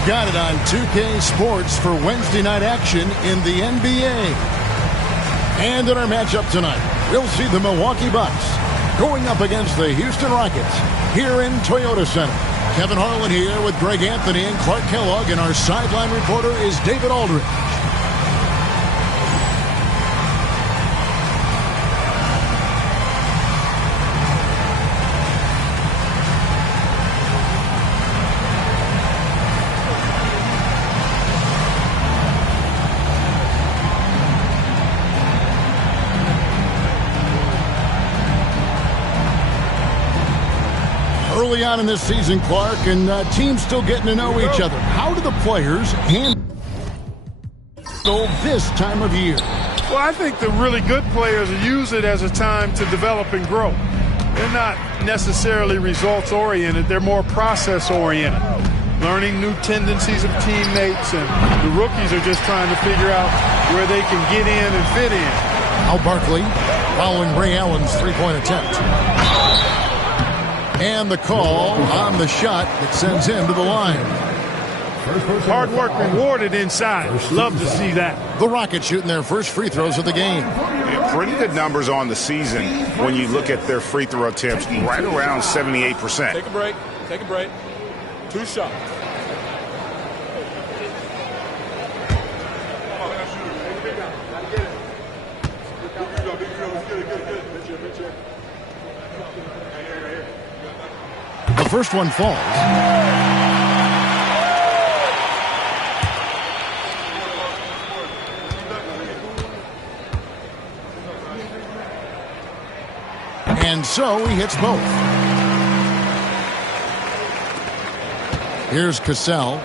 You've got it on 2K Sports for Wednesday night action in the NBA. And in our matchup tonight, we'll see the Milwaukee Bucks going up against the Houston Rockets here in Toyota Center. Kevin Harlan here with Greg Anthony and Clark Kellogg, and our sideline reporter is David Aldridge. Early on in this season, Clark, and teams still getting to know each other. How do the players handle this time of year? Well, I think the really good players use it as a time to develop and grow. They're not necessarily results-oriented. They're more process-oriented, learning new tendencies of teammates, and the rookies are just trying to figure out where they can get in and fit in. Al Barkley following Ray Allen's three-point attempt. And the call on the shot that sends him to the line. Hard work rewarded inside. Love to see that. The Rockets shooting their first free throws of the game. Yeah, pretty good numbers on the season when you look at their free throw attempts, right around 78%. Take a break. Take a break. 2 shots. The first one falls. And so he hits both. Here's Cassell.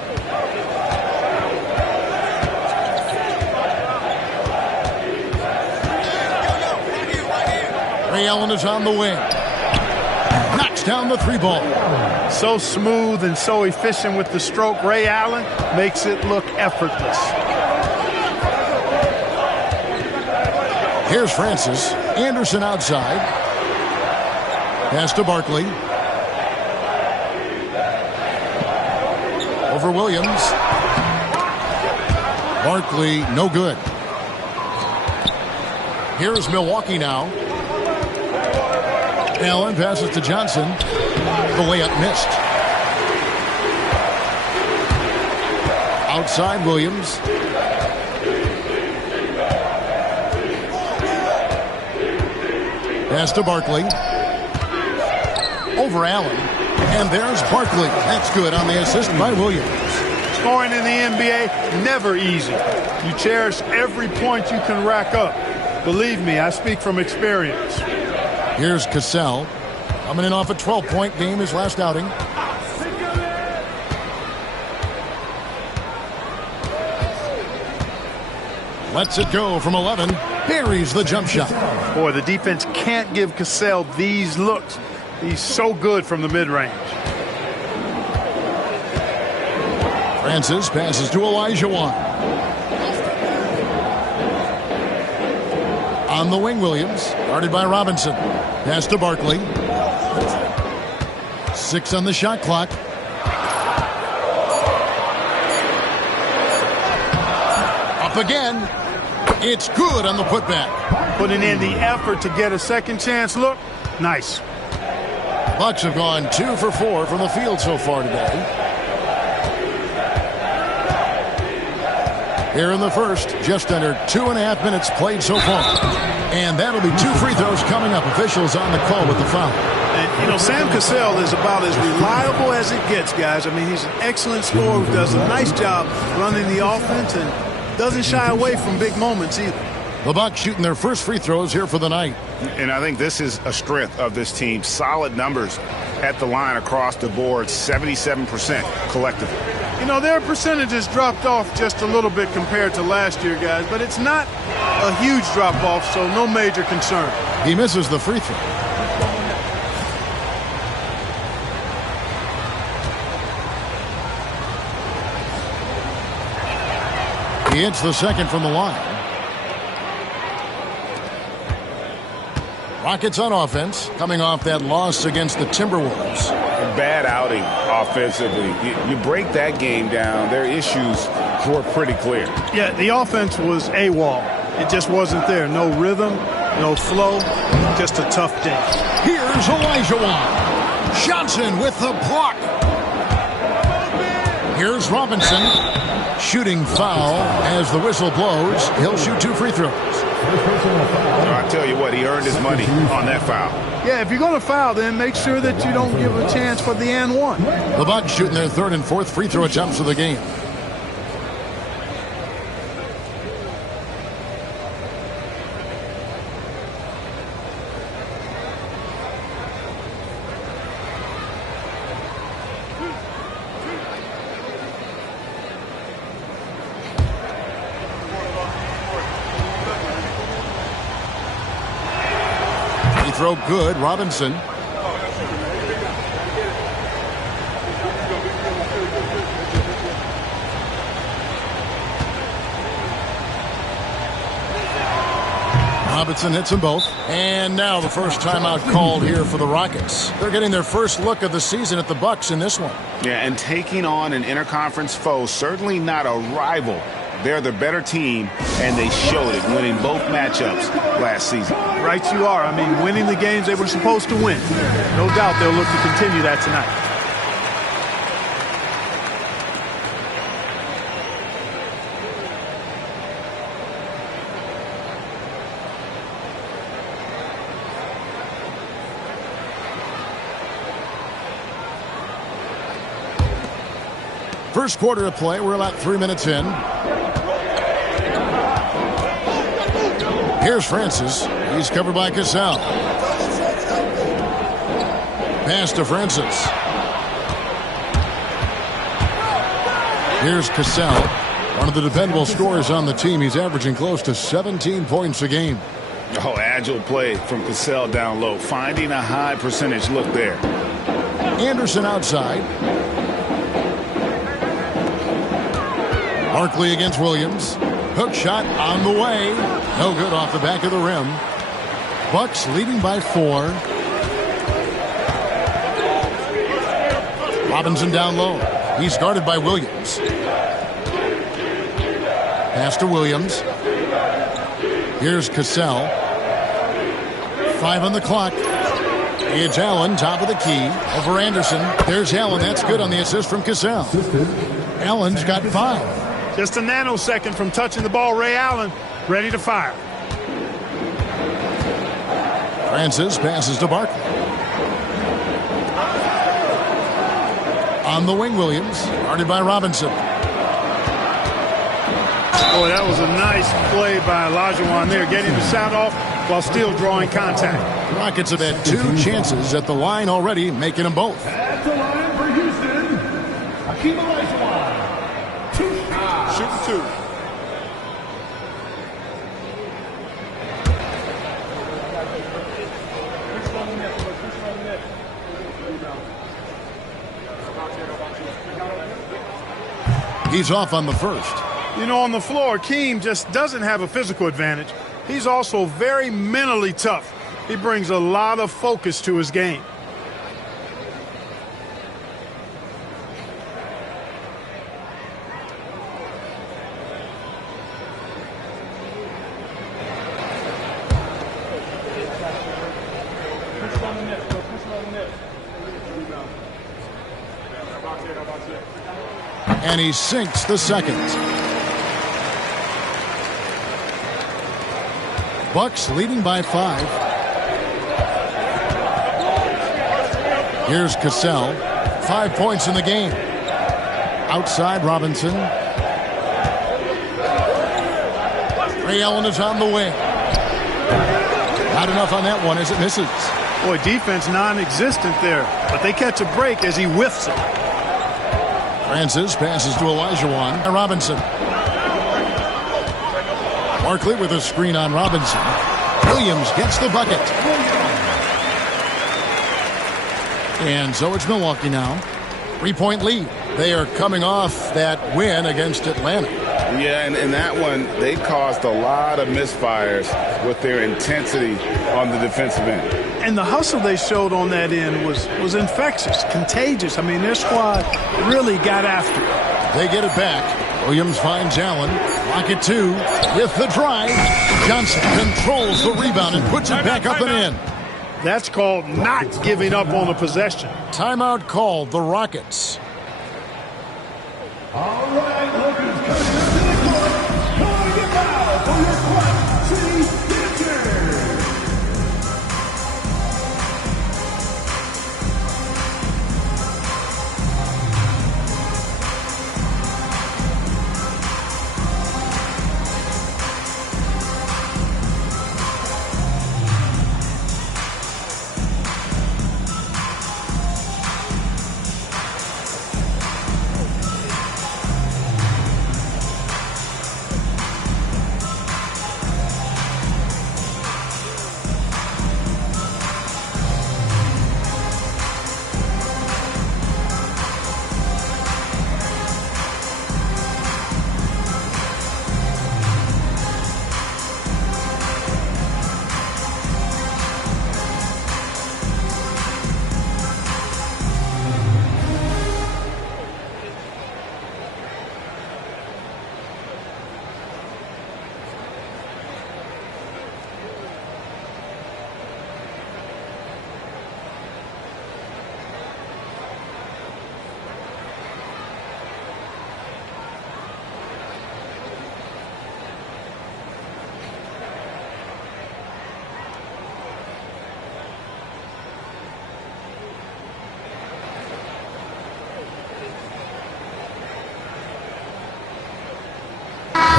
Ray Allen is on the wing. Knocks down the three ball. So smooth and so efficient with the stroke. Ray Allen makes it look effortless. Here's Francis. Anderson outside. Pass to Barkley. Over Williams. Barkley, no good. Here's Milwaukee now. Allen passes to Johnson. The layup missed. Outside Williams. Pass to Barkley. Over Allen. And there's Barkley. That's good on the assist by Williams. Scoring in the NBA, never easy. You cherish every point you can rack up. Believe me, I speak from experience. Here's Cassell. Coming in off a 12-point game his last outing. Lets it go from 11. Buries the jump shot. Boy, the defense can't give Cassell these looks. He's so good from the mid-range. Francis passes to Elijah Wan. On the wing, Williams. Guarded by Robinson. Pass to Barkley. 6 on the shot clock. Up again. It's good on the putback. Putting in the effort to get a second chance look. Nice. Bucks have gone 2 for 4 from the field so far today. Here in the first, just under 2.5 minutes played so far. And that'll be 2 free throws coming up. Officials on the call with the foul. And, you know, Sam Cassell is about as reliable as it gets, guys. I mean, he's an excellent scorer who does a nice job running the offense and doesn't shy away from big moments either. The Bucks shooting their first free throws here for the night. And I think this is a strength of this team. Solid numbers at the line across the board, 77% collectively. You know, their percentages dropped off just a little bit compared to last year, guys, but it's not a huge drop-off, so no major concern. He misses the free throw. He hits the second from the line. Rockets on offense, coming off that loss against the Timberwolves. bad outing offensively. You break that game down, their issues were pretty clear. Yeah, the offense was AWOL. It just wasn't there. No rhythm, no flow, just a tough day. Here's Olajuwon. Johnson with the block. Here's Robinson. Shooting foul as the whistle blows. He'll shoot 2 free throws. I tell you what, he earned his money on that foul. Yeah, if you're going to foul, then make sure that you don't give a chance for the and one. The Bucks shooting their 3rd and 4th free throw attempts of the game. Throw good. Robinson. Robinson hits them both. And now the first timeout called here for the Rockets. They're getting their first look of the season at the Bucks in this one. Yeah, and taking on an interconference foe, certainly not a rival. They're the better team, and they showed it, winning both matchups last season. Right you are. I mean, winning the games they were supposed to win. No doubt they'll look to continue that tonight. First quarter of play. We're about 3 minutes in. Here's Francis. He's covered by Cassell. Pass to Francis. Here's Cassell. One of the dependable scorers on the team. He's averaging close to 17 points a game. Oh, agile play from Cassell down low. Finding a high percentage look there. Anderson outside. Barkley against Williams. Hook shot on the way. No good off the back of the rim. Bucks leading by 4. Robinson down low. He's guarded by Williams. Pass to Williams. Here's Cassell. 5 on the clock. It's Allen, top of the key. Over Anderson. There's Allen. That's good on the assist from Cassell. Allen's got 5. Just a nanosecond from touching the ball. Ray Allen ready to fire. Francis passes to Barkley. On the wing, Williams. Guarded by Robinson. Boy, that was a nice play by Olajuwon there, getting the shot off while still drawing contact. The Rockets have had 2 chances at the line already, making them both. At the line for Houston, Hakeem Olajuwon. Shooting 2. He's off on the first. You know, on the floor, Keem just doesn't have a physical advantage. He's also very mentally tough. He brings a lot of focus to his game. And he sinks the second. Bucks leading by 5. Here's Cassell. 5 points in the game. Outside Robinson. Ray Allen is on the wing. Not enough on that one as it misses. Boy, defense non-existent there, but they catch a break as he whiffs it. Francis passes to Olajuwon. Robinson. Barkley with a screen on Robinson. Williams gets the bucket. And so it's Milwaukee now. 3-point lead. They are coming off that win against Atlanta. Yeah, and in that one, they caused a lot of misfires with their intensity on the defensive end. And the hustle they showed on that end was infectious, contagious. I mean, their squad really got after it. They get it back. Williams finds Allen. Rocket 2 with the drive. Johnson controls the rebound and puts it back up and in. That's called not giving up on a possession. Timeout called, the Rockets. All right, Lakers coming to the court. Calling it foul for your Quad City pitcher.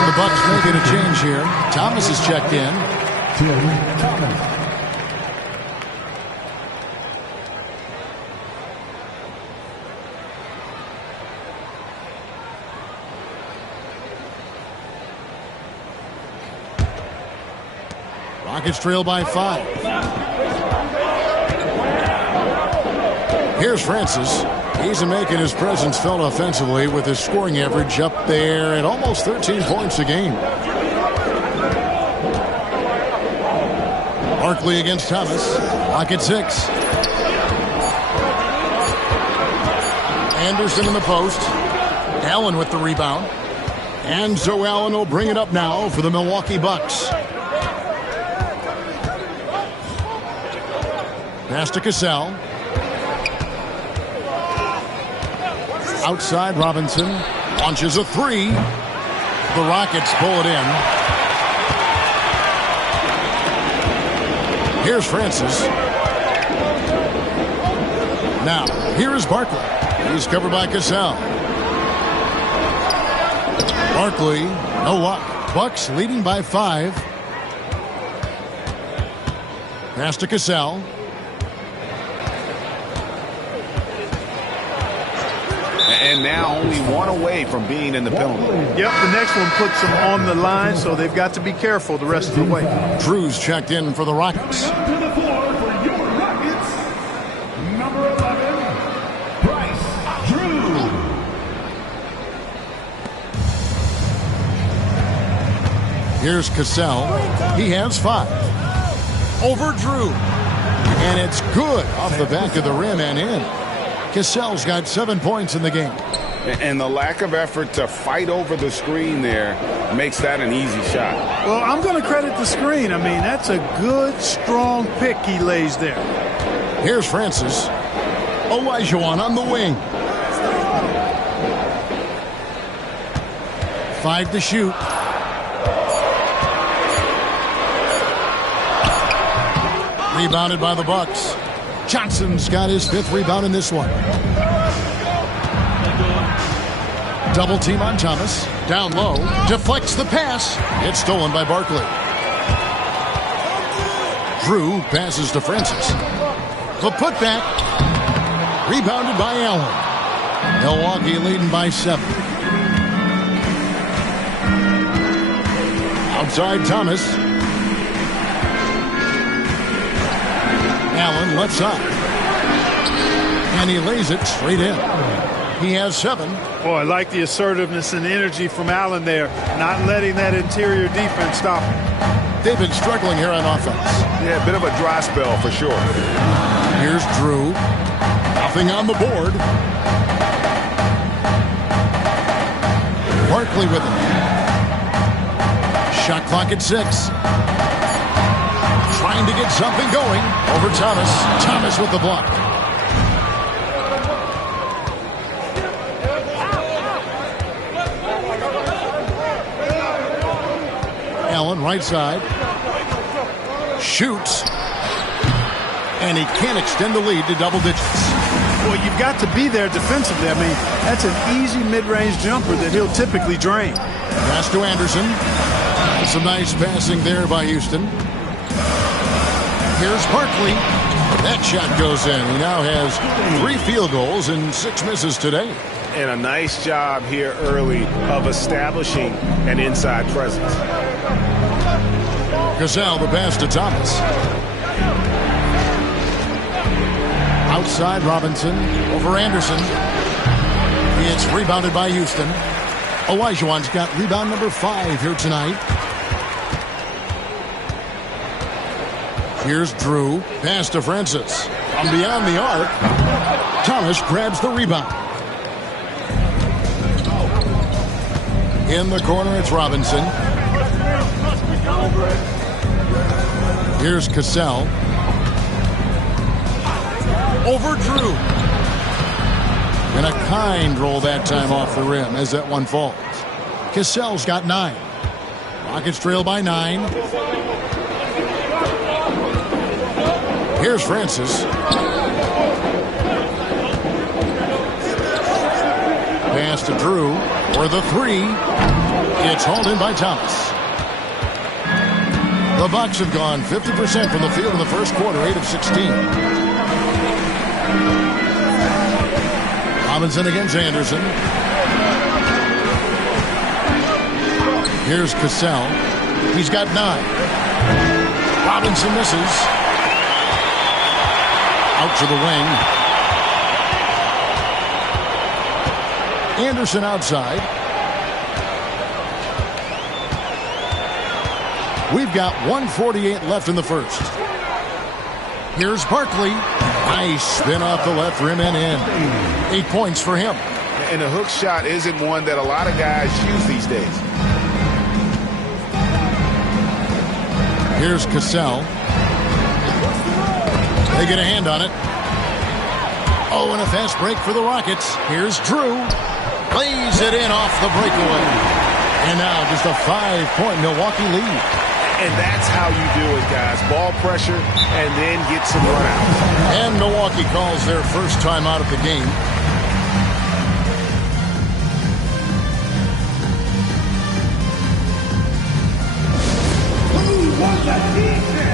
The Bucks making a change here. Thomas is checked in. Thomas. Rockets trail by 5. Here's Francis. He's making his presence felt offensively with his scoring average up there at almost 13 points a game. Barkley against Thomas. Rocket 6. Anderson in the post. Allen with the rebound. And so Allen will bring it up now for the Milwaukee Bucks. Pass to Cassell. Outside, Robinson launches a 3. The Rockets pull it in. Here's Francis. Now, here is Barkley. He's covered by Cassell. Barkley, no luck. Bucks leading by 5. Pass to Cassell. And now only one away from being in the penalty. Yep, the next one puts them on the line, so they've got to be careful the rest of the way. Drew's checked in for the Rockets. To the floor for your Rockets, number 11, Bryce Drew. Here's Cassell. He has 5. Over Drew. And it's good off the back of the rim and in. Cassell's got 7 points in the game. And the lack of effort to fight over the screen there makes that an easy shot. Well, I'm going to credit the screen. I mean, that's a good, strong pick he lays there. Here's Francis. Olajuwon on the wing. 5 to shoot. Rebounded by the Bucks. Johnson's got his 5th rebound in this one. Double team on Thomas. Down low. Deflects the pass. It's stolen by Barkley. Drew passes to Francis. The putback. Rebounded by Allen. Milwaukee leading by 7. Outside Thomas. Allen left side. And he lays it straight in. He has 7. Boy, I like the assertiveness and energy from Allen there. Not letting that interior defense stop him. They've been struggling here on offense. Yeah, a bit of a dry spell for sure. Here's Drew. Nothing on the board. Barkley with it. Shot clock at 6. Trying to get something going over Thomas. Thomas with the block. Allen, right side. Shoots. And he can't extend the lead to double digits. Well, you've got to be there defensively. I mean, that's an easy mid-range jumper that he'll typically drain. Pass to Anderson. Some nice passing there by Houston. Here's Barkley. That shot goes in. He now has 3 field goals and 6 misses today. And a nice job here early of establishing an inside presence. Cassell, the pass to Thomas. Outside Robinson over Anderson. It's rebounded by Houston. Olajuwon's got rebound number 5 here tonight. Here's Drew. Pass to Francis. From beyond the arc. Thomas grabs the rebound. In the corner, it's Robinson. Here's Cassell. Over Drew. And a kind roll that time off the rim as that one falls. Cassell's got 9. Rockets trail by 9. Here's Francis. Pass to Drew for the 3. It's hauled in by Thomas. The Bucks have gone 50% from the field in the first quarter, 8 of 16. Robinson against Anderson. Here's Cassell. He's got 9. Robinson misses. Out to the wing. Anderson outside. We've got 1:48 left in the first. Here's Barkley. Nice spin off the left rim and in. 8 points for him. And the hook shot isn't one that a lot of guys use these days. Here's Cassell. They get a hand on it. Oh, and a fast break for the Rockets. Here's Drew. Lays it in off the breakaway. And now just a 5-point Milwaukee lead. And that's how you do it, guys. Ball pressure and then get some runouts. And Milwaukee calls their first time out of the game. Who was the teacher?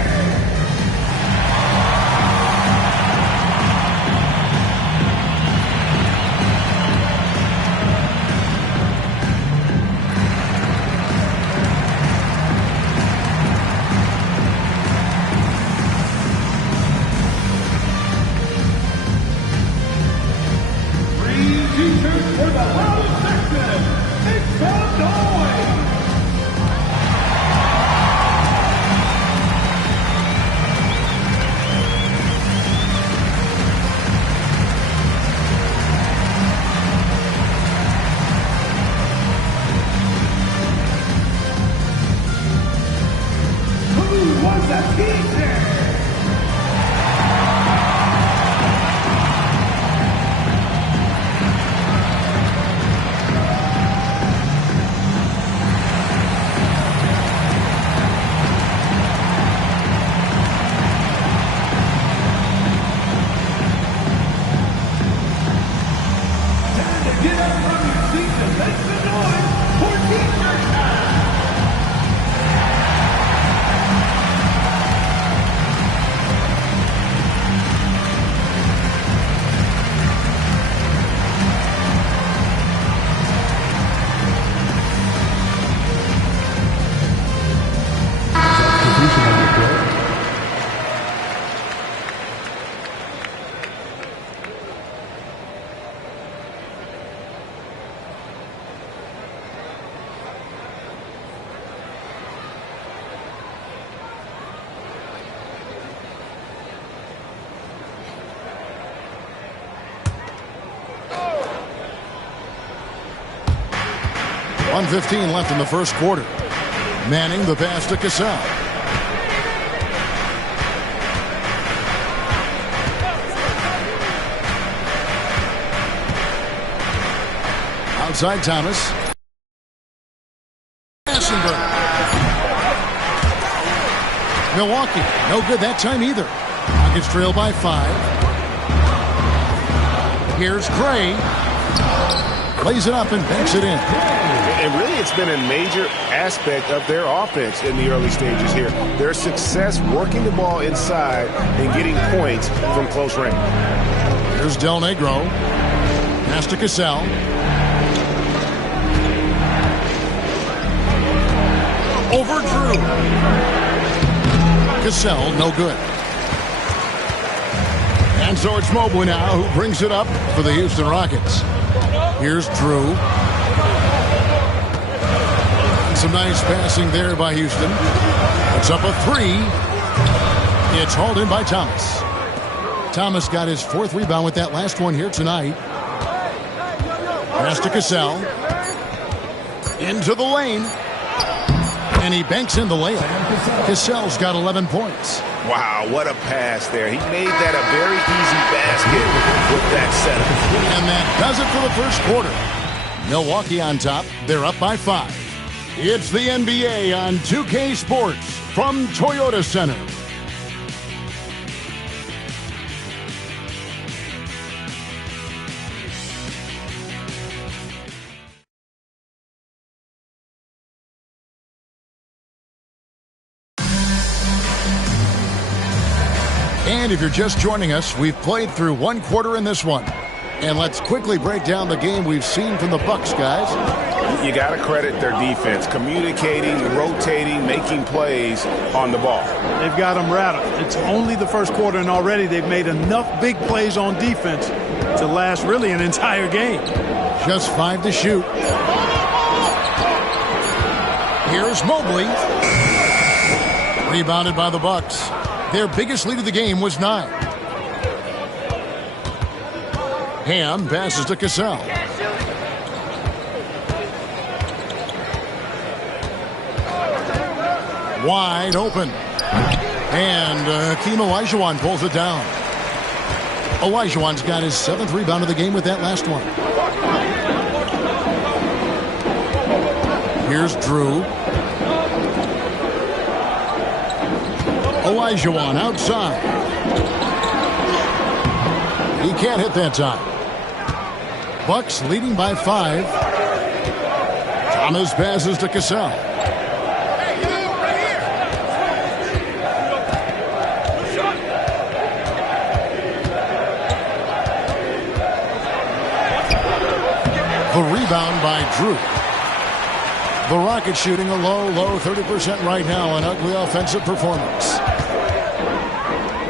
For the Loud section, make some noise! 1:15 left in the first quarter. Manning the pass to Cassell. Outside Thomas. Milwaukee, no good that time either. Rockets trail by 5. Here's Gray. Lays it up and banks it in. And really, it's been a major aspect of their offense in the early stages here. Their success working the ball inside and getting points from close range. Here's Del Negro. Pass to Cassell. Over Drew. Cassell, no good. And so it's Mobley now who brings it up for the Houston Rockets. Here's Drew. Some nice passing there by Houston. It's up a 3. It's hauled in by Thomas. Thomas got his 4th rebound with that last one here tonight. Pass to Cassell. Into the lane. And he banks in the layup. Cassell's got 11 points. Wow, what a pass there. He made that a very easy basket with that setup. And that does it for the first quarter. Milwaukee on top. They're up by 5. It's the NBA on 2K Sports from Toyota Center. And if you're just joining us, we've played through 1 quarter in this one. And let's quickly break down the game we've seen from the Bucks, guys. You got to credit their defense, communicating, rotating, making plays on the ball. They've got them rattled. It's only the first quarter, and already they've made enough big plays on defense to last really an entire game. Just 5 to shoot. Here's Mobley. Rebounded by the Bucks. Their biggest lead of the game was 9. Ham passes to Cassell. Wide open. And Hakeem Olajuwon pulls it down. Olajuwon's got his 7th rebound of the game with that last one. Here's Drew. Olajuwon outside. He can't hit that time. Bucks leading by 5. Thomas passes to Cassell. The rebound by Drew. The Rockets shooting a low 30% right now. An ugly offensive performance.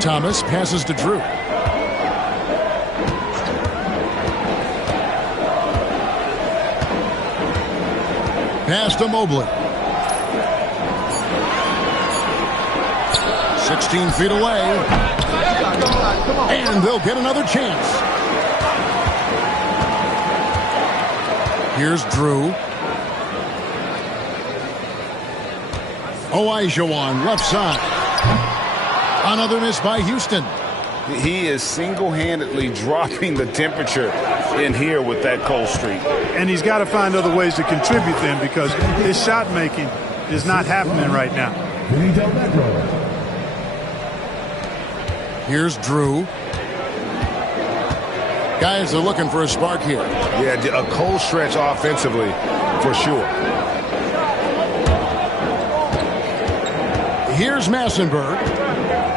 Thomas passes to Drew. Pass to Mobley. 16 feet away. And they'll get another chance. Here's Drew. Olajuwon left side. Another miss by Houston. He is single-handedly dropping the temperature in here with that cold streak. And he's got to find other ways to contribute then, because his shot making is not happening right now. Here's Drew. Guys are looking for a spark here. Yeah, a cold stretch offensively for sure. Here's Massenberg.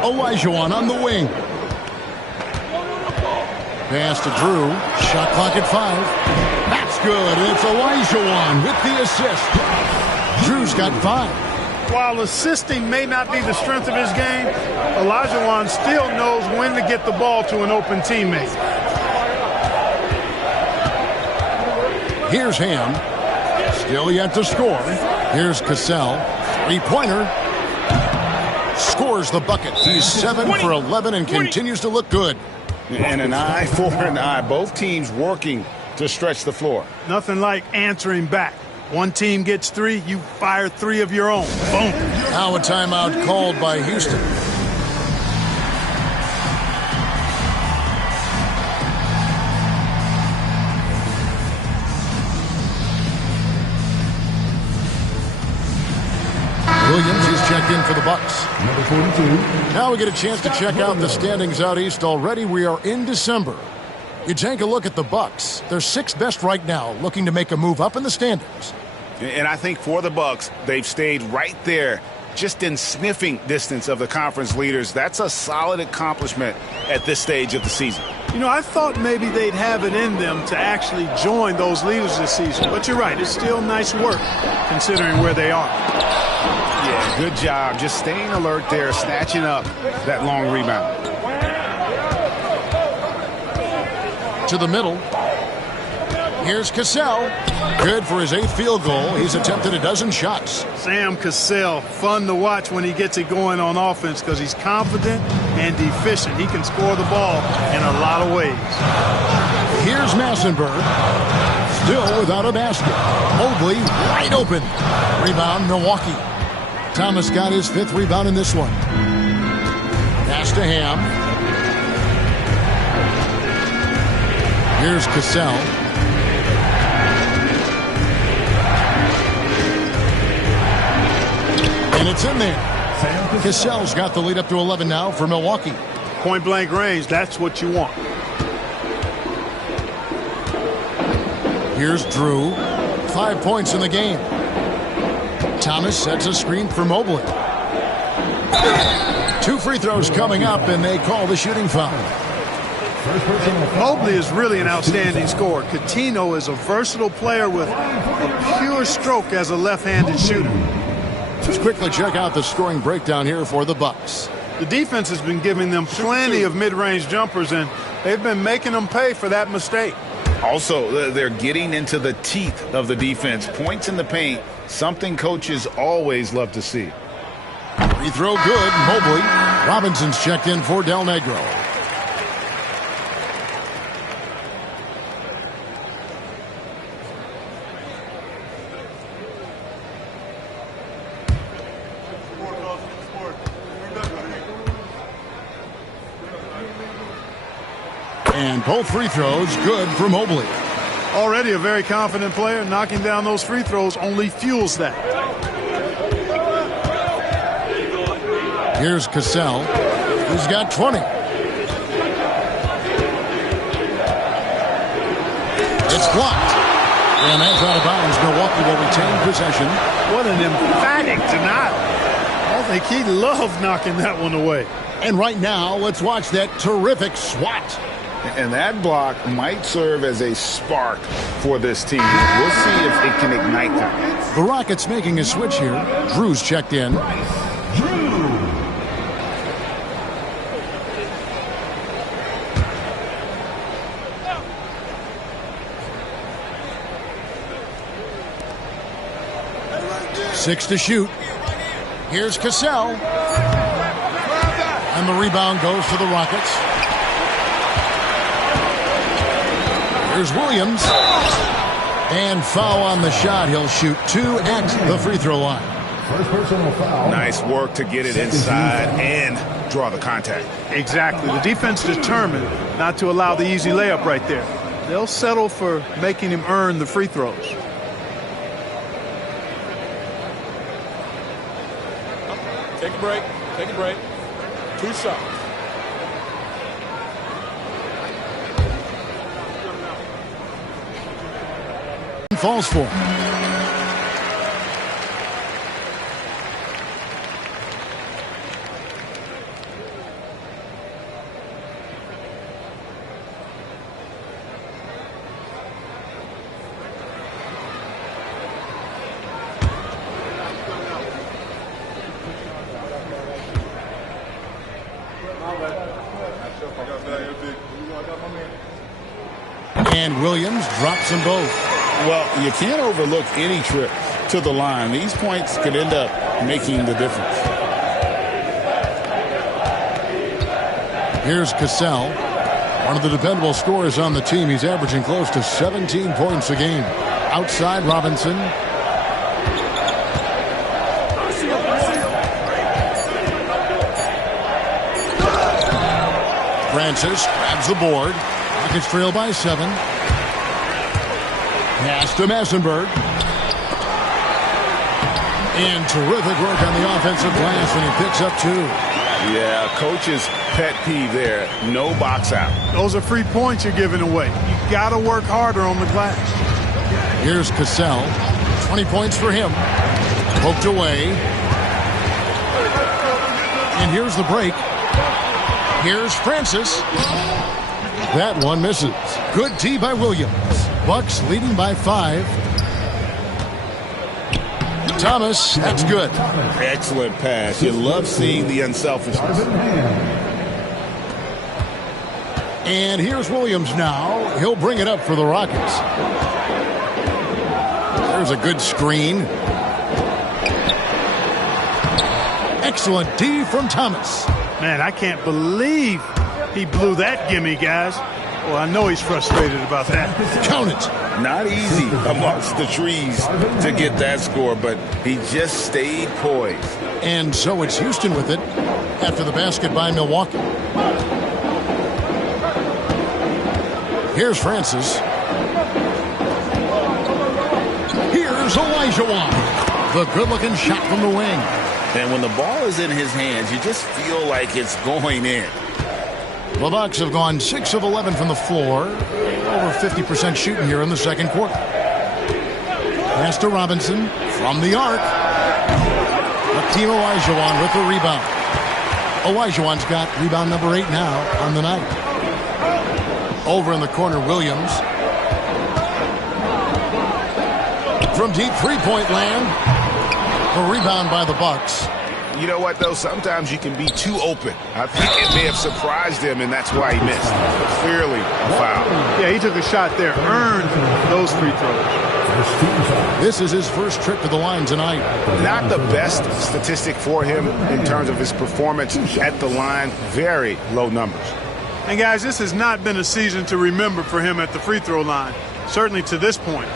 Olajuwon on the wing. Pass to Drew. Shot clock at 5. That's good. It's Olajuwon with the assist. Drew's got 5. While assisting may not be the strength of his game, Olajuwon still knows when to get the ball to an open teammate. Here's Ham. Still yet to score. Here's Cassell. 3-pointer. Scores the bucket. He's 7 for 11 and continues to look good. And an eye for an eye. Both teams working to stretch the floor. Nothing like answering back. One team gets 3, you fire 3 of your own. Boom. Now a timeout called by Houston. Williams is checked in for the Bucks. Number 42. Now we get a chance to check out the standings out east. Already we are in December. You take a look at the Bucks. They're 6th best right now, looking to make a move up in the standings. And I think for the Bucks, they've stayed right there, just in sniffing distance of the conference leaders. That's a solid accomplishment at this stage of the season. You know, I thought maybe they'd have it in them to actually join those leaders this season. But you're right, it's still nice work considering where they are. Yeah, good job. Just staying alert there, snatching up that long rebound. To the middle. Here's Cassell. Good for his 8th field goal. He's attempted a dozen shots. Sam Cassell, fun to watch when he gets it going on offense because he's confident and efficient. He can score the ball in a lot of ways. Here's Massenberg. Still without a basket. Mobley wide open. Rebound, Milwaukee. Thomas got his 5th rebound in this one. Pass to Ham. Here's Cassell. And it's in there. Cassell's got the lead up to 11 now for Milwaukee. Point-blank range, that's what you want. Here's Drew. 5 points in the game. Thomas sets a screen for Mobley. 2 free throws coming up, and they call the shooting foul. Mobley is really an outstanding scorer. Coutinho is a versatile player with a pure stroke as a left-handed shooter. Let's quickly check out the scoring breakdown here for the Bucks. The defense has been giving them plenty of mid-range jumpers, and they've been making them pay for that mistake. Also, they're getting into the teeth of the defense. Points in the paint, something coaches always love to see. Free throw good. Mobley. Robinson's checked in for Del Negro. And both free throws good for Mobley. Already a very confident player. Knocking down those free throws only fuels that. Here's Cassell. He's got 20. It's blocked. And that's out of bounds. Milwaukee will retain possession. What an emphatic denial. I think he loved knocking that one away. And right now, let's watch that terrific swat. And that block might serve as a spark for this team. We'll see if it can ignite them. The Rockets making a switch here. Drew's checked in. Drew. Six to shoot. Here's Cassell. And the rebound goes to the Rockets. Here's Williams. And foul on the shot. He'll shoot 2 at the free throw line. First personal foul. Nice work to get it inside and draw the contact. Exactly. The defense determined not to allow the easy layup right there. They'll settle for making him earn the free throws. Take a break. Take a break. 2 shots. Falls for. And Williams drops them both. Well, you can't overlook any trip to the line. These points could end up making the difference. Here's Cassell, one of the dependable scorers on the team. He's averaging close to 17 points a game. Outside, Robinson. Francis grabs the board. Rockets trail by 7. Pass to Massenberg. And terrific work on the offensive glass, and he picks up 2. Yeah, coach's pet peeve there. No box out. Those are free points you're giving away. You got to work harder on the glass. Here's Cassell. 20 points for him. Poked away. And here's the break. Here's Francis. That one misses. Good D by Williams. Bucks leading by 5. Thomas, that's good. Excellent pass. You love seeing the unselfishness. And here's Williams now. He'll bring it up for the Rockets. There's a good screen. Excellent D from Thomas. Man, I can't believe he blew that gimme, guys. Well, I know he's frustrated about that. Count it. Not easy amongst the trees to get that score, but he just stayed poised. And so it's Houston with it after the basket by Milwaukee. Here's Francis. Here's Olajuwon. The good-looking shot from the wing. And when the ball is in his hands, you just feel like it's going in. The Bucks have gone 6 of 11 from the floor. Over 50% shooting here in the second quarter. Pass to Robinson from the arc. Hakeem Olajuwon with the rebound. Olajuwon's got rebound number 8 now on the night. Over in the corner, Williams. From deep three-point land. A rebound by the Bucks. You know what, though? Sometimes you can be too open. I think it may have surprised him, and that's why he missed. Clearly a foul. Yeah, he took a shot there. Earned those free throws. This is his first trip to the line tonight. Not the best statistic for him in terms of his performance at the line. Very low numbers. And, guys, this has not been a season to remember for him at the free throw line. Certainly to this point.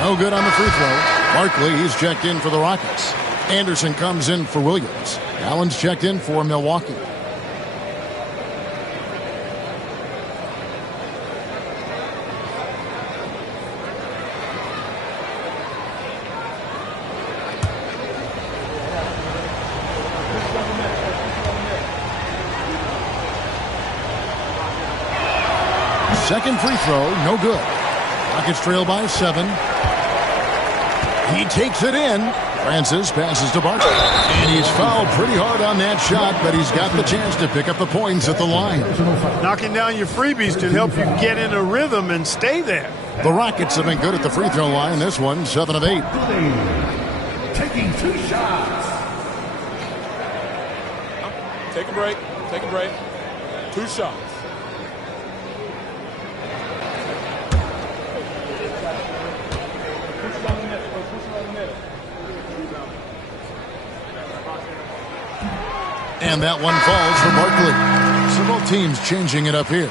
No good on the free throw. Barkley, he's checked in for the Rockets. Anderson comes in for Williams. Allen's checked in for Milwaukee. Second free throw, no good. Rockets trail by 7. He takes it in. Francis passes to Barkley. And he's fouled pretty hard on that shot, but he's got the chance to pick up the points at the line. Knocking down your freebies can help you get in a rhythm and stay there. The Rockets have been good at the free throw line. This one, 7 of 8. Taking 2 shots. Take a break. Take a break. 2 shots. And that one falls for Barkley. So both teams changing it up here.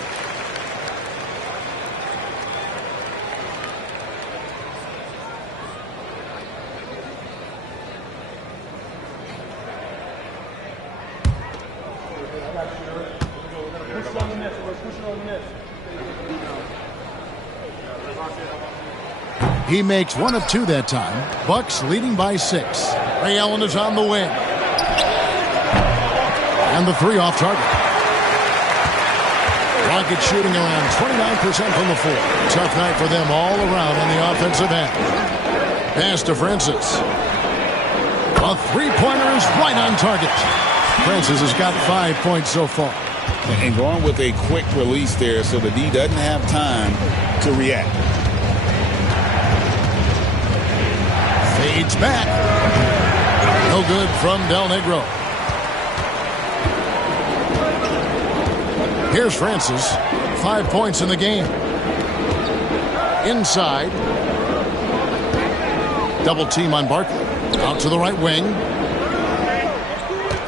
He makes 1 of 2 that time. Bucks leading by 6. Ray Allen is on the wing. And the 3 off target. Rockets shooting around 29% from the floor. Tough night for them all around on the offensive end. Pass to Francis. A 3-pointer is right on target. Francis has got 5 points so far. And going with a quick release there so the D doesn't have time to react. Fades back. No good from Del Negro. Here's Francis. 5 points in the game. Inside. Double team on Barkley. Out to the right wing.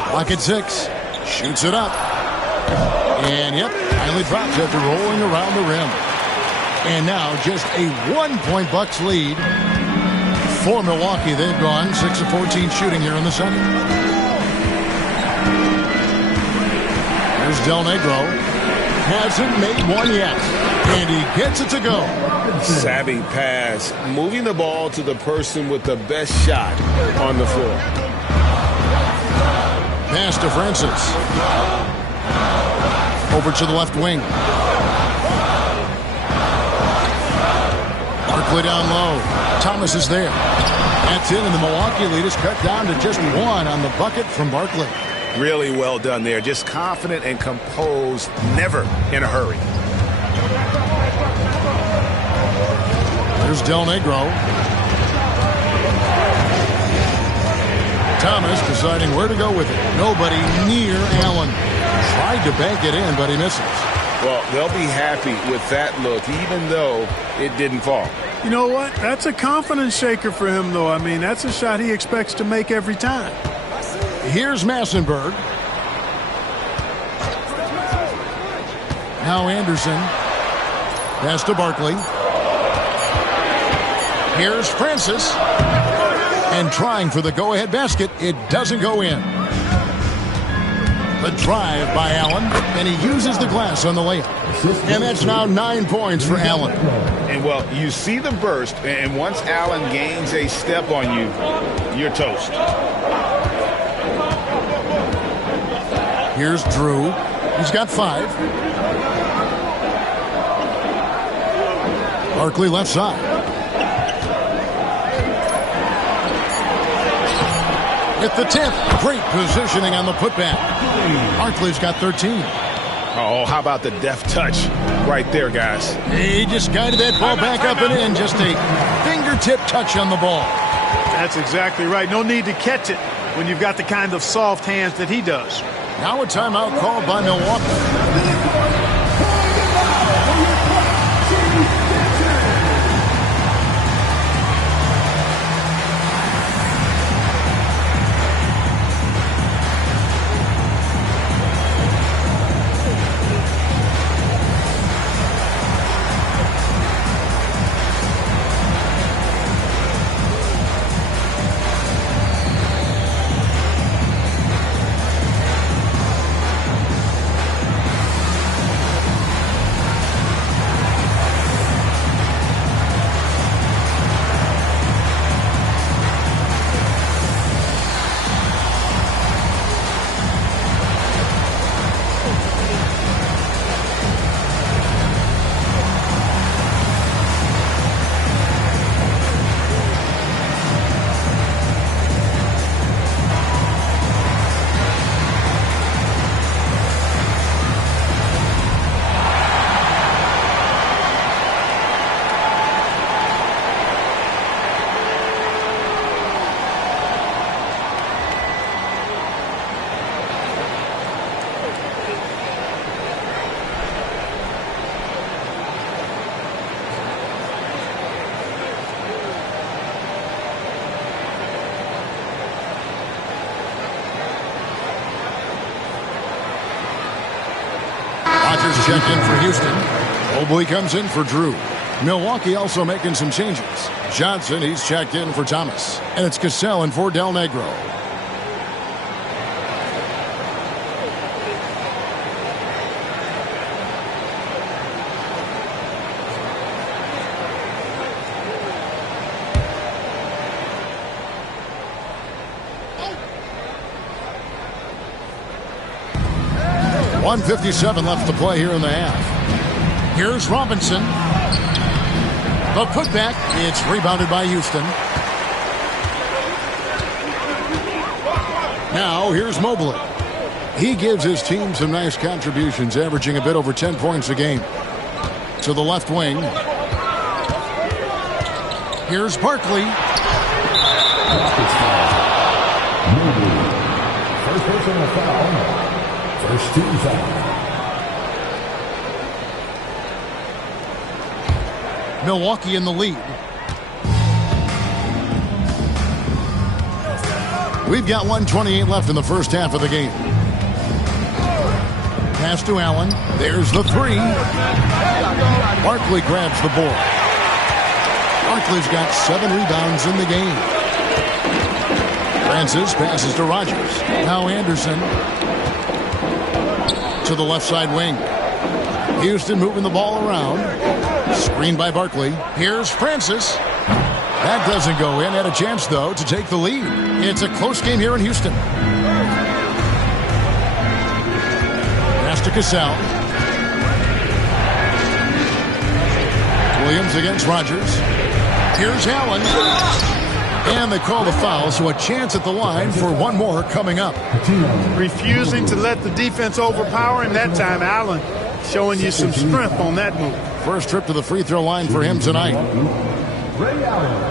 Clock at 6. Shoots it up. And, yep, finally drops after rolling around the rim. And now just a 1-point Bucks lead for Milwaukee. They've gone 6 of 14 shooting here in the second. Here's Del Negro. Hasn't made one yet. And he gets it to go. Savvy pass. Moving the ball to the person with the best shot on the floor. Pass to Francis. Over to the left wing. Barkley down low. Thomas is there. That's in, and the Milwaukee lead is cut down to just 1 on the bucket from Barkley. Really well done there. Just confident and composed, never in a hurry. There's Del Negro. Thomas deciding where to go with it. Nobody near Allen. Tried to bank it in, but he misses. Well, they'll be happy with that look, even though it didn't fall. You know what? That's a confidence shaker for him, though. I mean, that's a shot he expects to make every time. Here's Massenberg. Now Anderson. Pass to Barkley. Here's Francis. And trying for the go-ahead basket. It doesn't go in. The drive by Allen. And he uses the glass on the layup. And that's now 9 points for Allen. And, well, you see the burst, and once Allen gains a step on you, you're toast. Here's Drew. He's got 5. Barkley left side. At the 10th, great positioning on the putback. Barkley's got 13. Oh, how about the deft touch right there, guys? He just guided that ball back up and in. Just a fingertip touch on the ball. That's exactly right. No need to catch it when you've got the kind of soft hands that he does. Now a timeout called by Milwaukee. Rodgers checked in for Houston. Mobley comes in for Drew. Milwaukee also making some changes. Johnson, he's checked in for Thomas. And it's Cassell in for Del Negro. .157 left to play here in the half. Here's Robinson. The putback. It's rebounded by Houston. Now here's Mobley. He gives his team some nice contributions, averaging a bit over 10 points a game. To the left wing. Here's Barkley. Mobley. First personal foul. First team foul. Milwaukee in the lead. We've got 1:28 left in the first half of the game. Pass to Allen. There's the three. Barkley grabs the board. Barkley's got 7 rebounds in the game. Francis passes to Rogers. Now Anderson to the left side wing. Houston moving the ball around. Screened by Barkley. Here's Francis. That doesn't go in. Had a chance, though, to take the lead. It's a close game here in Houston. Pass to Cassell. Williams against Rogers. Here's Allen. And they call the foul, so a chance at the line for one more coming up. Refusing to let the defense overpower him that time. Allen showing you some strength on that move. First trip to the free throw line for him tonight. Ray Allen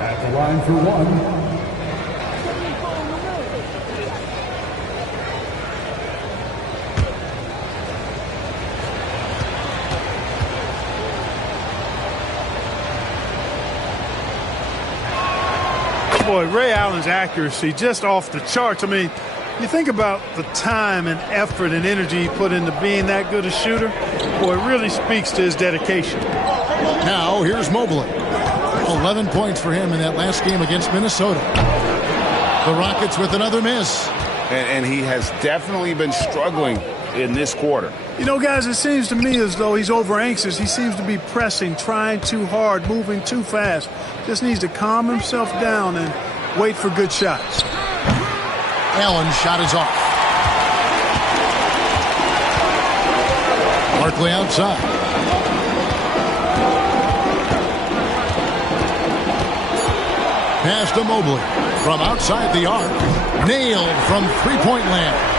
at the line for one. Boy, Ray Allen's accuracy just off the charts. I mean, you think about the time and effort and energy he put into being that good a shooter. Boy, it really speaks to his dedication. Now, here's Mobley. 11 points for him in that last game against Minnesota. The Rockets with another miss. And he has definitely been struggling in this quarter. You know, guys, it seems to me as though he's over anxious. He seems to be pressing, trying too hard, moving too fast. Just needs to calm himself down and wait for good shots. Allen's shot is off. Barkley outside. Pass to Mobley from outside the arc. Nailed from three-point land.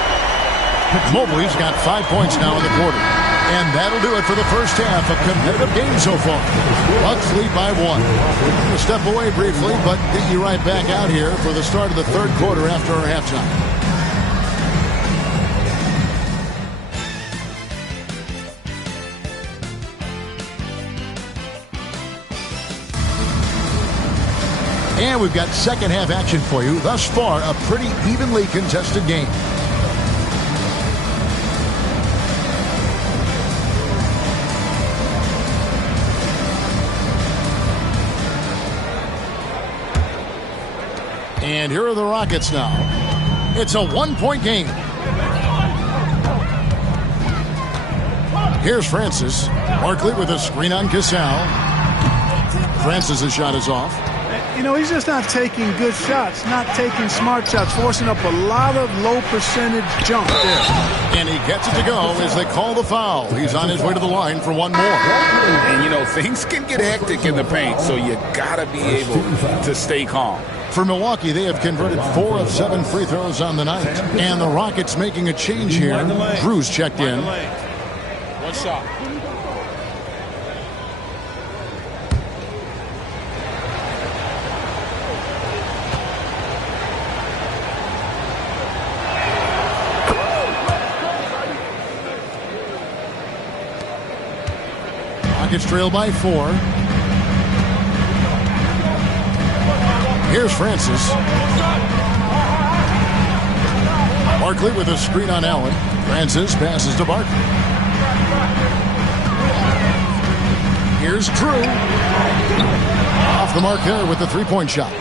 Mobley's got 5 points now in the quarter. And that'll do it for the first half. A competitive game so far. Bucks lead by 1. We'll step away briefly, but get you right back out here for the start of the third quarter after our halftime. And we've got second half action for you. Thus far, a pretty evenly contested game. And here are the Rockets now. It's a one-point game. Here's Francis. Barkley with a screen on Cassell. Francis' shot is off. You know, he's just not taking good shots, not taking smart shots, forcing up a lot of low percentage jump there. And he gets it to go as they call the foul. He's on his way to the line for one more. And, you know, things can get hectic in the paint, so you got to be able to stay calm. For Milwaukee, they have converted 4 of 7 free throws on the night. And the Rockets making a change here. Drew's checked in. One shot. Rockets trail by 4. Here's Francis. Barkley with a screen on Allen. Francis passes to Barkley. Here's Drew. Off the mark there with the three-point shot.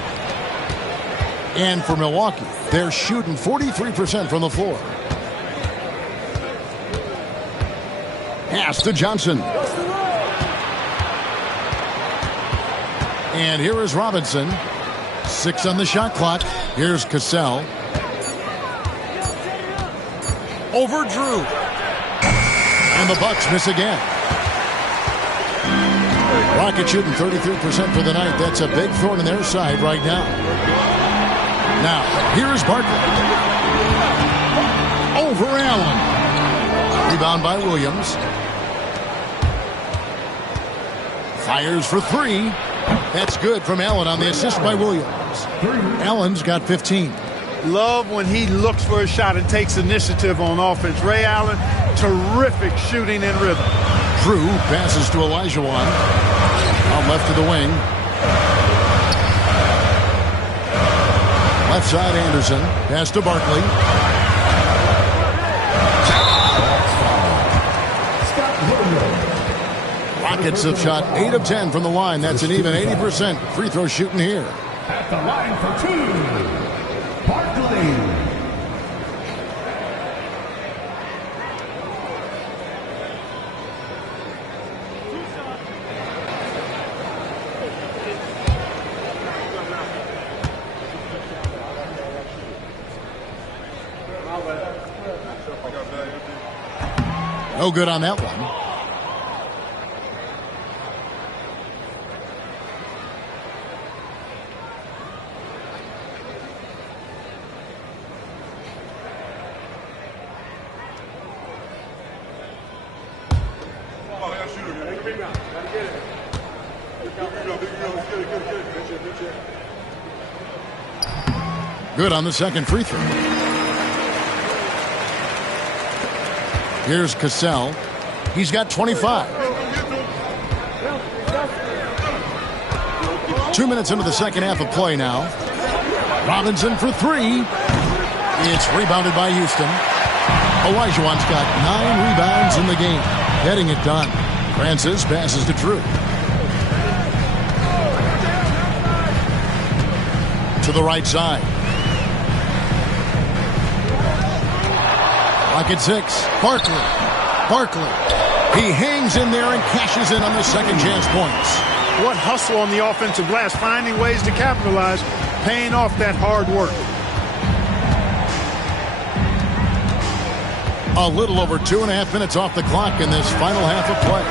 And for Milwaukee, they're shooting 43% from the floor. Pass to Johnson. And here is Robinson. 6 on the shot clock. Here's Cassell. Over Drew. And the Bucks miss again. Rockets shooting 33% for the night. That's a big thorn in their side right now. Now, here is Barkley. Over Allen. Rebound by Williams. Fires for 3. That's good from Allen on the assist by Williams. Allen's got 15. Love when he looks for a shot and takes initiative on offense. Ray Allen, terrific shooting and rhythm. Drew passes to Olajuwon. Out left to the wing. Left side Anderson. Pass to Barkley. Rockets have shot 8 of 10 from the line. That's an even 80% free throw shooting here. At the line for 2, Barkley. No good on that one. Good on the second free throw. Here's Cassell. He's got 25. 2 minutes into the second half of play now. Robinson for 3. It's rebounded by Houston. Olajuwon's got 9 rebounds in the game, getting it done. Francis passes to Drew. To the right side. Rocket 6. Barkley. He hangs in there and cashes in on the second chance points. What hustle on the offensive glass, finding ways to capitalize, paying off that hard work. A little over 2.5 minutes off the clock in this final half of play.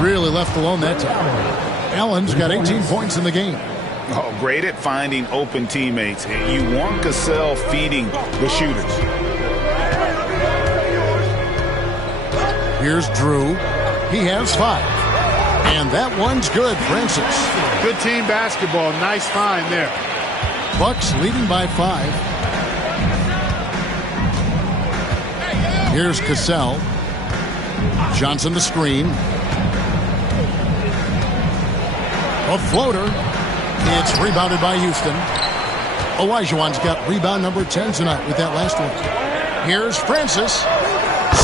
Really left alone that time. Allen's got 18 points in the game. Oh, great at finding open teammates. You want Cassell feeding the shooters. Here's Drew. He has 5. And that one's good, Francis. Good team basketball. Nice find there. Bucks leading by 5. Here's Cassell. Johnson the screen. A floater. It's rebounded by Houston. Olajuwon's got rebound number 10 tonight with that last one. Here's Francis.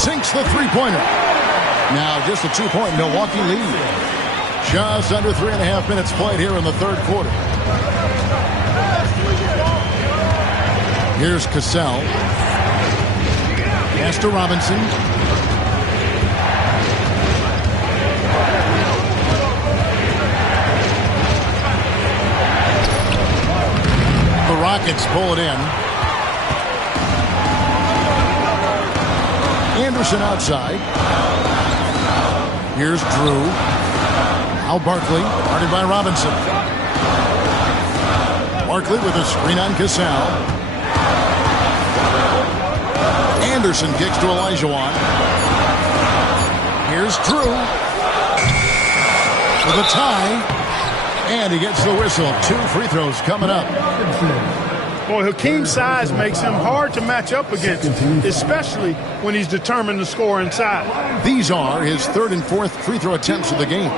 Sinks the three-pointer. Now just a 2-point Milwaukee lead. Just under 3.5 minutes played here in the third quarter. Here's Cassell. Pass to Robinson. The Rockets pull it in. Anderson outside. Here's Drew. Now Barkley, guarded by Robinson. Barkley with a screen on Cassell. Anderson kicks to Olajuwon. Here's Drew. With a tie. And he gets the whistle. 2 free throws coming up. Boy, Hakeem's size makes him hard to match up against, especially when he's determined to score inside. These are his 3rd and 4th free throw attempts of the game.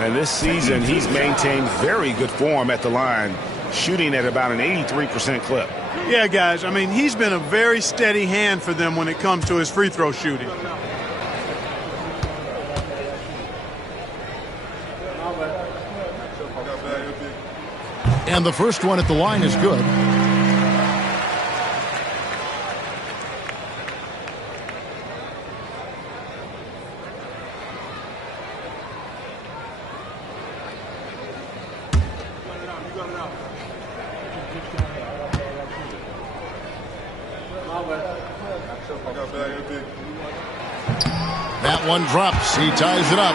And this season, he's maintained very good form at the line, shooting at about an 83% clip. Yeah, guys, I mean, he's been a very steady hand for them when it comes to his free throw shooting. And the first one at the line is good. That one drops. He ties it up.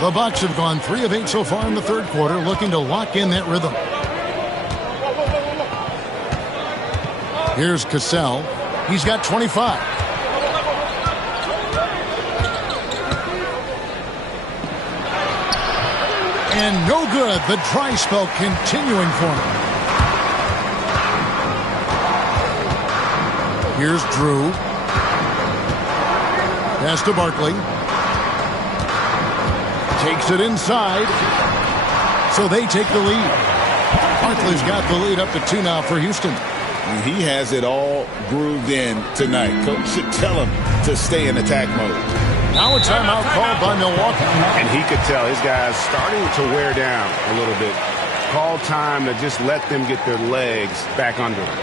The Bucks have gone 3 of 8 so far in the third quarter, looking to lock in that rhythm. Here's Cassell. He's got 25. And no good. The dry spell continuing for him. Here's Drew. Pass to Barkley. Takes it inside. So they take the lead. Barkley's got the lead up to 2 now for Houston. He has it all grooved in tonight. Coach should tell him to stay in attack mode. Now a timeout called by Milwaukee. And he could tell his guys starting to wear down a little bit. Call time to just let them get their legs back under them.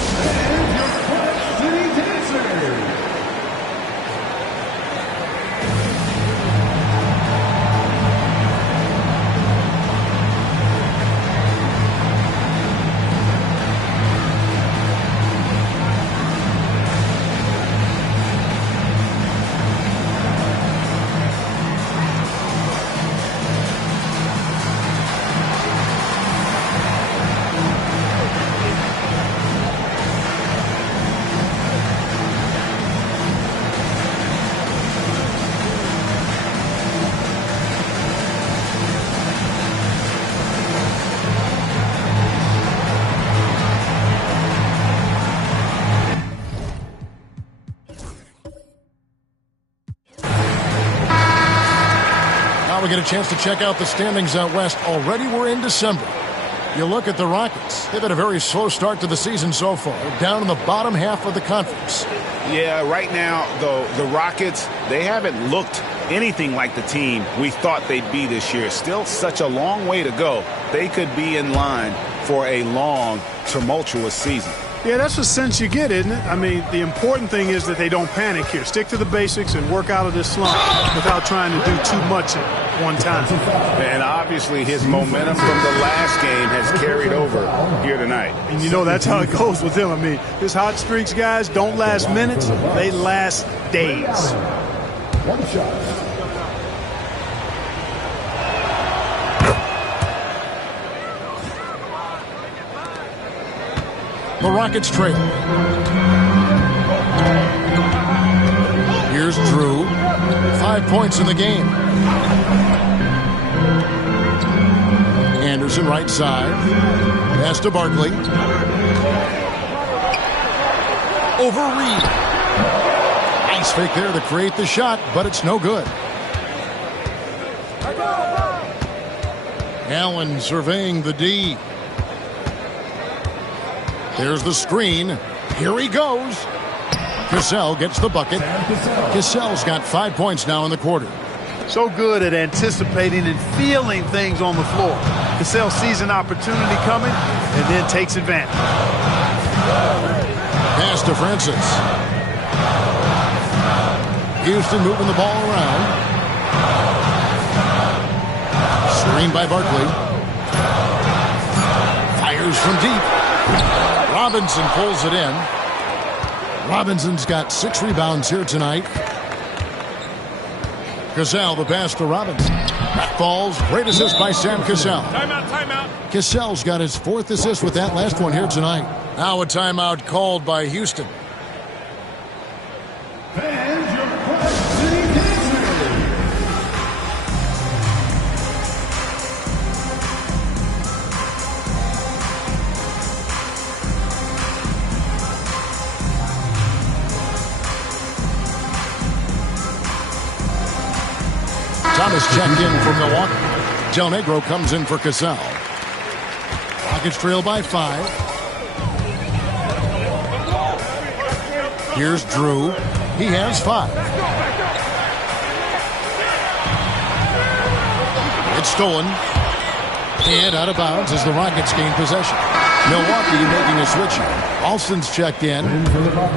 And your Quad City Dancers. Now we get a chance to check out the standings out west. Already we're in December. You look at the Rockets. They've had a very slow start to the season so far. Down in the bottom half of the conference. Yeah, right now, though, the Rockets, they haven't looked anything like the team we thought they'd be this year. Still such a long way to go. They could be in line for a long, tumultuous season. Yeah, that's the sense you get, isn't it? I mean, the important thing is that they don't panic here. Stick to the basics and work out of this slump without trying to do too much at one time. And obviously his momentum from the last game has carried over here tonight. And you know that's how it goes with him. I mean, his hot streaks, guys, don't last minutes. They last days. One shot. The Rockets trail. Here's Drew. 5 points in the game. Anderson right side. Pass to Barkley. Over Reed. Nice fake there to create the shot, but it's no good. Allen surveying the D. There's the screen. Here he goes. Cassell gets the bucket. Cassell's got 5 points now in the quarter. So good at anticipating and feeling things on the floor. Cassell sees an opportunity coming and then takes advantage. Pass to Francis. Houston moving the ball around. Screen by Barkley. Fires from deep. Robinson pulls it in. Robinson's got 6 rebounds here tonight. Cassell, the pass to Robinson. That falls. Great assist by Sam Cassell. Timeout. Cassell's got his 4th assist with that last one here tonight. Now a timeout called by Houston. And your Quad City Dancers. Thomas checked in for Milwaukee. Del Negro comes in for Cassell. Rockets trail by 5. Here's Drew. He has 5. It's stolen. And out of bounds as the Rockets gain possession. Milwaukee making a switch here. Alston's checked in. In for the Bucks,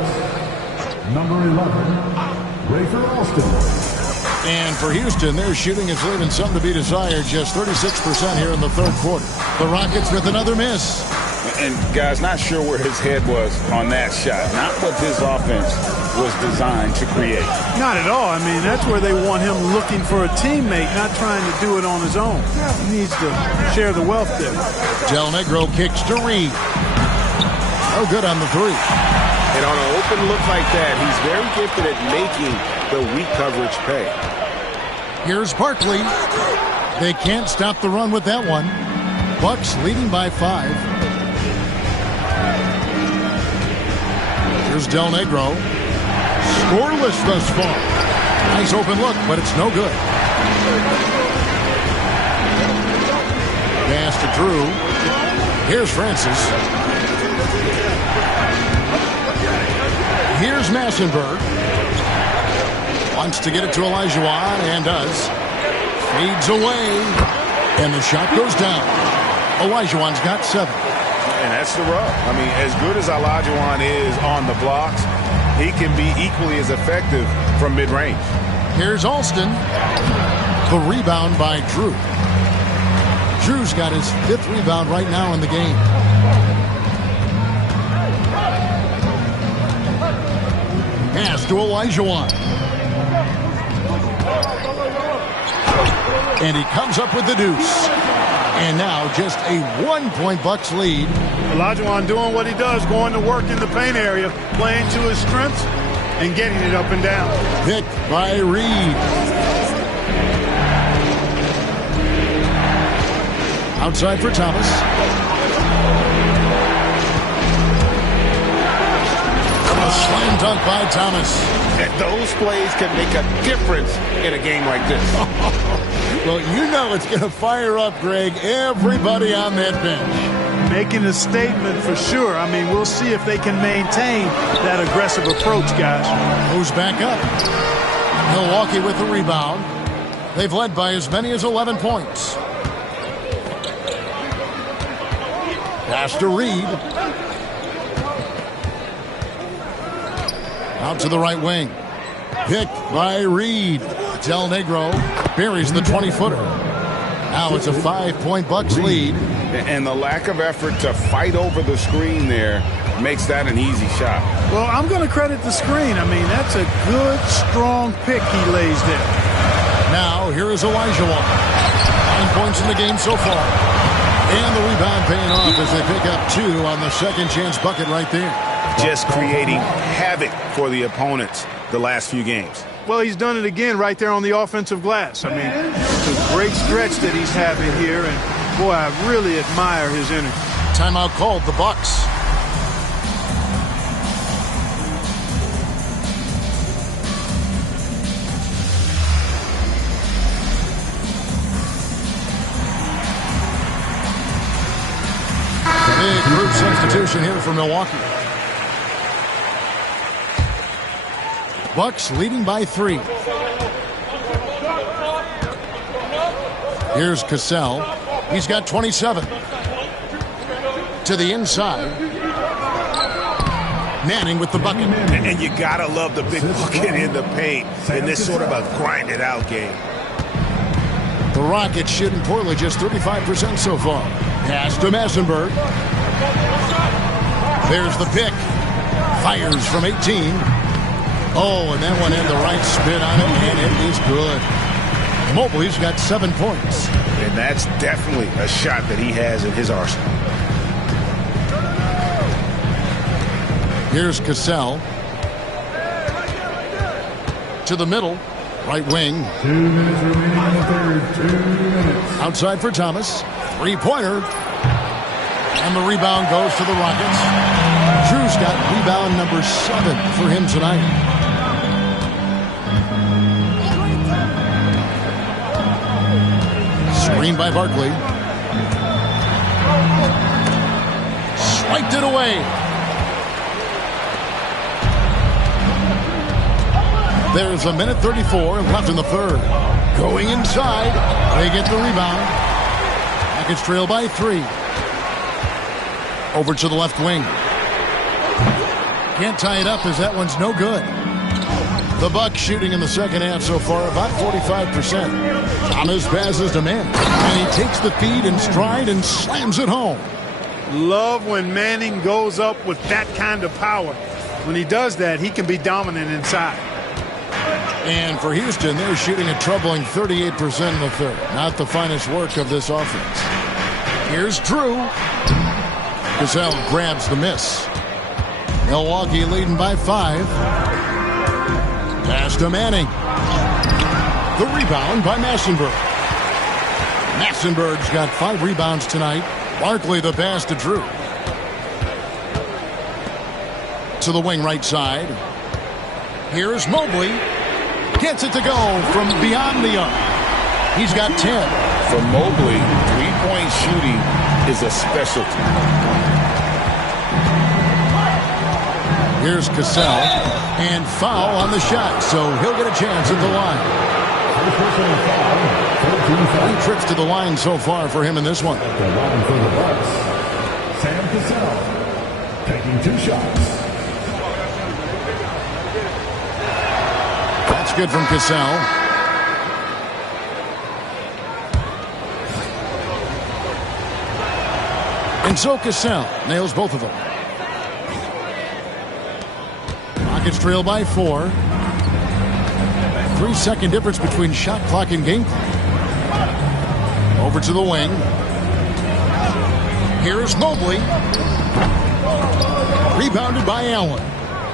number 11, Rafer Alston. And for Houston, their shooting is leaving something to be desired. Just 36% here in the third quarter. The Rockets with another miss. And, guys, not sure where his head was on that shot. Not what his offense was designed to create. Not at all. I mean, that's where they want him looking for a teammate, not trying to do it on his own. He needs to share the wealth there. Del Negro kicks to Reed. No good on the 3. And on an open look like that, he's very gifted at making the weak coverage pay. Here's Barkley. They can't stop the run with that one. Bucks leading by 5. Here's Del Negro. Scoreless thus far. Nice open look, but it's no good. Pass to Drew. Here's Francis. Here's Massenberg. Wants to get it to Olajuwon and does. Fades away. And the shot goes down. Olajuwon's got 7. And that's the rub. I mean, as good as Olajuwon is on the blocks, he can be equally as effective from mid-range. Here's Alston. The rebound by Drew. Drew's got his 5th rebound right now in the game. Pass to Olajuwon. And he comes up with the deuce. And now just a 1-point Bucks lead. Olajuwon doing what he does, going to work in the paint area, playing to his strengths, and getting it up and down. Picked by Reed. Outside for Thomas. A slam dunk by Thomas. And those plays can make a difference in a game like this. Well, you know it's going to fire up, Greg, everybody on that bench. Making a statement for sure. I mean, we'll see if they can maintain that aggressive approach, guys. Moves back up. Milwaukee with the rebound. They've led by as many as 11 points. Pass to Reed. Out to the right wing. Picked by Reed. Del Negro buries the 20-footer. Now it's a 5-point Bucks lead. And the lack of effort to fight over the screen there makes that an easy shot. Well, I'm going to credit the screen. I mean, that's a good, strong pick he lays there. Now, here is Olajuwon. 9 points in the game so far. And the rebound paying off as they pick up 2 on the second chance bucket right there. Just creating havoc for the opponents the last few games. Well, he's done it again right there on the offensive glass. I mean, it's a great stretch that he's having here, and boy, I really admire his energy. Timeout called, the Bucks. Big group substitution here for Milwaukee. Bucks leading by 3. Here's Cassell. He's got 27. To the inside. Manning with the bucket. And you gotta love the big bucket in the paint in this sort of a grinded-out game. The Rockets shooting poorly, just 35% so far. Pass to Massenberg. There's the pick. Fires from 18. Oh, and that one had the right spin on it, and it is good. Mobley's got 7 points. And that's definitely a shot that he has in his arsenal. Here's Cassell. To the middle. Right wing. 2 minutes remaining in the third. 2 minutes. Outside for Thomas. 3-pointer. And the rebound goes to the Rockets. Drew's got rebound number 7 for him tonight. Screen by Barkley. Swiped it away. There's a minute 34 left in the third. Going inside. They get the rebound. Rockets trail by 3. Over to the left wing. Can't tie it up as that one's no good. The Bucks shooting in the second half so far about 45%. Thomas passes to Manning. And he takes the feed in stride and slams it home. Love when Manning goes up with that kind of power. When he does that, he can be dominant inside. And for Houston, they're shooting a troubling 38% in the third. Not the finest work of this offense. Here's Drew. Cassell grabs the miss. Milwaukee leading by 5. Pass to Manning. The rebound by Massenberg. Massenberg's got 5 rebounds tonight. Barkley the pass to Drew. To the wing right side. Here's Mobley. Gets it to go from beyond the arc. He's got 10. For Mobley, 3-point shooting is a specialty. Here's Cassell, and foul on the shot, so he'll get a chance at the line. 3 trips to the line so far for him in this one. At the line for the Bucks, Sam Cassell taking 2 shots. That's good from Cassell. And so Cassell nails both of them. Rockets trail by 4. 3-second difference between shot clock and game clock. Over to the wing. Here's Mobley. Rebounded by Allen.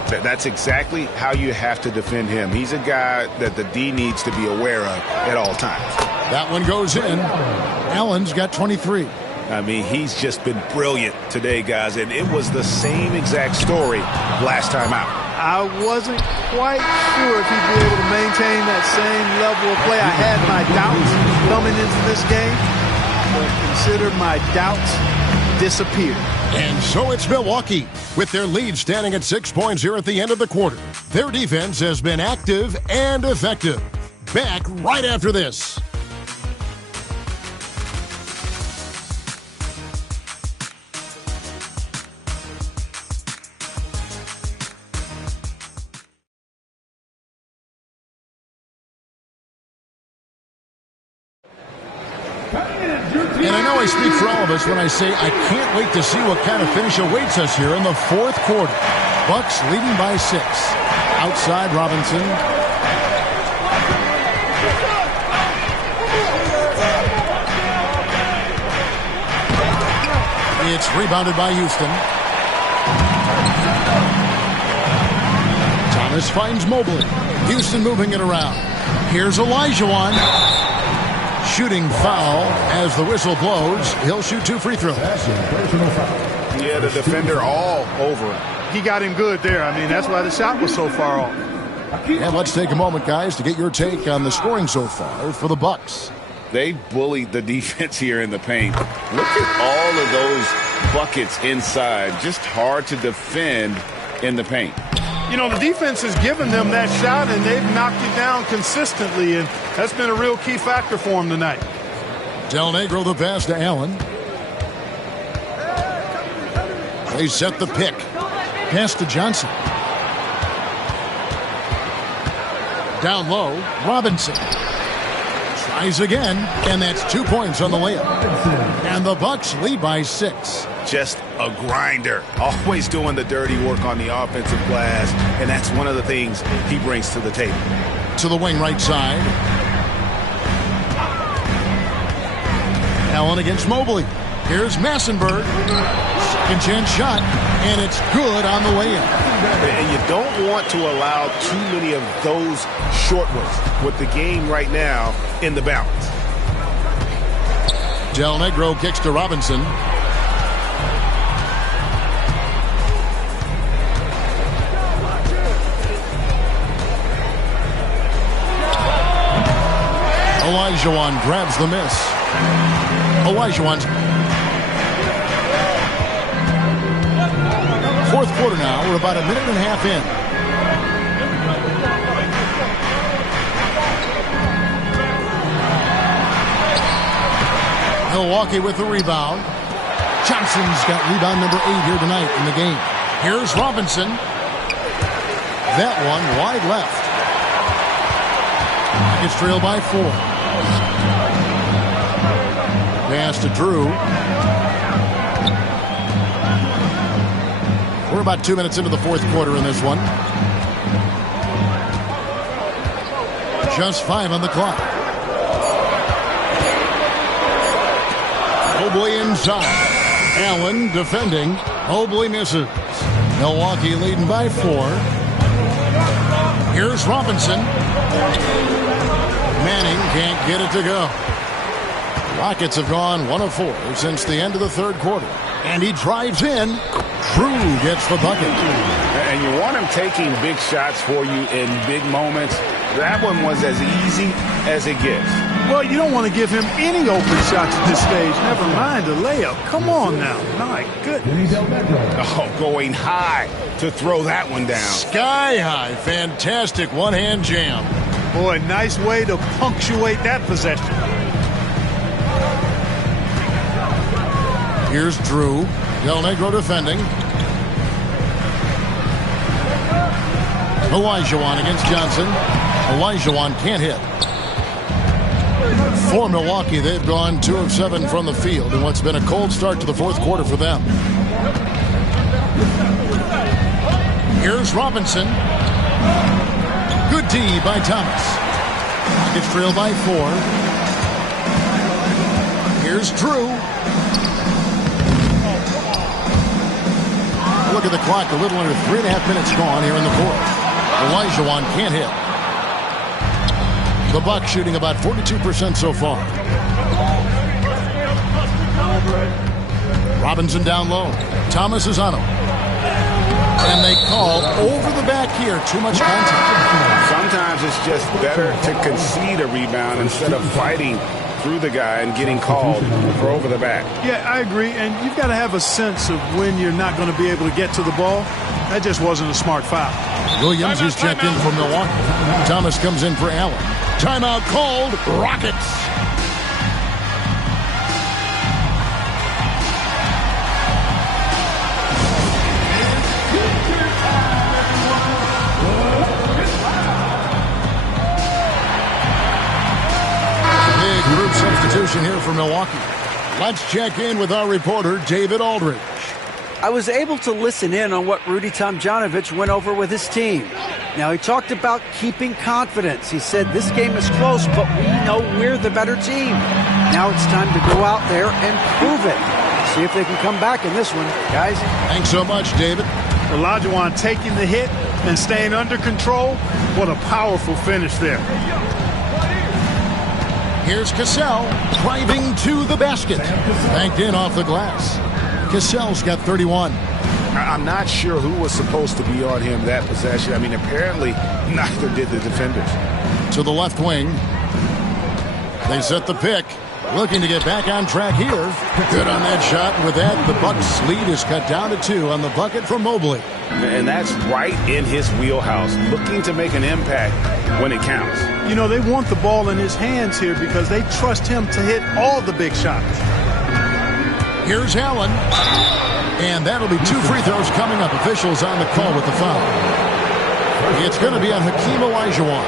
That's exactly how you have to defend him. He's a guy that the D needs to be aware of at all times. That one goes in. Allen's got 23. I mean, he's just been brilliant today, guys, and it was the same exact story last time out. I wasn't quite sure if he'd be able to maintain that same level of play. I had my doubts coming into this game, but consider my doubts disappeared. And so it's Milwaukee, with their lead standing at 6 points here at the end of the quarter. Their defense has been active and effective. Back right after this. And I know I speak for all of us when I say I can't wait to see what kind of finish awaits us here in the 4th quarter. Bucks leading by 6. Outside Robinson. It's rebounded by Houston. Thomas finds Mobley. Houston moving it around. Here's Olajuwon. Shooting foul as the whistle blows. He'll shoot 2 free throws. Yeah, the defender all over him. He got him good there. I mean, that's why the shot was so far off. And let's take a moment, guys, to get your take on the scoring so far for the Bucks. They bullied the defense here in the paint. Look at all of those buckets inside. Just hard to defend in the paint. You know, the defense has given them that shot, and they've knocked it down consistently, and that's been a real key factor for them tonight. Del Negro the pass to Allen. They set the pick. Pass to Johnson. Down low, Robinson. Tries again, and that's 2 points on the layup. And the Bucks lead by 6. Just a grinder, always doing the dirty work on the offensive glass, and that's one of the things he brings to the table. To the wing right side. Allen against Mobley. Here's Massenberg. Second chance shot, and it's good on the way in. And you don't want to allow too many of those short ones with the game right now in the balance. Del Negro kicks to Robinson. Olajuwon grabs the miss. Olajuwon's 4th quarter now. We're about a minute and a half in. Milwaukee with the rebound. Johnson's got rebound number 8 here tonight in the game. Here's Robinson. That one wide left. It's trailed by 4. Pass to Drew. We're about 2 minutes into the 4th quarter in this one. Just 5 on the clock. Mobley inside. Allen defending. Mobley misses. Milwaukee leading by 4. Here's Robinson. Manning can't get it to go. Rockets have gone 1 of 4 since the end of the 3rd quarter. And he drives in. Drew gets the bucket. And you want him taking big shots for you in big moments. That one was as easy as it gets. Well, you don't want to give him any open shots at this stage. Never mind a layup. Come on now. My goodness. Oh, going high to throw that one down. Sky high. Fantastic one-hand jam. Boy, nice way to punctuate that possession. Here's Drew. Del Negro defending. Olajuwon against Johnson. Olajuwon can't hit. For Milwaukee, they've gone 2 of 7 from the field in what's been a cold start to the fourth quarter for them. Here's Robinson. Good D by Thomas. Rockets trail by 4. Here's Drew. Look at the clock. A little under 3.5 minutes gone here in the fourth. Olajuwon can't hit. The Bucks shooting about 42% so far. Robinson down low. Thomas is on him. And they call over the back here. Too much contact. Sometimes it's just better to concede a rebound instead of fighting through the guy and getting called for over the back. Yeah, I agree. And you've got to have a sense of when you're not going to be able to get to the ball. That just wasn't a smart foul. Williams is checked in for Milwaukee. Thomas comes in for Allen. Timeout called. Rockets. Big group substitution here for Milwaukee. Let's check in with our reporter, David Aldridge. I was able to listen in on what Rudy Tomjanovich went over with his team. Now, he talked about keeping confidence. He said this game is close, but we know we're the better team. Now it's time to go out there and prove it. See if they can come back in this one, guys. Thanks so much, David. Olajuwon taking the hit and staying under control. What a powerful finish there. Here's Cassell driving to the basket. Banked in off the glass. Cassell's got 31. I'm not sure who was supposed to be on him that possession. I mean, apparently neither did the defenders. To the left wing. They set the pick. Looking to get back on track here. Good on that shot. With that, the Bucks' lead is cut down to 2 on the bucket from Mobley. And that's right in his wheelhouse. Looking to make an impact when it counts. You know, they want the ball in his hands here because they trust him to hit all the big shots. Here's Allen. And that'll be 2 free throws coming up. Officials on the call with the foul. It's going to be on Hakeem Olajuwon.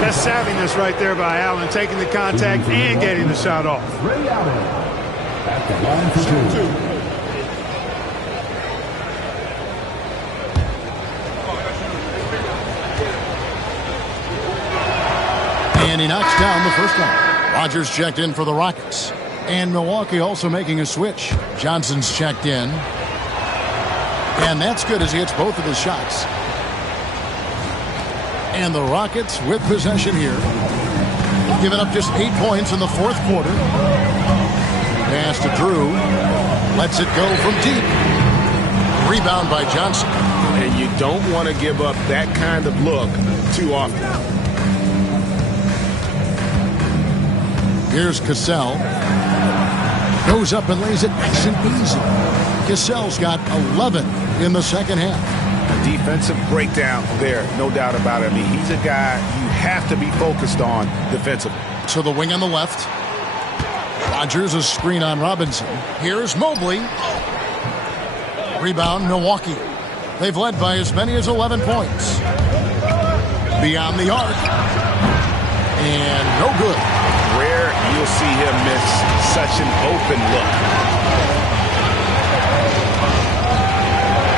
That's savviness right there by Allen, taking the contact and getting the shot off. Ray Allen at the line for 2. And he knocks down the first one. Rogers checked in for the Rockets. And Milwaukee also making a switch. Johnson's checked in. And that's good as he hits both of his shots. And the Rockets with possession here. Giving up just 8 points in the fourth quarter. Pass to Drew. Lets it go from deep. Rebound by Johnson. And you don't want to give up that kind of look too often. Here's Cassell. Goes up and lays it nice and easy. Cassell's got 11 in the second half. A defensive breakdown there, no doubt about it. I mean, he's a guy you have to be focused on defensively. To the wing on the left. Rogers, a screen on Robinson. Here's Mobley. Rebound, Milwaukee. They've led by as many as 11 points. Beyond the arc. And no good. Rare you'll see him miss such an open look.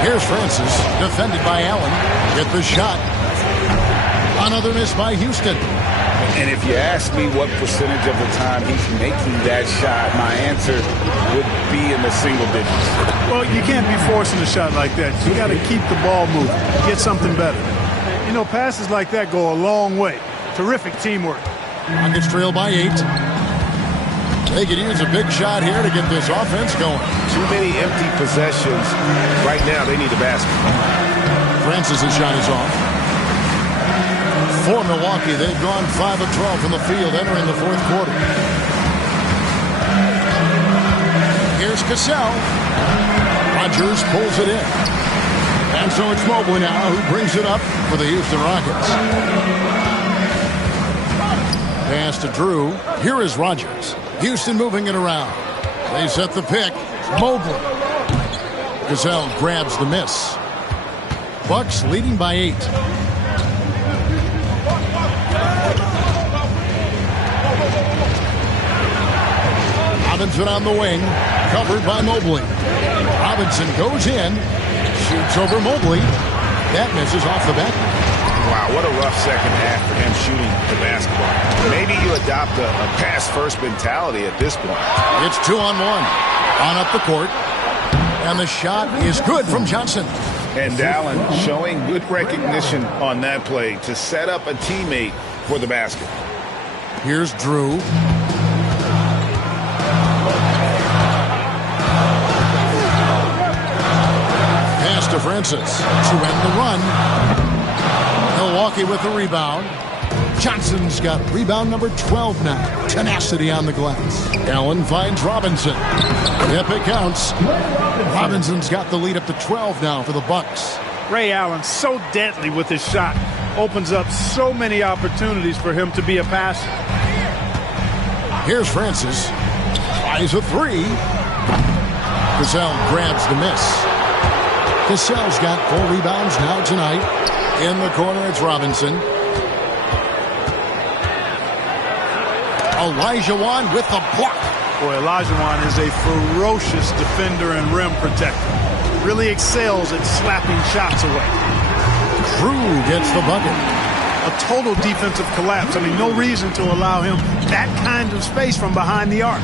Here's Francis, defended by Allen. Get the shot. Another miss by Houston. And if you ask me what percentage of the time he's making that shot, my answer would be in the single digits. Well, you can't be forcing a shot like that. You got to keep the ball moving. Get something better. You know, passes like that go a long way. Terrific teamwork. Rockets trail by 8. They could use a big shot here to get this offense going. Too many empty possessions. Right now, they need a basket. Francis' shot is off. For Milwaukee, they've gone 5 of 12 from the field entering the fourth quarter. Here's Cassell. Rogers pulls it in. And so it's Mobley now who brings it up for the Houston Rockets. Pass to Drew. Here is Rogers. Houston moving it around. They set the pick. Mobley. Cassell grabs the miss. Bucks leading by 8. Robinson on the wing. Covered by Mobley. Robinson goes in. Shoots over Mobley. That misses off the back. Wow, what a rough second half for him shooting the basketball. Maybe you adopt a pass-first mentality at this point. It's 2-on-1. On up the court. And the shot is good from Johnson. And Allen showing good recognition on that play to set up a teammate for the basket. Here's Drew. Pass to Francis to end the run. Milwaukee with the rebound. Johnson's got rebound number 12 now. Tenacity on the glass. Allen finds Robinson. Yep, it counts. Robinson's got the lead up to 12 now for the Bucks. Ray Allen so deadly with his shot. Opens up so many opportunities for him to be a passer. Here's Francis. Tries a three. Cassell grabs the miss. Cassell's got 4 rebounds now tonight. In the corner, it's Robinson. Olajuwon with the block. Boy, Olajuwon is a ferocious defender and rim protector. Really excels at slapping shots away. Drew gets the bucket. A total defensive collapse. I mean, no reason to allow him that kind of space from behind the arc.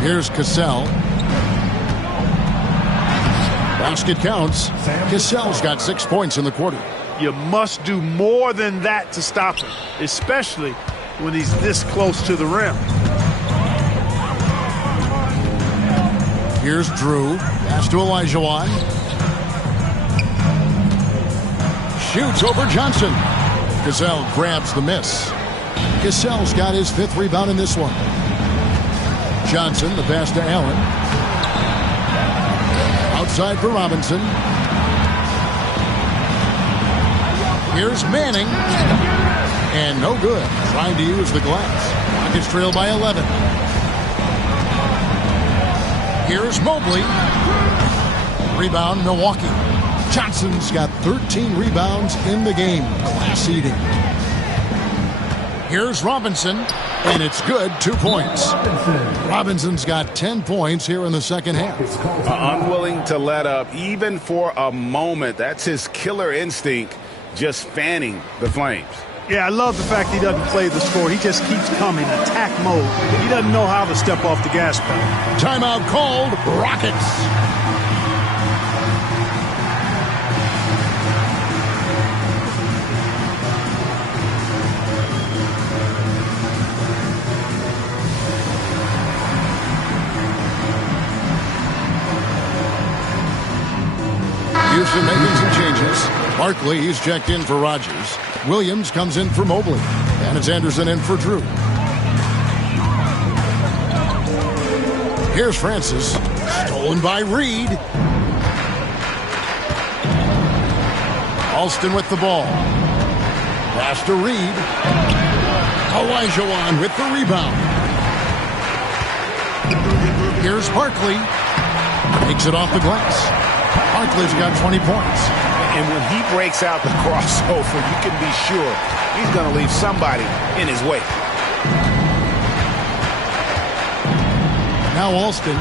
Here's Cassell. Basket counts. Cassell's got 6 points in the quarter. You must do more than that to stop him, especially when he's this close to the rim. Here's Drew. Pass to Olajuwon. Shoots over Johnson. Cassell grabs the miss. Cassell's got his 5th rebound in this one. Johnson, the pass to Allen. Outside for Robinson. Here's Manning. And no good. Trying to use the glass. Rockets trail by 11. Here's Mobley. Rebound, Milwaukee. Johnson's got 13 rebounds in the game. Class eating. Here's Robinson. And it's good. 2 points. Robinson's got 10 points here in the second half. Unwilling to let up even for a moment. That's his killer instinct, just fanning the flames. Yeah, I love the fact he doesn't play the score. He just keeps coming, attack mode. He doesn't know how to step off the gas pedal. Timeout called. Rockets. Houston making some changes. Barkley, he's checked in for Rogers. Williams comes in for Mobley. And it's Anderson in for Drew. Here's Francis. Stolen by Reed. Alston with the ball. Pass to Reed. Olajuwon with the rebound. Here's Barkley. Takes it off the glass. Barkley's got 20 points. And when he breaks out the crossover, you can be sure he's going to leave somebody in his way. Now Alston.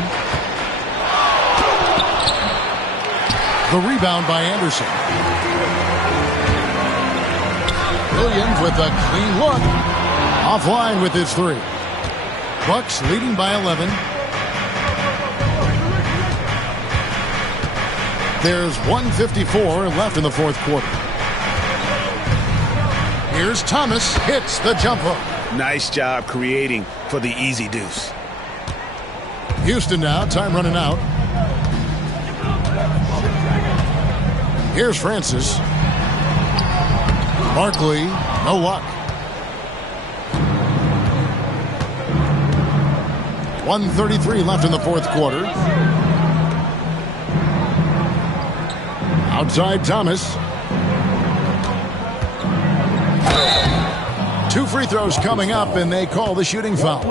The rebound by Anderson. Williams with a clean look. Offline with his 3. Bucks leading by 11. There's 1:54 left in the fourth quarter. Here's Thomas. Hits the jump hook. Nice job creating for the easy deuce. Houston now. Time running out. Here's Francis. Barkley, no luck. 1:33 left in the fourth quarter. Outside Thomas. 2 free throws coming up, and they call the shooting foul.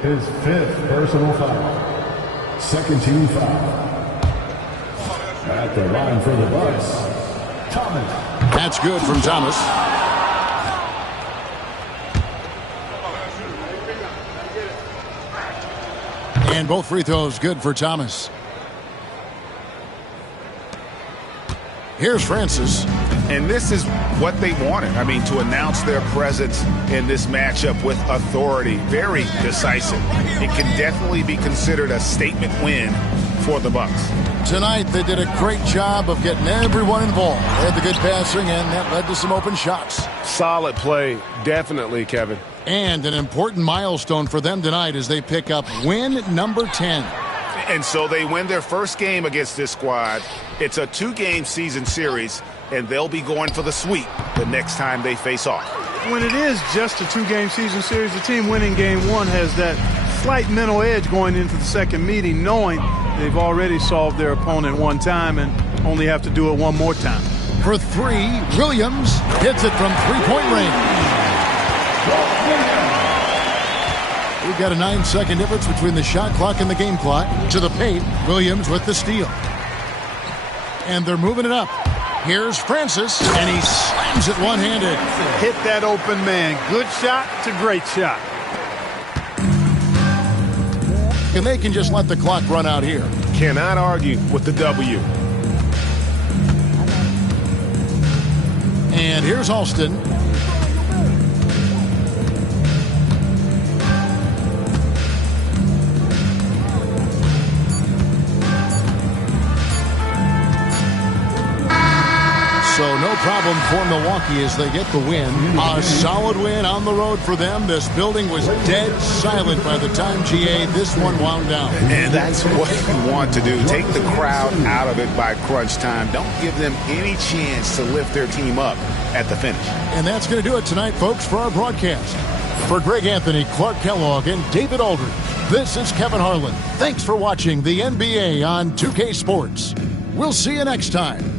His 5th personal foul. Second team foul. At the line for the Bucks, Thomas. That's good from Thomas. And both free throws good for Thomas. Here's Francis. And this is what they wanted. I mean, to announce their presence in this matchup with authority. Very decisive. It can definitely be considered a statement win for the Bucks. Tonight, they did a great job of getting everyone involved. They had the good passing, and that led to some open shots. Solid play, definitely, Kevin. And an important milestone for them tonight as they pick up win number 10. And so they win their first game against this squad. It's a 2-game season series, and they'll be going for the sweep the next time they face off. When it is just a 2-game season series, the team winning game 1 has that slight mental edge going into the second meeting, knowing they've already solved their opponent one time and only have to do it one more time. For 3, Williams hits it from three-point range. We've got a 9-second difference between the shot clock and the game clock. To the paint, Williams with the steal. And they're moving it up. Here's Francis, and he slams it one-handed. Hit that open man. Good shot to great shot. And they can just let the clock run out here. Cannot argue with the W. And here's Alston. So no problem for Milwaukee as they get the win. A solid win on the road for them. This building was dead silent by the time, GA, this one wound down. And that's what you want to do. Take the crowd out of it by crunch time. Don't give them any chance to lift their team up at the finish. And that's going to do it tonight, folks, for our broadcast. For Greg Anthony, Clark Kellogg, and David Aldridge, this is Kevin Harlan. Thanks for watching the NBA on 2K Sports. We'll see you next time.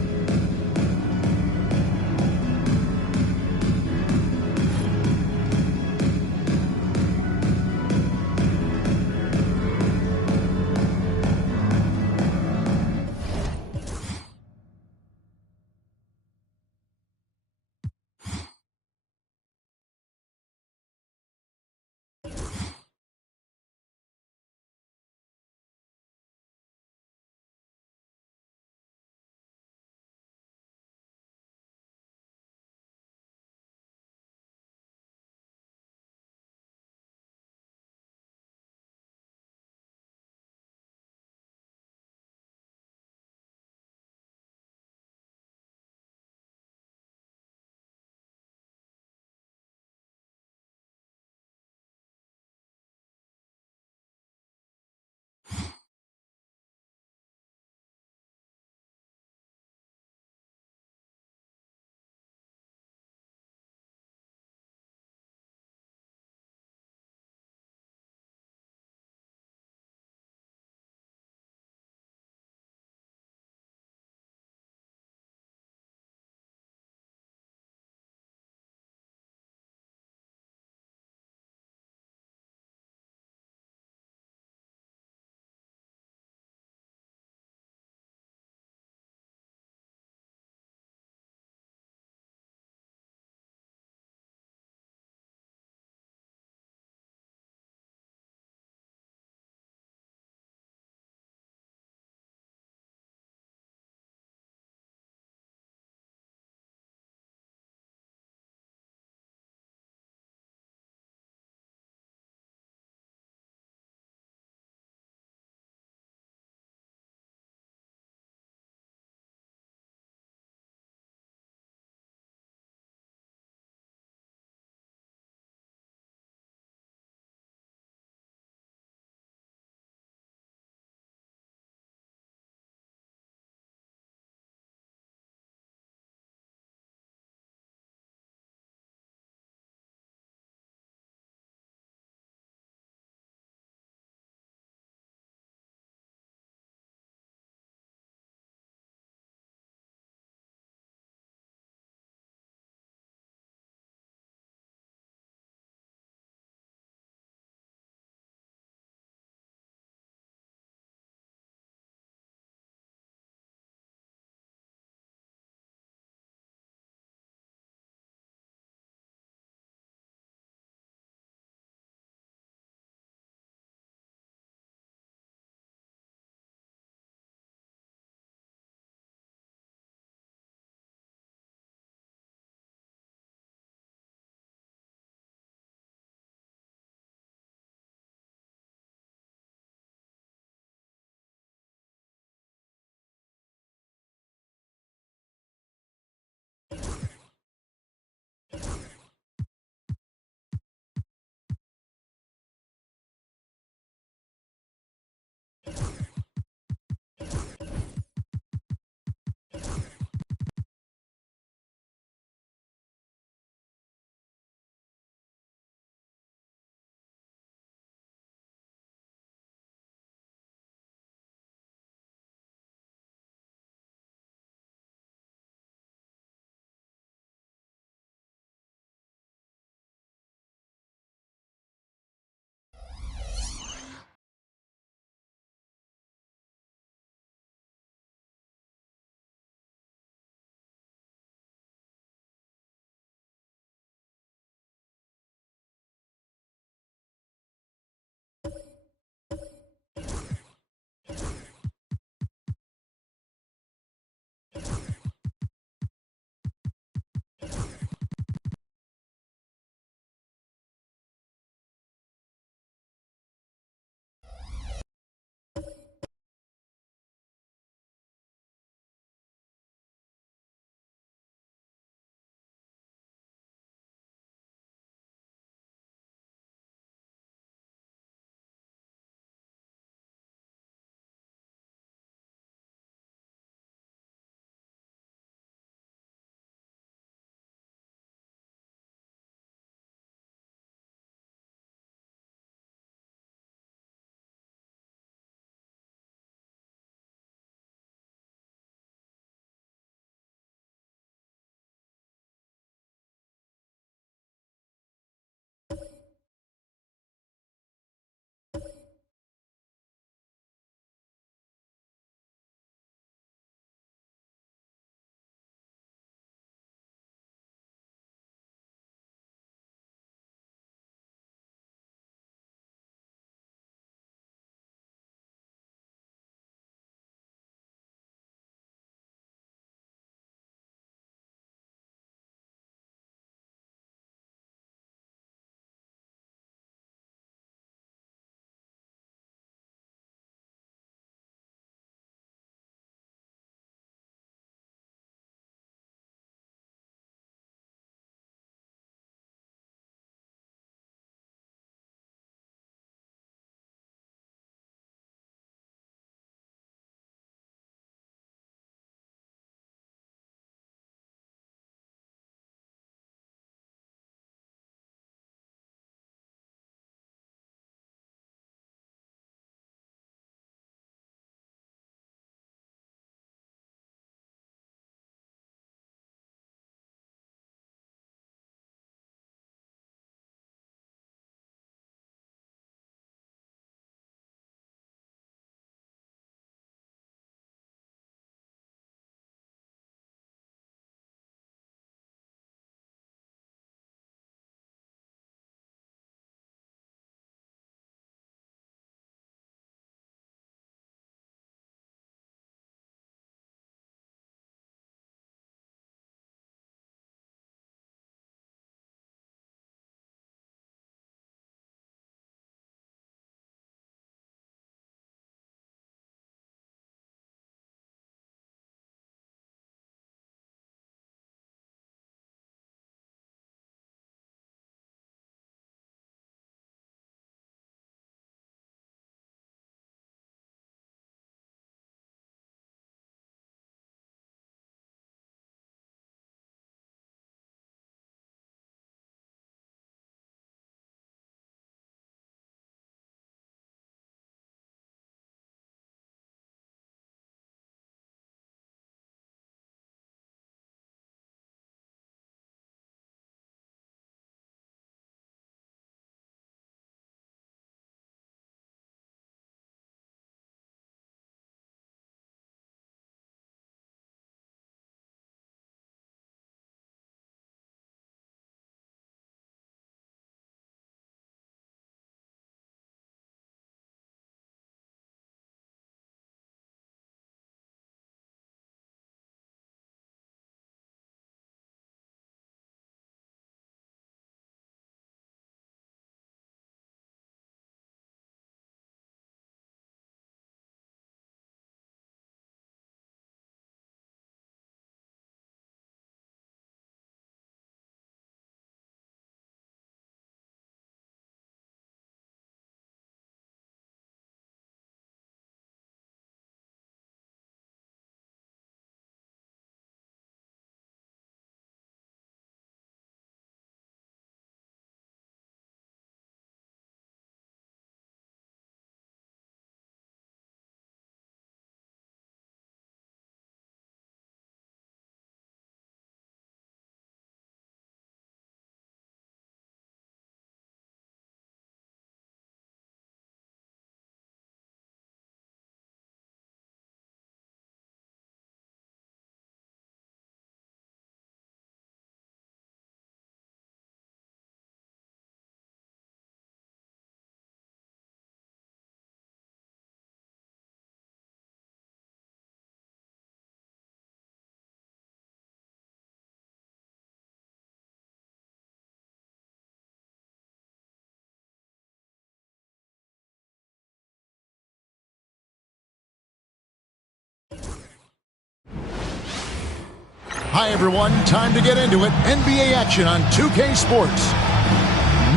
Hi, everyone. Time to get into it. NBA action on 2K Sports.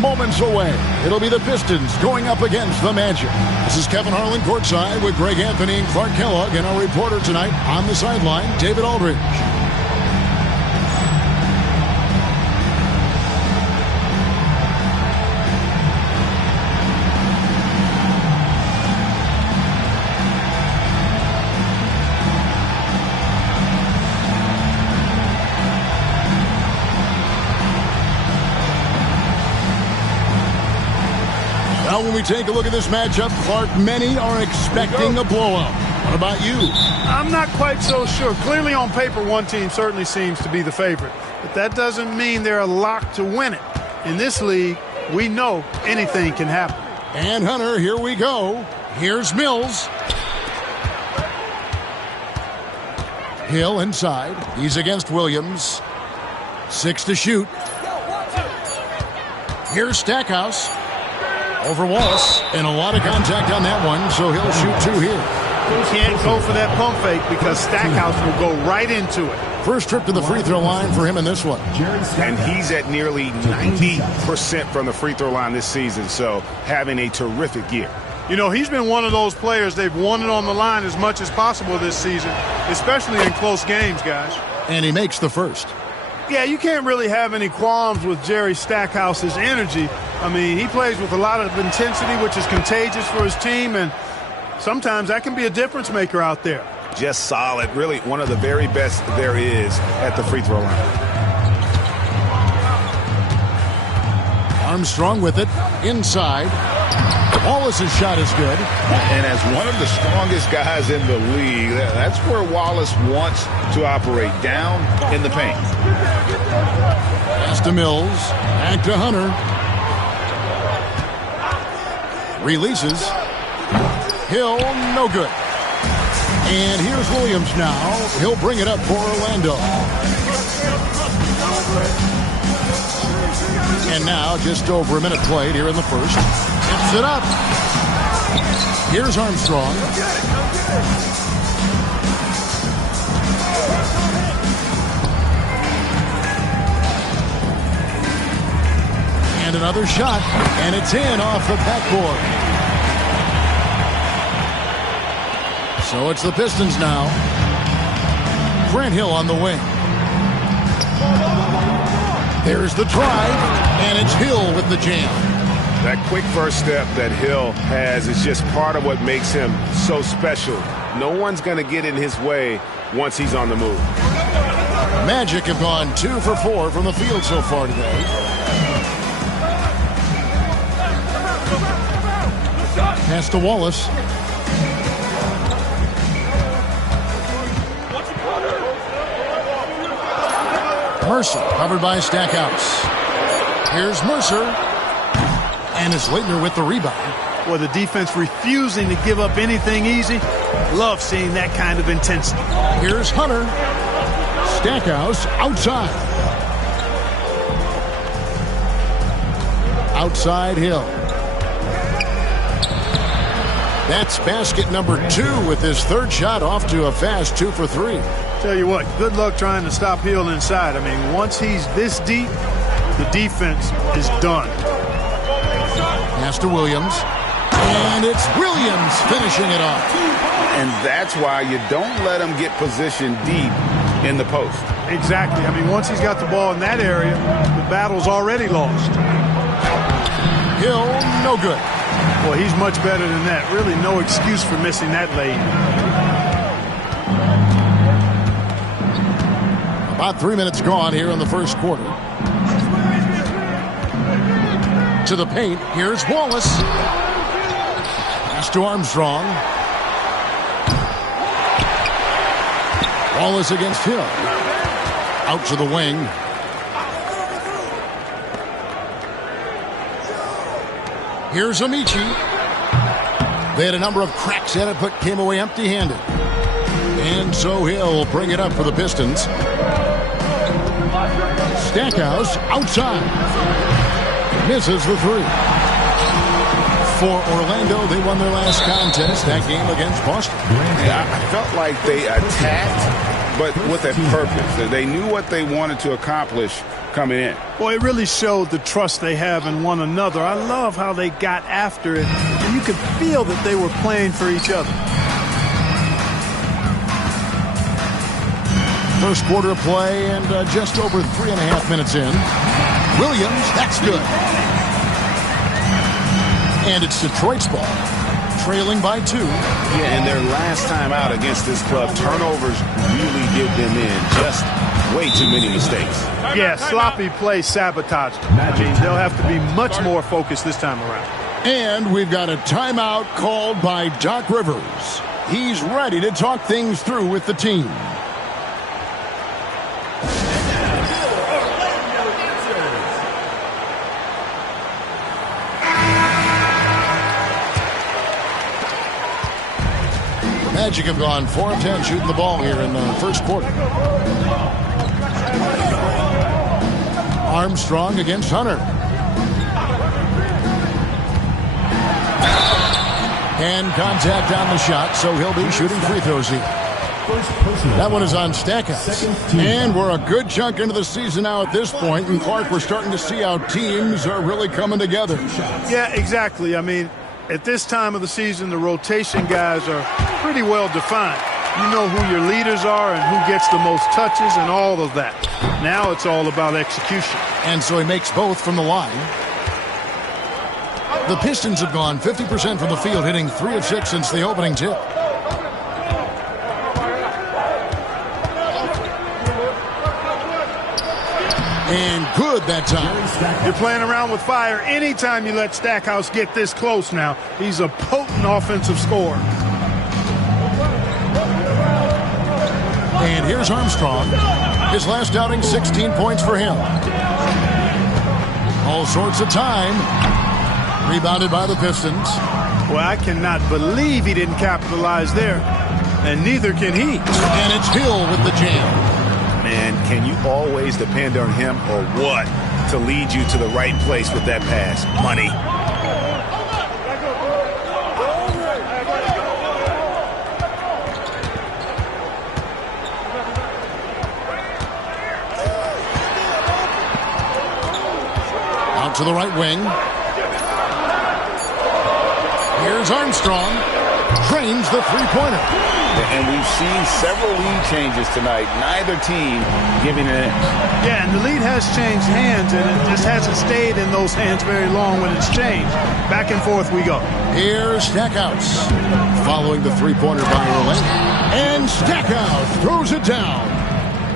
Moments away, it'll be the Pistons going up against the Magic. This is Kevin Harlan courtside with Greg Anthony and Clark Kellogg, and our reporter tonight on the sideline, David Aldridge. Well, when we take a look at this matchup, Clark, many are expecting a blowout. What about you? I'm not quite so sure. Clearly on paper, one team certainly seems to be the favorite. But that doesn't mean they're locked to win it. In this league, we know anything can happen. And Hunter, here we go. Here's Mills. Hill inside. He's against Williams. 6 to shoot. Here's Stackhouse. Over Wallace, and a lot of contact on that one, so he'll shoot 2 here. You can't go for that pump fake because Stackhouse will go right into it. First trip to the free throw line for him in this one. And he's at nearly 90% from the free throw line this season, so having a terrific year. You know, he's been one of those players they've wanted on the line as much as possible this season, especially in close games, guys. And he makes the first. Yeah, you can't really have any qualms with Jerry Stackhouse's energy. I mean, he plays with a lot of intensity, which is contagious for his team, and sometimes that can be a difference maker out there. Just solid. Really one of the very best there is at the free throw line. Armstrong with it. Inside. Wallace's shot is good. And as one of the strongest guys in the league, that's where Wallace wants to operate, down in the paint. Pass to Mills. Back to Hunter. Releases. Hill, no good. And here's Williams now. He'll bring it up for Orlando. And now just over a minute played here in the first. Tips it up. Here's Armstrong. And another shot, and it's in off the backboard. So it's the Pistons now. Grant Hill on the wing. There's the drive, and it's Hill with the jam. That quick first step that Hill has is just part of what makes him so special. No one's going to get in his way once he's on the move. Magic have gone 2 for 4 from the field so far today. Pass to Wallace. Mercer covered by Stackhouse. Here's Mercer. And it's Leitner with the rebound. Well, the defense refusing to give up anything easy. Love seeing that kind of intensity. Here's Hunter. Stackhouse outside. Outside Hill. That's basket number 2 with his third shot off to a fast 2 for 3. Tell you what, good luck trying to stop Hill inside. I mean, once he's this deep, the defense is done. Pass to Williams. And it's Williams finishing it off. And that's why you don't let him get positioned deep in the post. Exactly. I mean, once he's got the ball in that area, the battle's already lost. Hill, no good. Well, he's much better than that. Really no excuse for missing that late. About 3 minutes gone here in the first quarter. To the paint. Here's Wallace. Pass to Armstrong. Wallace against Hill. Out to the wing. Here's Amici. They had a number of cracks at it, but came away empty-handed. And so Hill will bring it up for the Pistons. Stackhouse outside. Misses the 3. For Orlando, they won their last contest, that game against Boston. Yeah, I felt like they attacked but with a purpose. They knew what they wanted to accomplish coming in. Well, it really showed the trust they have in one another. I love how they got after it, and you could feel that they were playing for each other. First quarter of play and just over 3.5 minutes in. Williams, that's good. And it's Detroit's ball, trailing by 2. Yeah, and their last time out against this club, turnovers really did them in. Just way too many mistakes. Yeah, sloppy play sabotage. I mean, they'll have to be much more focused this time around. And we've got a timeout called by Doc Rivers. He's ready to talk things through with the team. Magic have gone 4 of 10 shooting the ball here in the first quarter. Armstrong against Hunter. And contact on the shot, so he'll be shooting free throws here. That one is on Stackhouse. And we're a good chunk into the season now at this point. And Clark, we're starting to see how teams are really coming together. Yeah, exactly. I mean, at this time of the season, the rotation guys are pretty well defined. You know who your leaders are and who gets the most touches and all of that. Now it's all about execution. And so he makes both from the line. The Pistons have gone 50% from the field, hitting 3 of 6 since the opening tip. And good that time. You're playing around with fire anytime you let Stackhouse get this close now. He's a potent offensive scorer. And here's Armstrong. His last outing, 16 points for him. All sorts of time. Rebounded by the Pistons. Well, I cannot believe he didn't capitalize there. And neither can he. And it's Hill with the jam. Man, can you always depend on him or what to lead you to the right place with that pass? Money. Out to the right wing. Here's Armstrong. Drains the three-pointer. And we've seen several lead changes tonight. Neither team giving an inch. Yeah, and the lead has changed hands, and it just hasn't stayed in those hands very long when it's changed. Back and forth we go. Here's Stackhouse. Following the three-pointer by Orlando. And Stackhouse throws it down.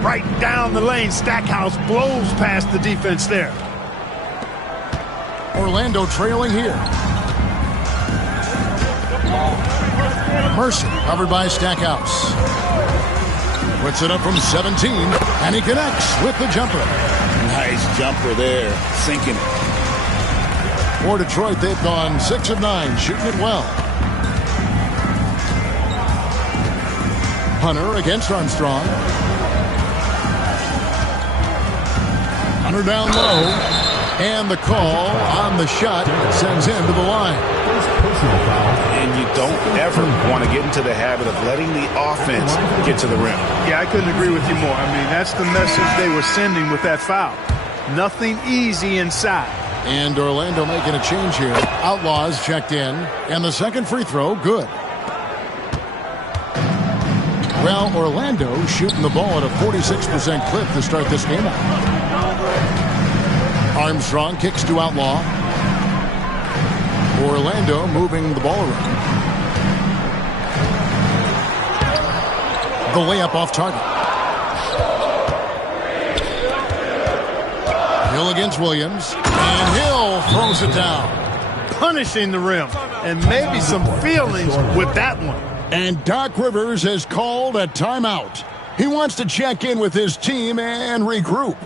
Right down the lane. Stackhouse blows past the defense there. Orlando trailing here. Mercer covered by Stackhouse. Puts it up from 17, and he connects with the jumper. Nice jumper there, sinking it. For Detroit, they've gone 6 of 9, shooting it well. Hunter against Armstrong. Hunter down low, and the call on the shot sends him to the line. And you don't ever want to get into the habit of letting the offense get to the rim. Yeah, I couldn't agree with you more. I mean, that's the message they were sending with that foul. Nothing easy inside. And Orlando making a change here. Outlaws checked in, and the second free throw, good. Well, Orlando shooting the ball at a 46% clip to start this game out. Armstrong kicks to Outlaw. Orlando moving the ball around. The layup off target. Hill against Williams. And Hill throws it down. Punishing the rim. And maybe some feelings with that one. And Doc Rivers has called a timeout. He wants to check in with his team and regroup.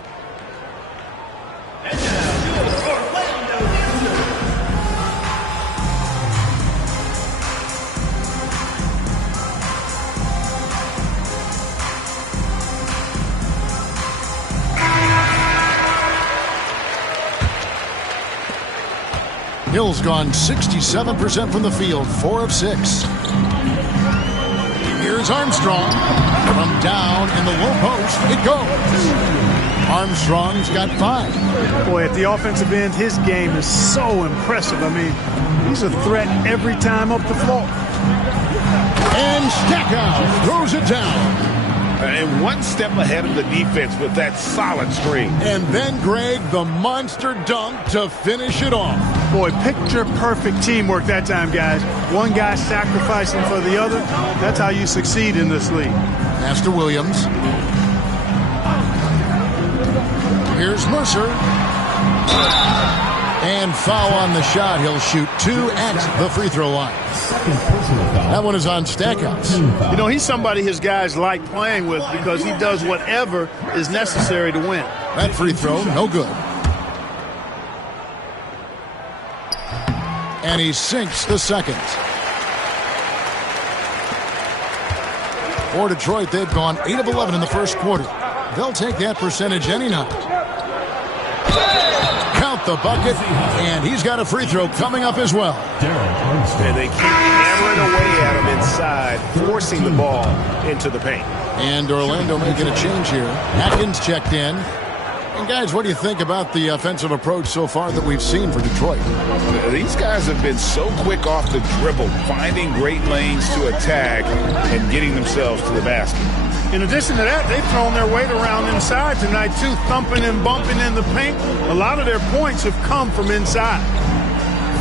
Hill's gone 67% from the field, 4 of 6. Here's Here's Armstrong. From down in the low post, it goes. Armstrong's got 5. Boy, at the offensive end, his game is so impressive. I mean, he's a threat every time up the floor. And Stackhouse throws it down. And one step ahead of the defense with that solid screen. And then, Greg, the monster dunk to finish it off. Boy, picture-perfect teamwork that time, guys. One guy sacrificing for the other. That's how you succeed in this league. Pass to Williams. Here's Mercer. And foul on the shot. He'll shoot 2 at the free throw line. That one is on Stackhouse. You know, he's somebody his guys like playing with because he does whatever is necessary to win. That free throw, no good. And he sinks the second. For Detroit, they've gone 8 of 11 in the first quarter. They'll take that percentage any night. Count the bucket, and he's got a free throw coming up as well. And they keep hammering away at him inside, forcing the ball into the paint. And Orlando making a change here. Atkins checked in. And guys, what do you think about the offensive approach so far that we've seen for Detroit? These guys have been so quick off the dribble, finding great lanes to attack and getting themselves to the basket. In addition to that, they've thrown their weight around inside tonight, too, thumping and bumping in the paint. A lot of their points have come from inside.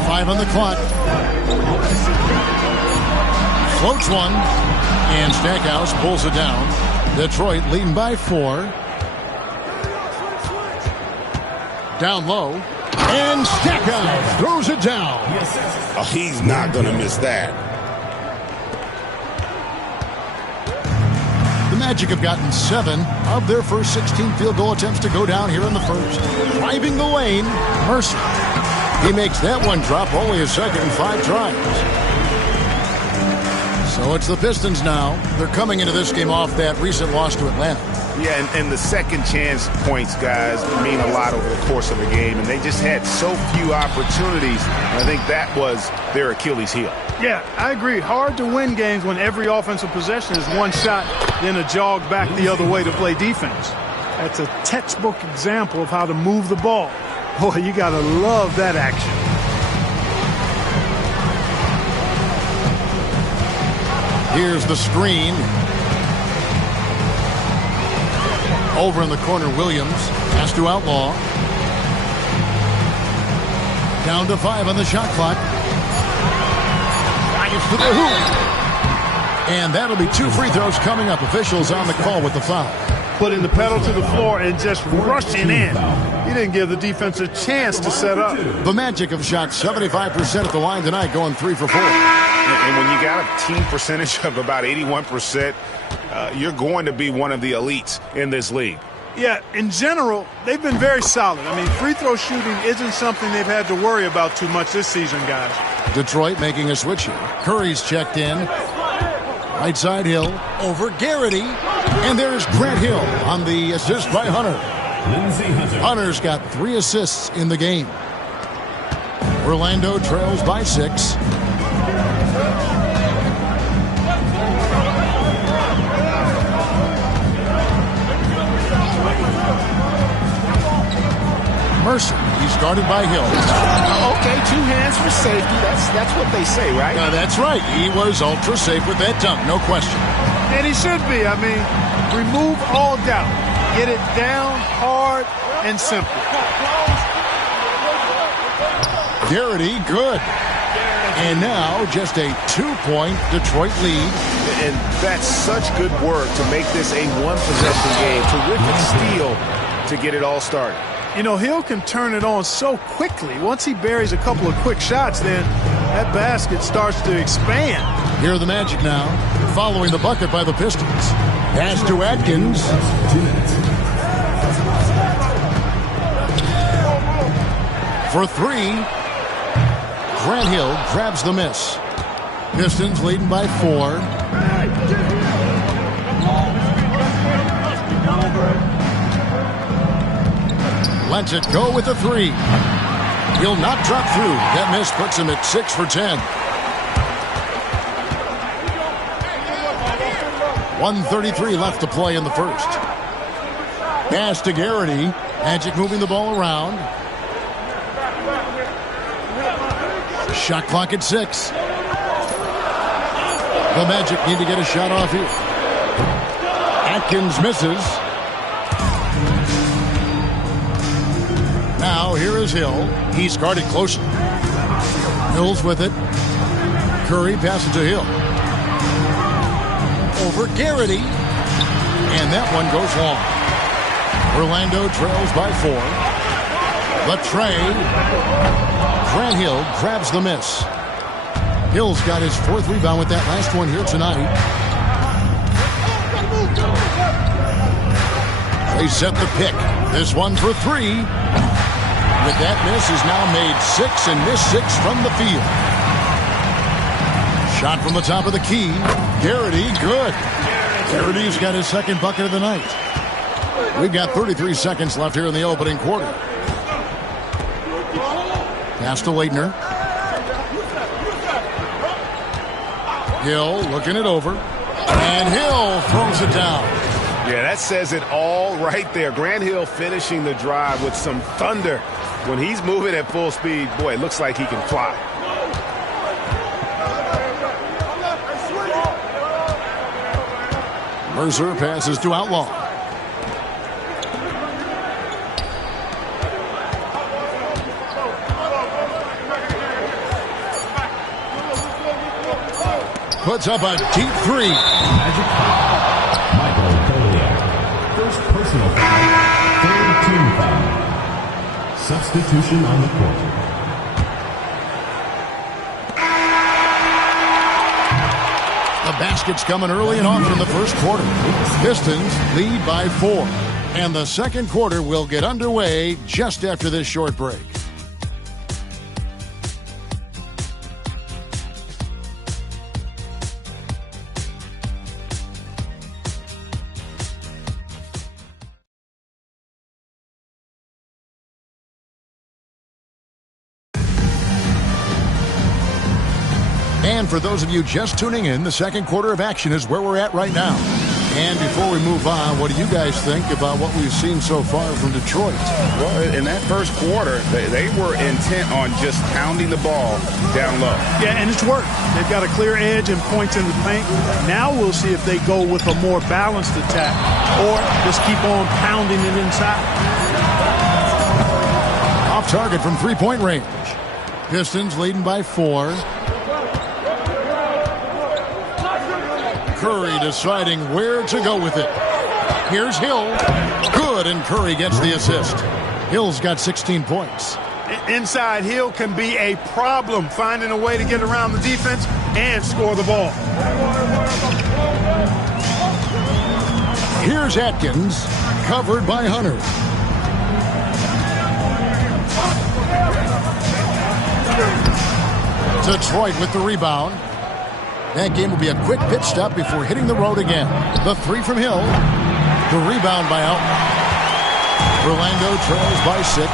5 on the clock. Floats one, and Stackhouse pulls it down. Detroit leading by 4. Down low, and Stackhouse throws it down. Oh, he's not going to miss that. The Magic have gotten 7 of their first 16 field goal attempts to go down here in the first. Driving the lane, Mercer. He makes that one drop, only his second in 5 tries. So it's the Pistons now. They're coming into this game off that recent loss to Atlanta. Yeah, and the second chance points, guys, mean a lot over the course of a game, and they just had so few opportunities. I think that was their Achilles heel. Yeah, I agree. Hard to win games when every offensive possession is one shot, then a jog back the other way to play defense. That's a textbook example of how to move the ball. Boy, you got to love that action. Here's the screen. Over in the corner, Williams has to Outlaw. Down to 5 on the shot clock. Drives to the hoop. And that'll be 2 free throws coming up. Officials on the call with the foul. Putting the pedal to the floor and just rushing in. He didn't give the defense a chance to set up. The Magic have shot 75% at the line tonight, going 3 for 4. And when you got a team percentage of about 81%, you're going to be one of the elites in this league. Yeah, in general, they've been very solid. I mean, free throw shooting isn't something they've had to worry about too much this season, guys. Detroit making a switch here. Curry's checked in. Right side Hill over Garrity. And there's Grant Hill on the assist by Hunter. Hunter's got 3 assists in the game. Orlando trails by 6. Mercer, he's guarded by Hill. Okay, 2 hands for safety. That's what they say, right? That's right. He was ultra safe with that dunk, no question. And he should be. I mean, remove all doubt. Get it down, hard, and simple. Garrity, good. And now just a 2-point Detroit lead. And that's such good work to make this a 1-possession game. Terrific steal to get it all started. You know, Hill can turn it on so quickly. Once he buries a couple of quick shots, then that basket starts to expand. Here are the Magic now, following the bucket by the Pistons. Pass to Atkins. For 3, Grant Hill grabs the miss. Pistons leading by 4. Lets it go with a 3. He'll not drop through. That miss puts him at 6 for 10. 1:33 left to play in the first. Pass to Garrity. Magic moving the ball around. Shot clock at 6. The Magic need to get a shot off here. Atkins misses. Now here is Hill. He's guarded closely. Hill's with it. Curry passes to Hill. Over Garrity. And that one goes long. Orlando trails by 4. The tray. Grant Hill grabs the miss. Hill's got his 4th rebound with that last one here tonight. They set the pick. This one for 3. With that miss, has now made 6 and missed 6 from the field. Shot from the top of the key. Garrity, good. Garrity's got his 2nd bucket of the night. We've got 33 seconds left here in the opening quarter. Pass to Leitner. Hill looking it over. And Hill throws it down. Yeah, that says it all right there. Grant Hill finishing the drive with some thunder. When he's moving at full speed, boy, it looks like he can fly. Mercer passes to Outlaw. Puts up a deep 3. Magic foul. Michael Goliak. First personal foul. 3rd team foul. Substitution on the court. The basket's coming early and often in the first quarter. Pistons lead by 4. And the second quarter will get underway just after this short break. And for those of you just tuning in, the second quarter of action is where we're at right now. And before we move on, what do you guys think about what we've seen so far from Detroit? Well, in that first quarter, they were intent on just pounding the ball down low. Yeah, and it's worked. They've got a clear edge and points in the paint. Now we'll see if they go with a more balanced attack or just keep on pounding it inside. Off target from three-point range. Pistons leading by 4. Curry deciding where to go with it. Here's Hill. Good, and Curry gets the assist. Hill's got 16 points. Inside, Hill can be a problem finding a way to get around the defense and score the ball. Here's Atkins, covered by Hunter. Detroit with the rebound. That game will be a quick pit stop before hitting the road again. The 3 from Hill. The rebound by Outlaw. Orlando trails by 6.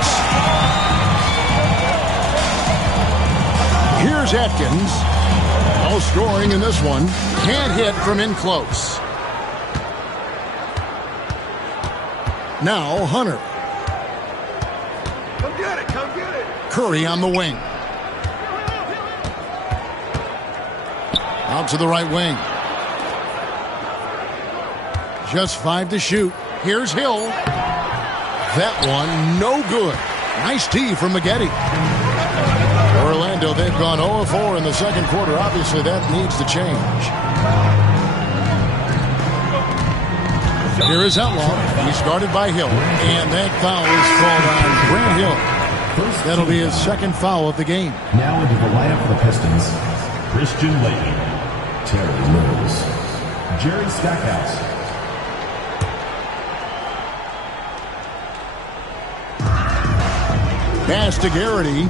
Here's Atkins. No scoring in this one. Can't hit from in close. Now Hunter. Come get it, come get it. Curry on the wing. Out to the right wing. Just 5 to shoot. Here's Hill. That one, no good. Nice tee from Maggette. Orlando, they've gone 0-4 in the second quarter. Obviously, that needs to change. Here is Outlaw. He's guarded by Hill. And that foul is called on Grant Hill. That'll be his 2nd foul of the game. Now into the lineup for the Pistons. Christian Laettner, Terry Mills, Jerry Stackhouse. Pass to Garrity.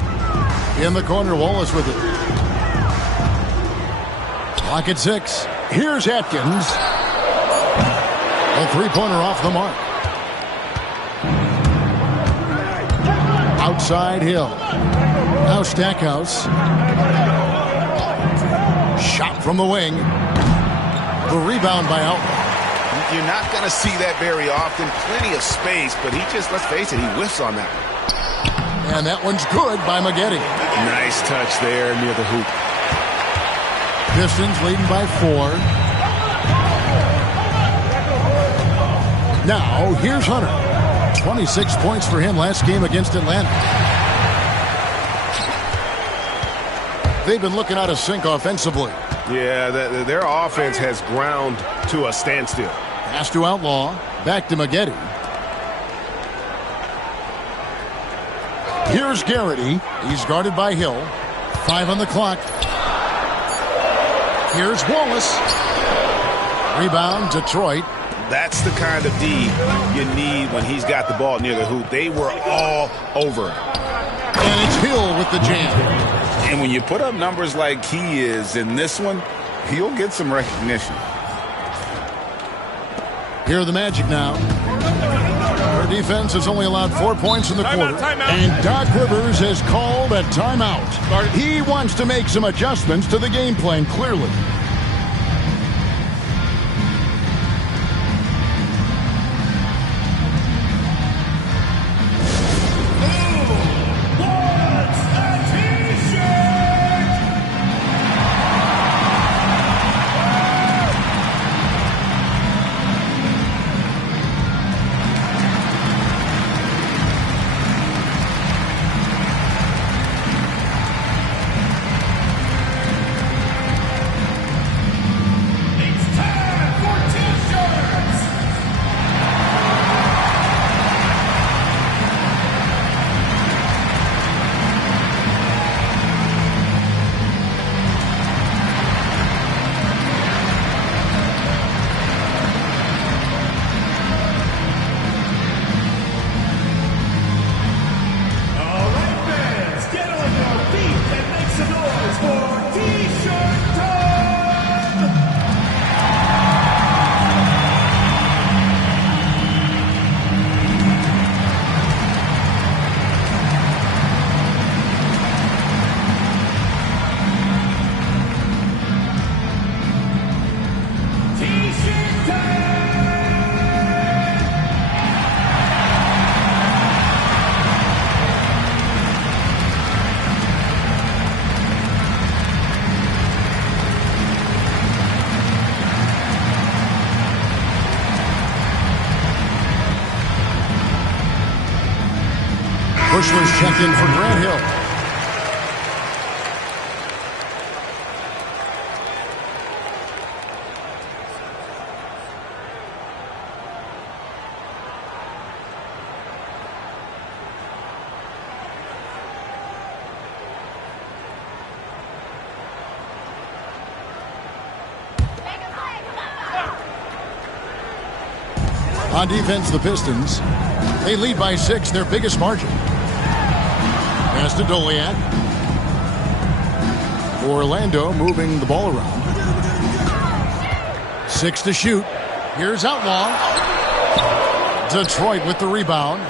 In the corner, Wallace with it. Clock at 6. Here's Atkins. A 3-pointer off the mark. Outside Hill. Now Stackhouse. Shot from the wing. The rebound by Outlaw. You're not going to see that very often. Plenty of space, but he just, let's face it, he whiffs on that one. And that one's good by Maggette. Nice touch there near the hoop. Pistons leading by 4. Now, here's Hunter. 26 points for him last game against Atlanta. They've been looking out of sync offensively. Yeah, their offense has ground to a standstill. Pass to Outlaw. Back to Maggette. Here's Garrity. He's guarded by Hill. 5 on the clock. Here's Wallace. Rebound, Detroit. That's the kind of D you need when he's got the ball near the hoop. They were all over him. And it's Hill with the jam. And when you put up numbers like he is in this one, he'll get some recognition. Here are the Magic now. Their defense has only allowed 4 points in the quarter. And Doc Rivers has called a timeout. He wants to make some adjustments to the game plan, clearly. Bushler's checked in for Grant Hill. On defense, the Pistons. They lead by 6, their biggest margin. Pass to Doliak. Orlando moving the ball around. 6 to shoot. Here's Outlaw. Detroit with the rebound.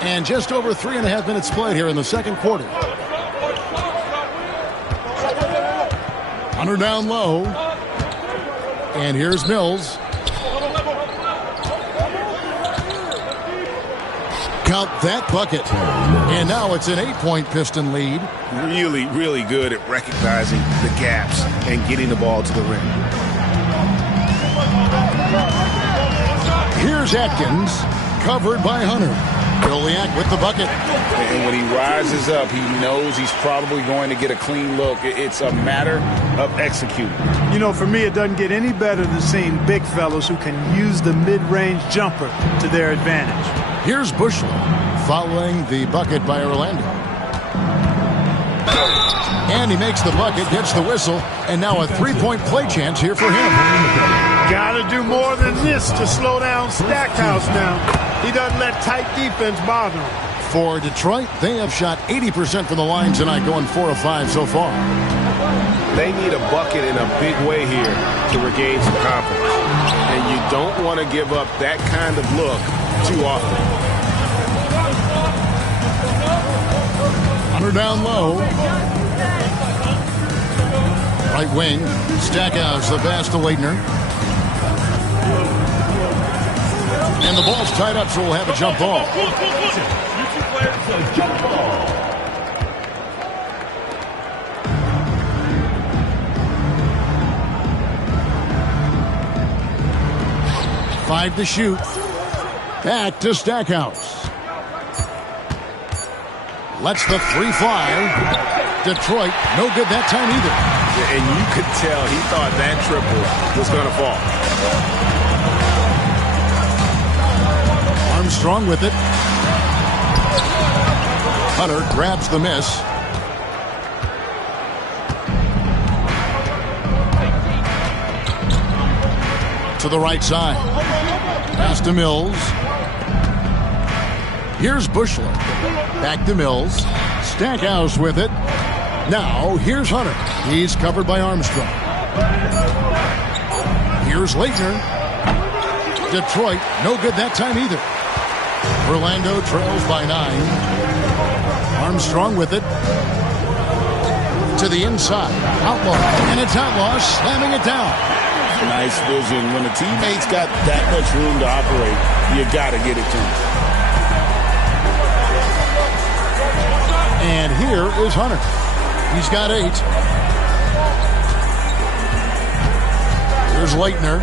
And just over 3.5 minutes played here in the second quarter. Hunter down low. And here's Mills. Count that bucket. And now it's an 8-point Piston lead. Really, really good at recognizing the gaps and getting the ball to the rim. Here's Atkins, covered by Hunter. Doliak with the bucket. And when he rises up, he knows he's probably going to get a clean look. It's a matter of executing. You know, for me, it doesn't get any better than seeing big fellas who can use the mid-range jumper to their advantage. Here's Bushler, following the bucket by Orlando. And he makes the bucket, gets the whistle, and now a 3-point play chance here for him. Got to do more than this to slow down Stackhouse now. He doesn't let tight defense bother him. For Detroit, they have shot 80% from the line tonight, going 4 of 5 so far. They need a bucket in a big way here to regain some confidence. And you don't want to give up that kind of look too often. Hunter down low. Right wing. Stackhouse, the pass to Leitner. And the ball's tied up, so we'll have a jump ball. A jump ball. Five to shoot. Back to Stackhouse. Lets the three fly. Detroit, no good that time either. Yeah, and you could tell he thought that triple was going to fall. Armstrong with it. Hunter grabs the miss. To the right side. Pass to Mills. Here's Bushler. Back to Mills. Stackhouse with it. Now, here's Hunter. He's covered by Armstrong. Here's Leitner. Detroit, no good that time either. Orlando trails by 9. Armstrong with it. To the inside. Outlaw. And it's Outlaw slamming it down. Nice vision. When a teammate's got that much room to operate, you got to get it to him. And here is Hunter. He's got 8. Here's Leitner.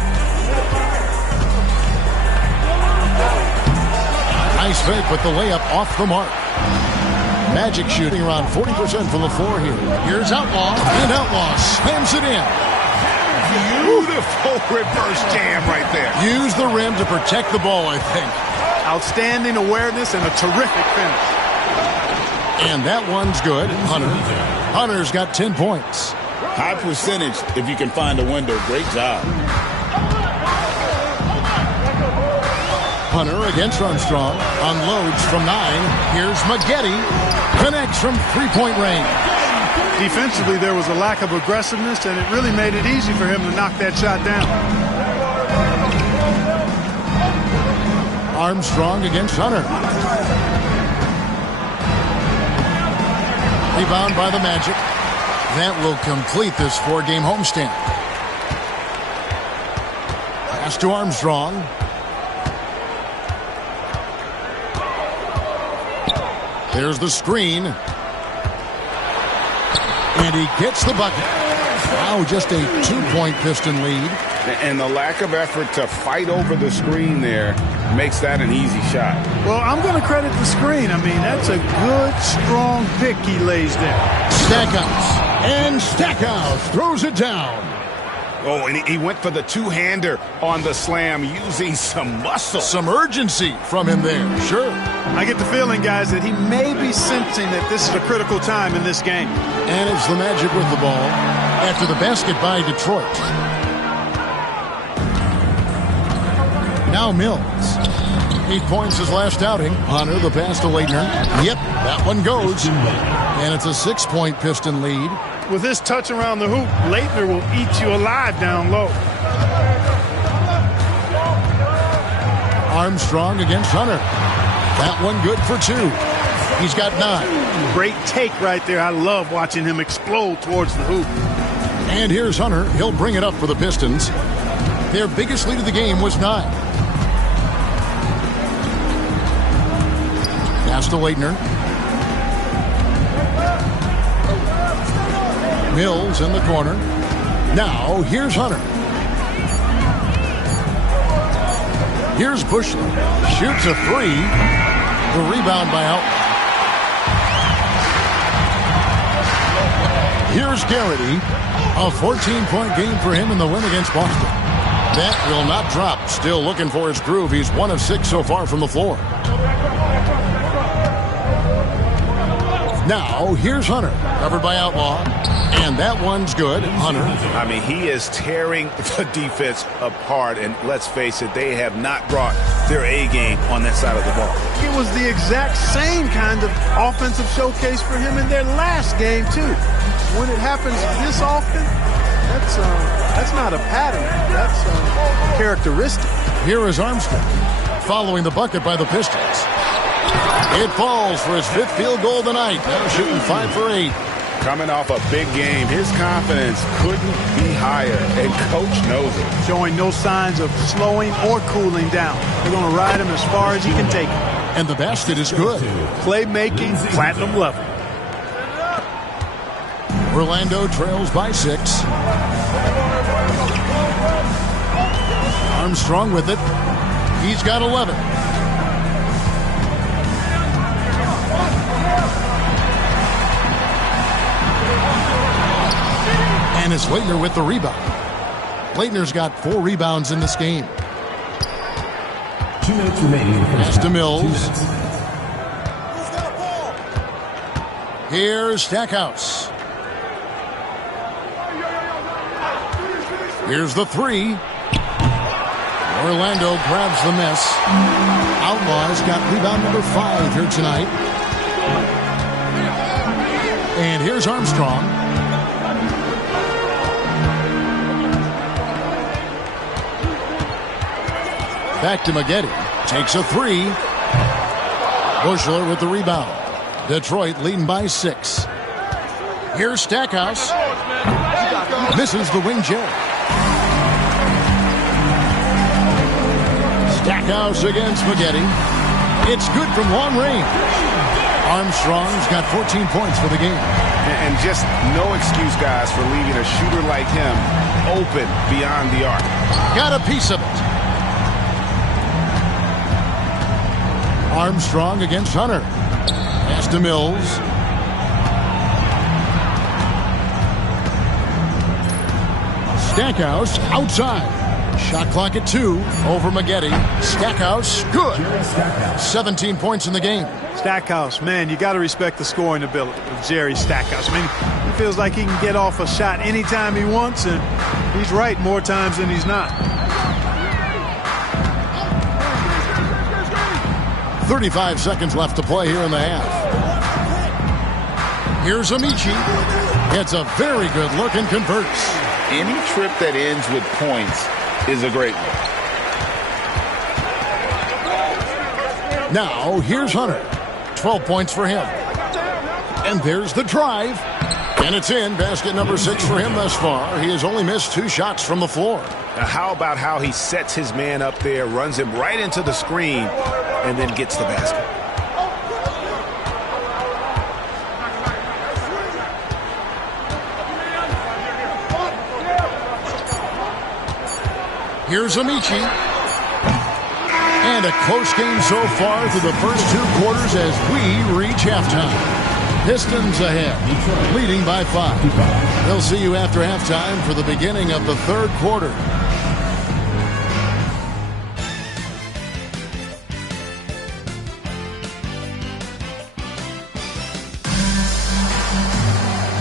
Nice fake, but the layup off the mark. Magic shooting around 40% from the floor here. Here's Outlaw, and Outlaw slams it in. Beautiful reverse jam right there. Use the rim to protect the ball, I think. Outstanding awareness and a terrific finish. And that one's good. Hunter's got 10 points. High percentage if you can find a window. Great job. Hunter against Armstrong. Unloads from 9. Here's Maggette. Connects from three-point range. Defensively, there was a lack of aggressiveness, and it really made it easy for him to knock that shot down. Armstrong against Hunter. Rebound by the Magic. That will complete this 4-game homestand. Pass to Armstrong. There's the screen. And he gets the bucket. Wow, just a 2-point Piston lead. And the lack of effort to fight over the screen there makes that an easy shot. Well, I'm going to credit the screen. I mean, that's a good, strong pick he lays there. Stackhouse. And Stackhouse throws it down. Oh, and he went for the two-hander on the slam using some muscle. Some urgency from him there, sure. I get the feeling, guys, that he may be sensing that this is a critical time in this game. And it's the Magic with the ball after the basket by Detroit. Now Mills. 8 points his last outing. Hunter, the pass to Leitner. Yep, that one goes. And it's a 6-point Piston lead. With his touch around the hoop, Leitner will eat you alive down low. Armstrong against Hunter. That one good for 2. He's got 9. Great take right there. I love watching him explode towards the hoop. And here's Hunter. He'll bring it up for the Pistons. Their biggest lead of the game was 9. Pass to Leitner. Mills in the corner. Now, here's Hunter. Here's Bushler. Shoots a 3. The rebound by Outlaw. Here's Garrity. A 14-point game for him in the win against Boston. That will not drop. Still looking for his groove. He's 1 of 6 so far from the floor. Now, here's Hunter. Covered by Outlaw. And that one's good. Hunter. I mean, he is tearing the defense apart. And let's face it, they have not brought their A game on that side of the ball. It was the exact same kind of offensive showcase for him in their last game, too. When it happens this often, that's not a pattern. That's a characteristic. Here is Armstrong following the bucket by the Pistons. It falls for his 5th field goal of the night. Now shooting 5 for 8. Coming off a big game, his confidence couldn't be higher, and Coach knows it. Showing no signs of slowing or cooling down. They're going to ride him as far as he can take him. And the basket is good. Playmaking, platinum level. Orlando trails by 6. Armstrong with it. He's got 11. And it's Laettner with the rebound. Laettner's got 4 rebounds in this game. 2 minutes remaining. Pass to Mills. Here's Stackhouse. Here's the 3. Orlando grabs the miss. Outlaws got rebound number 5 here tonight. And here's Armstrong. Back to Maggette. Takes a 3. Buechler with the rebound. Detroit leading by 6. Here's Stackhouse. Misses the wing J. Stackhouse against Maggette. It's good from long range. Armstrong's got 14 points for the game. And just no excuse, guys, for leaving a shooter like him open beyond the arc. Got a piece of it. Armstrong against Hunter. Pass to Mills. Stackhouse outside. Shot clock at 2 over Maggette. Stackhouse, good. 17 points in the game. Stackhouse, man, you got to respect the scoring ability of Jerry Stackhouse. I mean, he feels like he can get off a shot anytime he wants, and he's right more times than he's not. 35 seconds left to play here in the half. Here's Amici. Gets a very good look and converts. Any trip that ends with points is a great one. Now, here's Hunter. 12 points for him. And there's the drive. And it's in. Basket number 6 for him thus far. He has only missed 2 shots from the floor. Now, how about how he sets his man up there, runs him right into the screen, and then gets the basket? Here's Amici. And a close game so far through the first 2 quarters as we reach halftime. Pistons ahead, leading by 5. They'll see you after halftime for the beginning of the 3rd quarter.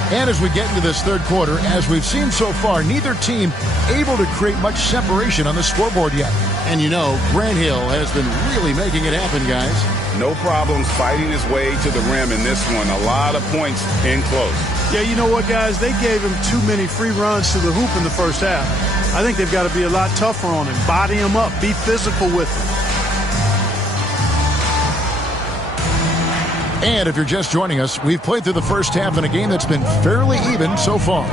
And as we get into this 3rd quarter, as we've seen so far, neither team able to create much separation on the scoreboard yet. And you know, Grant Hill has been really making it happen, guys. No problems fighting his way to the rim in this one. A lot of points in close. Yeah, you know what, guys? They gave him too many free runs to the hoop in the first half. I think they've got to be a lot tougher on him. Body him up. Be physical with him. And if you're just joining us, we've played through the first half in a game that's been fairly even so far.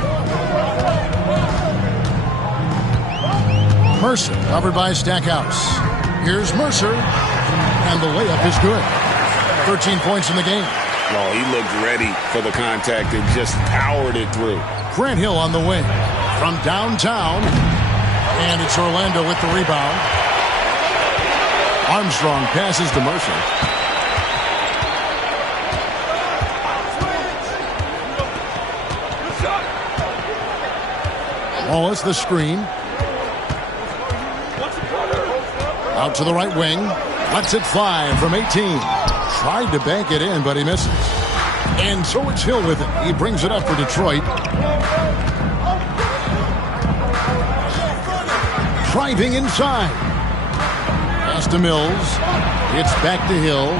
Mercer, covered by Stackhouse. Here's Mercer, and the layup is good. 13 points in the game. Oh, he looked ready for the contact and just powered it through. Grant Hill on the wing. From downtown, and it's Orlando with the rebound. Armstrong passes to Mercer. Wallace the screen. Out to the right wing. Lets it fly from 18. Tried to bank it in, but he misses. And so it's Hill with it. He brings it up for Detroit. Driving inside. Pass to Mills. It's back to Hill.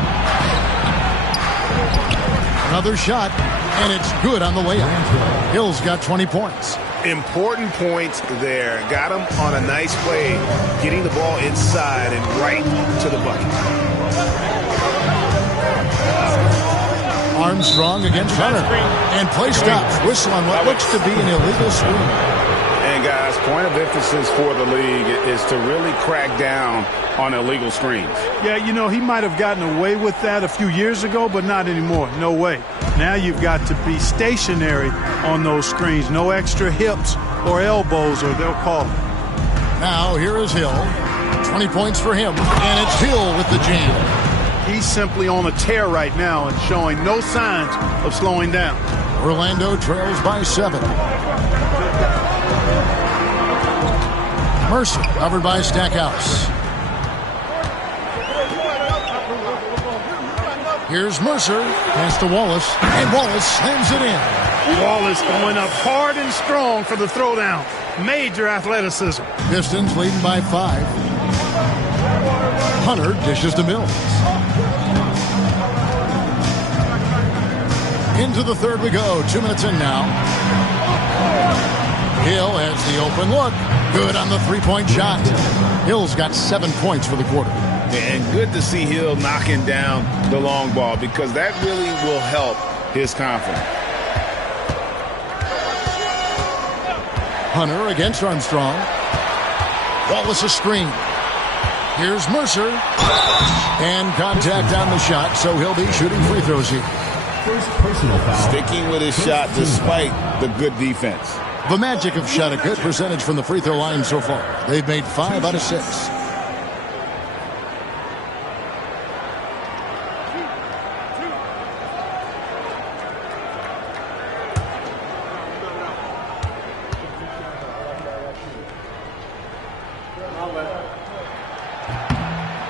Another shot, and it's good on the layup. Hill's got 20 points. Important points there. Got him on a nice play, getting the ball inside and right to the bucket. Armstrong against Hunter. And play stops. Whistle on what looks to be an illegal screen. And guys, point of emphasis for the league is to really crack down on illegal screens. Yeah, you know, he might have gotten away with that a few years ago, but not anymore. No way. Now you've got to be stationary on those screens. No extra hips or elbows, or they'll call it. Now here is Hill. 20 points for him, and it's Hill with the jam. He's simply on a tear right now and showing no signs of slowing down. Orlando trails by 7. Mercer covered by Stackhouse. Here's Mercer, pass to Wallace, and Wallace slams it in. Wallace going up hard and strong for the throwdown. Major athleticism. Pistons leading by 5. Hunter dishes to Mills. Into the third we go. 2 minutes in now. Hill has the open look. Good on the three-point shot. Hill's got 7 points for the quarter. And good to see Hill knocking down the long ball because that really will help his confidence. Hunter against Armstrong. Wallace a screen. Here's Mercer. And contact on the shot, so he'll be shooting free throws here. First personal foul. Sticking with his shot despite the good defense. The Magic have shot a good percentage from the free throw line so far. They've made 5 out of 6.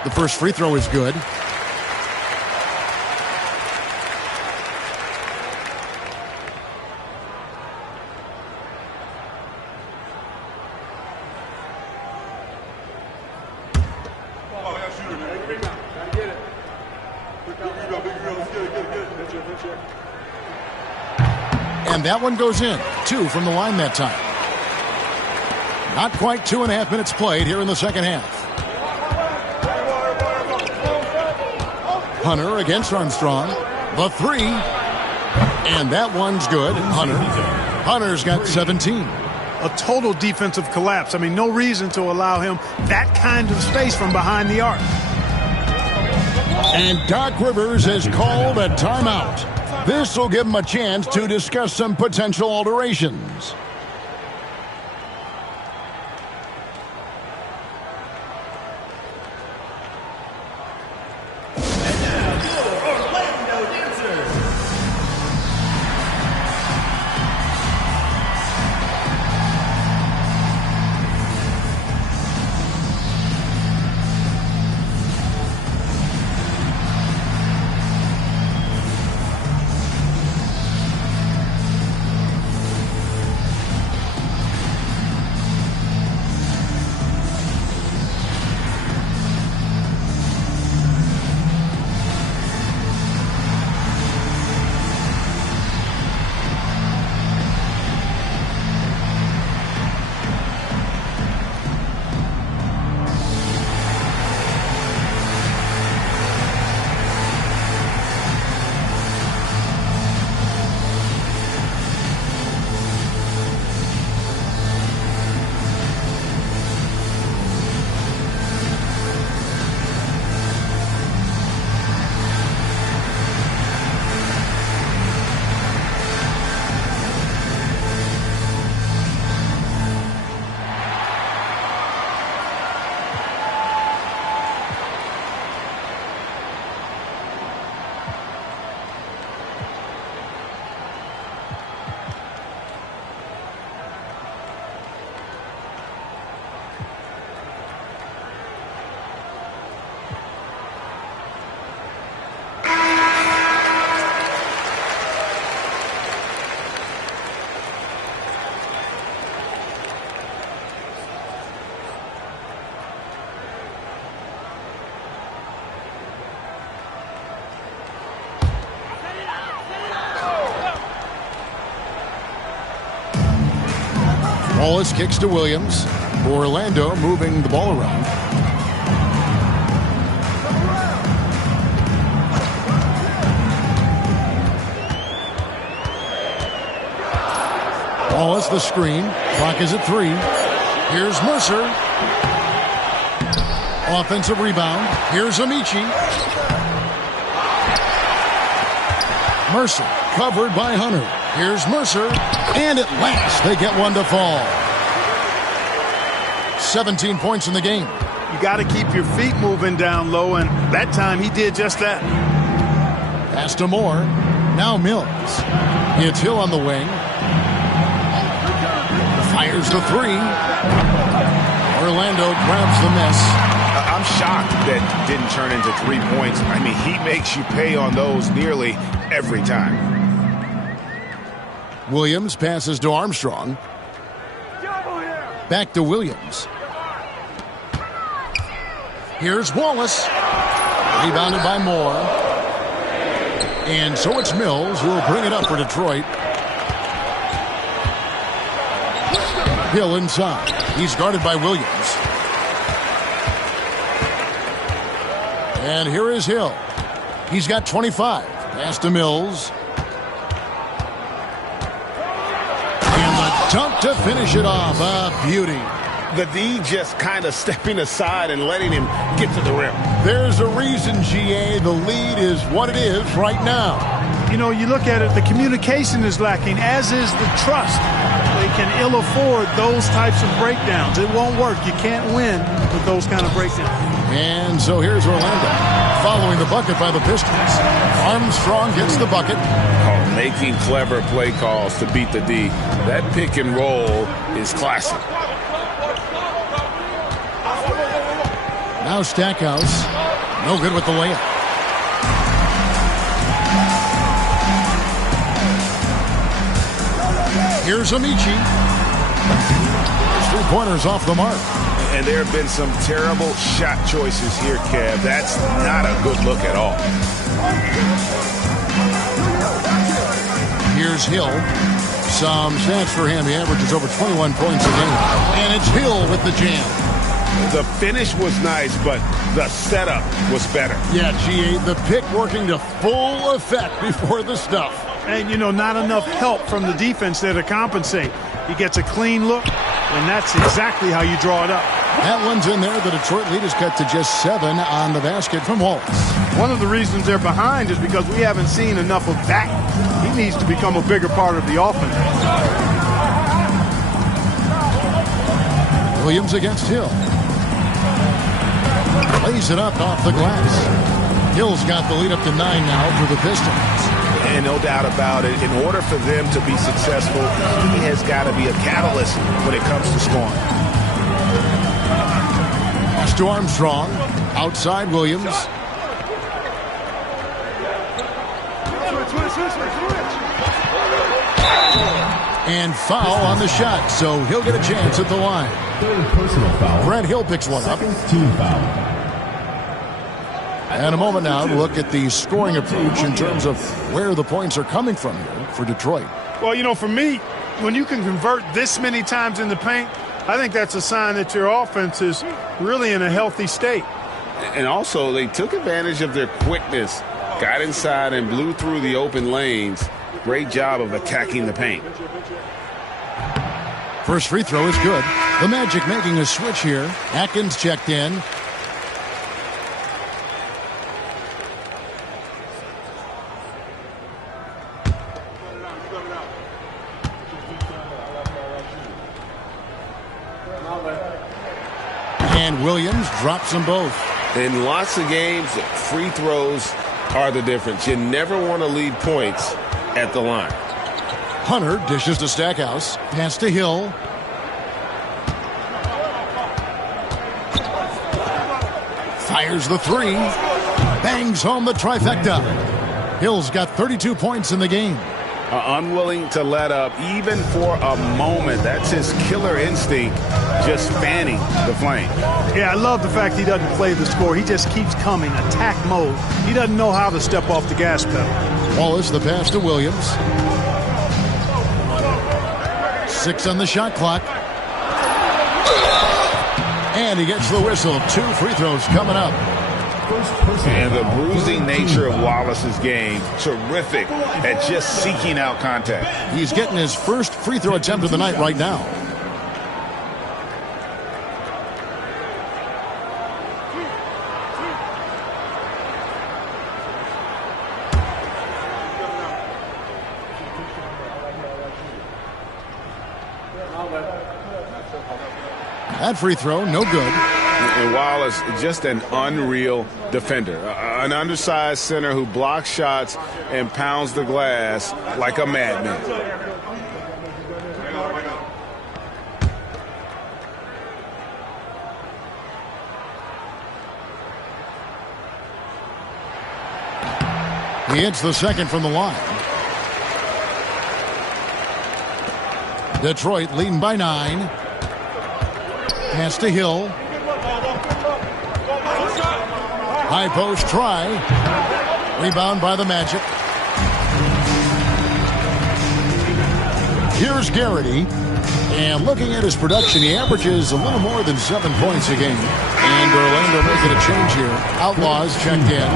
The first free throw is good. And that one goes in. 2 from the line that time. Not quite 2.5 minutes played here in the second half. Hunter against Armstrong. The 3. And that one's good. Hunter's got 17. A total defensive collapse. I mean, no reason to allow him that kind of space from behind the arc. And Doc Rivers has called a timeout. This will give him a chance to discuss some potential alterations. Wallace kicks to Williams. Orlando moving the ball around. Wallace the screen. Clock is at 3. Here's Mercer. Offensive rebound. Here's Amici. Mercer covered by Hunter. Here's Mercer. And at last they get one to fall. 17 points in the game. You got to keep your feet moving down low, and that time he did just that. Pass to Moore. Now Mills. It's Hill on the wing. Fires the 3. Orlando grabs the miss. I'm shocked that didn't turn into 3 points. I mean, he makes you pay on those nearly every time. Williams passes to Armstrong. Back to Williams. Here's Wallace. Rebounded by Moore. And so it's Mills who will bring it up for Detroit. Hill inside. He's guarded by Williams. And here is Hill. He's got 25. Pass to Mills. And the dunk to finish it off. A beauty. The D just kind of stepping aside and letting him get to the rim. There's a reason, GA. The lead is what it is right now. You know, you look at it, the communication is lacking, as is the trust. They can ill afford those types of breakdowns. It won't work. You can't win with those kind of breakdowns. And so here's Orlando, following the bucket by the Pistons. Armstrong gets the bucket. Oh, making clever play calls to beat the D. That pick and roll is classic. Now Stackhouse. No good with the layup. Here's Amici. 3-pointers off the mark. And there have been some terrible shot choices here, Kev. That's not a good look at all. Here's Hill. Some stats for him. He averages over 21 points a game. And it's Hill with the jam. The finish was nice, but the setup was better. Yeah, GA, the pick working to full effect before the stuff. And, you know, not enough help from the defense there to compensate. He gets a clean look, and that's exactly how you draw it up. That one's in there. The Detroit lead is cut to just 7 on the basket from Wallace. One of the reasons they're behind is because we haven't seen enough of that. He needs to become a bigger part of the offense. Williams against Hill. Lays it up off the glass. Hill's got the lead up to 9 now for the Pistons. And no doubt about it, in order for them to be successful, he has got to be a catalyst when it comes to scoring. Pass to Armstrong. Outside Williams. And foul on the shot, so he'll get a chance at the line. Personal foul. Brad Hill picks one up. Team foul. And a moment now to look at the scoring approach in terms of where the points are coming from here for Detroit. Well, you know, for me, when you can convert this many times in the paint, I think that's a sign that your offense is really in a healthy state. And also, they took advantage of their quickness, got inside and blew through the open lanes. Great job of attacking the paint. First free throw is good. The Magic making a switch here. Atkins checked in. And Williams drops them both. In lots of games, free throws are the difference. You never want to lead points at the line. Hunter dishes to Stackhouse. Pass to Hill. Fires the 3. Bangs home the trifecta. Hill's got 32 points in the game. Unwilling to let up even for a moment. That's his killer instinct, just fanning the flame. Yeah, I love the fact he doesn't play the score. He just keeps coming, attack mode. He doesn't know how to step off the gas pedal. Wallace, the pass to Williams. 6 on the shot clock. And he gets the whistle. 2 free throws coming up. And the bruising nature of Wallace's game, terrific at just seeking out contact. He's getting his first free throw attempt of the night right now. That free throw, no good. And Wallace, just an unreal defender. An undersized center who blocks shots and pounds the glass like a madman. He hits the second from the line. Detroit leading by 9. Pass to Hill. High post try. Rebound by the Magic. Here's Garrity. And looking at his production, he averages a little more than 7 points a game. And Orlando making a change here. Outlaws checked in.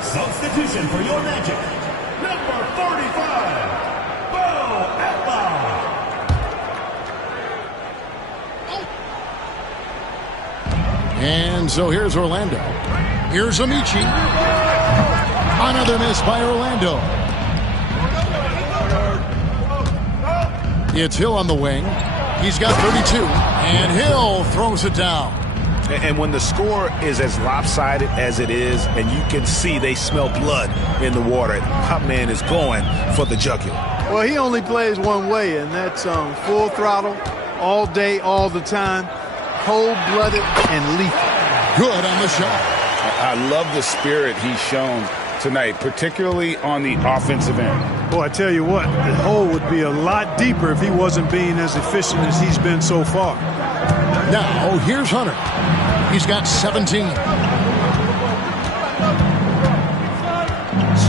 Substitution for your Magic. Number 45, Bo Outlaw. And so here's Orlando. Here's Amici. Another miss by Orlando. It's Hill on the wing. He's got 32. And Hill throws it down. And when the score is as lopsided as it is, and you can see they smell blood in the water, Hot Man is going for the jugular. Well, he only plays one way, and that's full throttle, all day, all the time, cold-blooded and lethal. Good on the shot. I love the spirit he's shown tonight, particularly on the offensive end. Boy, I tell you what, the hole would be a lot deeper if he wasn't being as efficient as he's been so far. Now, here's Hunter. He's got 17.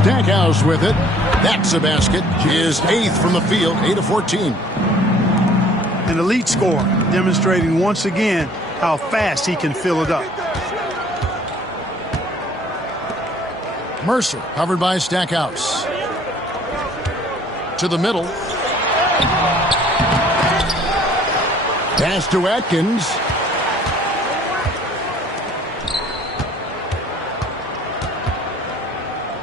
Stackhouse with it. That's a basket. His 8th from the field, 8 of 14. An elite scorer, demonstrating once again how fast he can fill it up. Mercer, covered by Stackhouse. To the middle. Pass to Atkins.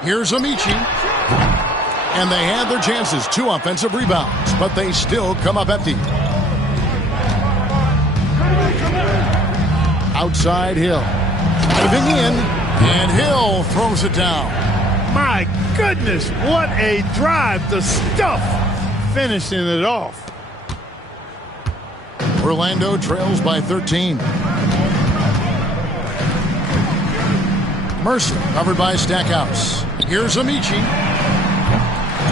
Here's Amici. And they had their chances. 2 offensive rebounds, but they still come up empty. Outside Hill. Diving in, and Hill throws it down. My goodness, what a drive. The stuff finishing it off. Orlando trails by 13. Mercer, covered by Stackhouse. Here's Amici.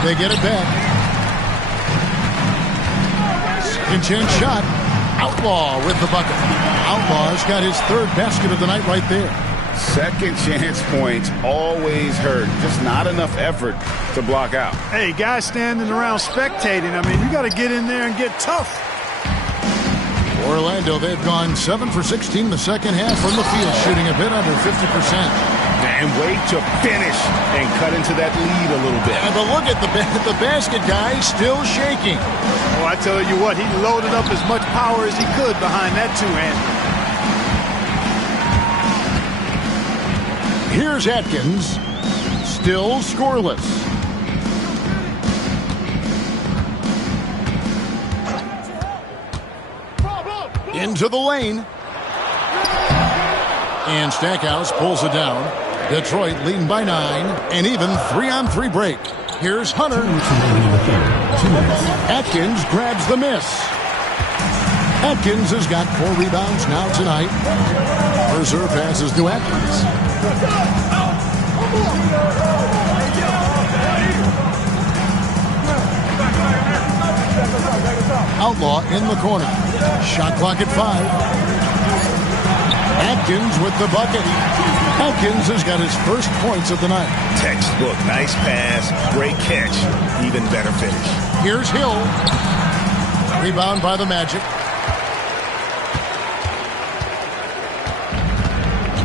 They get it back. Second chance shot. Outlaw with the bucket. Outlaw's got his 3rd basket of the night right there. Second chance points always hurt. Just not enough effort to block out. Hey, guys standing around spectating, I mean, you got to get in there and get tough. Orlando, they've gone 7 for 16 in the second half from the field, shooting a bit under 50%. And wait to finish and cut into that lead a little bit. But look at the basket guy still shaking. Oh, I tell you what, he loaded up as much power as he could behind that two-hander. Here's Atkins, still scoreless. Into the lane. And Stackhouse pulls it down. Detroit leading by 9, and even 3-on-3 break. Here's Hunter. Atkins grabs the miss. Atkins has got 4 rebounds now tonight. Mercer passes to Atkins. Outlaw in the corner. Shot clock at 5. Atkins with the bucket. Atkins has got his first points of the night. Textbook. Nice pass. Great catch. Even better finish. Here's Hill. Rebound by the Magic.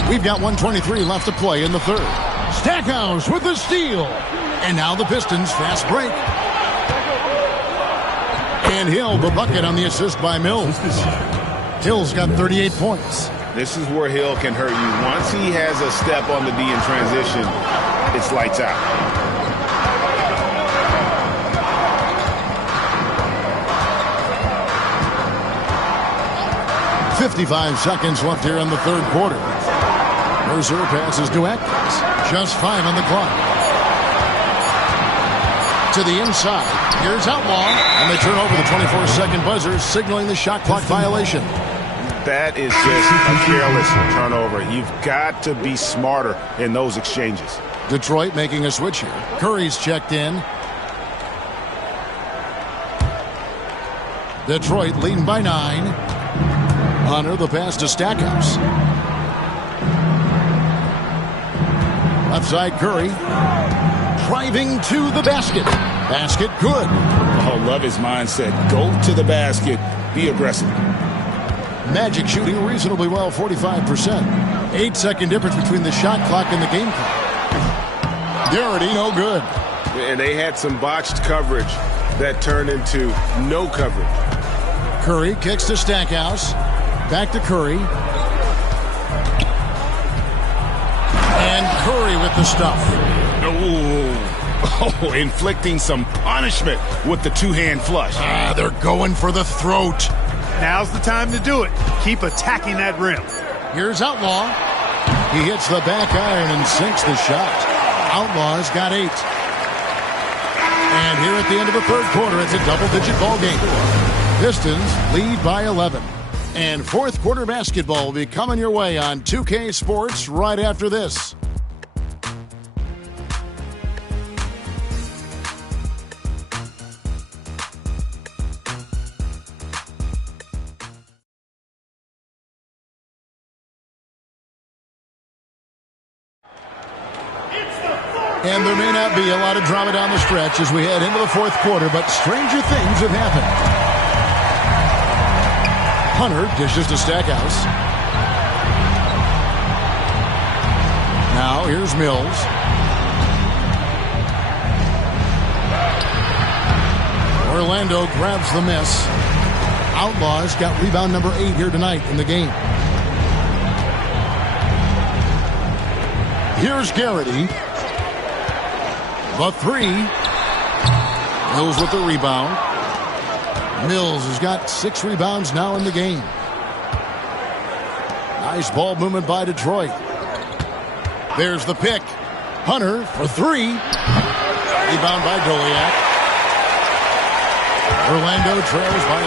We've got 1:23 left to play in the third. Stackhouse with the steal. And now the Pistons fast break. And Hill, the bucket on the assist by Mills. Hill's got 38 points. This is where Hill can hurt you. Once he has a step on the D in transition, it's lights out. .55 seconds left here in the third quarter. Mercer passes to Atkins. Just 5 on the clock. To the inside. Here's Outlaw. And they turn over the 24-second buzzer, signaling the shot clock violation. That is just a careless turnover. You've got to be smarter in those exchanges. Detroit making a switch here. Curry's checked in. Detroit leading by 9. Hunter the pass to Stackhouse. Left side Curry. Driving to the basket. Basket good. Oh, love his mindset. Go to the basket. Be aggressive. Magic shooting reasonably well, 45%. 8-second difference between the shot clock and the game clock. Garrity, no good. And they had some botched coverage that turned into no coverage. Curry kicks to Stackhouse. Back to Curry. And Curry with the stuff. Oh, inflicting some punishment with the two-hand flush. They're going for the throat. Now's the time to do it. Keep attacking that rim. Here's Outlaw. He hits the back iron and sinks the shot. Outlaw's got 8. And here at the end of the third quarter, it's a double-digit ball game. Pistons lead by 11. And fourth quarter basketball will be coming your way on 2K Sports right after this. And there may not be a lot of drama down the stretch as we head into the fourth quarter, but stranger things have happened. Hunter dishes to Stackhouse. Now here's Mills. Orlando grabs the miss. Outlaws got rebound number 8 here tonight in the game. Here's Garrity. The 3. Mills with the rebound. Mills has got 6 rebounds now in the game. Nice ball movement by Detroit. There's the pick. Hunter for 3. Rebound by Doliak. Orlando trails by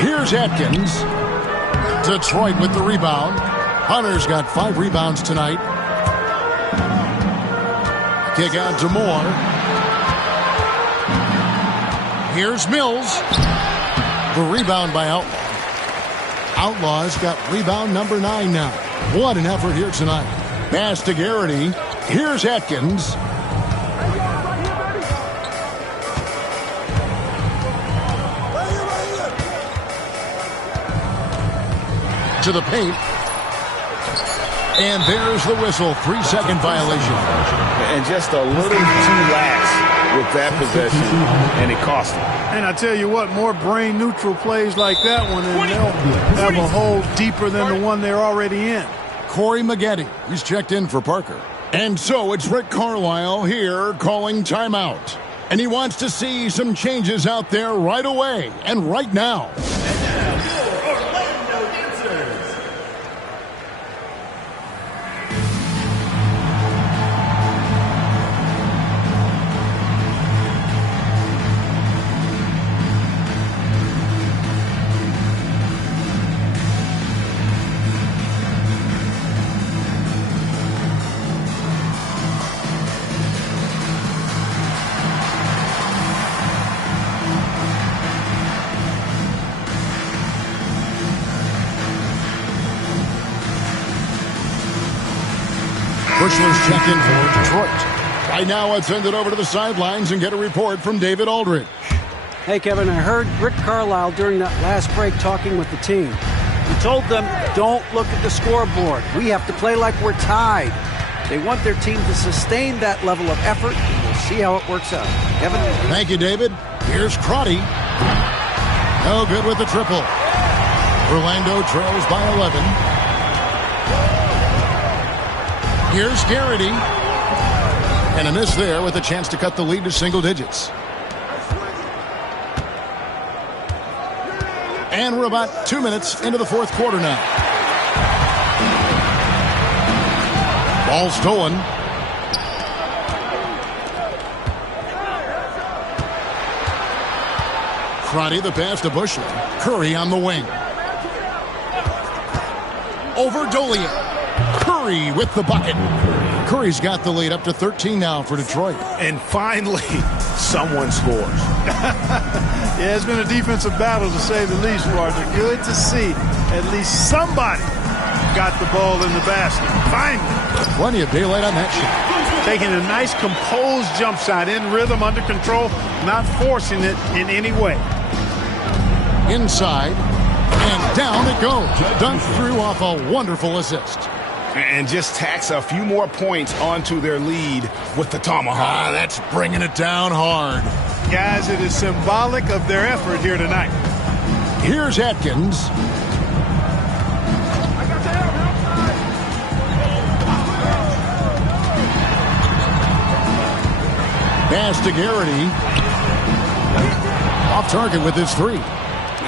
11. Here's Atkins. Detroit with the rebound. Hunter's got 5 rebounds tonight. Kick out to Moore. Here's Mills. The rebound by Outlaw. Outlaw's got rebound number 9 now. What an effort here tonight. Pass to Garrity. Here's Atkins. To the paint. And there's the whistle. 3-second violation. And just a little too lax with that possession, and it cost him. And I tell you what, more brain-neutral plays like that one, and they'll have a hole deeper than the one they're already in. Corey Maggette, he's checked in for Parker. And so it's Rick Carlisle here calling timeout. And he wants to see some changes out there right away and right now. Bushler's checked in for Detroit. Right now, let's send it over to the sidelines and get a report from David Aldridge. Hey, Kevin, I heard Rick Carlisle during that last break talking with the team. He told them, don't look at the scoreboard. We have to play like we're tied. They want their team to sustain that level of effort, and we'll see how it works out. Kevin? Thank you, David. Here's Crotty. No good with the triple. Orlando trails by 11. Here's Garrity. And a miss there with a chance to cut the lead to single digits. And we're about 2 minutes into the fourth quarter now. Ball stolen. Crotty the pass to Bushler. Curry on the wing. Over Dolian. Curry with the bucket. Curry's got the lead up to 13 now for Detroit. And finally, someone scores. Yeah, it's been a defensive battle to say the least, partner. Good to see at least somebody got the ball in the basket. Finally. Plenty of daylight on that shot. Taking a nice composed jump shot in rhythm, under control, not forcing it in any way. Inside, and down it goes. Dunked through off a wonderful assist. And just tacks a few more points onto their lead with the tomahawk. That's bringing it down hard. Guys, it is symbolic of their effort here tonight. Here's Atkins. Pass to Garrity. Off target with his three.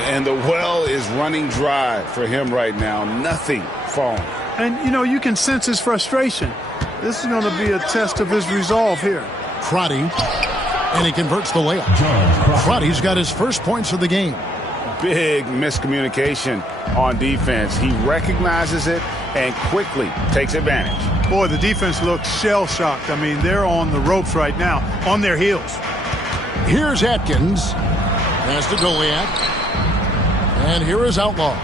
And the well is running dry for him right now. Nothing falling. And, you know, you can sense his frustration. This is going to be a test of his resolve here. Crotty, and he converts the layup. Crotty's got his first points of the game. Big miscommunication on defense. He recognizes it and quickly takes advantage. Boy, the defense looks shell-shocked. I mean, they're on the ropes right now, on their heels. Here's Atkins. Pass to Goliath. And here is Outlaw.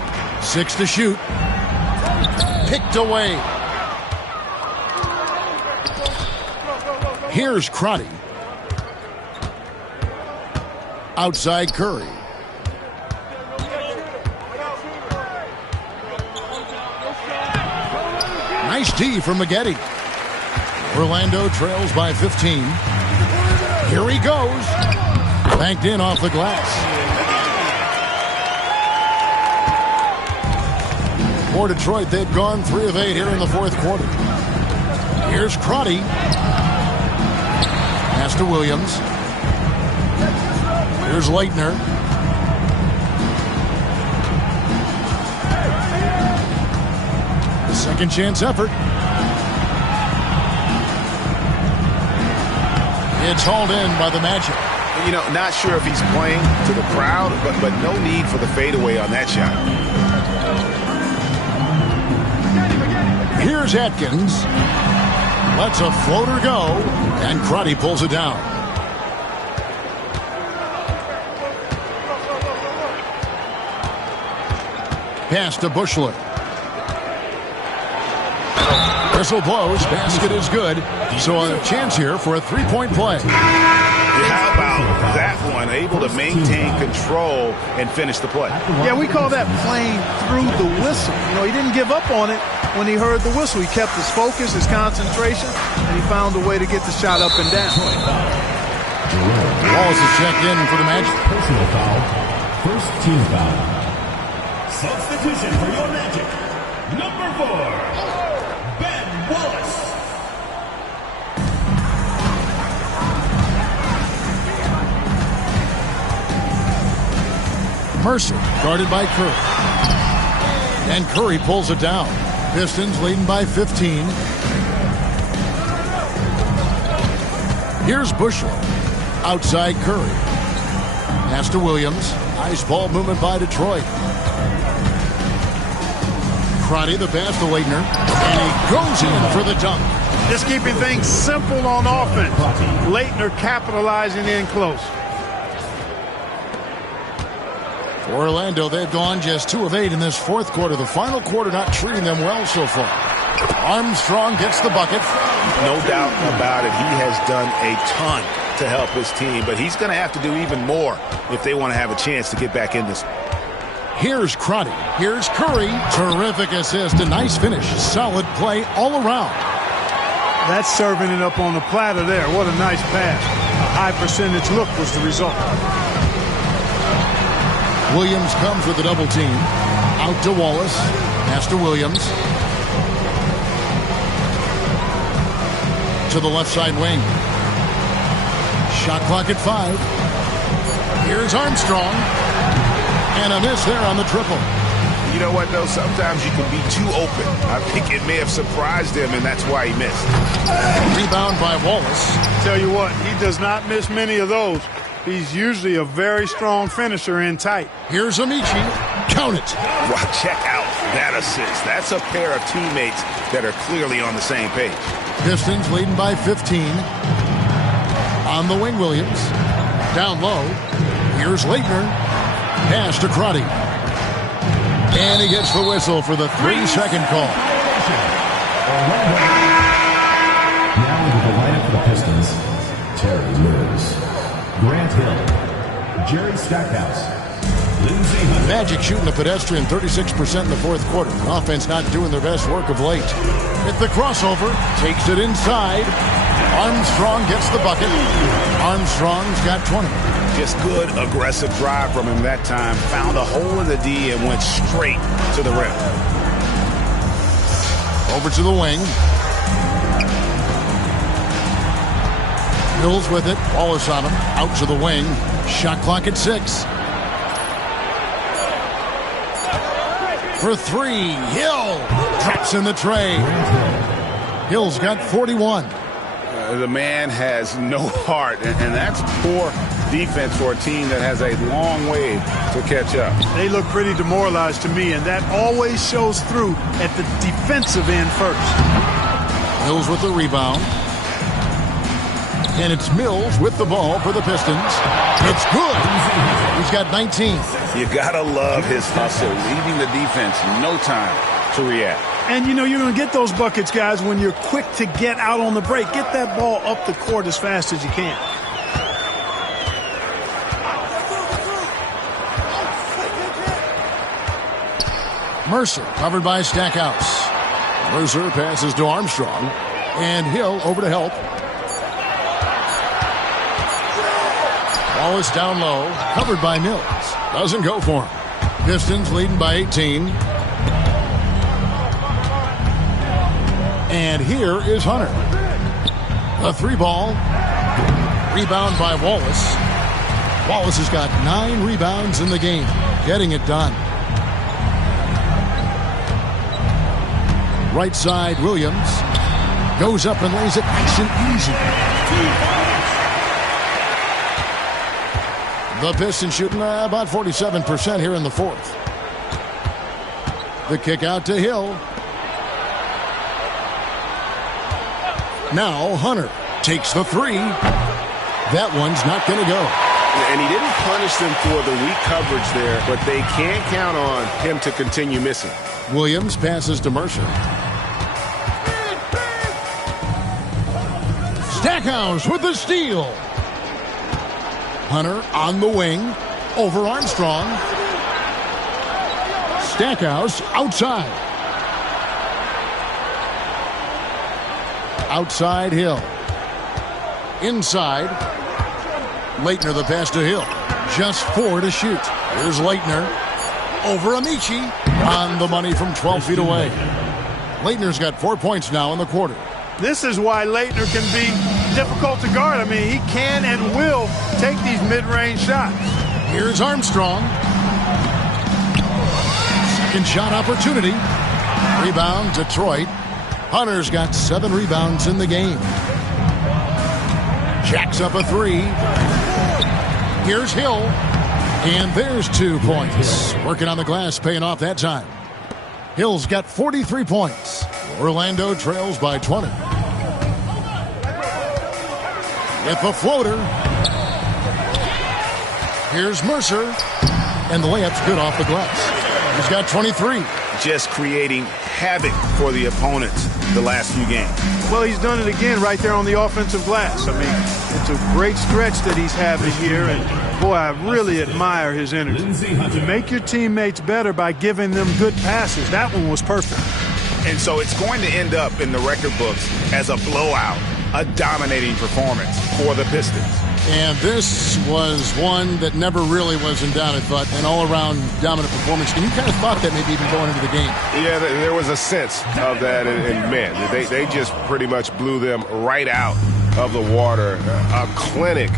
6 to shoot. Picked away. Here's Crotty. Outside Curry. Nice D from Maggette. Orlando trails by 15. Here he goes. Banked in off the glass. For Detroit, they've gone 3 of 8 here in the fourth quarter. Here's Crotty. Pass to Williams. Here's Leitner. Second chance effort. It's hauled in by the Magic. You know, not sure if he's playing to the crowd, but no need for the fadeaway on that shot. Here's Atkins. Lets a floater go, and Crotty pulls it down. Pass to Bushler. Whistle blows. Basket is good. So a chance here for a three-point play. How about that one? Able to maintain control and finish the play. Yeah, we call that playing through the whistle. You know, he didn't give up on it when he heard the whistle. He kept his focus, his concentration, and he found a way to get the shot up and down. Walls is checked in for the Magic. Personal foul. First team foul. Substitution for your Magic. Number 4, Ben Wallace. Mercer guarded by Curry. And Curry pulls it down. Pistons leading by 15. Here's Bushler. Outside Curry. Pass to Williams. Nice ball movement by Detroit. Crotty the pass to Leitner. And he goes in for the dunk. Just keeping things simple on offense. Leitner capitalizing in close. For Orlando, they've gone just 2 of 8 in this fourth quarter. The final quarter not treating them well so far. Armstrong gets the bucket. No doubt about it. He has done a ton to help his team, but he's going to have to do even more if they want to have a chance to get back in this. Here's Crotty. Here's Curry. Terrific assist. A nice finish. Solid play all around. That's serving it up on the platter there. What a nice pass. A high percentage look was the result. Williams comes with a double team. Out to Wallace. Pass to Williams. To the left side wing. Shot clock at 5. Here's Armstrong. And a miss there on the triple. You know what, though? Sometimes you can be too open. I think it may have surprised him, and that's why he missed. Rebound by Wallace. Tell you what, he does not miss many of those. He's usually a very strong finisher in tight. Here's Amici. Count it. Wow, check out that assist. That's a pair of teammates that are clearly on the same page. Pistons leading by 15. On the wing, Williams. Down low. Here's Leitner. Pass to Crotty. And he gets the whistle for the 3-second call. Now into the lineup for the Pistons, Terry Lewis, Grant Hill, Jerry Stackhouse, Lindsey Hunter. Magic shooting the pedestrian 36% in the fourth quarter. Offense not doing their best work of late. Hit the crossover. Takes it inside. Armstrong gets the bucket. Armstrong's got 20. Just good, aggressive drive from him that time. Found a hole in the D and went straight to the rim. Over to the wing. Hills with it. Wallace on him. Out to the wing. Shot clock at 6. For 3. Hill drops in the tray. Hill's got 41. The man has no heart, and that's poor defense for a team that has a long way to catch up. They look pretty demoralized to me, and that always shows through at the defensive end first. Mills with the rebound. And it's Mills with the ball for the Pistons. It's good. He's got 19. You gotta love his hustle, leaving the defense no time to react. And, you know, you're going to get those buckets, guys, when you're quick to get out on the break. Get that ball up the court as fast as you can. Mercer covered by Stackhouse. Mercer passes to Armstrong. And Hill over to help. Wallace down low. Covered by Mills. Doesn't go for him. Pistons leading by 18. And here is Hunter. A 3-ball. Rebound by Wallace. Wallace has got 9 rebounds in the game. Getting it done. Right side, Williams. Goes up and lays it nice and easy. The Pistons shooting about 47% here in the fourth. The kick out to Hill. Now Hunter takes the 3. That one's not going to go. And he didn't punish them for the weak coverage there, but they can't count on him to continue missing. Williams passes to Mercer. Stackhouse with the steal. Hunter on the wing over Armstrong. Stackhouse outside. Outside Hill. Inside. Leitner the pass to Hill. Just 4 to shoot. Here's Leitner. Over Amici. On the money from 12 feet away. Leitner's got 4 points now in the quarter. This is why Leitner can be difficult to guard. I mean, he can and will take these mid-range shots. Here's Armstrong. Second shot opportunity. Rebound, Detroit. Hunter's got 7 rebounds in the game. Jacks up a 3. Here's Hill. And there's 2 points. Working on the glass, paying off that time. Hill's got 43 points. Orlando trails by 20. With the floater. Here's Mercer. And the layup's good off the glass. He's got 23. Just creating havoc for the opponents the last few games. Well, he's done it again right there on the offensive glass. I mean, it's a great stretch that he's having here, and Boy, I really admire his energy. You make your teammates better by giving them good passes. That one was perfect. And so it's going to end up in the record books as a blowout, a dominating performance for the Pistons. And this was one that never really was in doubt, I thought, an all-around dominant performance. And you kind of thought that maybe even going into the game. Yeah, there was a sense of that, and man, they just pretty much blew them right out of the water. A clinic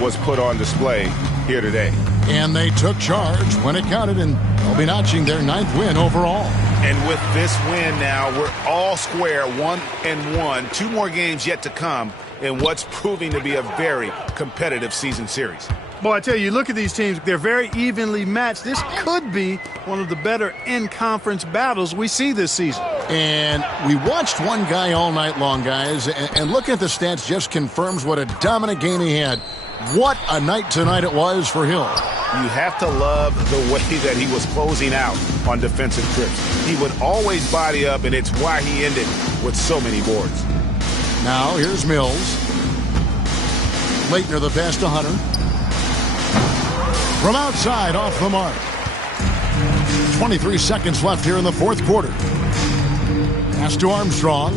was put on display here today. And they took charge when it counted, and they'll be notching their 9th win overall. And with this win now, we're all square, 1-1. 2 more games yet to come in what's proving to be a very competitive season series. Boy, I tell you, look at these teams. They're very evenly matched. This could be one of the better in-conference battles we see this season. And we watched one guy all night long, guys, and looking at the stats just confirms what a dominant game he had. What a night tonight it was for Hill. You have to love the way that he was closing out on defensive trips. He would always body up, and it's why he ended with so many boards. Now here's Mills. Laettner the pass to Hunter. From outside, off the mark. 23 seconds left here in the 4th quarter. Pass to Armstrong.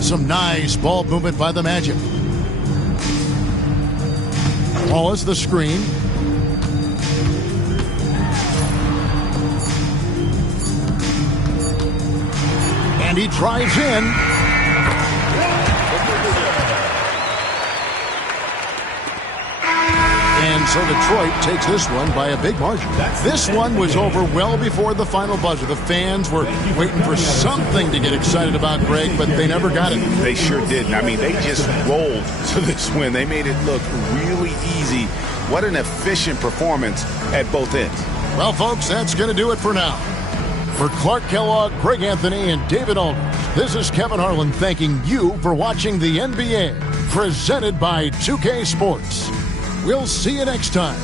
Some nice ball movement by the Magic. Wallace the screen. And he drives in. And so Detroit takes this one by a big margin. This one was over well before the final buzzer. The fans were waiting for something to get excited about, Greg, but they never got it. They sure didn't. I mean, they just rolled to this win. They made it look really easy. What an efficient performance at both ends. Well, folks, that's going to do it for now. For Clark Kellogg, Greg Anthony, and David Aldridge, this is Kevin Harlan thanking you for watching the NBA, presented by 2K Sports. We'll see you next time.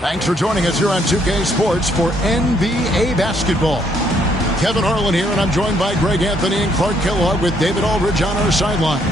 Thanks for joining us here on 2K Sports for NBA basketball. Kevin Harlan here, and I'm joined by Greg Anthony and Clark Kellogg with David Aldridge on our sideline.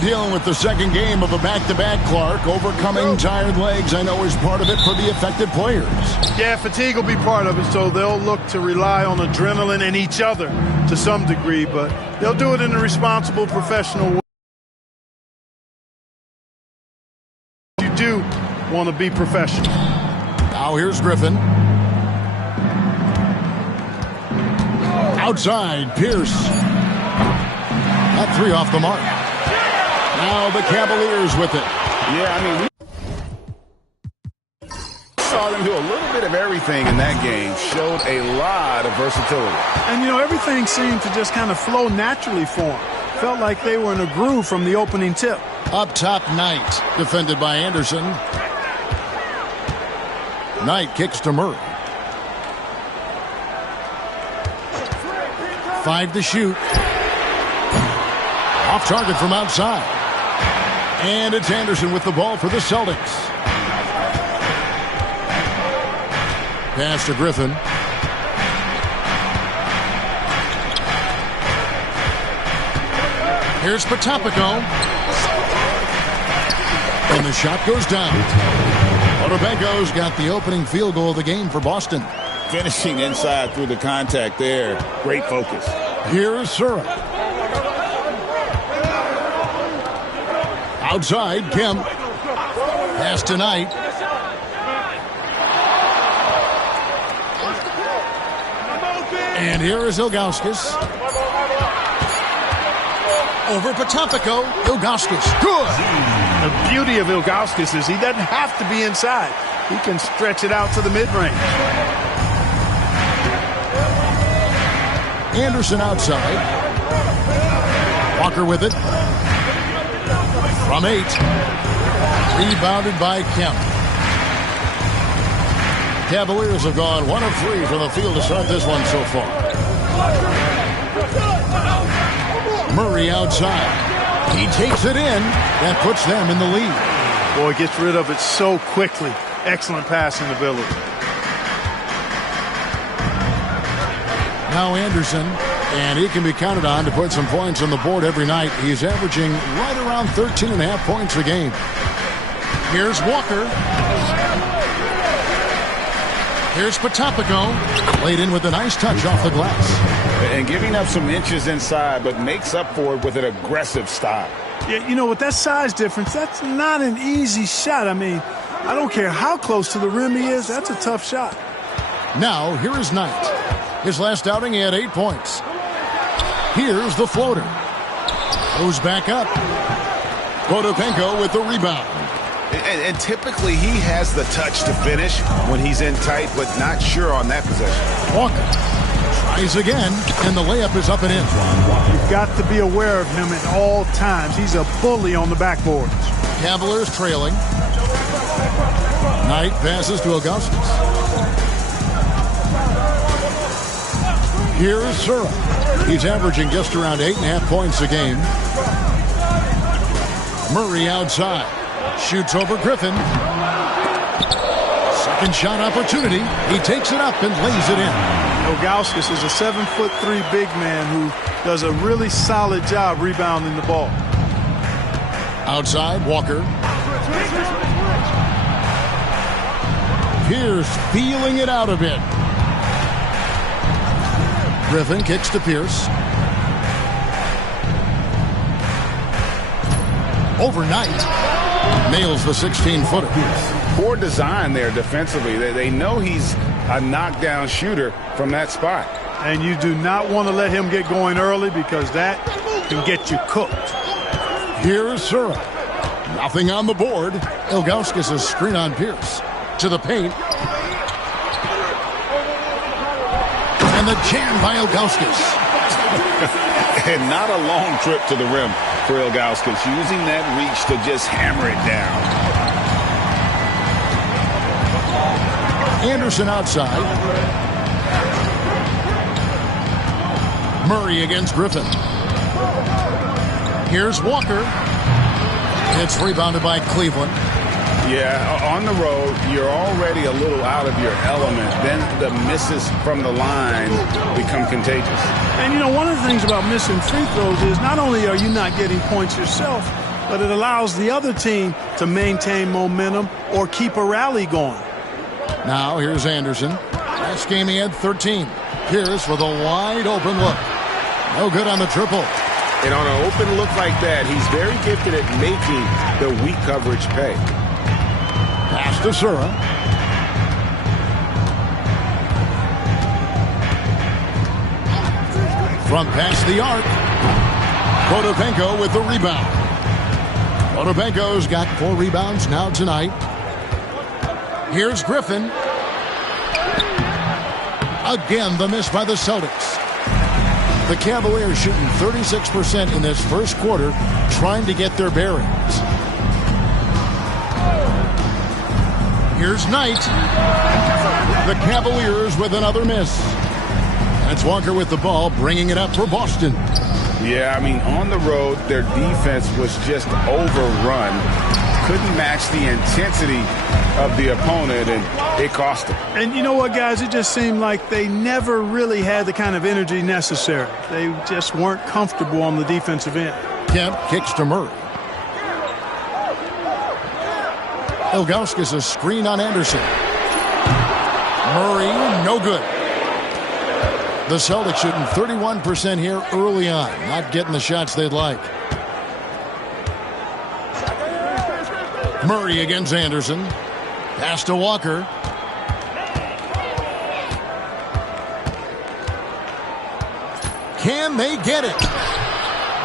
Dealing with the second game of a back-to-back, Clark. Overcoming tired legs, I know, is part of it for the affected players. Yeah, fatigue will be part of it, so they'll look to rely on adrenaline and each other to some degree, but they'll do it in a responsible, professional way. You do want to be professional. Now here's Griffin. Outside, Pierce. That three off the mark. Now the Cavaliers with it. Yeah, I mean, we saw them do a little bit of everything in that game. Showed a lot of versatility. And, you know, everything seemed to just kind of flow naturally for them. Felt like they were in a groove from the opening tip. Up top, Knight, defended by Anderson. Knight kicks to Murray. 5 to shoot. Off target from outside. And it's Anderson with the ball for the Celtics. Pass to Griffin. Here's Potapico. And the shot goes down. Otobenko's got the opening field goal of the game for Boston. Finishing inside through the contact there. Great focus. Here's Surratt. Outside, Kemp. Pass to Knight. And here is Ilgauskas. Over Potapico. Ilgauskas. Good. The beauty of Ilgauskas is he doesn't have to be inside. He can stretch it out to the mid-range. Anderson outside. Walker with it. From 8. Rebounded by Kemp. Cavaliers have gone 1 of 3 from the field to start this one so far. Murray outside. He takes it in. That puts them in the lead. Boy, gets rid of it so quickly. Excellent passing ability. Now Anderson. And he can be counted on to put some points on the board every night. He's averaging right around 13.5 points a game. Here's Walker. Here's Potapico. Laid in with a nice touch off the glass. And giving up some inches inside, but makes up for it with an aggressive style. Yeah, you know, with that size difference, that's not an easy shot. I mean, I don't care how close to the rim he is. That's a tough shot. Now, here is Knight. His last outing, he had 8 points. Here's the floater. Goes back up. Otobenko with the rebound. And typically he has the touch to finish when he's in tight, but not sure on that possession. Walker tries again, and the layup is up and in. You've got to be aware of him at all times. He's a bully on the backboards. Cavaliers trailing. Knight passes to Ilgauskas. Here's Surratt. He's averaging just around 8.5 points a game. Murray outside. Shoots over Griffin. Second shot opportunity. He takes it up and lays it in. Ilgauskas is a 7'3" big man who does a really solid job rebounding the ball. Outside, Walker. Pierce feeling it out a bit. Griffin kicks to Pierce. Overnight. Nails the 16-footer. Poor design there defensively. They know he's a knockdown shooter from that spot. And you do not want to let him get going early because that can get you cooked. Here's Surratt. Nothing on the board. Ilgauskas' screen on Pierce. To the paint. And the jam by Ilgauskas. And not a long trip to the rim for Ilgauskas, using that reach to just hammer it down. Anderson outside. Murray against Griffin. Here's Walker. It's rebounded by Cleveland. Yeah, on the road, you're already a little out of your element. Then the misses from the line become contagious. And, you know, one of the things about missing free throws is not only are you not getting points yourself, but it allows the other team to maintain momentum or keep a rally going. Now here's Anderson. Last game he had 13. Pierce with a wide open look. No good on the triple. And on an open look like that, he's very gifted at making the weak coverage pay. Pass to Sura. Front past the arc. Potapenko with the rebound. Potapenko's got 4 rebounds now tonight. Here's Griffin. Again, the miss by the Celtics. The Cavaliers shooting 36% in this first quarter, trying to get their bearings. Here's Knight. The Cavaliers with another miss. That's Walker with the ball, bringing it up for Boston. Yeah, I mean, on the road, their defense was just overrun. Couldn't match the intensity of the opponent, and it cost them. And you know what, guys? It just seemed like they never really had the kind of energy necessary. They just weren't comfortable on the defensive end. Kemp kicks to Murray. Ilgauskas a screen on Anderson. Murray, no good. The Celtics shooting 31% here early on. Not getting the shots they'd like. Murray against Anderson. Pass to Walker. Can they get it?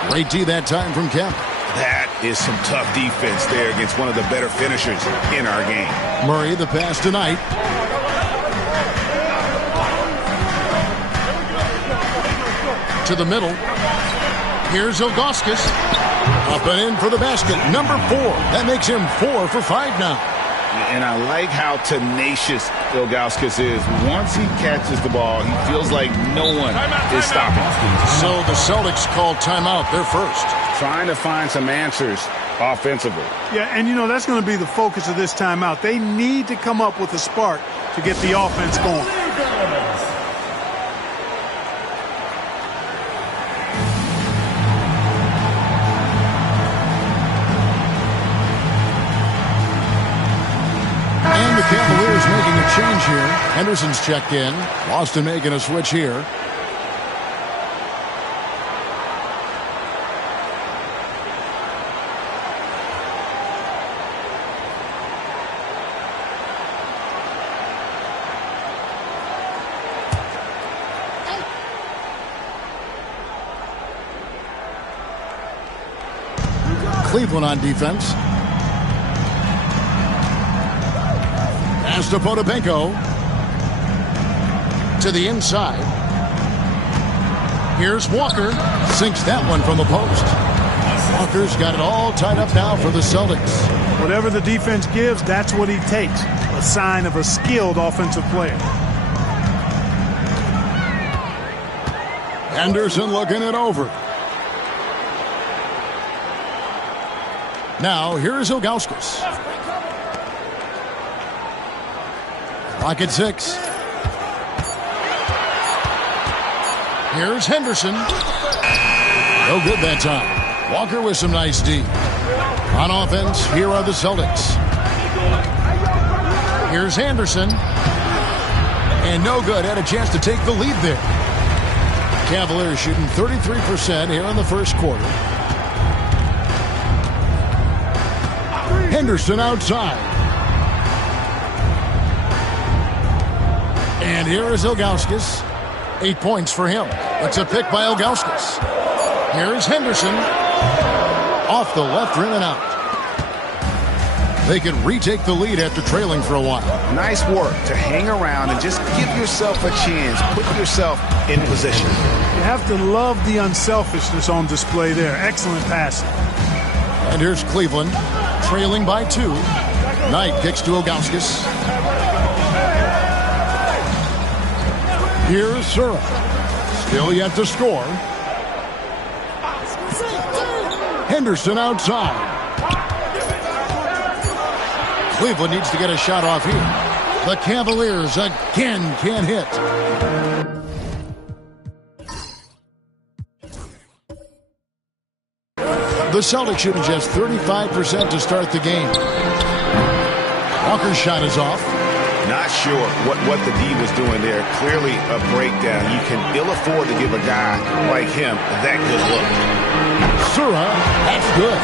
Great D that time from Kemp. That is some tough defense there against one of the better finishers in our game. Murray, the pass tonight. To the middle. Here's Ilgauskas. Up and in for the basket. Number 4. That makes him 4 for 5 now. And I like how tenacious Ilgauskas is. Once he catches the ball, he feels like no one is stopping. So the Celtics call timeout. They're first. Trying to find some answers offensively. Yeah, and you know, that's going to be the focus of this timeout. They need to come up with a spark to get the offense going. And the Cavaliers making a change here. Henderson's checked in. Boston making a switch here. Cleveland on defense. Pass to Potapenko. To the inside. Here's Walker. Sinks that one from the post. Walker's got it all tied up now for the Celtics. Whatever the defense gives, that's what he takes. A sign of a skilled offensive player. Anderson looking it over. Now, here's Ilgauskas. Clock at 6. Here's Henderson. No good that time. Walker with some nice D. On offense, here are the Celtics. Here's Anderson. And no good. Had a chance to take the lead there. Cavaliers shooting 33% here in the first quarter. Henderson outside. And here is Ilgauskas. 8 points for him. It's a pick by Ilgauskas. Here is Henderson. Off the left rim and out. they could retake the lead after trailing for a while. Nice work to hang around and just give yourself a chance. Put yourself in position. You have to love the unselfishness on display there. Excellent passing. And here's Cleveland, trailing by 2. Knight kicks to Ilgauskas. Here's Sura. Still yet to score. Henderson outside. Cleveland needs to get a shot off here. The Cavaliers again can't hit. The Celtics shooting just 35% to start the game. Walker's shot is off. Not sure what the D was doing there. Clearly a breakdown. You can ill afford to give a guy like him that good look. Sura, that's good.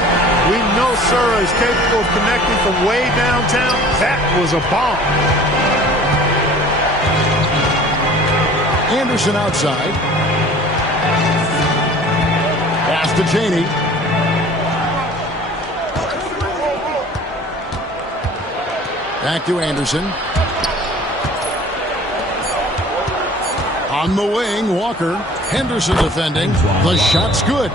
We know Sura is capable of connecting from way downtown. That was a bomb. Anderson outside. Pass to Chaney. Back to Anderson. On the wing, Walker. Henderson defending. The shot's good.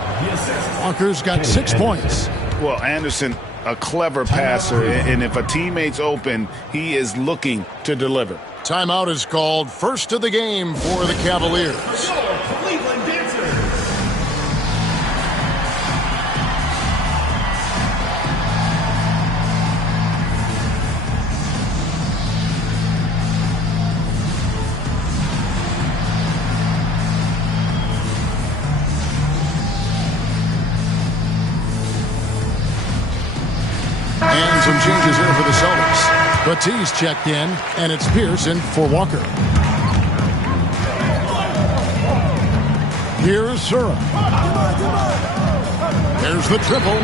Walker's got 6 points. Well, Anderson, a clever passer, and if a teammate's open, he is looking to deliver. Timeout is called. First of the game for the Cavaliers. And some changes here for the Celtics. Batiste checked in, and it's Pearson for Walker. Here's Sura. There's the triple.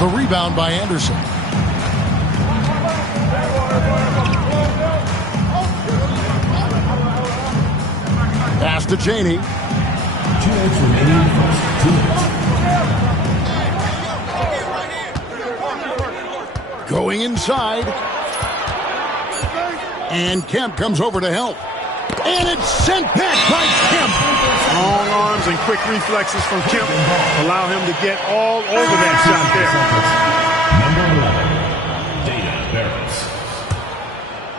The rebound by Anderson. Pass to Chaney. 2 minutes remaining. 2 minutes. Going inside. And Kemp comes over to help. And it's sent back by Kemp. Long arms and quick reflexes from Kemp allow him to get all over that shot there. Number 1, Data Barris.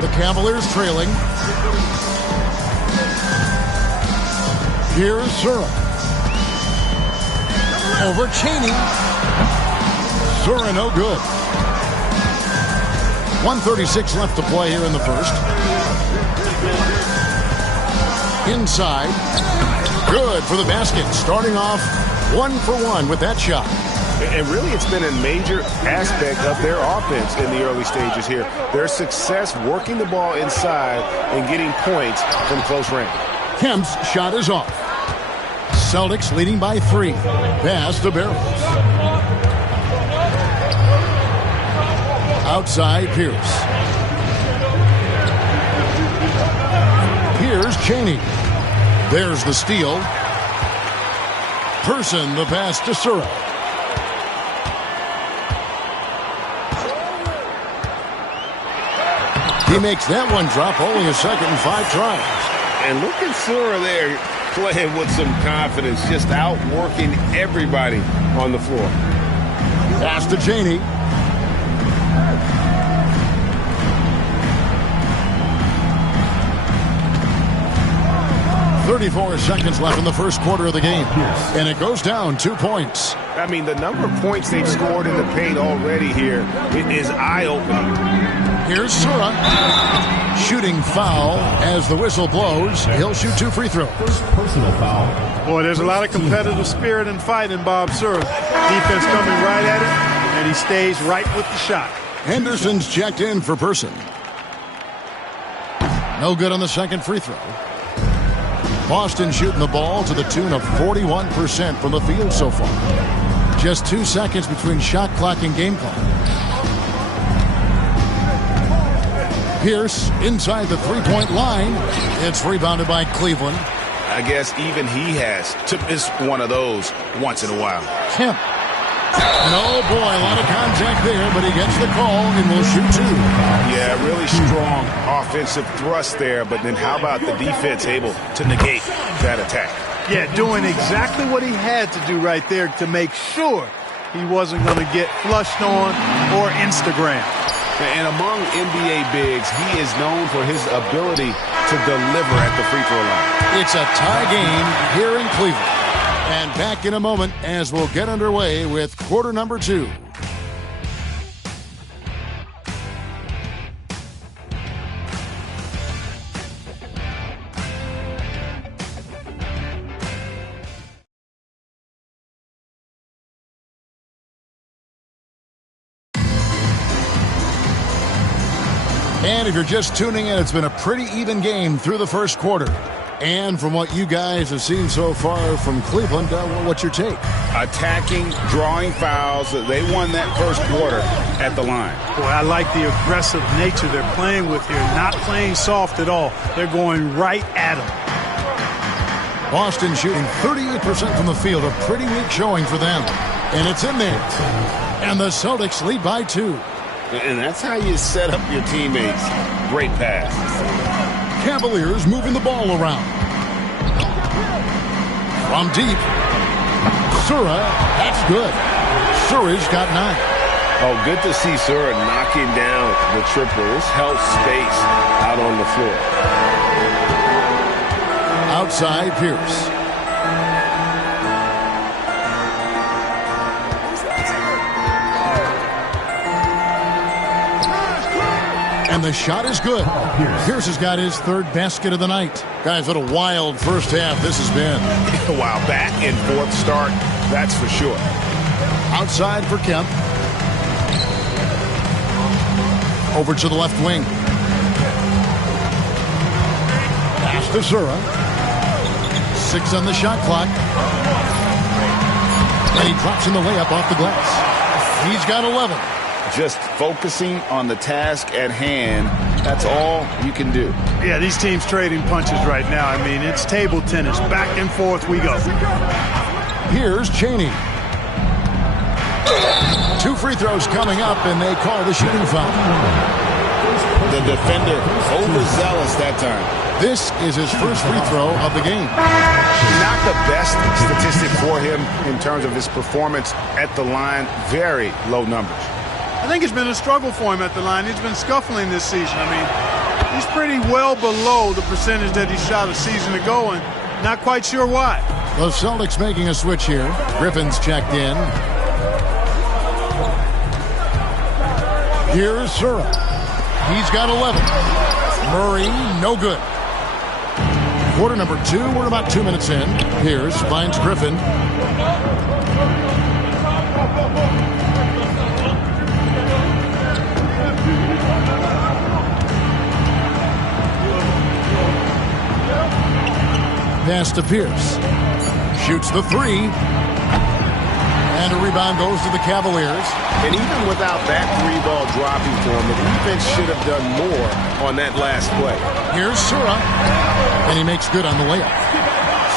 The Cavaliers trailing. Here's Sura. Over Chaney. Sura no good. 1:36 left to play here in the first. Inside. Good for the basket. Starting off 1 for 1 with that shot. And really, it's been a major aspect of their offense in the early stages here. Their success working the ball inside and getting points from close range. Kemp's shot is off. Celtics leading by 3. Pass to Barris. Outside Pierce. Here's Chaney. There's the steal. Person the pass to Sura. He makes that one drop, only a second and 5 tries. And look at Sura there playing with some confidence, just outworking everybody on the floor. Pass to Chaney. 34 seconds left in the first quarter of the game. And it goes down 2 points. I mean, the number of points they've scored in the paint already here is eye-opening. Here's Sura. Shooting foul as the whistle blows. He'll shoot 2 free throws. Personal foul. Boy, there's a lot of competitive spirit and fight in Bob Sura. Defense coming right at him, and he stays right with the shot. Henderson's checked in for Person. No good on the second free throw. Boston shooting the ball to the tune of 41% from the field so far. Just 2 seconds between shot clock and game clock. Pierce inside the three-point line. It's rebounded by Cleveland. I guess even he has to miss one of those once in a while. Kemp And oh boy, a lot of contact there, but he gets the call and will shoot 2. Yeah, really strong offensive thrust there, but then how about the defense able to negate that attack? Yeah, doing exactly what he had to do right there to make sure he wasn't going to get flushed on or Instagram. And among NBA bigs, he is known for his ability to deliver at the free throw line. It's a tie game here in Cleveland. And back in a moment as we'll get underway with quarter number 2. And if you're just tuning in, it's been a pretty even game through the first quarter. And from what you guys have seen so far from Cleveland, what's your take? Attacking, drawing fouls. They won that first quarter at the line. Boy, I like the aggressive nature they're playing with here. Not playing soft at all. They're going right at them. Boston shooting 38% from the field. A pretty weak showing for them. And it's in there. And the Celtics lead by 2. And that's how you set up your teammates. Great pass. Cavaliers moving the ball around. From deep. Sura, that's good. Sura's got 9. Oh, good to see Sura knocking down the triple. This helps space out on the floor. Outside Pierce. And the shot is good. Pierce has got his 3rd basket of the night. Guys, what a wild first half this has been. Wow, back and forth start, that's for sure. Outside for Kemp. Over to the left wing. Pass to Sura. 6 on the shot clock. And he drops in the layup off the glass. He's got 11. Just focusing on the task at hand, that's all you can do. Yeah, these teams trading punches right now. I mean, it's table tennis. Back and forth we go. Here's Chaney. 2 free throws coming up, and they call the shooting foul. The defender overzealous that time. This is his first free throw of the game. Not the best statistic for him in terms of his performance at the line. Very low numbers. I think it's been a struggle for him at the line. He's been scuffling this season. I mean, he's pretty well below the percentage that he shot a season ago, and not quite sure why. The Celtics making a switch here. Griffin's checked in. Here's Sura. He's got 11. Murray, no good. Quarter number 2. We're about 2 minutes in. Pierce finds Griffin. Pass to Pierce. Shoots the 3. And a rebound goes to the Cavaliers. And even without that 3-ball dropping for him, the defense should have done more on that last play. Here's Sura. And he makes good on the layup.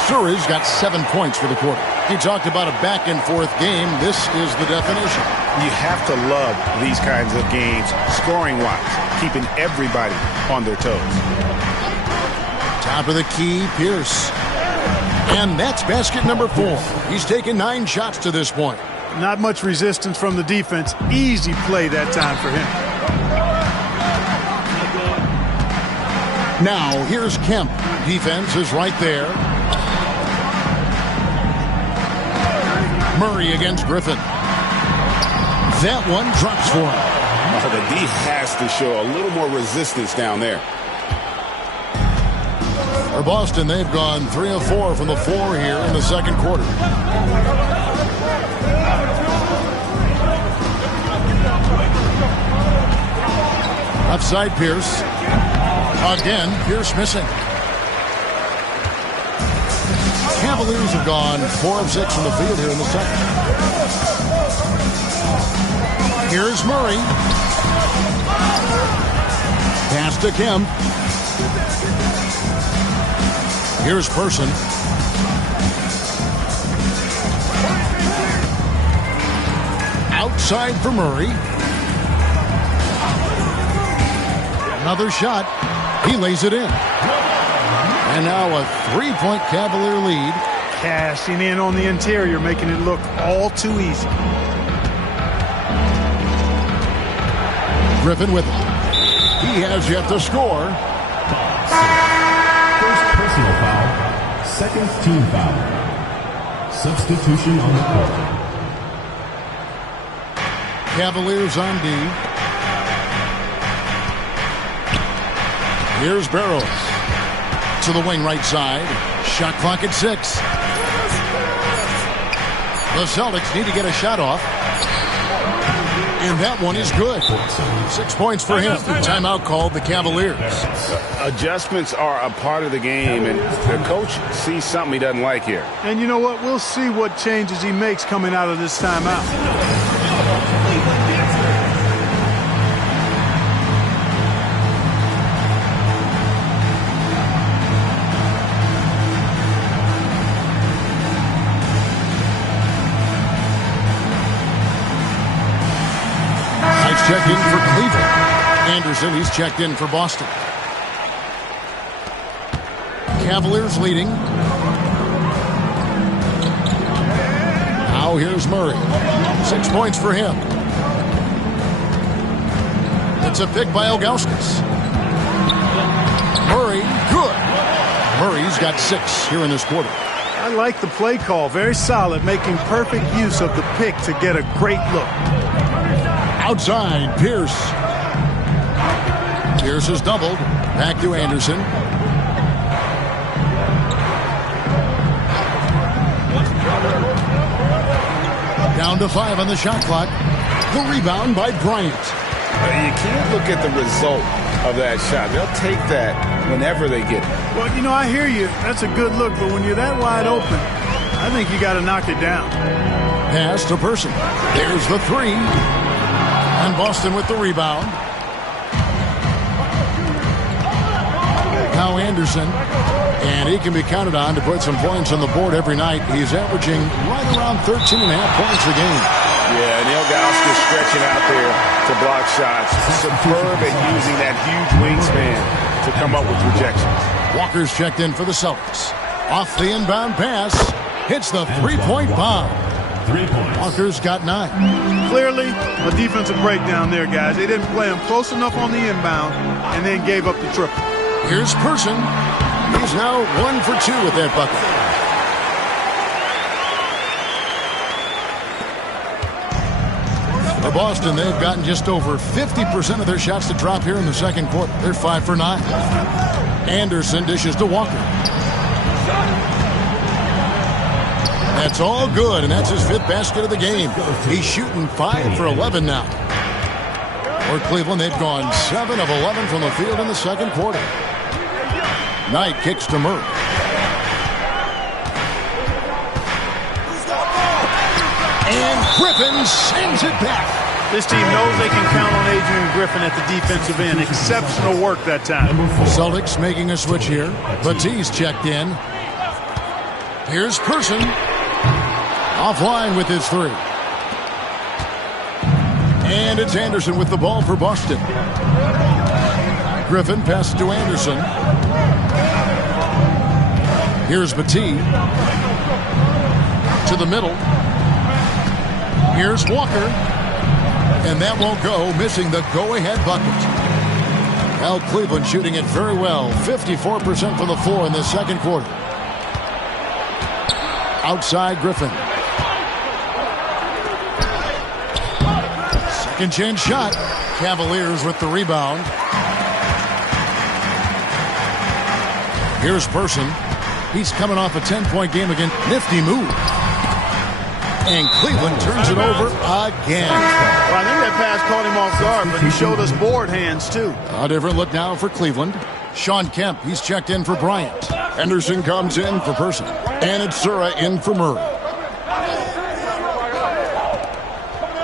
Sura's got 7 points for the quarter. He talked about a back-and-forth game. This is the definition. You have to love these kinds of games, scoring-wise, keeping everybody on their toes. Top of the key, Pierce. And that's basket number 4. He's taken 9 shots to this point. Not much resistance from the defense. Easy play that time for him. Now, here's Kemp. Defense is right there. Murray against Griffin. That one drops for him. The D has to show a little more resistance down there. For Boston, they've gone 3 of 4 from the floor here in the second quarter. Outside Pierce. Again, Pierce missing. Cavaliers have gone 4 of 6 from the field here in the second. Here's Murray. Pass to Kemp. Here's Person. Outside for Murray. Another shot. He lays it in. And now a 3-point Cavalier lead. Cashing in on the interior, making it look all too easy. Griffin with it. He has yet to score. First personal foul. Second team foul. Substitution on the court. Cavaliers on D. Here's Barrows. To the wing right side. Shot clock at 6. The Celtics need to get a shot off. And that one is good. 6 points for him. Timeout called the Cavaliers. Adjustments are a part of the game, and the coach sees something he doesn't like here. And you know what? We'll see what changes he makes coming out of this timeout. Checked in for Cleveland. Anderson, he's checked in for Boston. Cavaliers leading. Now here's Murray. 6 points for him. It's a pick by Ilgauskas. Murray, good. Murray's got 6 here in this quarter. I like the play call. Very solid, making perfect use of the pick to get a great look. Outside, Pierce. Pierce is doubled. Back to Anderson. Down to 5 on the shot clock. The rebound by Bryant. You can't look at the result of that shot. They'll take that whenever they get it. Well, you know, I hear you. That's a good look, but when you're that wide open, I think you got to knock it down. Pass to Person. There's the 3. And Boston with the rebound. Now Anderson. And he can be counted on to put some points on the board every night. He's averaging right around 13.5 points a game. Yeah, Neil Ilgauskas stretching out there to block shots. Superb at using that huge wingspan to come up with rejections. Walker's checked in for the Celtics. Off the inbound pass. Hits the three-point bomb. 3 points. Walker's got 9. Clearly, a defensive breakdown there, guys. They didn't play him close enough on the inbound and then gave up the triple. Here's Person. He's now 1 for 2 with that bucket. For Boston, they've gotten just over 50% of their shots to drop here in the second quarter. They're 5 for 9. Anderson dishes to Walker. That's all good, and that's his 5th basket of the game. He's shooting 5 for 11 now. For Cleveland, they've gone 7 of 11 from the field in the second quarter. Knight kicks to Murray. And Griffin sends it back. This team knows they can count on Adrian Griffin at the defensive end. Exceptional work that time. Celtics making a switch here. Batiste checked in. Here's Person. Offline with his 3. And it's Anderson with the ball for Boston. Griffin passes to Anderson. Here's Batiste. To the middle. Here's Walker. And that won't go, missing the go-ahead bucket. Well, Cleveland shooting it very well. 54% from the floor in the second quarter. Outside Griffin. Second chance shot. Cavaliers with the rebound. Here's Person. He's coming off a 10-point game again. Nifty move. And Cleveland turns it over again. Well, I think that pass caught him off guard, but he showed us board hands, too. A different look now for Cleveland. Sean Kemp, he's checked in for Bryant. Henderson comes in for Person. And it's Sura in for Murray.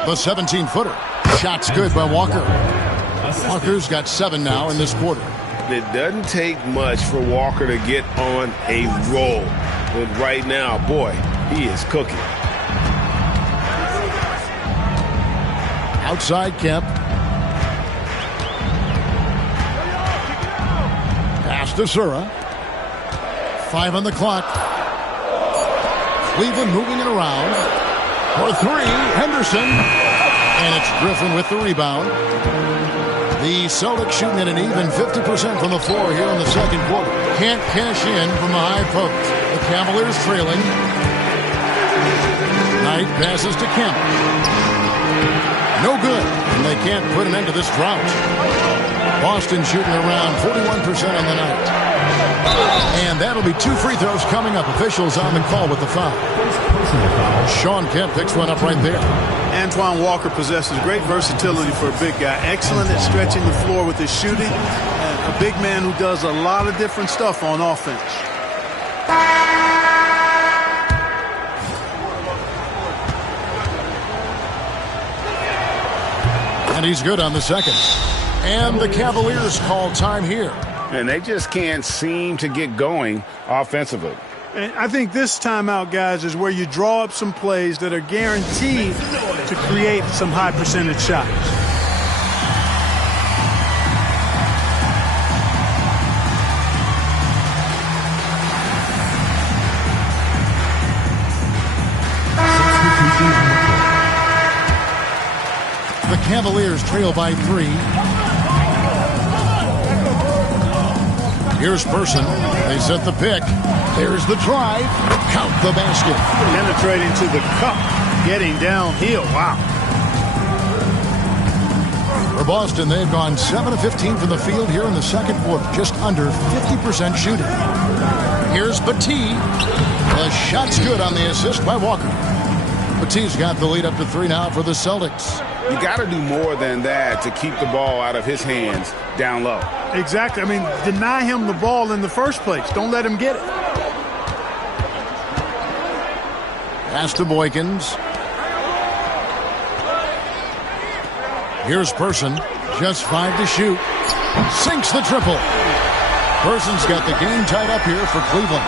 The 17-footer. Shot's good by Walker. Walker's got 7 now in this quarter. It doesn't take much for Walker to get on a roll. But right now, boy, he is cooking. Outside Kemp. Pass to Sura. 5 on the clock. Cleveland moving it around. For 3, Henderson. And it's Griffin with the rebound. The Celtics shooting at an even 50% from the floor here in the second quarter. Can't cash in from the high post. The Cavaliers trailing. Knight passes to Kemp. No good. And they can't put an end to this drought. Boston shooting around 41% on the night. And that'll be 2 free throws coming up. Officials on the call with the foul. Sean Kemp picks one up right there. Antoine Walker possesses great versatility for a big guy. Excellent at stretching the floor with his shooting. And a big man who does a lot of different stuff on offense. And he's good on the second. And the Cavaliers call time here. And they just can't seem to get going offensively. And I think this timeout, guys, is where you draw up some plays that are guaranteed to create some high percentage shots. The Cavaliers trail by 3. Here's Person. They set the pick. There's the drive. Count the basket. Penetrating to the cup. Getting downhill. Wow. For Boston, they've gone 7 of 15 from the field here in the second quarter. Just under 50% shooting. Here's Petit. The shot's good on the assist by Walker. Petit's got the lead up to 3 now for the Celtics. You got to do more than that to keep the ball out of his hands down low. Exactly. I mean, deny him the ball in the first place. Don't let him get it. Pass to Boykins. Here's Person. Just 5 to shoot. Sinks the triple. Person's got the game tied up here for Cleveland.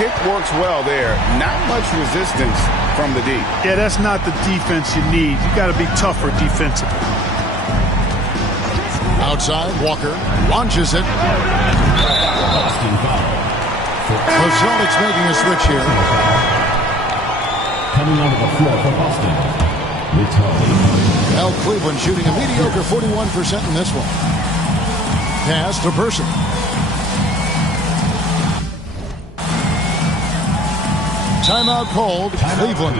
Pick works well there. Not much resistance from the D. Yeah, that's not the defense you need. You got to be tougher defensively. Outside, Walker launches it. The Celtics making a switch here. Coming onto the floor for Boston, Vitali. Now Cleveland shooting a mediocre 41% in this one. Pass to Person. Timeout called. Cleveland.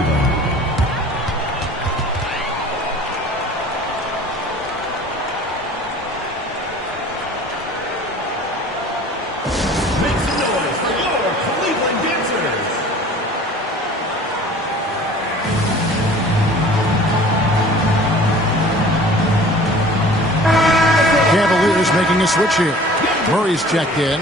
Make some noise for your Cleveland dancers. Cavaliers making a switch here. Murray's checked in.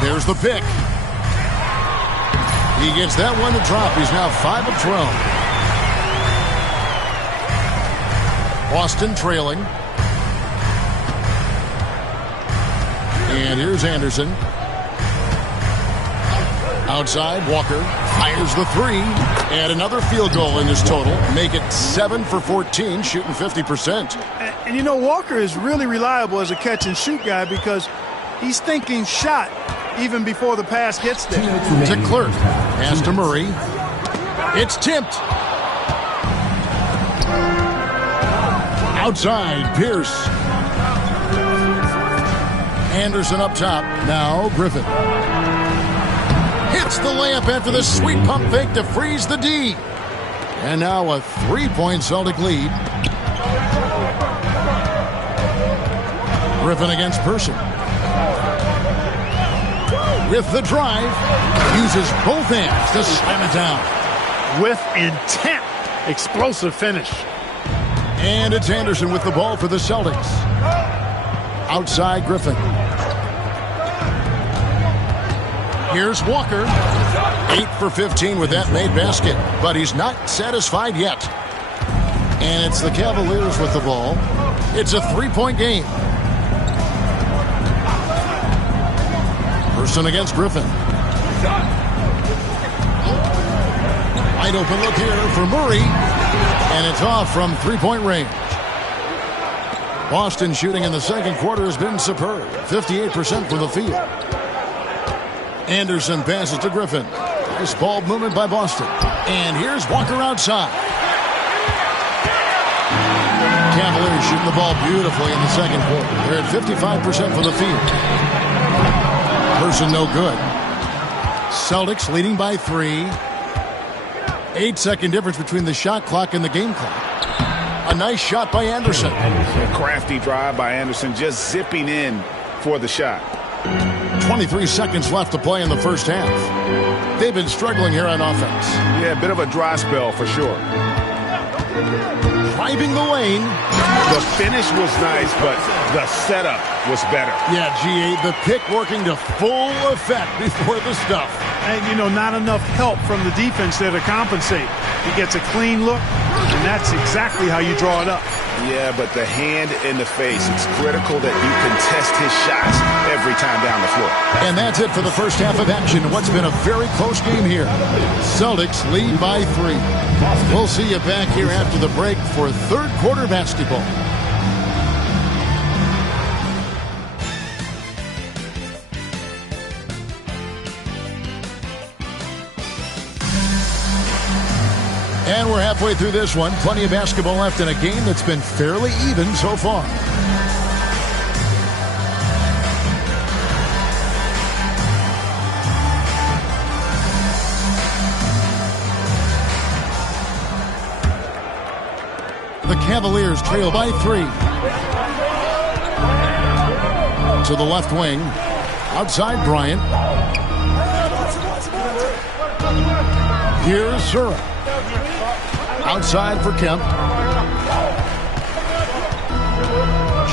There's the pick. He gets that one to drop. He's now 5 of 12. Boston trailing. And here's Anderson. Outside, Walker fires the 3. And another field goal in his total. Make it 7 for 14, shooting 50%. And you know, Walker is really reliable as a catch-and-shoot guy because he's thinking shot even before the pass gets there. To Clerk. Pass to Murray. It's tipped. Outside, Pierce. Anderson up top. Now Griffin. Hits the layup after the sweet pump fake to freeze the D. And now a 3-point Celtic lead. Griffin against Person. With the drive, uses both hands to slam it down. With intent. Explosive finish. And it's Anderson with the ball for the Celtics. Outside Griffin. Here's Walker. 8 for 15 with that made basket. But he's not satisfied yet. And it's the Cavaliers with the ball. It's a 3-point game. Anderson against Griffin. Wide open look here for Murray. And it's off from three-point range. Boston shooting in the second quarter has been superb. 58% from the field. Anderson passes to Griffin. Nice ball movement by Boston. And here's Walker outside. Cavaliers shooting the ball beautifully in the second quarter. They're at 55% for the field. Person no good. Celtics leading by 3. 8-second difference between the shot clock and the game clock. A nice shot by Anderson. A crafty drive by Anderson, just zipping in for the shot. 23 seconds left to play in the first half. They've been struggling here on offense. Yeah, a bit of a dry spell for sure. Driving the lane. The finish was nice, but the setup was better. Yeah, G8, the pick working to full effect before the stuff. And, not enough help from the defense there to compensate. He gets a clean look, and that's exactly how you draw it up. Yeah, but the hand in the face, it's critical that you contest his shots every time down the floor. And that's it for the first half of action in what's been a very close game here. Celtics lead by 3. We'll see you back here after the break for third quarter basketball. And we're halfway through this one. Plenty of basketball left in a game that's been fairly even so far. The Cavaliers trail by 3. To the left wing. Outside Bryant. Here's Sura. Outside for Kemp.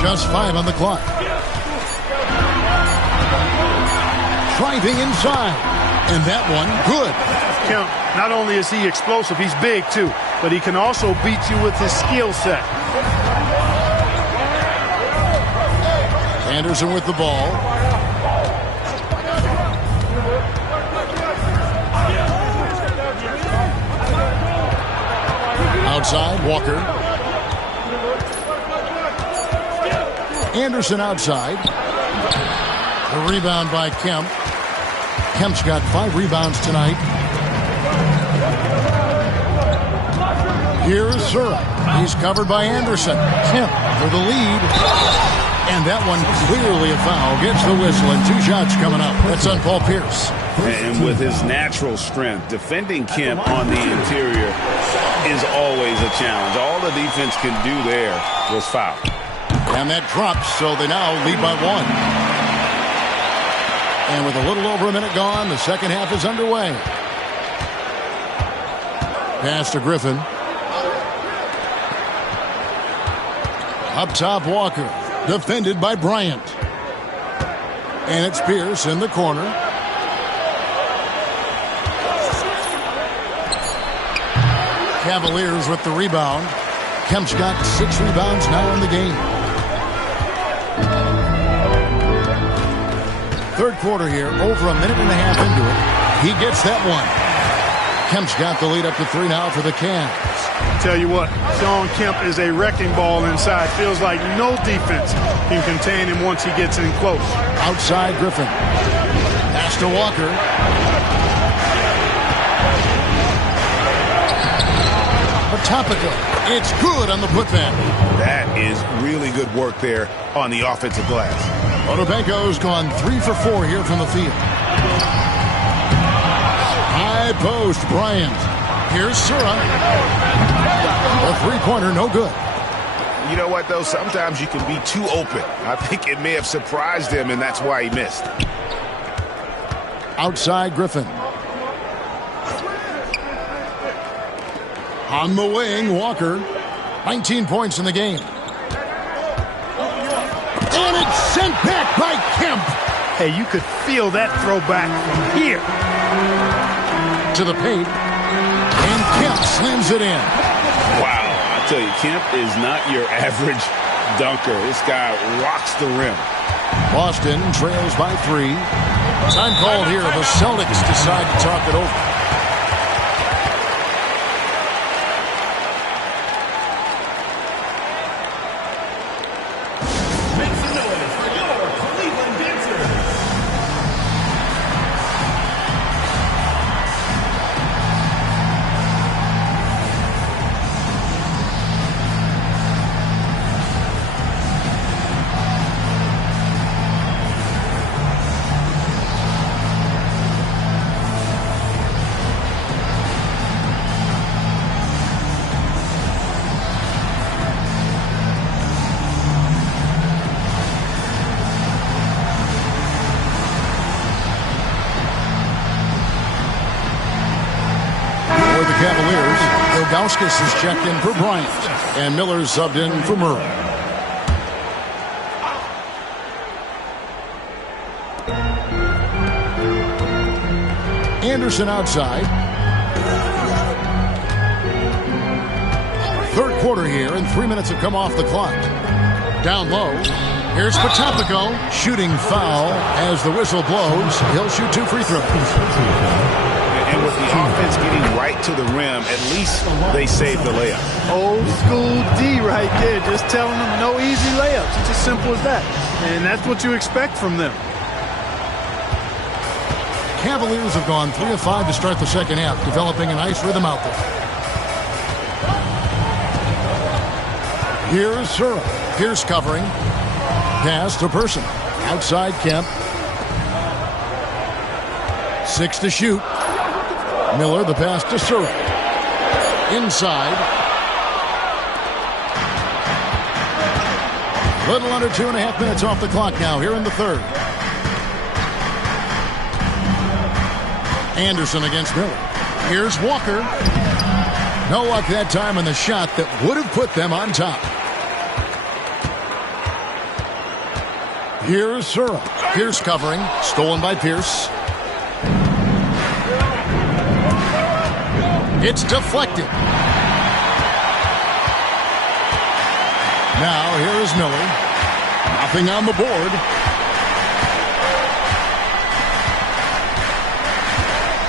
Just 5 on the clock. Driving inside. And that one, good. Kemp, not only is he explosive, he's big too, but he can also beat you with his skill set. Anderson with the ball. Outside, Walker. Anderson outside. The rebound by Kemp. Kemp's got 5 rebounds tonight. Here's Sura. He's covered by Anderson. Kemp for the lead. And that one clearly a foul. Gets the whistle and 2 shots coming up. That's on Paul Pierce. And with his natural strength, defending Kemp on the interior is always a challenge. All the defense can do there was foul. And that drops, so they now lead by 1. And with a little over a minute gone, the second half is underway. Pass to Griffin. Up top, Walker. Defended by Bryant. And it's Pierce in the corner. Cavaliers with the rebound. Kemp's got 6 rebounds now in the game. Third quarter here, over a minute and a half into it. He gets that one. Kemp's got the lead up to 3 now for the Cavs. Tell you what, Shawn Kemp is a wrecking ball inside. Feels like no defense can contain him once he gets in close. Outside Griffin. Pass to Walker. Topical. It's good on the putback. That is really good work there on the offensive glass. Odobenko's gone 3 for 4 here from the field. High post, Bryant. Here's Sura. The three-pointer, no good. You know what, though? Sometimes you can be too open. I think it may have surprised him, and that's why he missed. Outside Griffin. On the wing, Walker. 19 points in the game. And it's sent back by Kemp. Hey, you could feel that throwback from here. To the paint. And Kemp slams it in. Wow, I tell you, Kemp is not your average dunker. This guy rocks the rim. Boston trails by 3. Time called here. The Celtics decide to talk it over. Cavaliers, Ilgauskas is checked in for Bryant, and Miller's subbed in for Murray. Anderson outside. Third quarter here, and 3 minutes have come off the clock. Down low. Here's Potapico, shooting foul as the whistle blows. He'll shoot 2 free throws. And with the offense getting right to the rim, at least they saved the layup. Old school D right there, just telling them no easy layups. It's as simple as that. And that's what you expect from them. Cavaliers have gone 3 of 5 to start the second half, developing a nice rhythm out there. Here's Sura. Pierce covering. Pass to Person. Outside Kemp. 6 to shoot. Miller, the pass to Sura. Inside. Little under 2.5 minutes off the clock now here in the third. Anderson against Miller. Here's Walker. No luck that time on the shot that would have put them on top. Here's Sura. Pierce covering. Stolen by Pierce. It's deflected. Now here is Miller. Nothing on the board.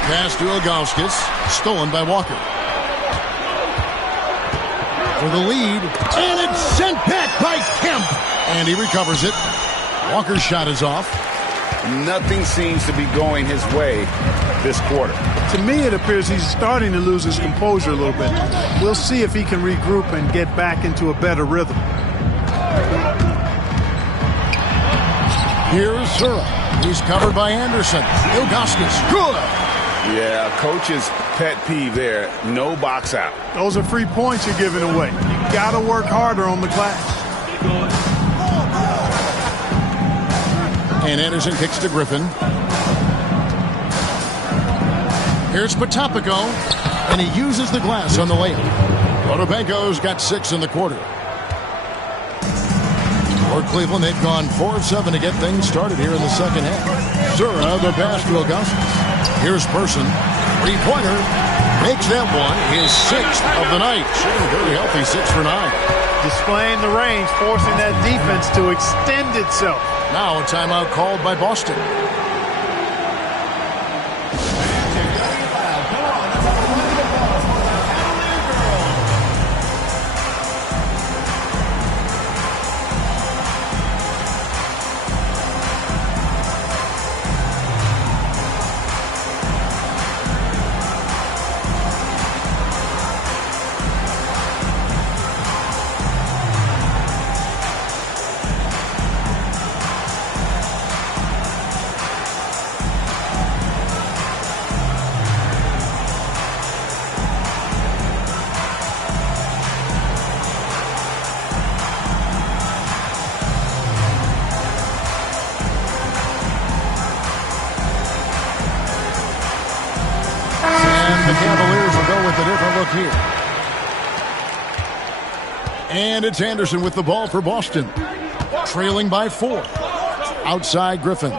Pass to Ilgauskas. Stolen by Walker. For the lead. And it's sent back by Kemp. And he recovers it. Walker's shot is off. Nothing seems to be going his way this quarter. To me, it appears he's starting to lose his composure a little bit. We'll see if he can regroup and get back into a better rhythm. Here's Sura. He's covered by Anderson. Ilgauskas. Good. Yeah, coach's pet peeve there. No box out. Those are free points you're giving away. You got to work harder on the glass. And Anderson kicks to Griffin. Here's Potapico, and he uses the glass on the layup. Odobenko's got 6 in the quarter. For Cleveland, they've gone 4 of 7 to get things started here in the second half. Sura, the pass to Ilgauskas. Here's Person. 3-pointer. Makes that one his 6th of the night. Shooting very healthy, 6 for 9. Displaying the range, forcing that defense to extend itself. Now a timeout called by Boston. Here. And it's Anderson with the ball for Boston. Trailing by 4. Outside Griffin.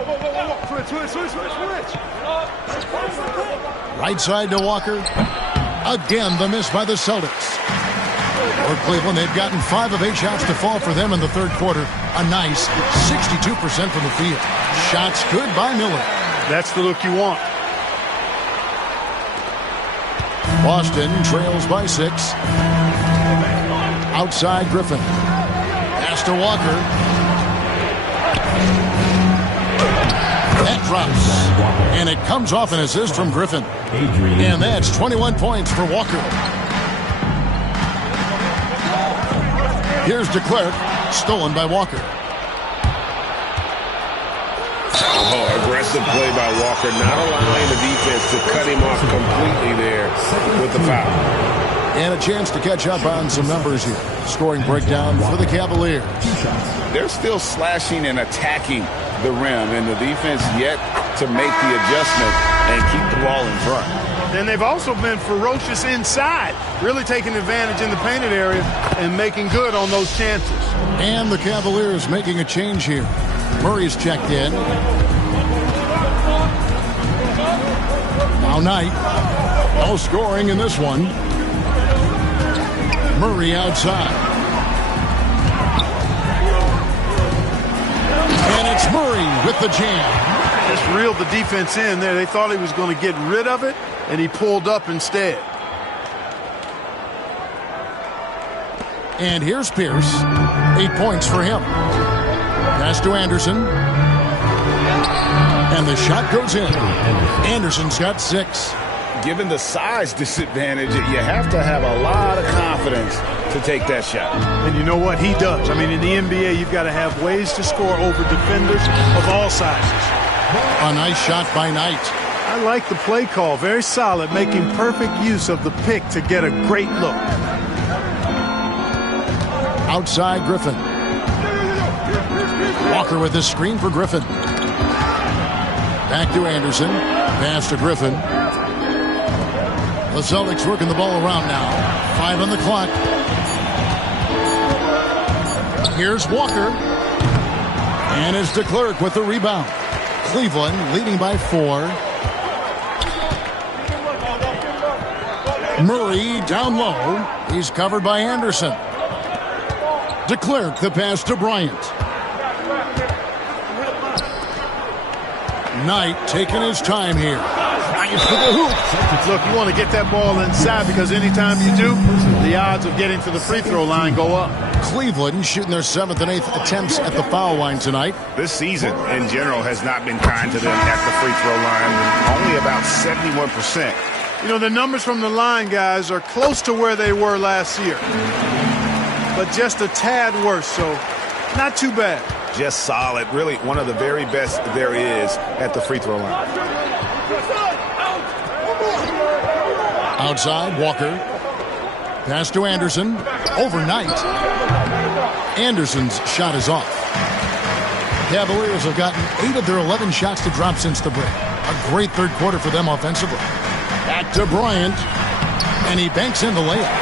Right side to Walker. Again, the miss by the Celtics. For Cleveland, they've gotten 5 of 8 shots to fall for them in the third quarter. A nice 62% from the field. Shots good by Miller. That's the look you want. Boston trails by 6. Outside Griffin. Pass to Walker. That drops. And it comes off an assist from Griffin. And that's 21 points for Walker. Here's DeClerc. Stolen by Walker. Oh, aggressive play by Walker, not allowing the defense to cut him off completely there with the foul. And a chance to catch up on some numbers here. Scoring breakdown for the Cavaliers. They're still slashing and attacking the rim, and the defense yet to make the adjustment and keep the ball in front. And they've also been ferocious inside, really taking advantage in the painted area and making good on those chances. And the Cavaliers making a change here. Murray's checked in. Now Knight. No scoring in this one. Murray outside. And it's Murray with the jam. Just reeled the defense in there. They thought he was going to get rid of it, and he pulled up instead. And here's Pierce. 8 points for him. Pass to Anderson. And the shot goes in. Anderson's got 6. Given the size disadvantage, you have to have a lot of confidence to take that shot. And you know what? He does. I mean, in the NBA, you've got to have ways to score over defenders of all sizes. A nice shot by Knight. I like the play call. Very solid, making perfect use of the pick to get a great look. Outside Griffin. Walker with the screen for Griffin. Back to Anderson. Pass to Griffin. The Celtics working the ball around now. 5 on the clock. Here's Walker. And it's DeClerc with the rebound. Cleveland leading by 4. Murray down low. He's covered by Anderson. DeClerc the pass to Bryant. Knight taking his time here. Bryant for the hoop. Look, you want to get that ball inside because anytime you do, the odds of getting to the free throw line go up. Cleveland shooting their 7th and 8th attempts at the foul line tonight. This season, in general, has not been kind to them at the free throw line. Only about 71%. You know, the numbers from the line, guys, are close to where they were last year. But just a tad worse, so not too bad. Just solid. Really one of the very best there is at the free throw line. Outside, Walker. Pass to Anderson. Overnight. Anderson's shot is off. Cavaliers have gotten 8 of their 11 shots to drop since the break. A great third quarter for them offensively. Back to Bryant. And he banks in the layup.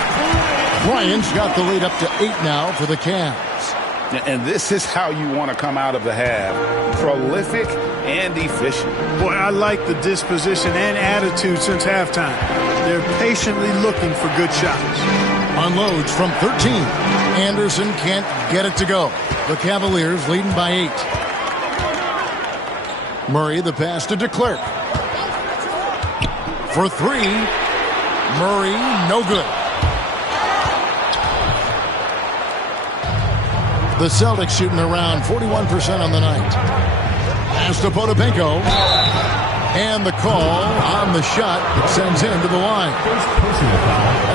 Bryant's got the lead up to 8 now for the Cavs. And this is how you want to come out of the half. Prolific and efficient. Boy, I like the disposition and attitude since halftime. They're patiently looking for good shots. Unloads from 13. Anderson can't get it to go. The Cavaliers leading by 8. Murray the pass to DeClerc. For 3. Murray no good. The Celtics shooting around 41% on the night. Pass to Potapenko. And the call on the shot that sends him to the line.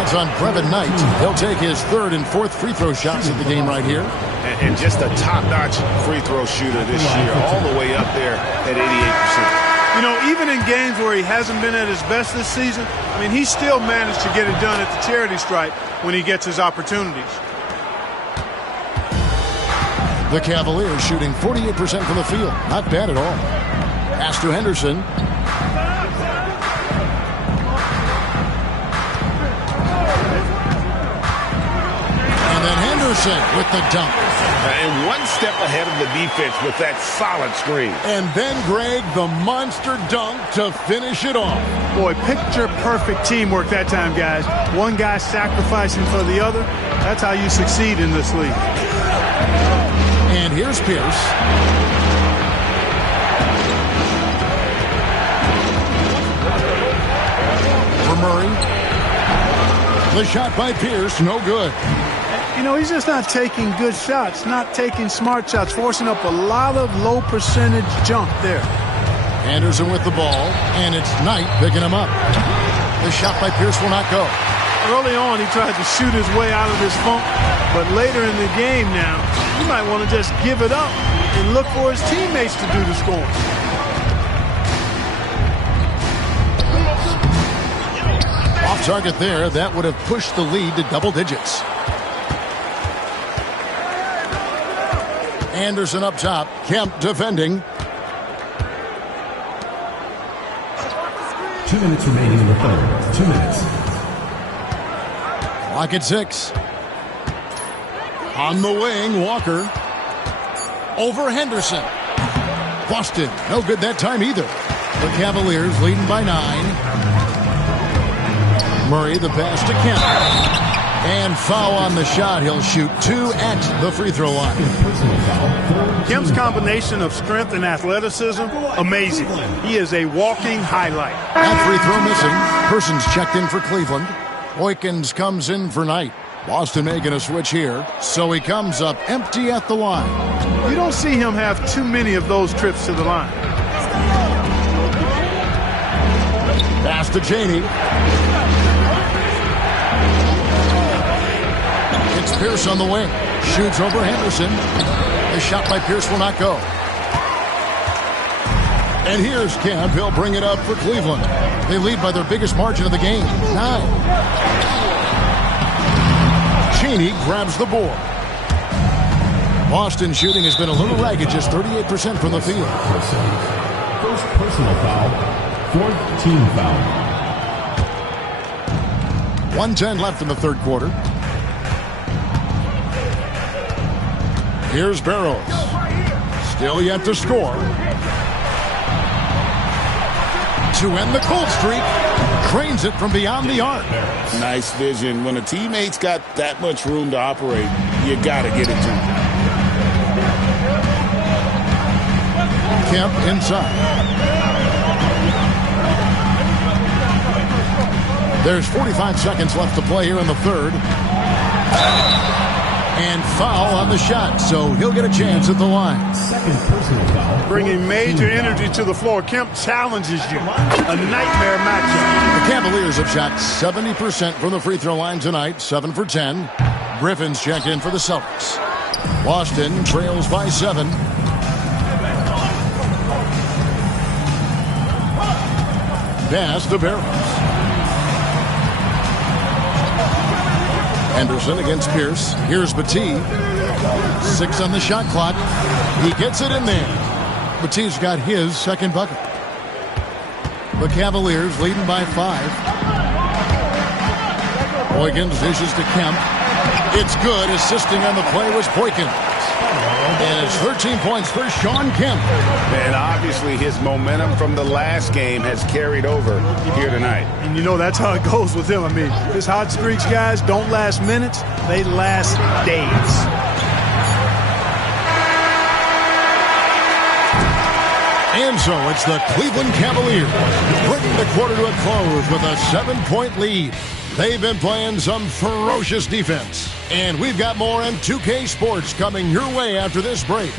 That's on Brevin Knight. He'll take his 3rd and 4th free throw shots of the game right here. And just a top-notch free throw shooter this year, all the way up there at 88%. You know, even in games where he hasn't been at his best this season, I mean, he still managed to get it done at the charity stripe when he gets his opportunities. The Cavaliers shooting 48% from the field. Not bad at all. Pass to Henderson. And then Henderson with the dunk. And one step ahead of the defense with that solid screen. And then, Greg, the monster dunk to finish it off. Boy, picture-perfect teamwork that time, guys. One guy sacrificing for the other. That's how you succeed in this league. And here's Pierce. For Murray. The shot by Pierce, no good. You know, he's just not taking good shots, not taking smart shots, forcing up a lot of low percentage jump there. Anderson with the ball, and it's Knight picking him up. The shot by Pierce will not go. Early on, he tried to shoot his way out of this funk, but later in the game now, he might want to just give it up and look for his teammates to do the scoring. Off target there, that would have pushed the lead to double digits. Anderson up top, Kemp defending. 2 minutes remaining in the third. 2 minutes. Clock at 6. On the wing, Walker. Over Henderson. Boston, no good that time either. The Cavaliers leading by 9. Murray, the pass to Kemp. And foul on the shot. He'll shoot 2 at the free throw line. Kemp's combination of strength and athleticism, amazing. He is a walking highlight. That free throw missing. Persons checked in for Cleveland. Boykins comes in for Knight. Boston making a switch here, so he comes up empty at the line. You don't see him have too many of those trips to the line. Pass to Chaney. It's Pierce on the wing. Shoots over Henderson. The shot by Pierce will not go. And here's Kemp. He'll bring it up for Cleveland. They lead by their biggest margin of the game, 9. Chaney grabs the board. Boston shooting has been a little ragged, just 38% from the field. First personal foul, 4th team foul. 1:10 left in the third quarter. Here's Barrows. Still yet to score. To end the cold streak. Cranes it from beyond the arc. Nice vision. When a teammate's got that much room to operate, you got to get it to him. Kemp inside. There's 45 seconds left to play here in the third. And foul on the shot, so he'll get a chance at the line. Second personal foul. Bringing major energy to the floor. Kemp challenges you. A nightmare matchup. The Cavaliers have shot 70% from the free throw line tonight, 7 for 10. Griffin's checked in for the Celtics. Boston trails by 7. Pass to Barrows. Henderson against Pierce. Here's Battie. 6 on the shot clock. He gets it in there. Battie's got his second bucket. The Cavaliers leading by 5. Boykins dishes to Kemp. It's good. Assisting on the play was Boykins. And it's 13 points for Shawn Kemp. And obviously his momentum from the last game has carried over here tonight. And you know that's how it goes with him. I mean, his hot streaks, guys, don't last minutes. They last days. And so it's the Cleveland Cavaliers bringing the quarter to a close with a 7-point lead. They've been playing some ferocious defense. And we've got more M2K Sports coming your way after this break.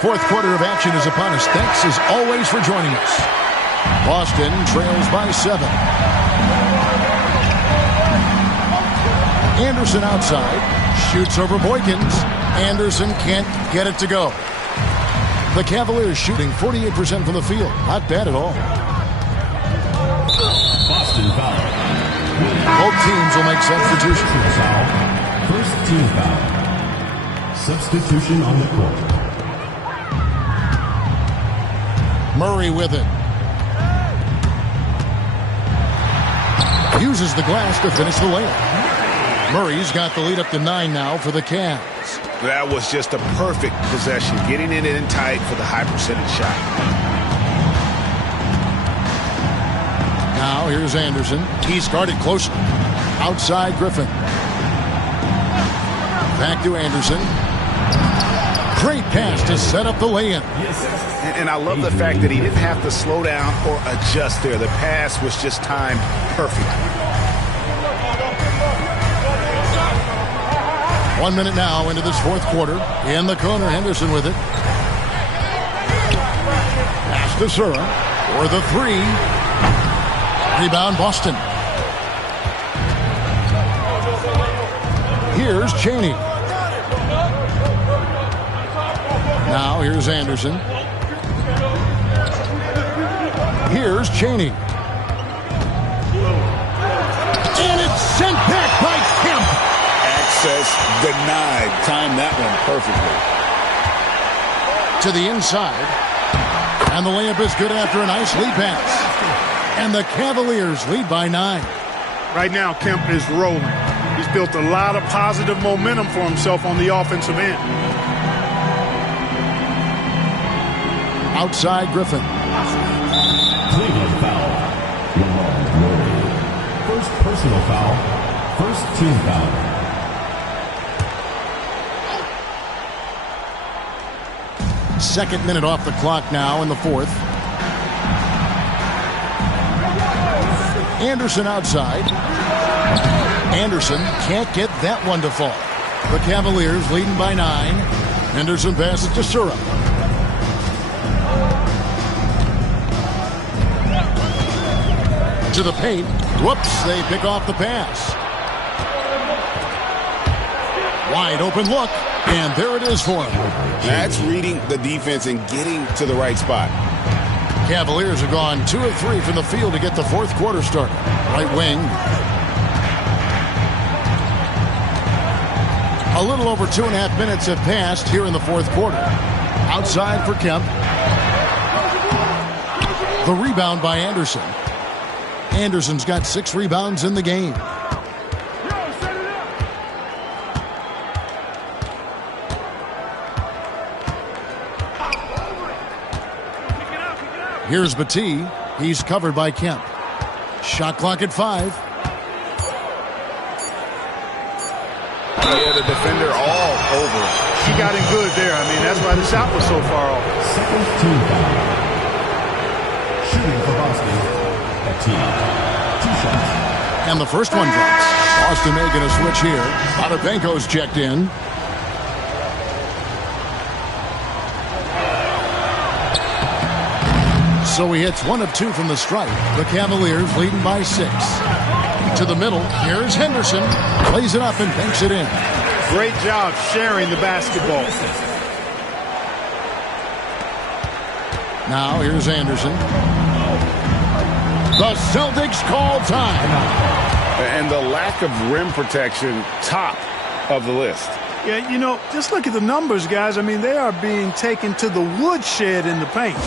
Fourth quarter of action is upon us. Thanks as always for joining us. Boston trails by 7. Anderson outside. Shoots over Boykins. Anderson can't get it to go. The Cavaliers shooting 48% from the field. Not bad at all. Boston foul. Both teams will make substitutions. First team foul. Substitution on the court. Murray with it. Uses the glass to finish the layup. Murray's got the lead up to 9 now for the Cavs. That was just a perfect possession, getting it in tight for the high percentage shot. Now here's Anderson. He's guarded closely. Outside Griffin. Back to Anderson. Great pass to set up the lay-in. And I love the fact that he didn't have to slow down or adjust there. The pass was just timed perfect. 1 minute now into this fourth quarter. In the corner, Henderson with it. Pass to Sura for the 3. Rebound, Boston. Here's Chaney. Now here's Anderson. Here's Chaney. And it's sent back by Kemp. Access denied. Timed that one perfectly. To the inside. And the layup is good after a nice lead pass. And the Cavaliers lead by 9. Right now, Kemp is rolling. He's built a lot of positive momentum for himself on the offensive end. Outside Griffin. Cleveland foul. Lamar Murray. First personal foul. First team foul. Second minute off the clock now in the fourth. Anderson outside. Anderson can't get that one to fall. The Cavaliers leading by 9. Henderson passes to Sura. To the paint. Whoops, they pick off the pass. Wide open look, and there it is for him. That's reading the defense and getting to the right spot. Cavaliers have gone 2 of 3 from the field to get the fourth quarter started. Right wing. A little over 2.5 minutes have passed here in the fourth quarter. Outside for Kemp. The rebound by Anderson. Anderson's got 6 rebounds in the game. Here's Battie. He's covered by Kemp. Shot clock at 5. Yeah, the defender all over it. He got in good there. I mean, that's why the shot was so far off. Second team foul. Shooting for Boston. Battie. 2 shots. And the first one drops. Boston making a switch here. Potapenko's checked in. So he hits 1 of 2 from the stripe. The Cavaliers leading by 6. To the middle. Here's Henderson. Plays it up and banks it in. Great job sharing the basketball. Now here's Anderson. The Celtics call time. And the lack of rim protection, top of the list. Yeah, you know, just look at the numbers, guys. I mean, they are being taken to the woodshed in the paint.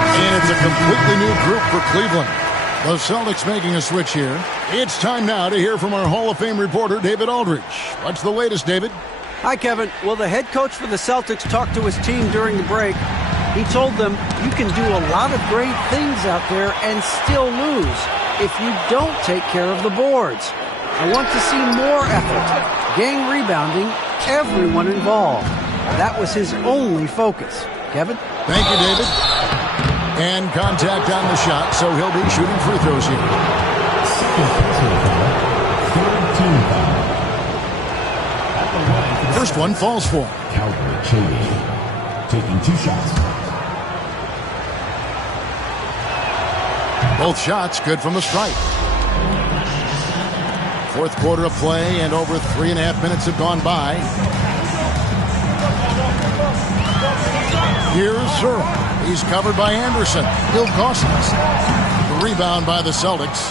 And it's a completely new group for Cleveland. The Celtics making a switch here. It's time now to hear from our Hall of Fame reporter, David Aldridge. What's the latest, David? Hi, Kevin. Well, the head coach for the Celtics talked to his team during the break. He told them, you can do a lot of great things out there and still lose if you don't take care of the boards. I want to see more effort, gang rebounding, everyone involved. That was his only focus. Kevin? Thank you, David. And contact on the shot, so he'll be shooting free throws here. Second personal foul. Third team foul. First one falls for him. Calvin Chaney taking 2 shots. Both shots good from the stripe. Fourth quarter of play, and over 3.5 minutes have gone by. Here's Sura. He's covered by Anderson. Ilgauskas. The rebound by the Celtics.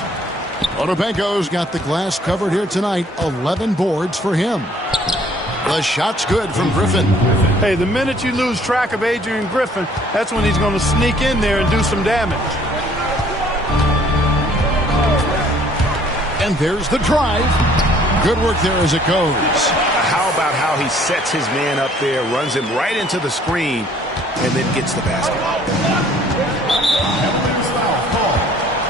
Odobenko's got the glass covered here tonight. 11 boards for him. The shot's good from Griffin. Hey, the minute you lose track of Adrian Griffin, that's when he's going to sneak in there and do some damage. And there's the drive. Good work there as it goes. How about how he sets his man up there, runs him right into the screen, and then gets the basket.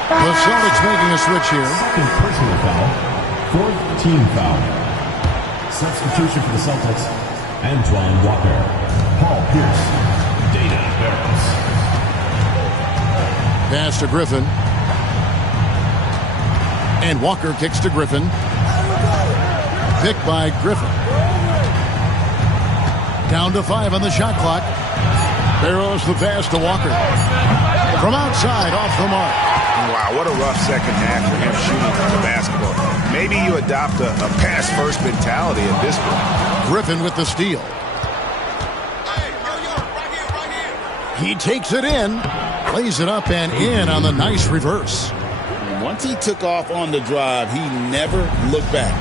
The Celtics making a switch here. Second personal foul. Fourth team foul. Substitution for the Celtics, Antoine Walker, Paul Pierce, Dana Barros. Pass to Griffin. And Walker kicks to Griffin. Picked by Griffin. Down to 5 on the shot clock. Barros the pass to Walker. From outside, off the mark. Wow, what a rough second half for him shooting the basketball. Maybe you adopt a pass-first mentality at this point. Griffin with the steal. He takes it in, plays it up and in on the nice reverse. Once he took off on the drive, he never looked back.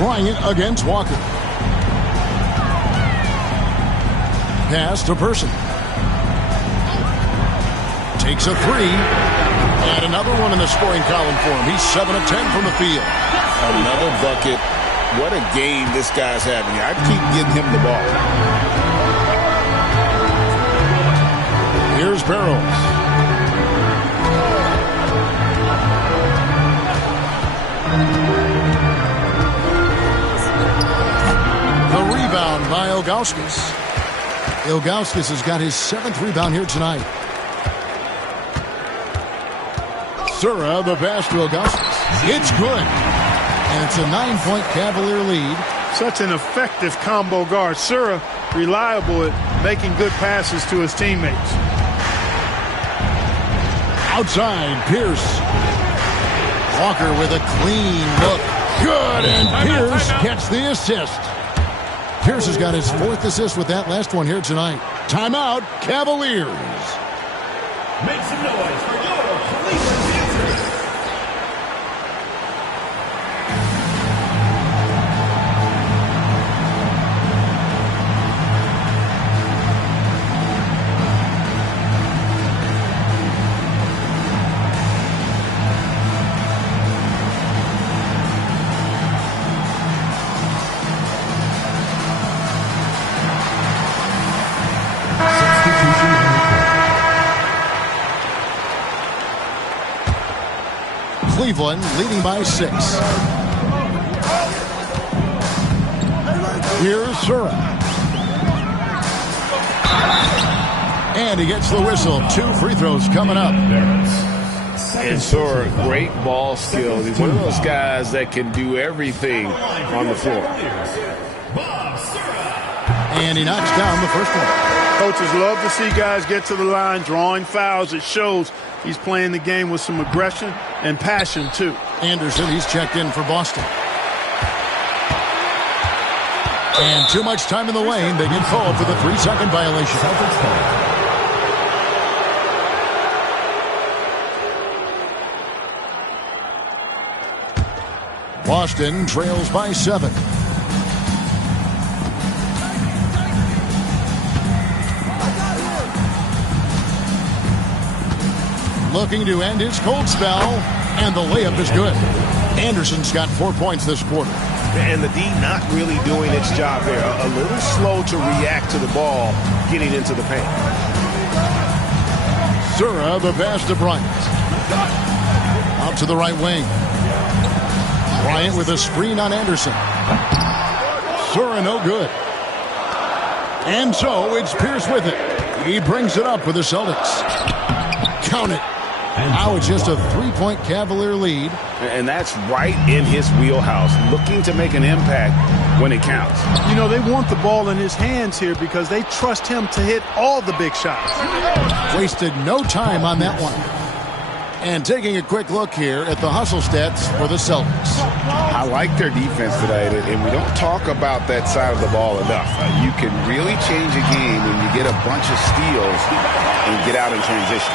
Bryant against Walker. Pass to Person. Takes a 3. And another one in the scoring column for him. He's 7 of 10 from the field. Another bucket. What a game this guy's having. I keep getting him the ball. Here's Barros. The rebound by Ilgauskas. Ilgauskas has got his 7th rebound here tonight. Sura, the pass to Ilgauskas. It's good. And it's a 9-point Cavalier lead. Such an effective combo guard. Sura, reliable at making good passes to his teammates. Outside, Pierce. Walker with a clean look. Good, and Pierce gets the assist. Pierce has got his 4th assist with that last one here tonight. Timeout, Cavaliers. Make some noise for your Cleveland Panthers. Cleveland leading by 6. Here's Sura. And he gets the whistle. 2 free throws coming up. And Sura, great ball skills. He's one of those guys that can do everything on the floor. And he knocks down the first one. Coaches love to see guys get to the line, drawing fouls. It shows he's playing the game with some aggression and passion, too. Anderson, he's checked in for Boston. And too much time in the lane. They get called for the 3-second violation. Boston trails by 7. Looking to end his cold spell, and the layup is good. Anderson's got 4 points this quarter. And the D not really doing its job there. A little slow to react to the ball getting into the paint. Sura, the pass to Bryant. Out to the right wing. Bryant with a screen on Anderson. Sura no good. And so it's Pierce with it. He brings it up for the Celtics. Count it. Now it's just a 3-point Cavalier lead. And that's right in his wheelhouse, looking to make an impact when it counts. You know, they want the ball in his hands here because they trust him to hit all the big shots. Wasted no time on that one. And taking a quick look here at the hustle stats for the Celtics. I like their defense tonight, and we don't talk about that side of the ball enough. You can really change a game when you get a bunch of steals and get out in transition.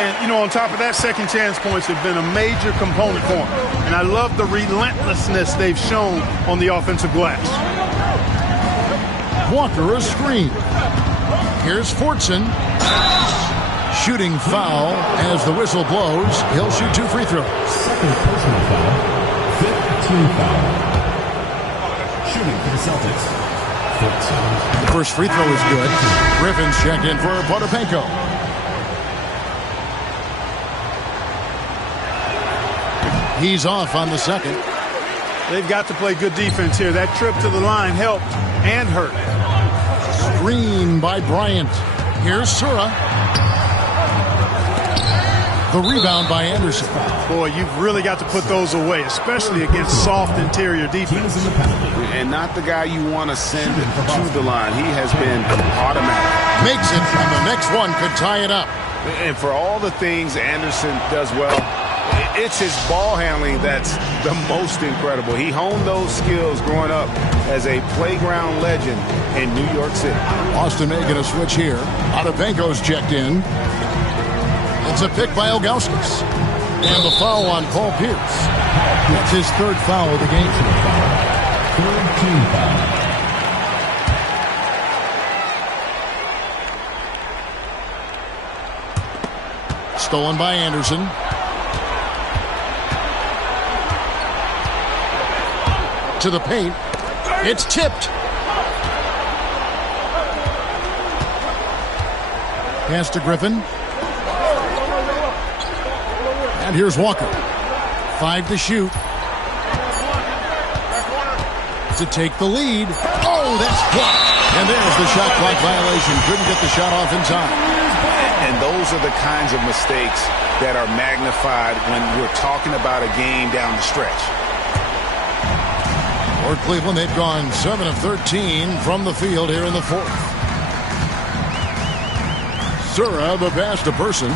And, you know, on top of that, second chance points have been a major component for them. And I love the relentlessness they've shown on the offensive glass. Walker a screen. Here's Fortson. Shooting foul as the whistle blows. He'll shoot 2 free throws. Second personal foul. 5th team foul. Shooting for the Celtics. 14. The first free throw is good. Griffin's checked in for Potapenko. He's off on the second. They've got to play good defense here. That trip to the line helped and hurt. Screen by Bryant. Here's Sura. The rebound by Anderson. Boy, you've really got to put those away, especially against soft interior defense. And not the guy you want to send to the line. He has been automatic. Makes it, and the next one could tie it up. And for all the things Anderson does well, it's his ball handling that's the most incredible. He honed those skills growing up as a playground legend in New York City. Austin making a switch here. Potapenko's checked in. It's a pick by Ilgauskas. And the foul on Paul Pierce. That's his 3rd foul of the game. 3rd team foul. Stolen by Anderson. To the paint. It's tipped. Pass to Griffin. And here's Walker. 5 to shoot. To take the lead. Oh, that's blocked. And there's the shot clock violation. Couldn't get the shot off in time. And those are the kinds of mistakes that are magnified when we're talking about a game down the stretch. For Cleveland, they've gone 7 of 13 from the field here in the 4th. Sura, the pass to Person.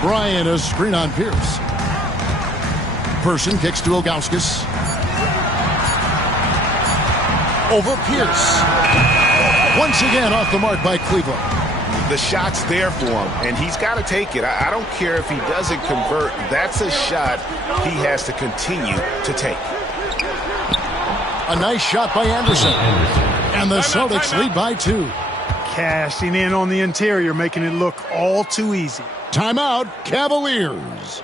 Bryant, a screen on Pierce. Person kicks to Ilgauskas. Over Pierce. Once again off the mark by Cleveland. The shot's there for him, and he's got to take it. I don't care if he doesn't convert. That's a shot he has to continue to take. A nice shot by Anderson. And the Celtics lead by 2. Cashing in on the interior, making it look all too easy. Timeout, Cavaliers.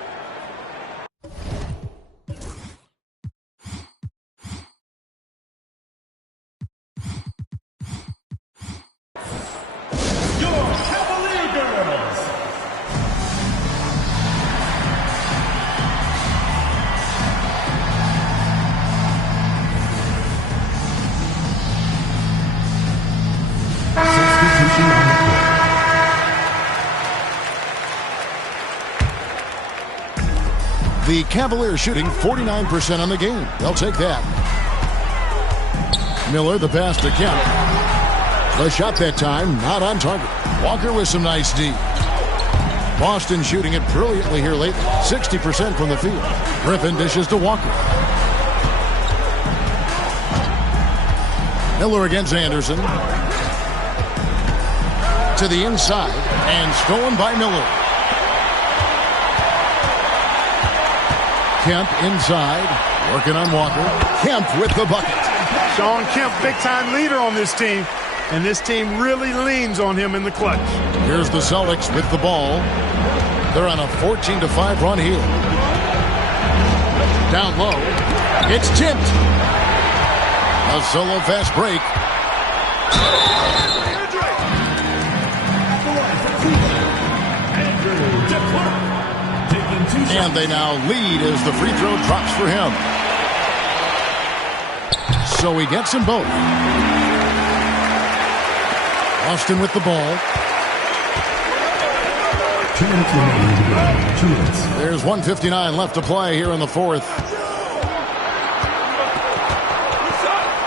The Cavaliers shooting 49% on the game. They'll take that. Miller, the pass to Kemp. The shot that time, not on target. Walker with some nice D. Boston shooting it brilliantly here lately. 60% from the field. Griffin dishes to Walker. Miller against Anderson. To the inside, and stolen by Miller. Kemp inside, working on Walker. Kemp with the bucket. Shawn Kemp, big-time leader on this team, and this team really leans on him in the clutch. Here's the Celtics with the ball. They're on a 14-5 run here. Down low. It's tipped. A solo fast break. And they now lead as the free throw drops for him. So he gets them both. Austin with the ball. 2 minutes remaining to go. 2 minutes. There's 1:59 left to play here in the 4th.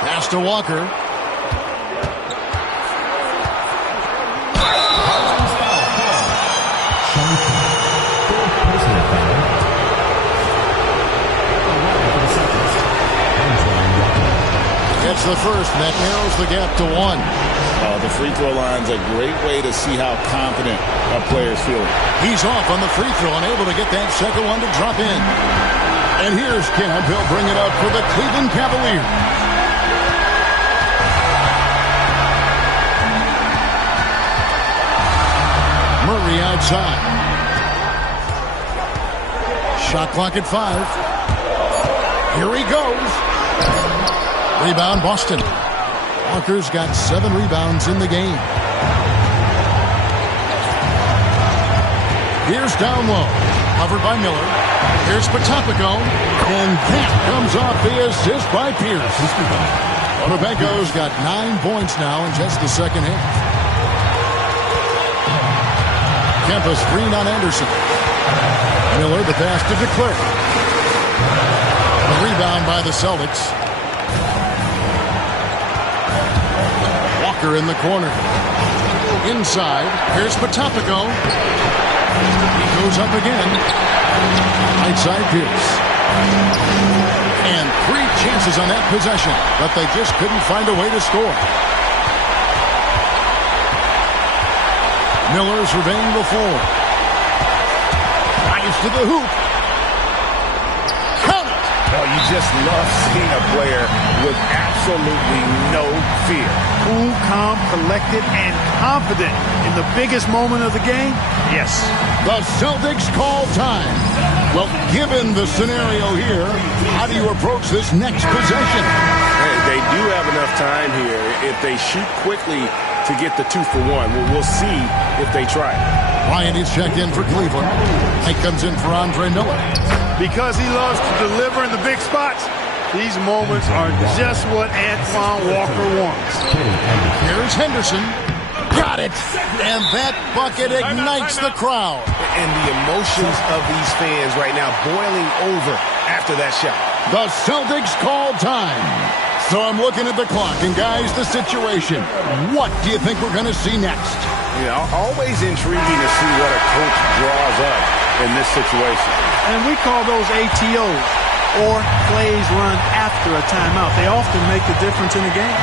Pass to Walker. makes the first, and that narrows the gap to 1. The free throw line's a great way to see how confident a player's feeling. He's off on the free throw, unable to get that second one to drop in. And here's Kemp. He'll bring it up for the Cleveland Cavaliers. Murray outside. Shot clock at 5. Here he goes. Rebound, Boston. Walker's got 7 rebounds in the game. Here's down low. Covered by Miller. Here's Potapico. And that comes off the assist by Pierce. Onobenko's got 9 points now in just the second half. Kemp screen on Anderson. Miller, the pass to DeClerc. A rebound by the Celtics. Walker in the corner. Inside, here's Potapico. He goes up again. Right side, Pierce. And 3 chances on that possession, but they just couldn't find a way to score. Miller surveying the floor. Drives to the hoop. Count it! Oh, you just love seeing a player with absolutely no fear. Cool, calm, collected, and confident in the biggest moment of the game. Yes. The Celtics call time. Well, given the scenario here, how do you approach this next possession? They do have enough time here. If they shoot quickly to get the 2 for 1, we'll see if they try. Ryan is checked in for Cleveland. Mike comes in for Andre Miller. Because he loves to deliver in the big spots, these moments are just what Antoine Walker wants. Here's Henderson. Got it! And that bucket ignites the crowd. And the emotions of these fans right now boiling over after that shot. The Celtics call time. So I'm looking at the clock, and guys, the situation. What do you think we're going to see next? You know, always intriguing to see what a coach draws up in this situation. And we call those ATOs, or plays run after a timeout. They often make the difference in the game.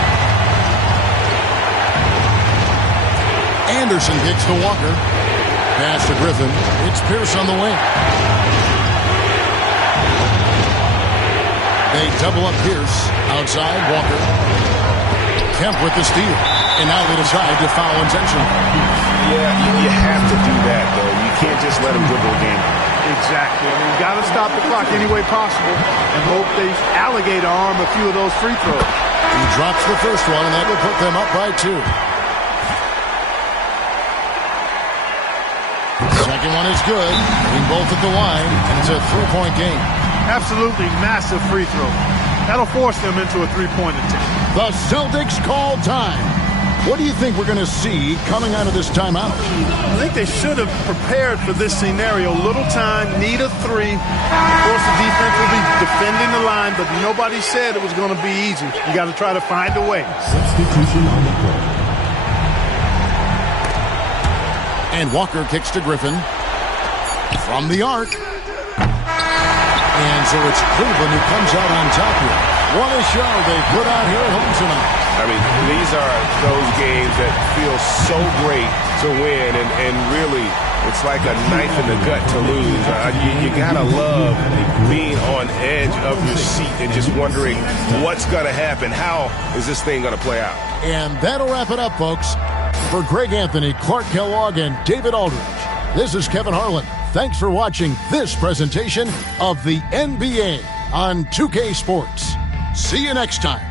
Anderson kicks to Walker. Pass to Griffin. It's Pierce on the wing. They double up Pierce. Outside, Walker. Kemp with the steal. And now they decide to foul intentionally. Yeah, you have to do that, though. You can't just let him dribble the game. Exactly. I mean, you got to stop the clock any way possible and hope they alligator arm a few of those free throws. He drops the first one, and that will put them up by 2. Second one is good. Hitting both at the line, and it's a 3-point game. Absolutely massive free throw. That'll force them into a 3-point attempt. The Celtics call time. What do you think we're going to see coming out of this timeout? I think they should have prepared for this scenario. Little time, need a 3. Of course, the defense will be defending the line, but nobody said it was going to be easy. You got to try to find a way. Substitution on the court. And Walker kicks to Griffin from the arc. And so it's Cleveland who comes out on top here. What a show they put out here at home tonight. I mean, these are those games that feel so great to win, and really, it's like a knife in the gut to lose. You gotta love being on edge of your seat and just wondering what's gonna happen. How is this thing gonna play out? And that'll wrap it up, folks. For Greg Anthony, Clark Kellogg, and David Aldridge, this is Kevin Harlan. Thanks for watching this presentation of the NBA on 2K Sports. See you next time.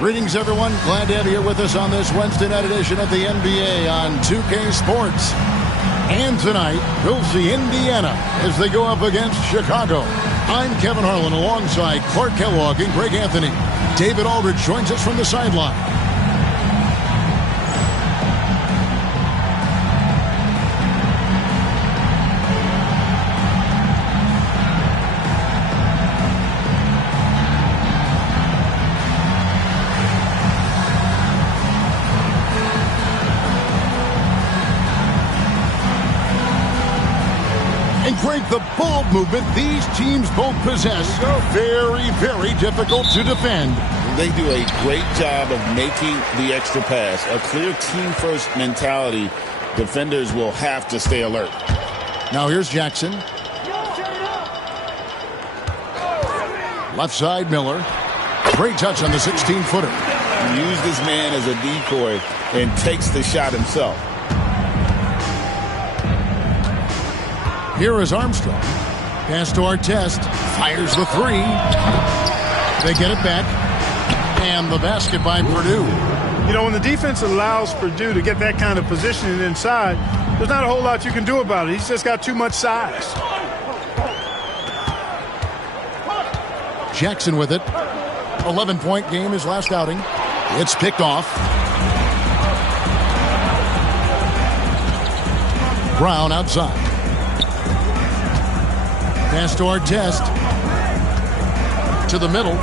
Greetings, everyone. Glad to have you here with us on this Wednesday night edition of the NBA on 2K Sports. And tonight, we'll see Indiana as they go up against Chicago. I'm Kevin Harlan alongside Clark Kellogg and Greg Anthony. David Aldridge joins us from the sideline. the ball movement these teams both possess, very, very difficult to defend. They do a great job of making the extra pass. A clear team-first mentality. Defenders will have to stay alert. Now here's Jackson. Left side, Miller. Great touch on the 16-footer. Use this man as a decoy and takes the shot himself. Here is Armstrong. Pass to Artest. Fires the three. They get it back. And the basket by Purdue. You know, when the defense allows Purdue to get that kind of positioning inside, there's not a whole lot you can do about it. He's just got too much size. Jackson with it. 11-point game his last outing. It's picked off. Brown outside. Pass to Artest. To the middle.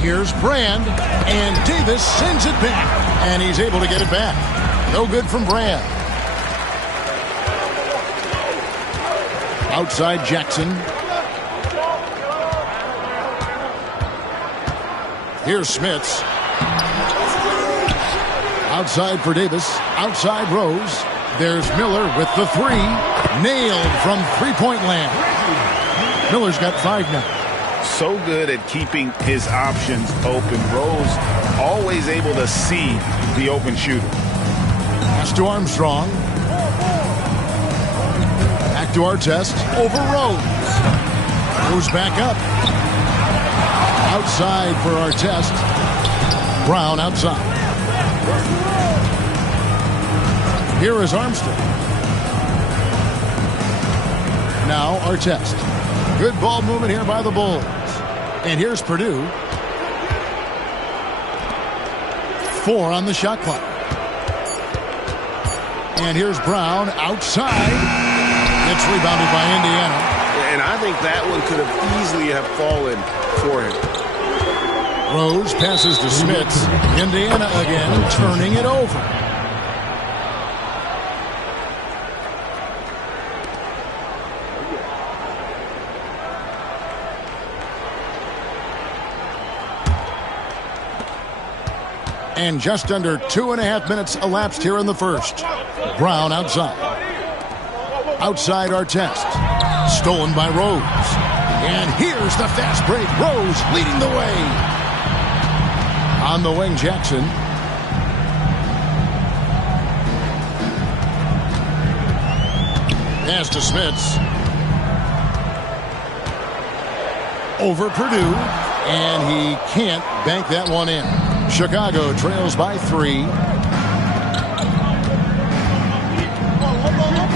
Here's Brand, and Davis sends it back, and he's able to get it back. No good from Brand. Outside Jackson. Here's Smits. Outside for Davis. Outside Rose. There's Miller with the three. Nailed from three-point land. Miller's got 5 now. So good at keeping his options open. Rose always able to see the open shooter. Pass to Armstrong. Back to Artest. Over Rose. Rose back up. Outside for Artest. Brown outside. Here is Armstrong. Now Artest. Good ball movement here by the Bulls. And here's Purdue. 4 on the shot clock. And here's Brown outside. It's rebounded by Indiana. And I think that one could have easily have fallen for him. Rose passes to Smits. Indiana again turning it over. And just under 2.5 minutes elapsed here in the first. Brown outside. Outside Artest. Stolen by Rose. And here's the fast break. Rose leading the way. On the wing, Jackson. Pass to Smits. Over Purdue. And he can't bank that one in. Chicago trails by 3.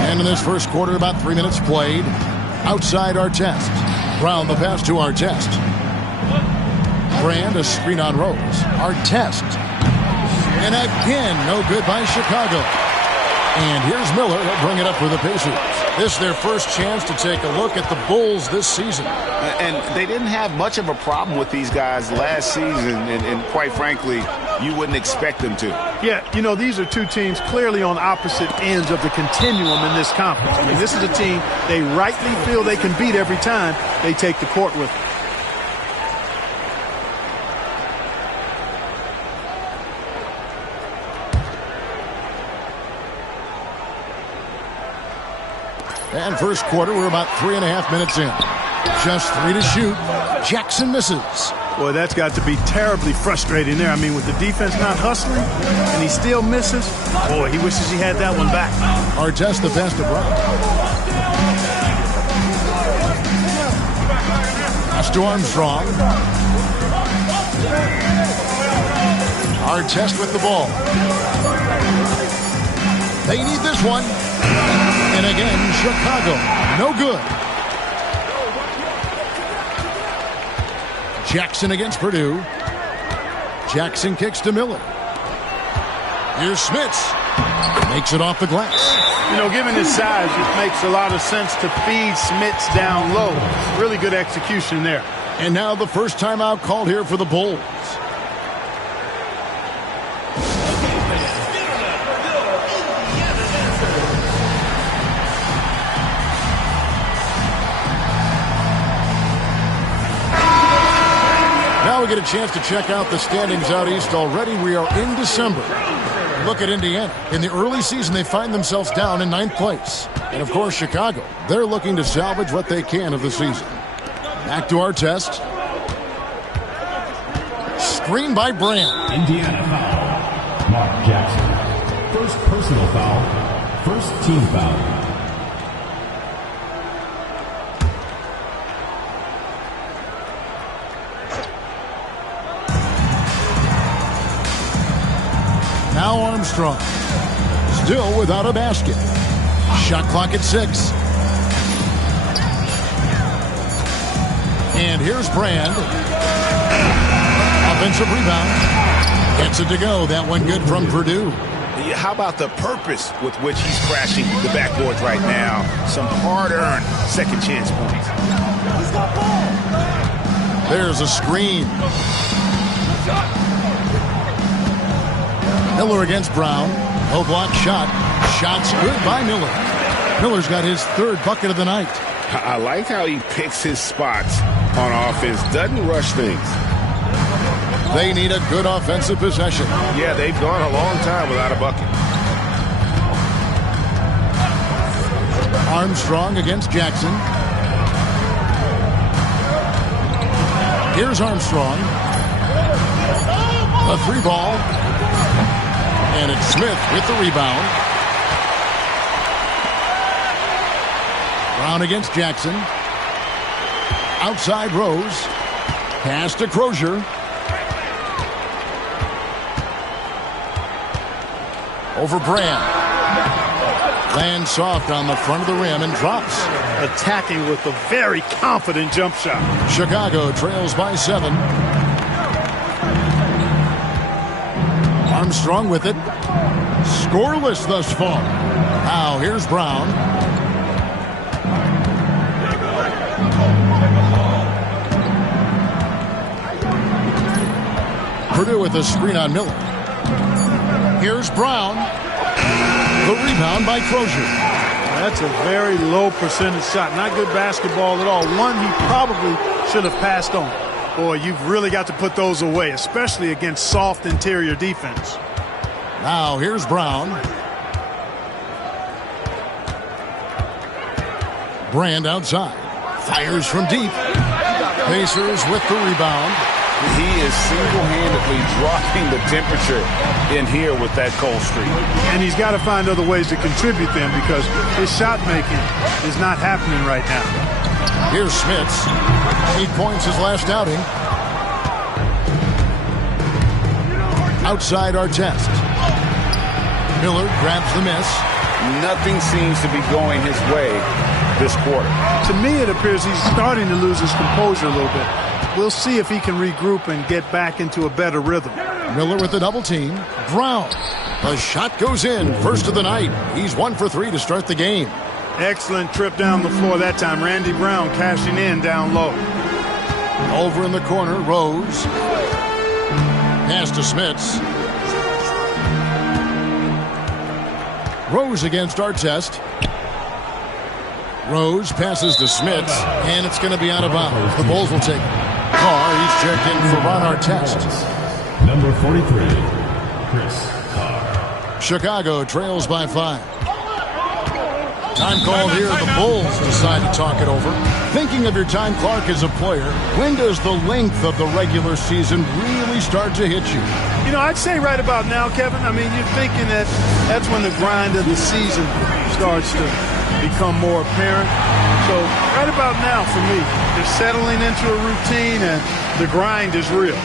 And in this first quarter, about 3 minutes played. Outside Artest. Brown the pass to Artest. Brand a screen on Rose. Artest. And again, no good by Chicago. And here's Miller. He'll bring it up for the Pacers. This is their first chance to take a look at the Bulls this season. And they didn't have much of a problem with these guys last season, and quite frankly, you wouldn't expect them to. Yeah, you know, these are two teams clearly on opposite ends of the continuum in this conference. I mean, this is a team they rightly feel they can beat every time they take the court with them. And first quarter, we're about 3.5 minutes in. Just 3 to shoot. Jackson misses. Boy, that's got to be terribly frustrating there. I mean, with the defense not hustling and he still misses, boy, he wishes he had that one back. Artest the pass to Brown. Pass to Armstrong. Artest with the ball. They need this one. And again, Chicago, no good. Jackson against Purdue. Jackson kicks to Miller. Here's Smits. Makes it off the glass. You know, given his size, it makes a lot of sense to feed Smits down low. Really good execution there. And now the first timeout called here for the Bulls. Now we get a chance to check out the standings out east already. We are in December. Look at Indiana. In the early season, they find themselves down in 9th place. And, of course, Chicago. They're looking to salvage what they can of the season. Back to our test. Screen by Brand. Indiana foul. Mark Jackson. First personal foul. First team foul. Now Armstrong. Still without a basket. Shot clock at 6. And here's Brand. Offensive rebound. Gets it to go. That one good from Purdue. How about the purpose with which he's crashing the backboards right now? Some hard-earned second chance points. There's a screen. Miller against Brown. No block shot. Shots good by Miller. Miller's got his 3rd bucket of the night. I like how he picks his spots on offense. Doesn't rush things. They need a good offensive possession. Yeah, they've gone a long time without a bucket. Armstrong against Jackson. Here's Armstrong. A 3-ball. And it's Smith with the rebound. Brown against Jackson. Outside Rose. Pass to Crozier. Over Brand. Lands soft on the front of the rim and drops. Attacking with a very confident jump shot. Chicago trails by 7. Armstrong with it. Scoreless thus far. Now here's Brown. Purdue with a screen on Miller. Here's Brown. The rebound by Crozier. That's a very low percentage shot. Not good basketball at all. One he probably should have passed on. Boy, you've really got to put those away, especially against soft interior defense. Now here's Brown. Brand outside. Fires from deep. Pacers with the rebound. He is single-handedly dropping the temperature in here with that cold streak. And he's got to find other ways to contribute them because his shot making is not happening right now. Here's Smits. 8 points his last outing. Outside our test. Miller grabs the miss. Nothing seems to be going his way this quarter. To me, it appears he's starting to lose his composure a little bit. We'll see if he can regroup and get back into a better rhythm. Miller with the double team. Brown. The shot goes in. First of the night. He's 1 for 3 to start the game. Excellent trip down the floor that time. Randy Brown cashing in down low. Over in the corner, Rose. Pass to Smits. Rose against Artest. Rose passes to Smits, and it's going to be out of bounds. The Bulls will take it. Carr, he's checked in for Ron Artest. Number 43, Chris Carr. Chicago trails by 5. Time called here. The Bulls decide to talk it over. Thinking of your time, Clark, as a player, when does the length of the regular season really start to hit you? You know, I'd say right about now, Kevin. I mean, you're thinking that that's when the grind of the season starts to become more apparent. So right about now for me, they're settling into a routine and the grind is real.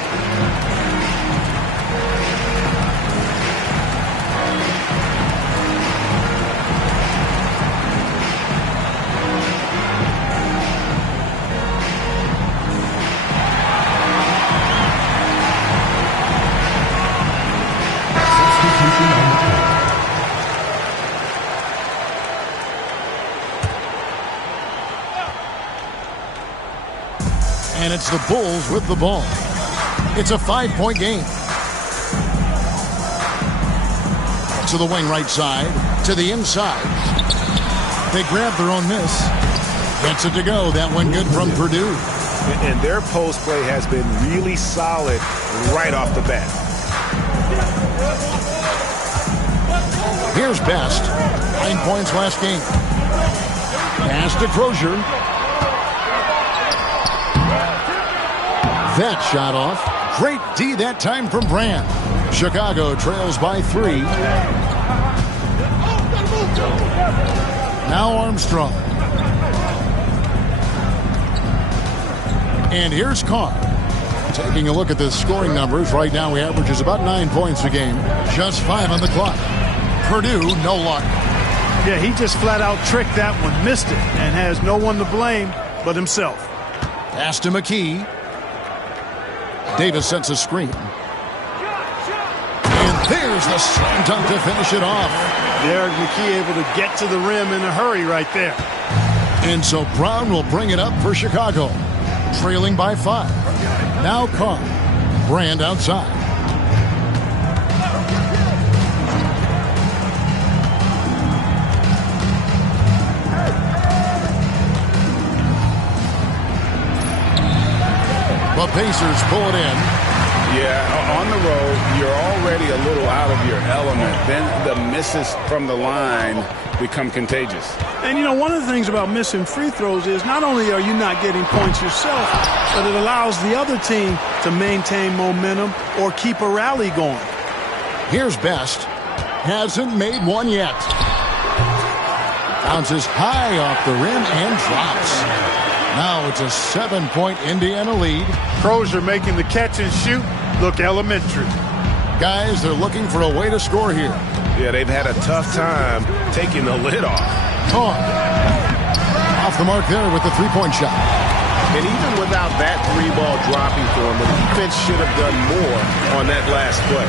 And it's the Bulls with the ball. It's a 5-point game. To the wing right side, to the inside. They grab their own miss. Gets it to go. That one good from Purdue. And their post play has been really solid right off the bat. Here's Best. 9 points last game. Pass to Crozier. That shot off. Great D that time from Brand. Chicago trails by 3. Now Armstrong. And here's Carr. Taking a look at the scoring numbers. Right now he averages about 9 points a game. Just 5 on the clock. Purdue, no luck. Yeah, he just flat out tricked that one, missed it, and has no one to blame but himself. Pass to McKee. Davis sets a screen. And there's the slam dunk to finish it off. Derek McKee able to get to the rim in a hurry right there. And so Brown will bring it up for Chicago. Trailing by 5. Now Carr. Brand outside. The Pacers pull it in. Yeah, on the road, you're already a little out of your element. Then the misses from the line become contagious. And, you know, one of the things about missing free throws is not only are you not getting points yourself, but it allows the other team to maintain momentum or keep a rally going. Here's Best. Hasn't made one yet. Bounces high off the rim and drops. Now it's a 7-point Indiana lead. Crozier making the catch and shoot look elementary. Guys, they're looking for a way to score here. Yeah, they've had a tough time taking the lid off. Carr. Off the mark there with the three-point shot. And even without that 3-ball dropping for him, the defense should have done more on that last play.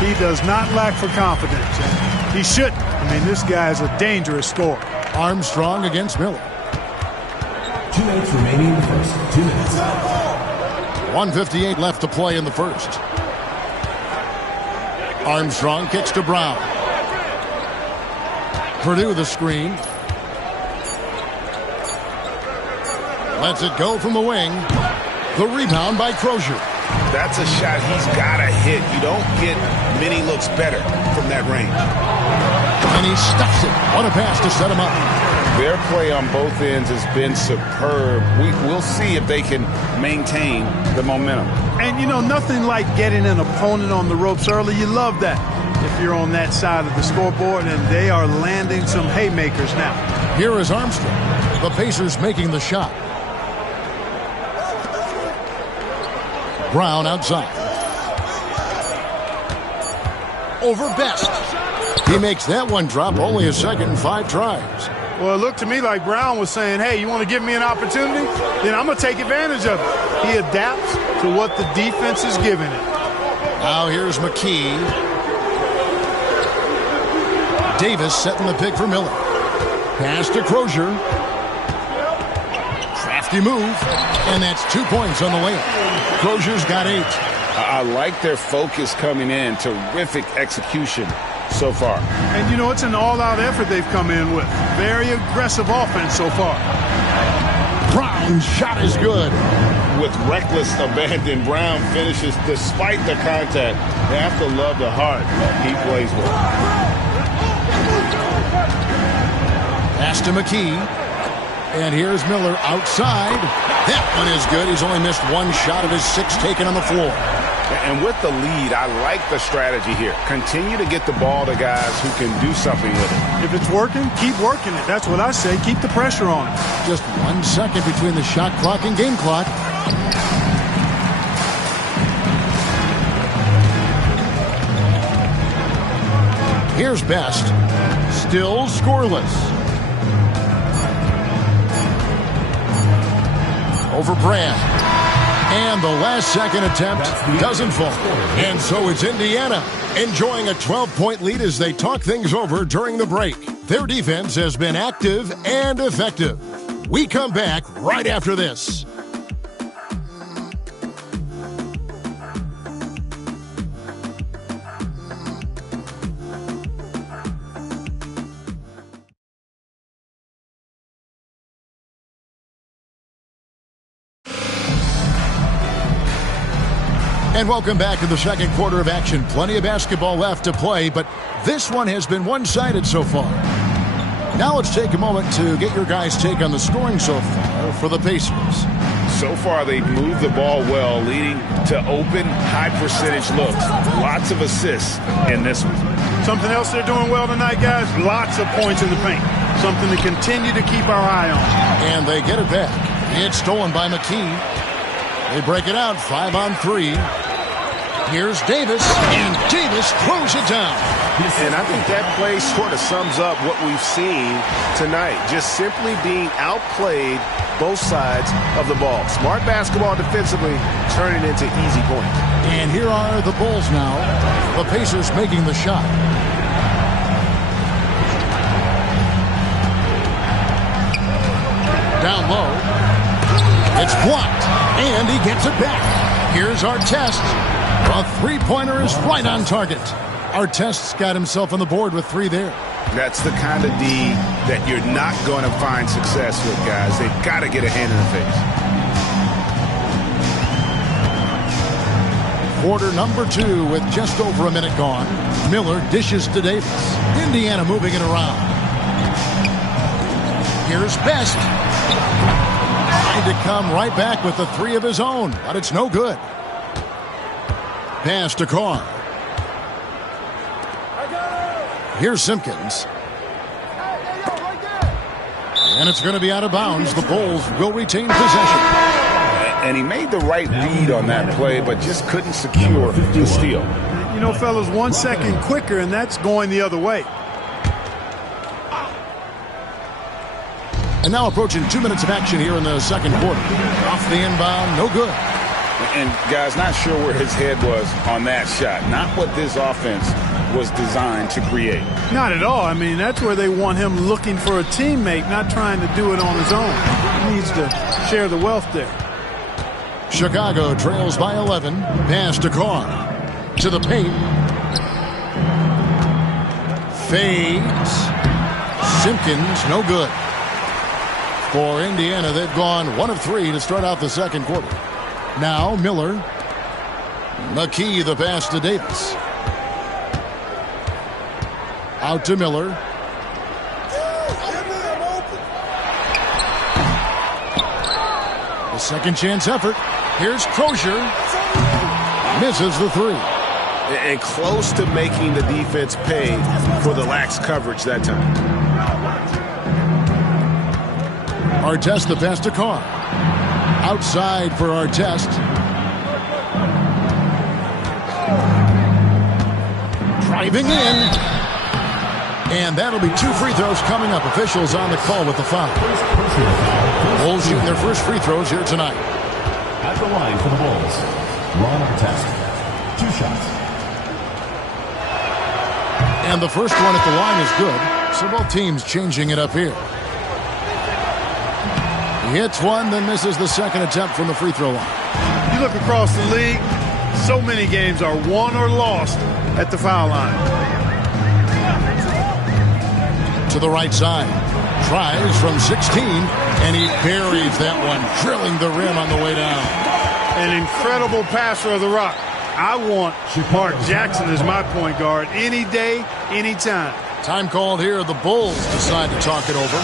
He does not lack for confidence. He shouldn't. I mean, this guy is a dangerous scorer. Armstrong against Miller. 2 minutes remaining in the first. 2 minutes. 1:58 left to play in the first. Armstrong kicks to Brown. Purdue the screen. Lets it go from the wing. The rebound by Crozier. That's a shot he's got to hit. You don't get many looks better from that range. And he stuffs it. What a pass to set him up. Their play on both ends has been superb. We'll see if they can maintain the momentum. And, you know, nothing like getting an opponent on the ropes early. You love that if you're on that side of the scoreboard, and they are landing some haymakers now. Here is Armstrong. The Pacers making the shot. Brown outside. Over Best. He makes that one drop, only a second and 5 tries. Well, it looked to me like Brown was saying, hey, you want to give me an opportunity? Then I'm going to take advantage of it. He adapts to what the defense is giving him. Now here's McKee. Davis setting the pick for Miller. Pass to Crozier. Crafty move. And that's 2 points on the layup. Crozier's got 8. I like their focus coming in. Terrific execution so far. And, you know, it's an all-out effort they've come in with. Very aggressive offense so far. Brown's shot is good. With reckless abandon, Brown finishes despite the contact. They have to love the heart he plays with. Pass to McKee. And here's Miller outside. That one is good. He's only missed one shot of his 6 taken on the floor. And with the lead, I like the strategy here. Continue to get the ball to guys who can do something with it. If it's working, keep working it. That's what I say. Keep the pressure on it. Just 1 second between the shot clock and game clock. Here's Best. Still scoreless. Over Brand. And the last second attempt doesn't fall. And so it's Indiana enjoying a 12-point lead as they talk things over during the break. Their defense has been active and effective. We come back right after this. And welcome back to the second quarter of action. Plenty of basketball left to play, but this one has been one-sided so far. Now let's take a moment to get your guys' take on the scoring so far for the Pacers. So far, they've moved the ball well, leading to open, high-percentage looks. Lots of assists in this one. Something else they're doing well tonight, guys, lots of points in the paint. Something to continue to keep our eye on. And they get it back. It's stolen by McKee. They break it out, 5-on-3. Here's Davis, and Davis throws it down. And I think that play sort of sums up what we've seen tonight. Just simply being outplayed both sides of the ball. Smart basketball defensively, turning into easy points. And here are the Bulls now. The Pacers making the shot. Down low. It's blocked, and he gets it back. Here's Artest. A three-pointer is right on target. Artest's got himself on the board with 3 there. That's the kind of D that you're not going to find success with, guys. They've got to get a hand in the face. Quarter number 2 with just over a minute gone. Miller dishes to Davis. Indiana moving it around. Here's Best. Trying to come right back with the 3 of his own, but it's no good. Pass to Carr. Here's Simpkins. And it's going to be out of bounds. The Bulls will retain possession. And he made the right read on that play, but just couldn't secure the steal. You know, fellas, 1 second quicker, and that's going the other way. And now approaching 2 minutes of action here in the second quarter. Off the inbound, no good. And, guys, not sure where his head was on that shot. Not what this offense was designed to create. Not at all. I mean, that's where they want him looking for a teammate, not trying to do it on his own. He needs to share the wealth there. Chicago trails by 11. Pass to Carr. To the paint. Fades. Simpkins, no good. For Indiana, they've gone 1 of 3 to start out the second quarter. Now Miller. McKee, the pass to Davis. Out to Miller. A second chance effort. Here's Crozier. Misses the 3. And close to making the defense pay for the lax coverage that time. Artest, the pass to Carr. Outside for Artest. Driving in. And that'll be 2 free throws coming up. Officials on the call with the foul. Bulls shooting their first free throws here tonight. At the line for the Bulls, Ron Artest. 2 shots. And the first one at the line is good. So both teams changing it up here. He hits one, then misses the second attempt from the free throw line. You look across the league, so many games are won or lost at the foul line. To the right side. Tries from 16, and he buries that one, drilling the rim on the way down. An incredible passer of the rock. I want Mark Jackson as my point guard any day, any time. Time called here. The Bulls decide to talk it over.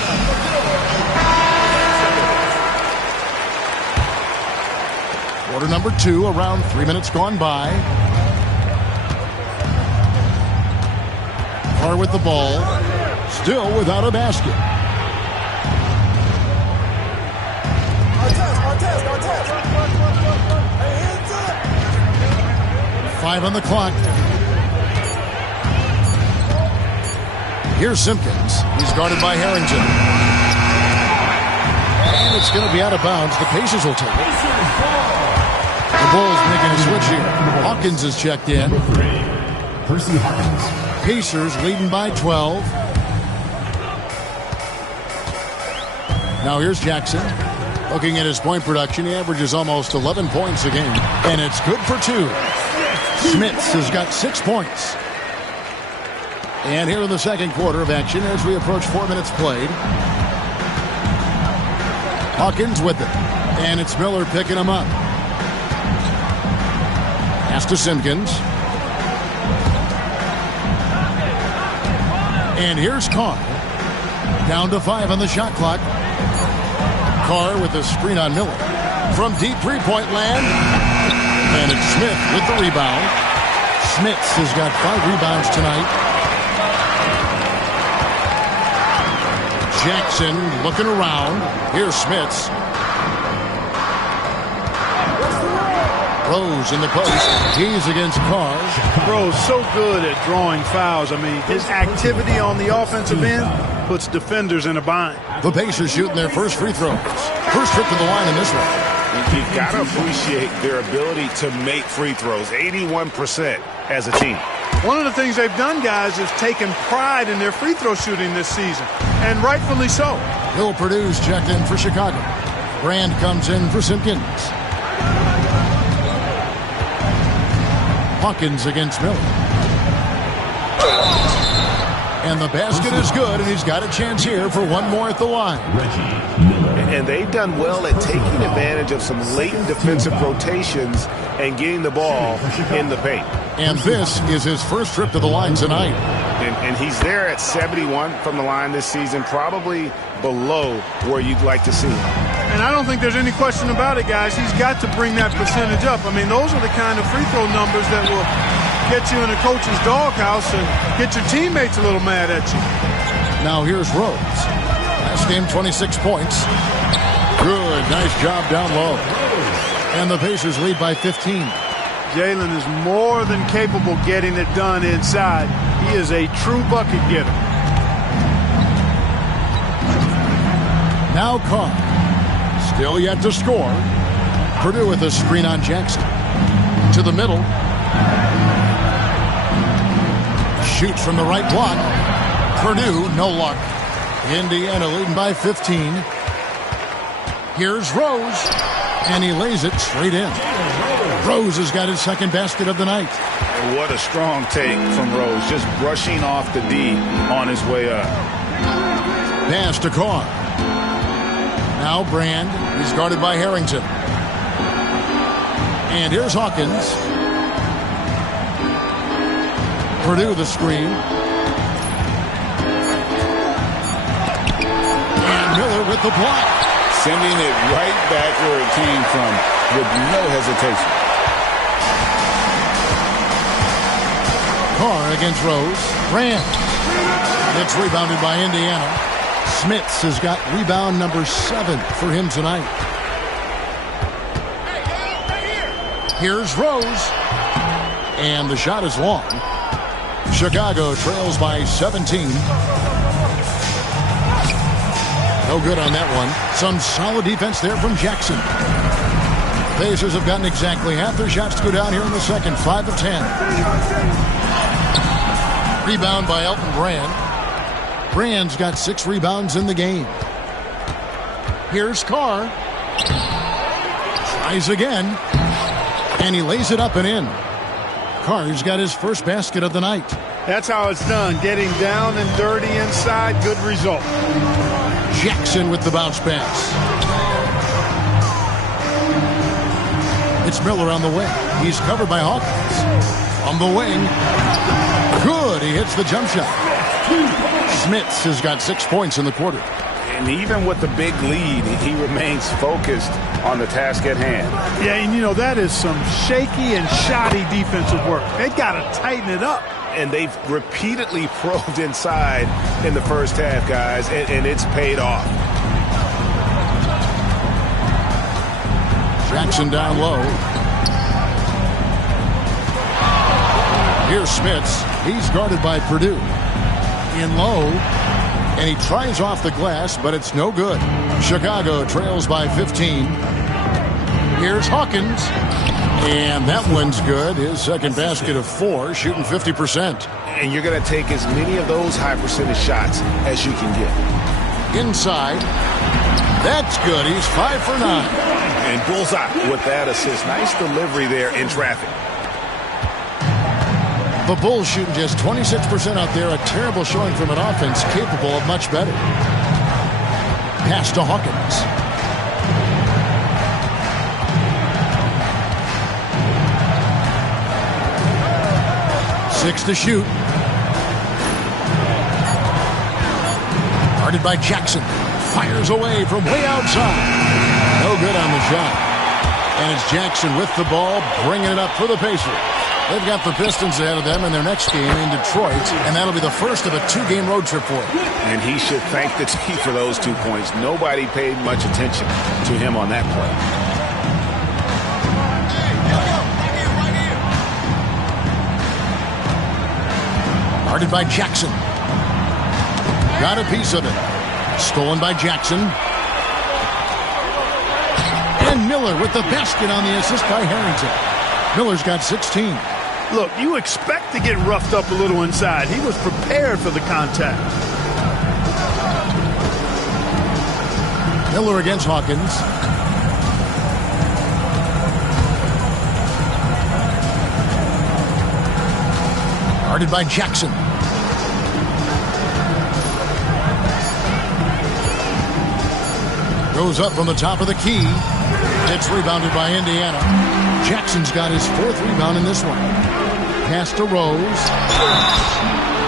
Quarter number 2, around 3 minutes gone by. Carr with the ball. Still without a basket. Five on the clock. Here's Simpkins. He's guarded by Harrington. And it's going to be out of bounds. The Pacers will take it. The Bulls making a switch here. Hawkins is checked in. Percy Hawkins. Pacers leading by 12. Now here's Jackson. Looking at his point production, he averages almost 11 points a game. And it's good for 2. Smits has got 6 points. And here in the second quarter of action as we approach 4 minutes played. Hawkins with it. And it's Miller picking him up. Pass to Simpkins. And here's Carr. Down to 5 on the shot clock. Carr with the screen on Miller. From deep three-point land. And it's Smith with the rebound. Smits has got 5 rebounds tonight. Jackson looking around. Here's Smits. Rose in the post. He's against Carr. Rose so good at drawing fouls. I mean, his activity on the offensive end puts defenders in a bind. The Pacers shooting their first free throws. First trip to the line in this one. You've got to appreciate their ability to make free throws. 81% as a team. One of the things they've done, guys, is taken pride in their free throw shooting this season, and rightfully so. Bill Purdue's checked in for Chicago. Brand comes in for Simpkins. Hawkins against Miller. And the basket is good, and he's got a chance here for one more at the line. And they've done well at taking advantage of some late defensive rotations and getting the ball in the paint. And this is his first trip to the line tonight. And he's there at 71 from the line this season, probably below where you'd like to see him. And I don't think there's any question about it, guys. He's got to bring that percentage up. I mean, those are the kind of free throw numbers that will get you in a coach's doghouse and get your teammates a little mad at you. Now here's Rose. Last game, 26 points. Good, nice job down low. And the Pacers lead by 15. Jalen is more than capable getting it done inside. He is a true bucket getter. Now Carr. Still yet to score. Purdue with a screen on Jackson. To the middle. Shoots from the right block. Purdue, no luck. Indiana leading by 15. Here's Rose. And he lays it straight in. Rose has got his second basket of the night. What a strong take from Rose. Just brushing off the D on his way up. Pass to Carr. Now Brand. He's guarded by Harrington. And here's Hawkins. Purdue the screen. And Miller with the block. Sending it right back where it came from with no hesitation. Carr against Rose. Brand. It's rebounded by Indiana. Smits has got rebound number 7 for him tonight. Here's Rose. And the shot is long. Chicago trails by 17. No good on that one. Some solid defense there from Jackson. Pacers have gotten exactly half their shots to go down here in the second. 5 of 10. Rebound by Elton Brand. Brand's got 6 rebounds in the game. Here's Carr. Tries again. And he lays it up and in. Carr's got his first basket of the night. That's how it's done. Getting down and dirty inside. Good result. Jackson with the bounce pass. It's Miller on the wing. He's covered by Hawkins. On the wing. Good. He hits the jump shot. Smits has got 6 points in the quarter. And even with the big lead, he remains focused on the task at hand. Yeah, and you know, that is some shaky and shoddy defensive work. They got to tighten it up. And they've repeatedly probed inside in the first half, guys, and it's paid off. Jackson down low. Here's Smits. He's guarded by Purdue. In low. And he tries off the glass, but it's no good. Chicago trails by 15. Here's Hawkins. And that one's good. His second basket of 4, shooting 50%. And you're going to take as many of those high percentage shots as you can get. Inside. That's good. He's 5 for 9. And bullseye with that assist. Nice delivery there in traffic. The Bulls shooting just 26% out there. A terrible showing from an offense capable of much better. Pass to Hawkins. 6 to shoot. Guarded by Jackson. Fires away from way outside. No good on the shot. And it's Jackson with the ball, bringing it up for the Pacers. They've got the Pistons ahead of them in their next game in Detroit, and that'll be the first of a 2-game road trip for him. And he should thank the team for those 2 points. Nobody paid much attention to him on that play. Guarded by Jackson. Got a piece of it. Stolen by Jackson. And Miller with the basket on the assist by Harrington. Miller's got 16. Look, you expect to get roughed up a little inside. He was prepared for the contact. Miller against Hawkins. Guarded by Jackson. Goes up from the top of the key. It's rebounded by Indiana. Jackson's got his 4th rebound in this one. Pass to Rose.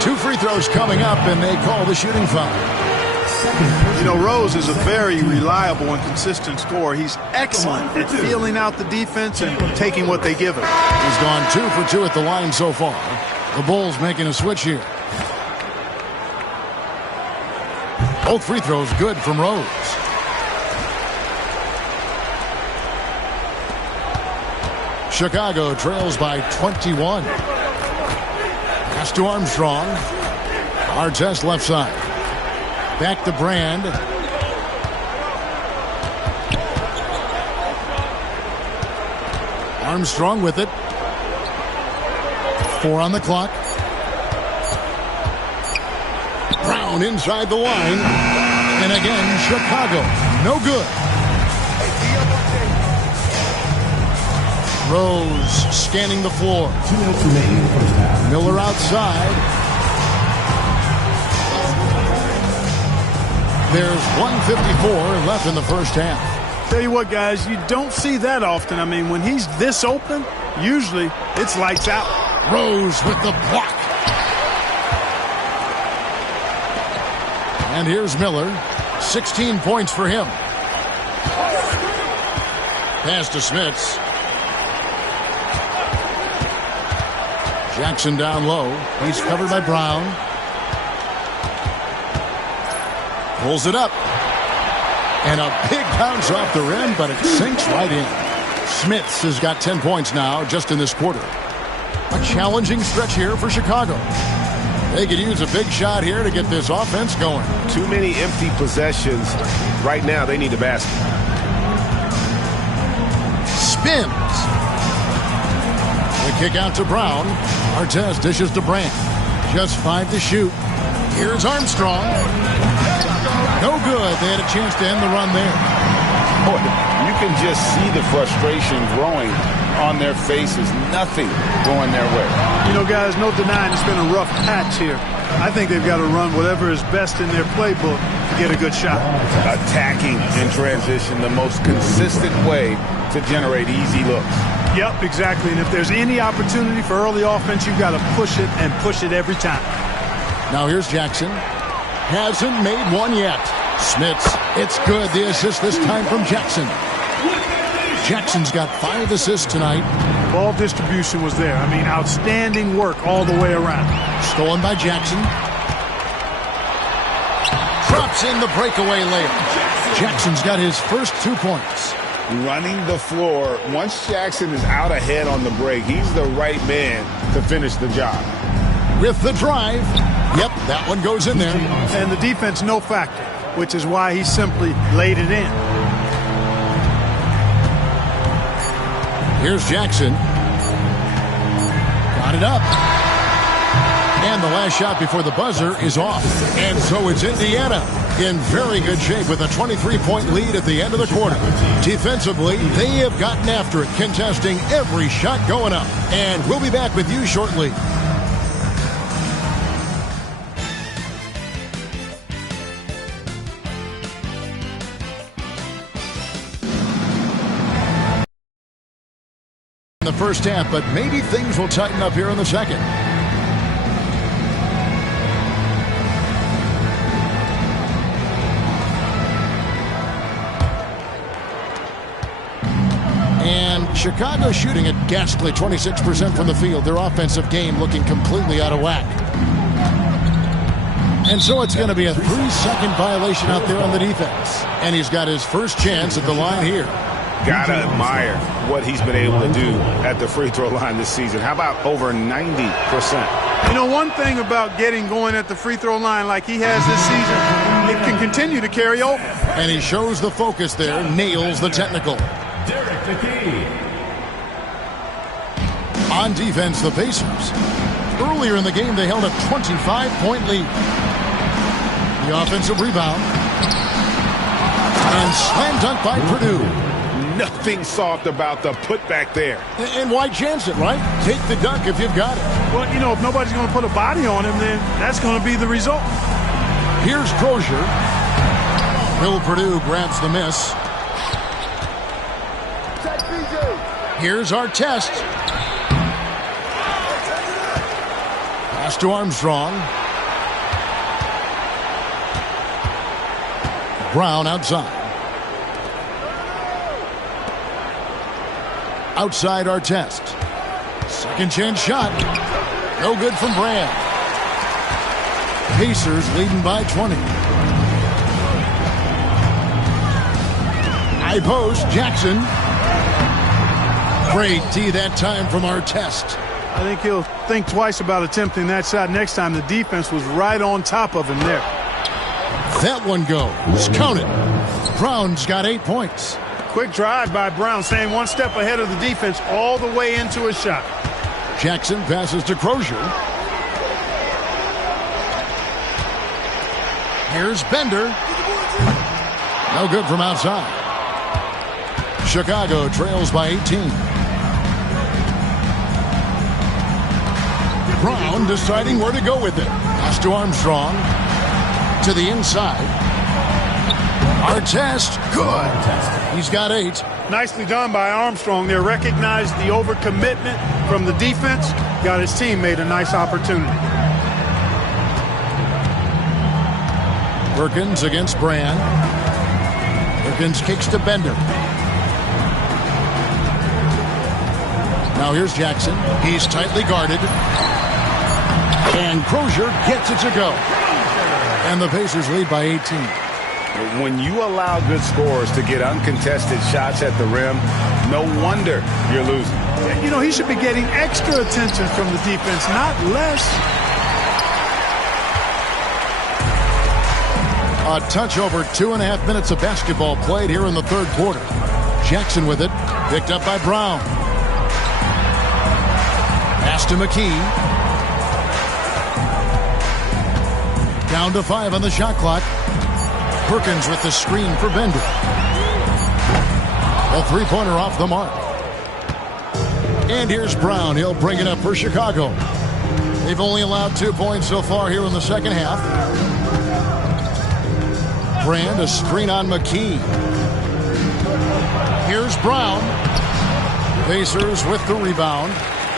2 free throws coming up, and they call the shooting foul. You know, Rose is a very reliable and consistent scorer. He's excellent at feeling out the defense and taking what they give him. He's gone 2 for 2 at the line so far. The Bulls making a switch here. Both free throws good from Rose. Chicago trails by 21. Pass to Armstrong. Artest left side. Back to Brand. Armstrong with it. 4 on the clock. Brown inside the line. And again, Chicago. No good. Rose scanning the floor. 2 minutes remaining in the first half. Miller outside. There's 1:54 left in the first half. Tell you what, guys, you don't see that often. I mean, when he's this open, usually it's lights out. Rose with the block. And here's Miller. 16 points for him. Pass to Smits. Jackson down low. He's covered by Brown. Pulls it up. And a big bounce off the rim, but it sinks right in. Smits has got 10 points now just in this quarter. A challenging stretch here for Chicago. They could use a big shot here to get this offense going. Too many empty possessions. Right now, they need a basket. Spins. The kick out to Brown. Artest dishes to Brand. Just 5 to shoot. Here's Armstrong. No good. They had a chance to end the run there. Boy, you can just see the frustration growing on their faces. Nothing going their way. You know, guys, no denying it's been a rough patch here. I think they've got to run whatever is best in their playbook to get a good shot. Attacking in transition, the most consistent way to generate easy looks. Yep, exactly. And if there's any opportunity for early offense, you've got to push it and push it every time. Now here's Jackson. Hasn't made one yet. Smits. It's good. The assist this time from Jackson. Jackson's got 5 assists tonight. Ball distribution was there. I mean, outstanding work all the way around. Stolen by Jackson. Drops in the breakaway layup. Jackson's got his first 2 points. Running the floor. Once Jackson is out ahead on the break, he's the right man to finish the job. With the drive. Yep, that one goes in there. And the defense, no factor, which is why he simply laid it in. Here's Jackson. Got it up. And the last shot before the buzzer is off. And so it's Indiana in very good shape with a 23-point lead at the end of the quarter. Defensively, they have gotten after it, contesting every shot going up. And we'll be back with you shortly. The first half, but maybe things will tighten up here in the second. Chicago shooting at ghastly 26% from the field. Their offensive game looking completely out of whack. And so it's going to be a 3-second violation out there on the defense. And he's got his first chance at the line here. Gotta admire what he's been able to do at the free throw line this season. How about over 90%? You know, one thing about getting going at the free throw line like he has this season, it can continue to carry over. And he shows the focus there, nails the technical. Derek McKee. On defense, the Pacers. Earlier in the game, they held a 25-point lead. The offensive rebound. And slam dunk by Purdue. Nothing soft about the putback there. And why chance it, right? Take the dunk if you've got it. Well, you know, if nobody's going to put a body on him, then that's going to be the result. Here's Crozier. Bill Purdue grabs the miss. Here's Artest. Pass to Armstrong. Brown outside. Outside Artest. Second chance shot. No good from Brand. Pacers leading by 20. High post, Jackson. Great D that time from Artest. I think he'll think twice about attempting that shot next time. The defense was right on top of him there. That one goes. Count it. Brown's got 8 points. Quick drive by Brown, staying one step ahead of the defense all the way into his shot. Jackson passes to Crozier. Here's Bender. No good from outside. Chicago trails by 18. Brown deciding where to go with it. Pass to Armstrong. To the inside. Artest. Good. He's got 8. Nicely done by Armstrong there. Recognized the overcommitment from the defense. Got his teammate a nice opportunity. Perkins against Brand. Perkins kicks to Bender. Now here's Jackson. He's tightly guarded. And Crozier gets it to go. And the Pacers lead by 18. When you allow good scorers to get uncontested shots at the rim, no wonder you're losing. You know, he should be getting extra attention from the defense, not less. A touch over 2.5 minutes of basketball played here in the third quarter. Jackson with it, picked up by Brown. Pass to McKee. Down to 5 on the shot clock. Perkins with the screen for Bender. A three-pointer off the mark. And here's Brown. He'll bring it up for Chicago. They've only allowed 2 points so far here in the second half. Brand, a screen on McKee. Here's Brown. Pacers with the rebound.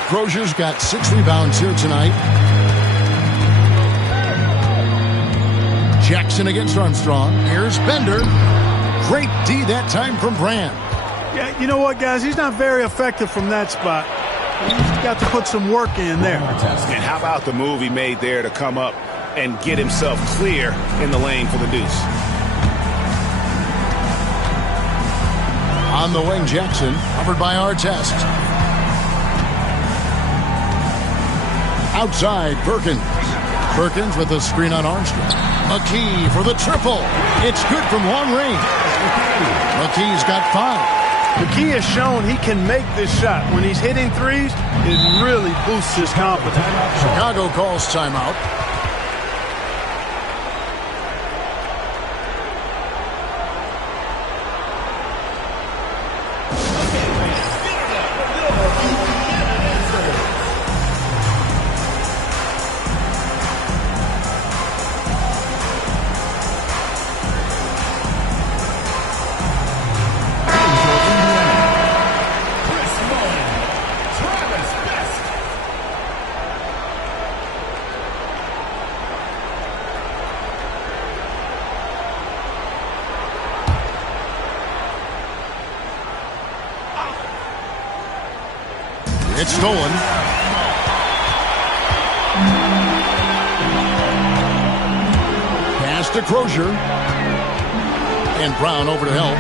Crozier's got 6 rebounds here tonight. Jackson against Armstrong. Here's Bender. Great D that time from Brand. Yeah, you know what, guys? He's not very effective from that spot. He's got to put some work in there. And how about the move he made there to come up and get himself clear in the lane for the deuce? On the wing, Jackson, covered by Artest. Outside, Perkins. Perkins with a screen on Armstrong. McKee for the triple. It's good from long range. McKee's got 5. McKee has shown he can make this shot. When he's hitting threes, it really boosts his confidence. Chicago calls timeout. It's stolen. Pass to Crozier. And Brown over to help.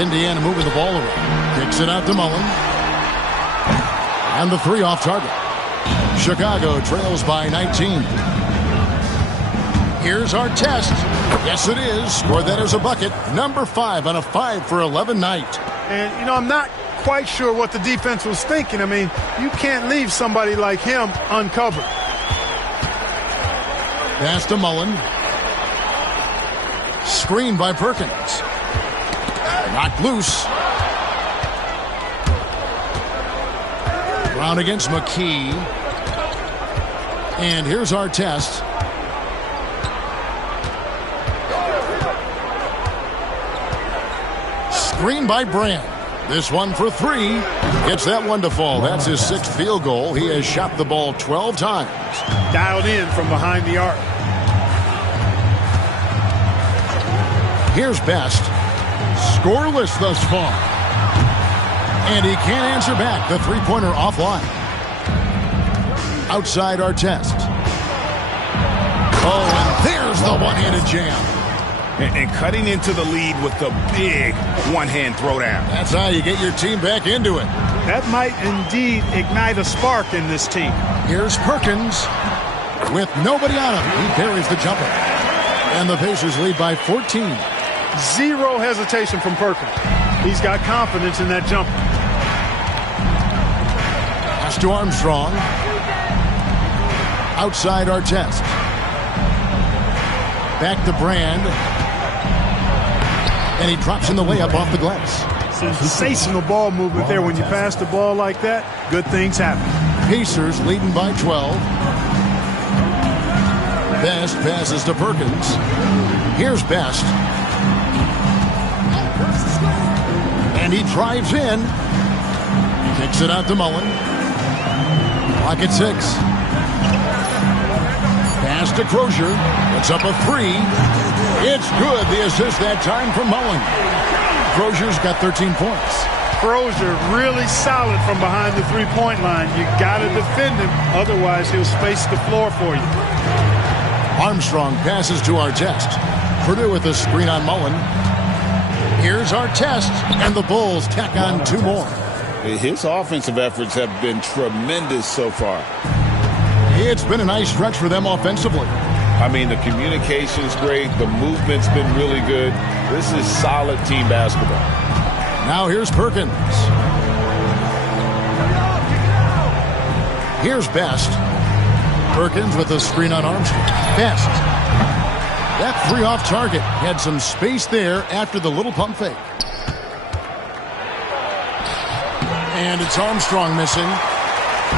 Indiana moving the ball around. Kicks it out to Mullen. And the 3 off target. Chicago trails by 19. Here's our test. Yes, it is. Scored that as a bucket. Number 5 on a 5 for 11 night. And, you know, I'm not quite sure what the defense was thinking. I mean, you can't leave somebody like him uncovered. Pass to Mullen. Screen by Perkins. Knocked loose. Brown against McKee. And here's our test. Screen by Brand. This one for 3. Gets that one to fall. That's his 6th field goal. He has shot the ball 12 times. Dialed in from behind the arc. Here's Best. Scoreless thus far. And he can't answer back. The 3-pointer offline. Outside our test. Oh, and there's the one-handed jam. And cutting into the lead with the big one-hand throwdown. That's how you get your team back into it. That might indeed ignite a spark in this team. Here's Perkins. With nobody on him, he carries the jumper. And the Pacers lead by 14. Zero hesitation from Perkins. He's got confidence in that jumper. Pass to Armstrong. Outside our test. Back to Brand. And he drops in the layup off the glass. Sensational ball movement there. When you pass the ball like that, good things happen. Pacers leading by 12. Best passes to Perkins. Here's Best. And he drives in. Kicks it out to Mullen. Clock at 6. Pass to Crozier. Puts up a 3. It's good. The assist that time from Mullen. Crozier's got 13 points. Crozier really solid from behind the three-point line. You got to defend him. Otherwise, he'll space the floor for you. Armstrong passes to our test. Purdue with a screen on Mullen. Here's our test. And the Bulls tack on 2 more. His offensive efforts have been tremendous so far. It's been a nice stretch for them offensively. I mean, the communication's great. The movement's been really good. This is solid team basketball. Now here's Perkins. Here's Best. Perkins with a screen on Armstrong. Best. That 3 off target. Had some space there after the little pump fake. And it's Armstrong missing.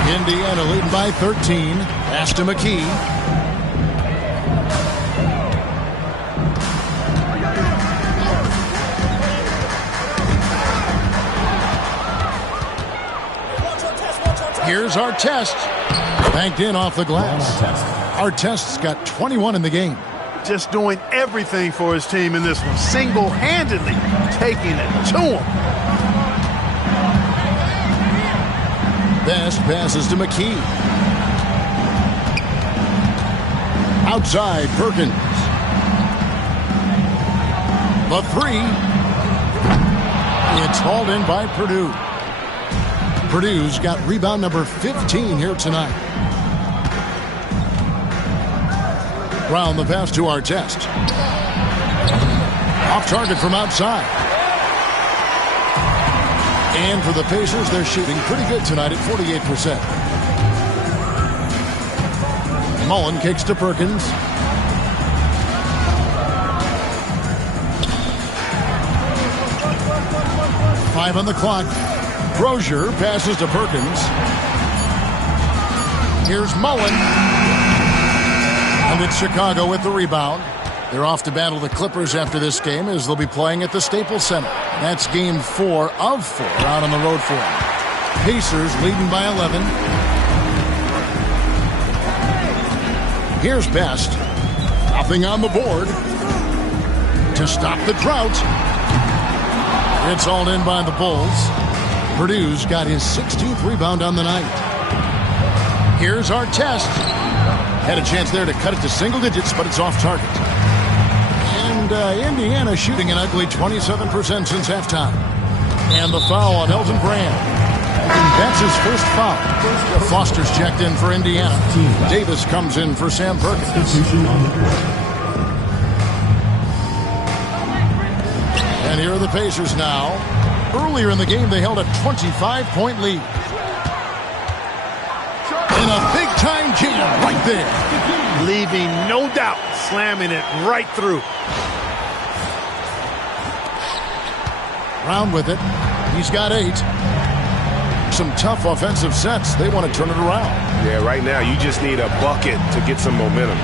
Indiana leading by 13. Pass to McKee. Here's our test. Banked in off the glass. Our test's got 21 in the game. Just doing everything for his team in this one. Single-handedly taking it to him. Best passes to McKee. Outside, Perkins. The 3. It's hauled in by Purdue. Purdue's got rebound number 15 here tonight. Brown the pass to our test. Off target from outside. And for the Pacers, they're shooting pretty good tonight at 48%. Mullen kicks to Perkins. Five on the clock. Crozier passes to Perkins. Here's Mullen. And it's Chicago with the rebound. They're off to battle the Clippers after this game as they'll be playing at the Staples Center. That's game 4 of 4 out on the road for them. Pacers leading by 11. Here's Best. Nothing on the board. To stop the drought. It's all in by the Bulls. Purdue's got his 16th rebound on the night. Here's Artest. Had a chance there to cut it to single digits, but it's off target. And Indiana shooting an ugly 27% since halftime. And the foul on Elton Brand. That's his first foul. Foster's checked in for Indiana. Davis comes in for Sam Perkins. And here are the Pacers now. Earlier in the game, they held a 25-point lead. In a big-time jam right there. Leaving no doubt, slamming it right through. Brown with it. He's got 8. Some tough offensive sets. They want to turn it around. Yeah, right now you just need a bucket to get some momentum.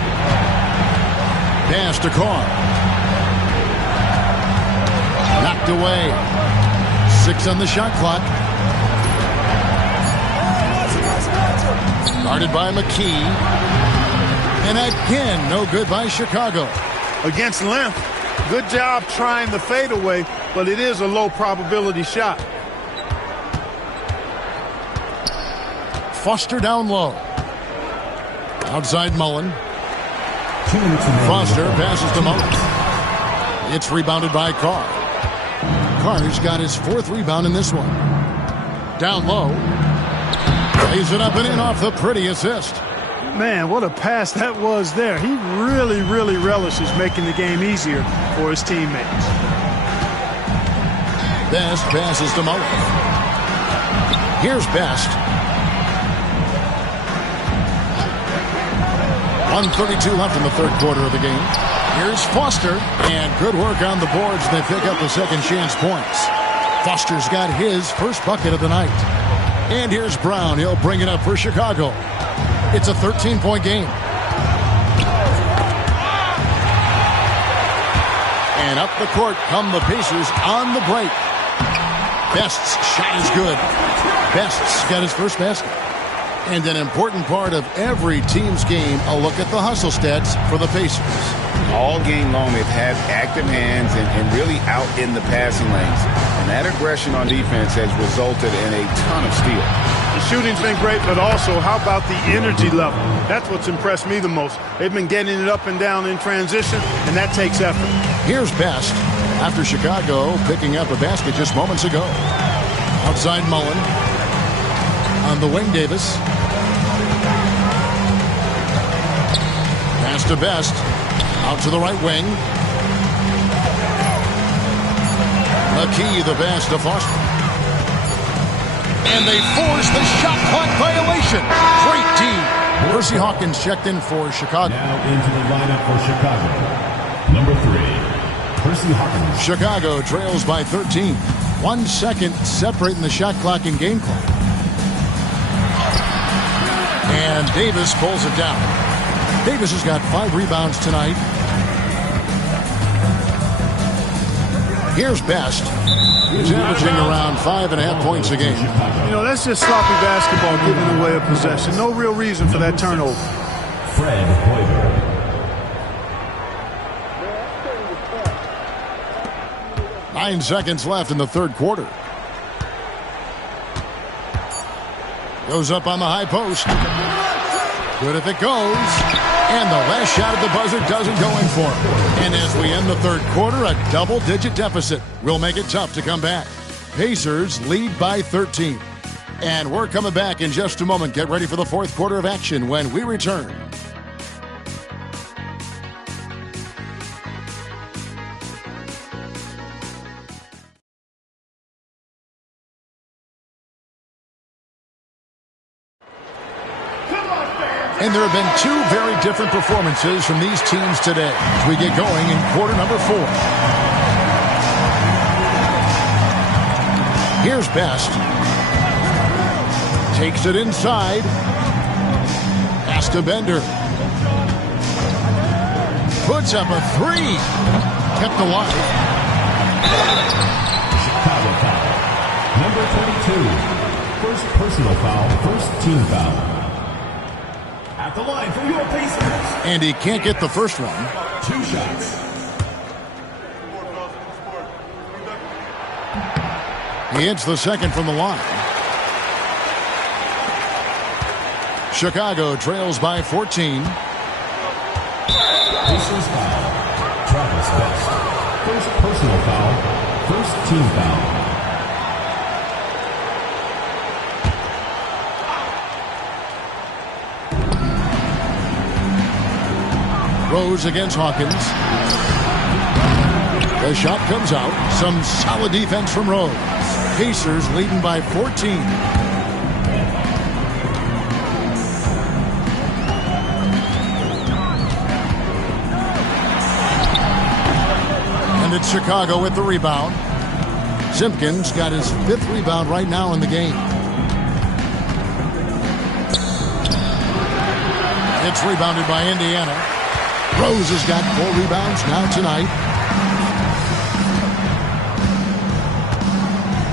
Pass to Carr. Knocked away. 6 on the shot clock. Guarded by McKee. And again, no good by Chicago. Against length, good job trying the fadeaway, but it is a low probability shot. Foster down low. Outside Mullen. Foster passes to Mullen. It's rebounded by Carr. Carr's got his 4th rebound in this one. Down low. Lays it up and in off the pretty assist. Man, what a pass that was there. He really, really relishes making the game easier for his teammates. Best passes to Mullen. Here's Best. 1:32 left in the third quarter of the game. Here's Foster, and good work on the boards. They pick up the second chance points. Foster's got his first bucket of the night. And here's Brown. He'll bring it up for Chicago. It's a 13-point game. And up the court come the Pacers on the break. Best's shot is good. Best's got his first basket. And an important part of every team's game, a look at the hustle stats for the Pacers. All game long, they've had active hands and really out in the passing lanes. And that aggression on defense has resulted in a ton of steals. The shooting's been great, but also how about the energy level? That's what's impressed me the most. They've been getting it up and down in transition, and that takes effort. Here's Best after Chicago picking up a basket just moments ago. Outside Mullen. On the wing, Davis. Pass to Best. Out to the right wing. McKee, the pass to Foster. And they force the shot clock violation. Great D. Percy Hawkins checked in for Chicago. Now into the lineup for Chicago. Number 3, Percy Hawkins. Chicago trails by 13. 1 second separating the shot clock and game clock. And Davis pulls it down. Davis has got 5 rebounds tonight. Here's Best. He's averaging around 5.5 points a game. You know, that's just sloppy basketball giving away a possession. No real reason for that turnover. Fred Hoiberg. Nine seconds left in the third quarter. Goes up on the high post. Good if it goes. And the last shot at the buzzer doesn't go in for him. And as we end the third quarter, a double-digit deficit will make it tough to come back. Pacers lead by 13. And we're coming back in just a moment. Get ready for the fourth quarter of action when we return. And there have been 2 very different performances from these teams today as we get going in quarter number 4. Here's Best. Takes it inside. Pass to Bender. Puts up a 3. Kept alive. Chicago foul. Number 22. First personal foul, first team foul. At the line for your Pacers. And he can't get the first one. 2 shots. He hits the second from the line. Chicago trails by 14. Pacers foul. Travis Best. First personal foul. First team foul. Rose against Hawkins. The shot comes out. Some solid defense from Rose. Pacers leading by 14. And it's Chicago with the rebound. Simpkins got his 5th rebound right now in the game. It's rebounded by Indiana. Rose has got 4 rebounds now tonight.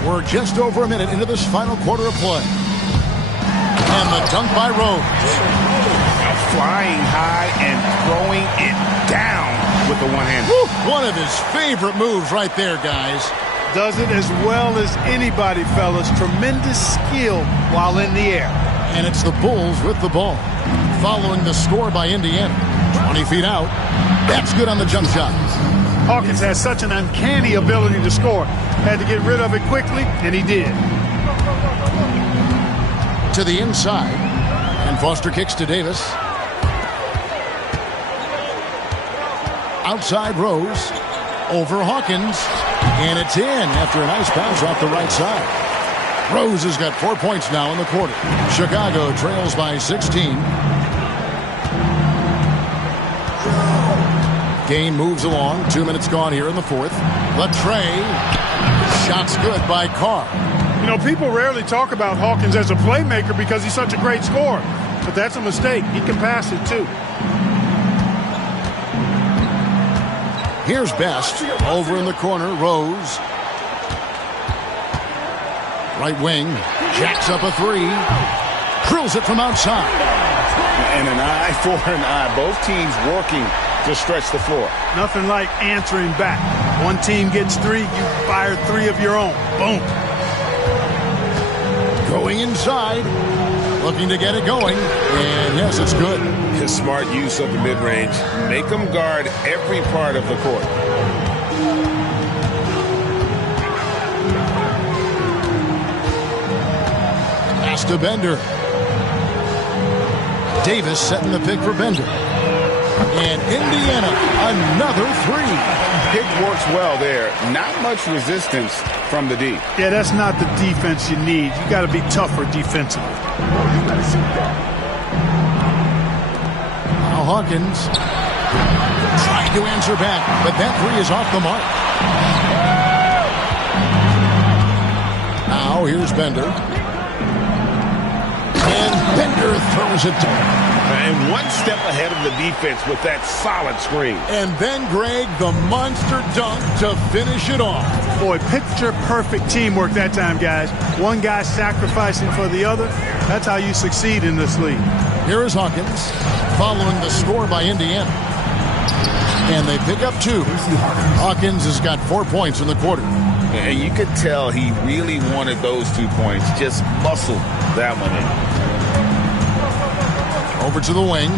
We're just over a minute into this final quarter of play. And the dunk by Rose. Flying high and throwing it down with the one-hand. One of his favorite moves right there, guys. Does it as well as anybody, fellas. Tremendous skill while in the air. And it's the Bulls with the ball. Following the score by Indiana. 20 feet out. That's good on the jump shot. Hawkins has such an uncanny ability to score. Had to get rid of it quickly, and he did. To the inside. And Foster kicks to Davis. Outside Rose. Over Hawkins. And it's in after a nice bounce off the right side. Rose has got 4 points now in the quarter. Chicago trails by 16. Game moves along. 2 minutes gone here in the fourth. Latrey. Shot's good by Carr. You know, people rarely talk about Hawkins as a playmaker because he's such a great scorer. But that's a mistake. He can pass it, too. Here's Best. Over in the corner. Rose. Right wing. Jacks up a 3. Drills it from outside. And an eye for an eye. Both teams working to stretch the floor. Nothing like answering back. One team gets 3, you fire 3 of your own. Boom. Going inside. Looking to get it going. And yes, it's good. His smart use of the mid-range. Make them guard every part of the court. Pass to Bender. Davis setting the pick for Bender. And Indiana, another 3. Pick works well there. Not much resistance from the D. Yeah, that's not the defense you need. You got to be tougher defensively. Now Hawkins trying to answer back, but that 3 is off the mark. Now here's Bender. And Bender throws it down. And one step ahead of the defense with that solid screen. And then, Greg, the monster dunk to finish it off. Boy, picture-perfect teamwork that time, guys. One guy sacrificing for the other. That's how you succeed in this league. Here is Hawkins following the score by Indiana. And they pick up 2. Hawkins has got 4 points in the quarter. And you could tell he really wanted those 2 points. Just muscled that one in. Over to the wing.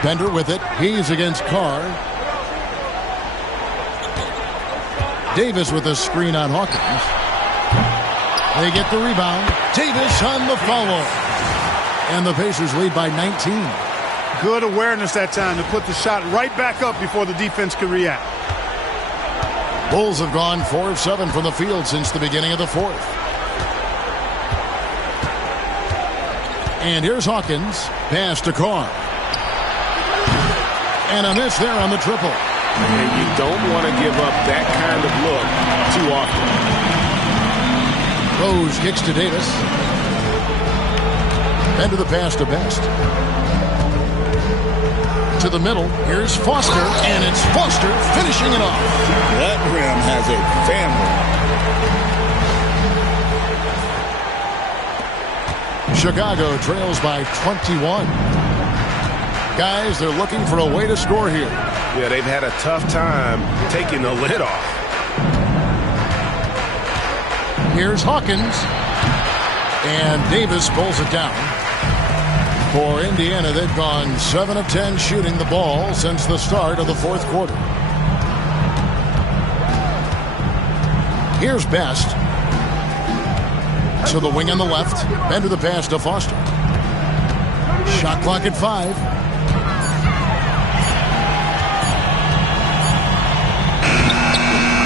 Bender with it. He's against Carr. Davis with a screen on Hawkins. They get the rebound. Davis on the follow. And the Pacers lead by 19. Good awareness that time to put the shot right back up before the defense could react. Bulls have gone 4 of 7 from the field since the beginning of the fourth. And here's Hawkins. Pass to Carr. And a miss there on the triple. And you don't want to give up that kind of look too often. Rose kicks to Davis. Bender the pass to Best. To the middle. Here's Foster. And it's Foster finishing it off. That rim has a family. Chicago trails by 21. Guys, they're looking for a way to score here. Yeah, they've had a tough time taking the lid off. Here's Hawkins. And Davis pulls it down. For Indiana, they've gone 7 of 10 shooting the ball since the start of the fourth quarter. Here's Best. To the wing on the left. Bender the pass to Foster. Shot clock at 5.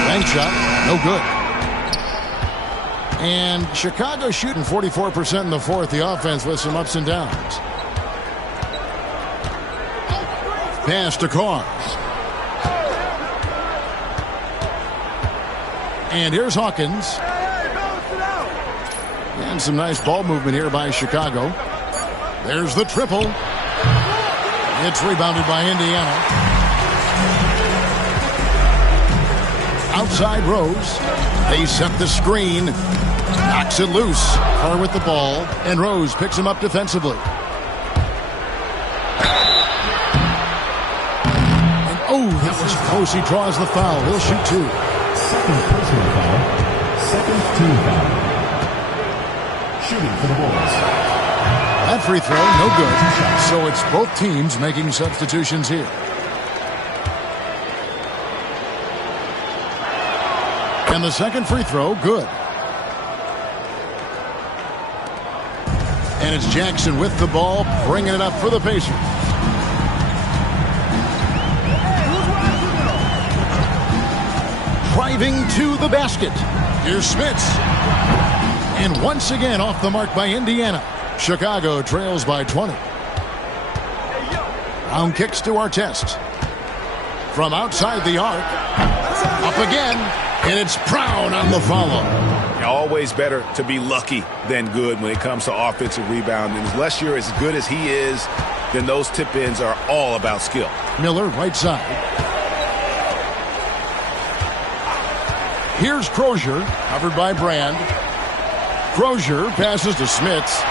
Bank shot. No good. And Chicago shooting 44% in the fourth. The offense with some ups and downs. Pass to Carr. And here's Hawkins. And some nice ball movement here by Chicago. There's the triple. It's rebounded by Indiana. Outside Rose. They set the screen. Knocks it loose. Carr with the ball. And Rose picks him up defensively. And that was close. He draws the foul. He'll shoot 2. Second personal foul. Second team foul. Shooting for the Bulls. That free throw, no good. So it's both teams making substitutions here. And the second free throw, good. And it's Jackson with the ball, bringing it up for the Pacers. Driving to the basket. Here's Smits. And once again off the mark by Indiana. Chicago trails by 20. Brown kicks to Artest. From outside the arc. Up again. And it's Brown on the follow. Always better to be lucky than good when it comes to offensive rebounding. Unless you're as good as he is, then those tip-ins are all about skill. Miller, right side. Here's Crozier, covered by Brand. Crozier passes to Smits.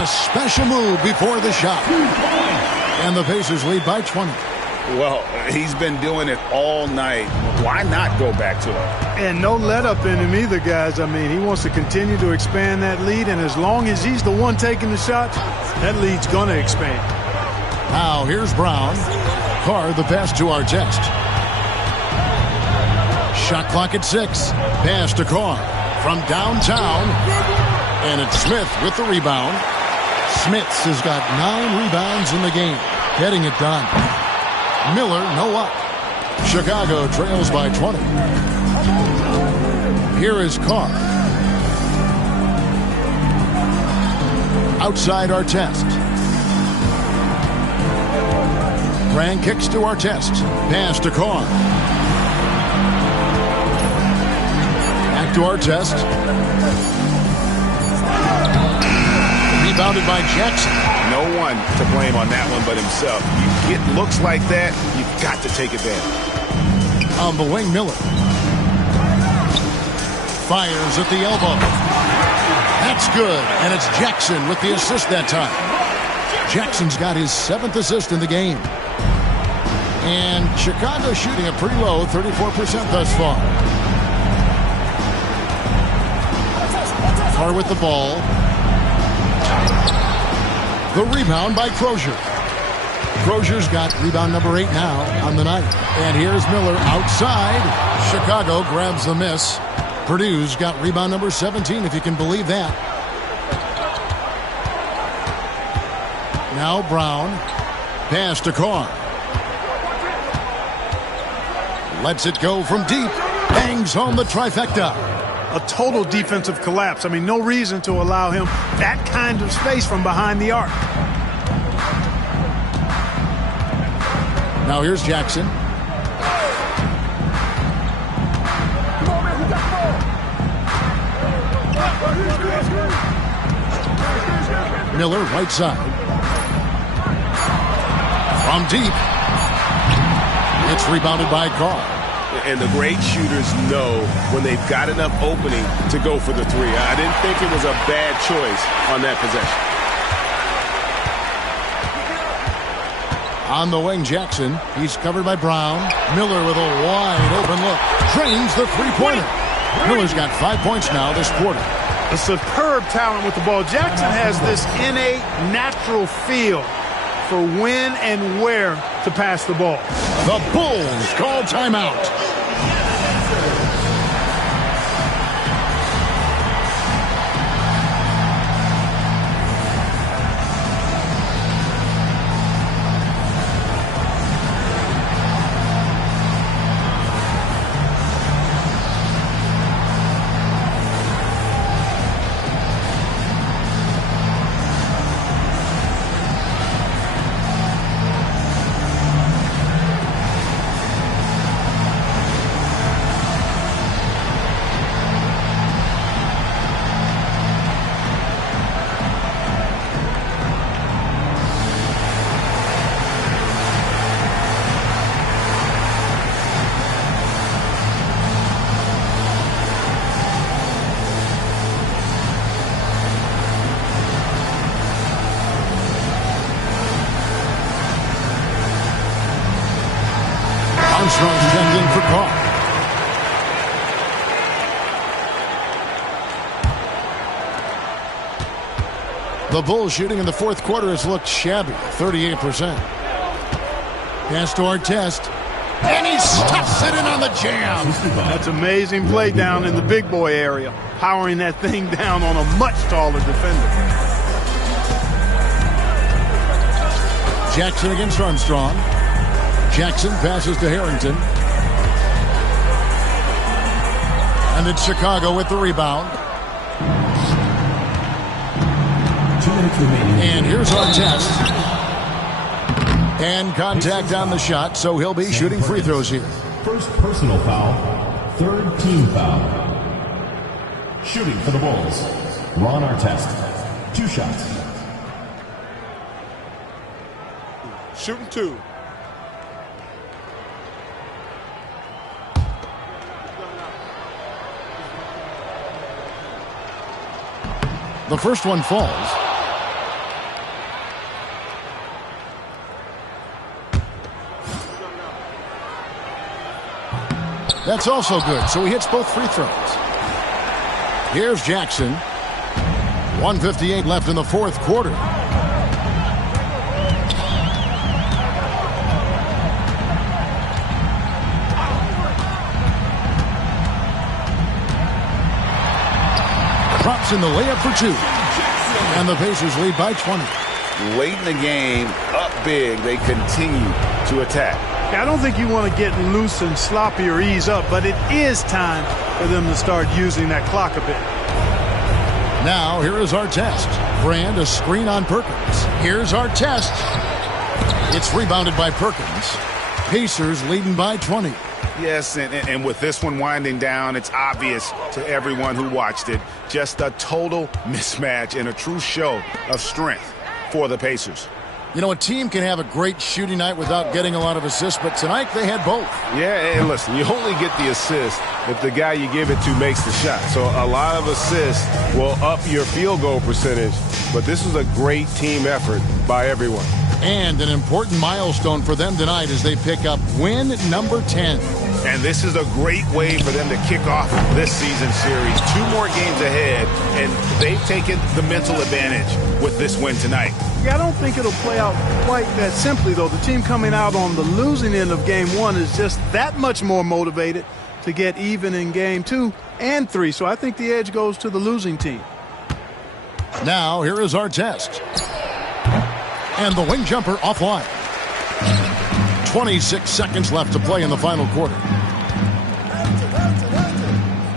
A special move before the shot. And the Pacers lead by 20. Well, he's been doing it all night. Why not go back to it? And no let up in him either, guys. I mean, he wants to continue to expand that lead, and as long as he's the one taking the shots, that lead's going to expand. Now here's Brown. Carr the pass to Artest. Shot clock at 6. Pass to Carr from downtown. And it's Smith with the rebound. Smits has got 9 rebounds in the game. Getting it done. Miller, no up. Chicago trails by 20. Here is Carr. Outside Artest. Brand kicks to Artest. Pass to Carr. Back to Artest. Rebounded by Jackson. No one to blame on that one but himself. You get looks like that, you've got to take advantage. On the wing, Miller. Fires at the elbow. That's good. And it's Jackson with the assist that time. Jackson's got his 7th assist in the game. And Chicago shooting a pretty low, 34% thus far. Carr with the ball. The rebound by Crozier. Crozier's got rebound number 8 now on the night. And here's Miller outside. Chicago grabs the miss. Purdue's got rebound number 17, if you can believe that. Now Brown. Pass to Carr. Lets it go from deep. Bangs home the trifecta. A total defensive collapse. I mean, no reason to allow him that kind of space from behind the arc. Now here's Jackson. Miller, right side. From deep. It's rebounded by Carr. And the great shooters know when they've got enough opening to go for the 3. I didn't think it was a bad choice on that possession. On the wing, Jackson. He's covered by Brown. Miller with a wide open look. Drains the three-pointer. Miller's got 5 points now this quarter. A superb talent with the ball. Jackson has this innate, natural feel for when and where to pass the ball. The Bulls call timeout. Armstrong checked in for Carr. The Bulls shooting in the fourth quarter has looked shabby, 38%. Pass to Artest, and he stuffs it in on the jam. That's amazing play down in the big boy area, powering that thing down on a much taller defender. Jackson against Armstrong. Jackson passes to Harrington. And it's Chicago with the rebound. 2 minutes remaining. And here's Artest. And contact on the shot, so he'll be shooting free throws here. First personal foul, third team foul. Shooting for the Bulls, Ron Artest. 2 shots. Shooting 2. The first one falls. That's also good, so he hits both free throws. Here's Jackson. 1:58 left in the fourth quarter. Drops in the layup for 2. And the Pacers lead by 20. Late in the game, up big, they continue to attack. I don't think you want to get loose and sloppy or ease up, but it is time for them to start using that clock a bit. Now, here is Artest. Brand a screen on Perkins. Here's Artest. It's rebounded by Perkins. Pacers leading by 20. Yes, and with this one winding down, it's obvious to everyone who watched it. Just a total mismatch and a true show of strength for the Pacers. You know, a team can have a great shooting night without getting a lot of assists, but tonight they had both. Yeah, and listen, you only get the assist if the guy you give it to makes the shot. So a lot of assists will up your field goal percentage, but this is a great team effort by everyone. And an important milestone for them tonight as they pick up win number 10. And this is a great way for them to kick off this season series. 2 more games ahead, and they've taken the mental advantage with this win tonight. Yeah, I don't think it'll play out quite that simply, though. The team coming out on the losing end of game 1 is just that much more motivated to get even in game 2 and 3. So I think the edge goes to the losing team. Now, here is Artest. And the wing jumper offline. 26 seconds left to play in the final quarter.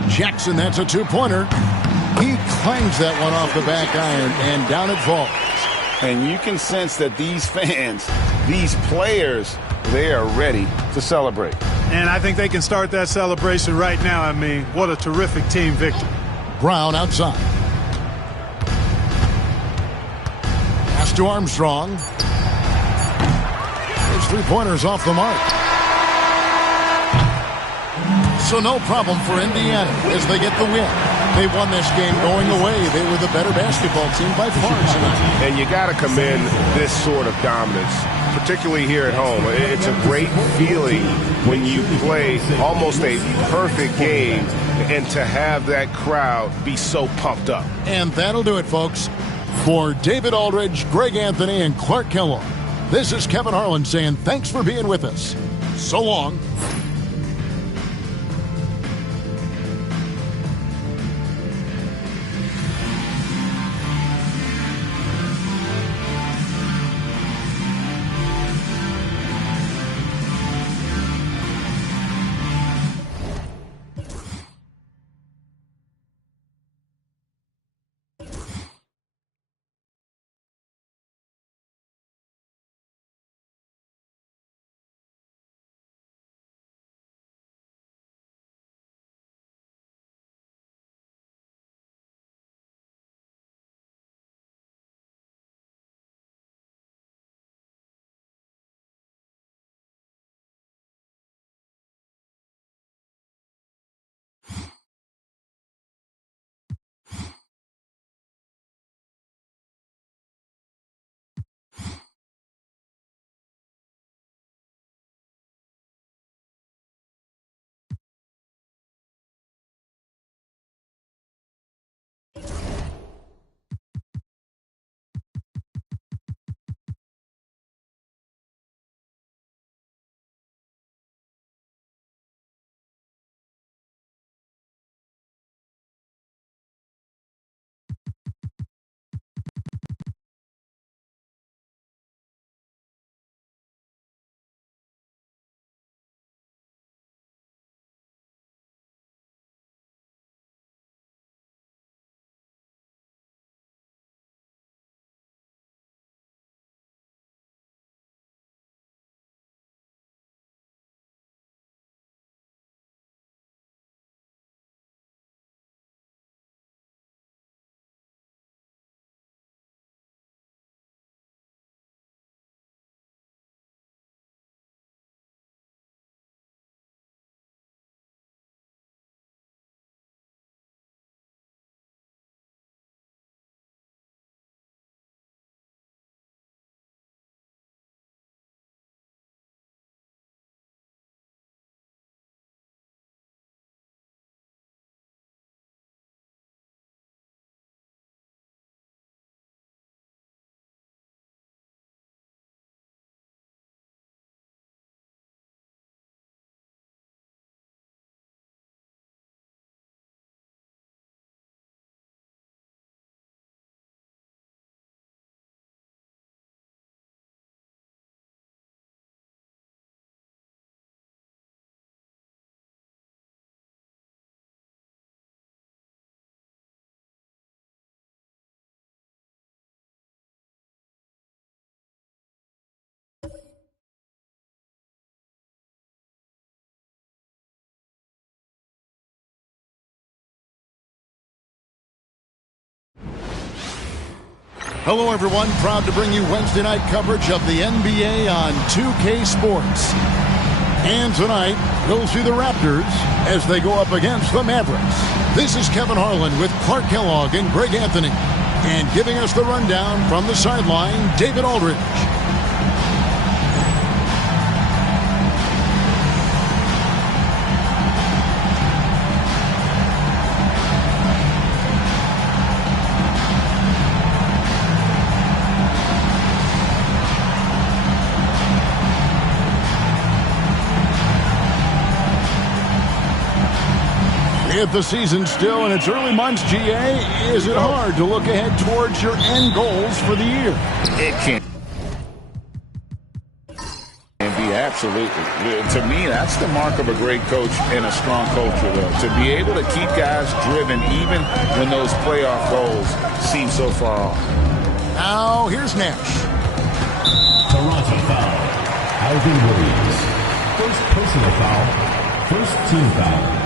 Jackson, that's a 2-pointer. He clangs that one off the back iron, and down it falls. And you can sense that these fans, these players, they are ready to celebrate. And I think they can start that celebration right now. I mean, what a terrific team victory. Brown outside. Pass to Armstrong. His 3-pointers off the mark. So no problem for Indiana as they get the win. They won this game going away. They were the better basketball team by far tonight. And you got to commend this sort of dominance, particularly here at home. It's a great feeling when you play almost a perfect game and to have that crowd be so pumped up. And that'll do it, folks. For David Aldridge, Greg Anthony, and Clark Kellogg, this is Kevin Harlan saying thanks for being with us. So long. Hello, everyone. Proud to bring you Wednesday night coverage of the NBA on 2K Sports. And tonight, we'll see the Raptors as they go up against the Mavericks. This is Kevin Harlan with Clark Kellogg and Greg Anthony. And giving us the rundown from the sideline, David Aldridge. If the season's still in its early months, GA, is it hard to look ahead towards your end goals for the year? It can be, absolutely. To me, that's the mark of a great coach and a strong culture, though. To be able to keep guys driven even when those playoff goals seem so far off. Now, here's Nash. Toronto foul. Alvin Williams. First personal foul. First team foul.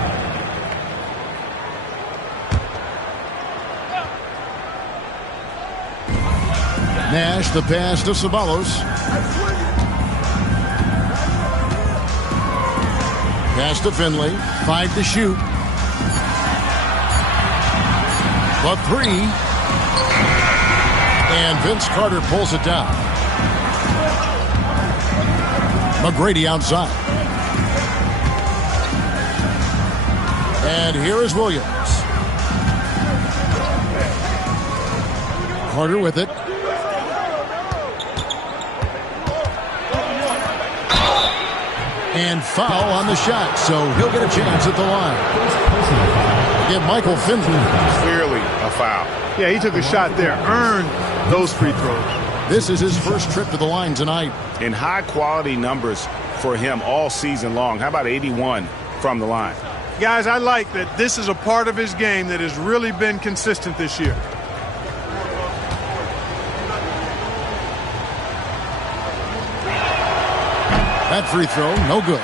Nash, the pass to Ceballos. Pass to Finley. 5 to shoot. The three. And Vince Carter pulls it down. McGrady outside. And here is Williams. Carter with it. And foul on the shot, so he'll get a chance at the line. Give Michael Finley. Clearly a foul. Yeah, he took a shot there, earned those free throws. This is his first trip to the line tonight. In high-quality numbers for him all season long. How about 81 from the line? Guys, I like that this is a part of his game that has really been consistent this year. That free throw, no good.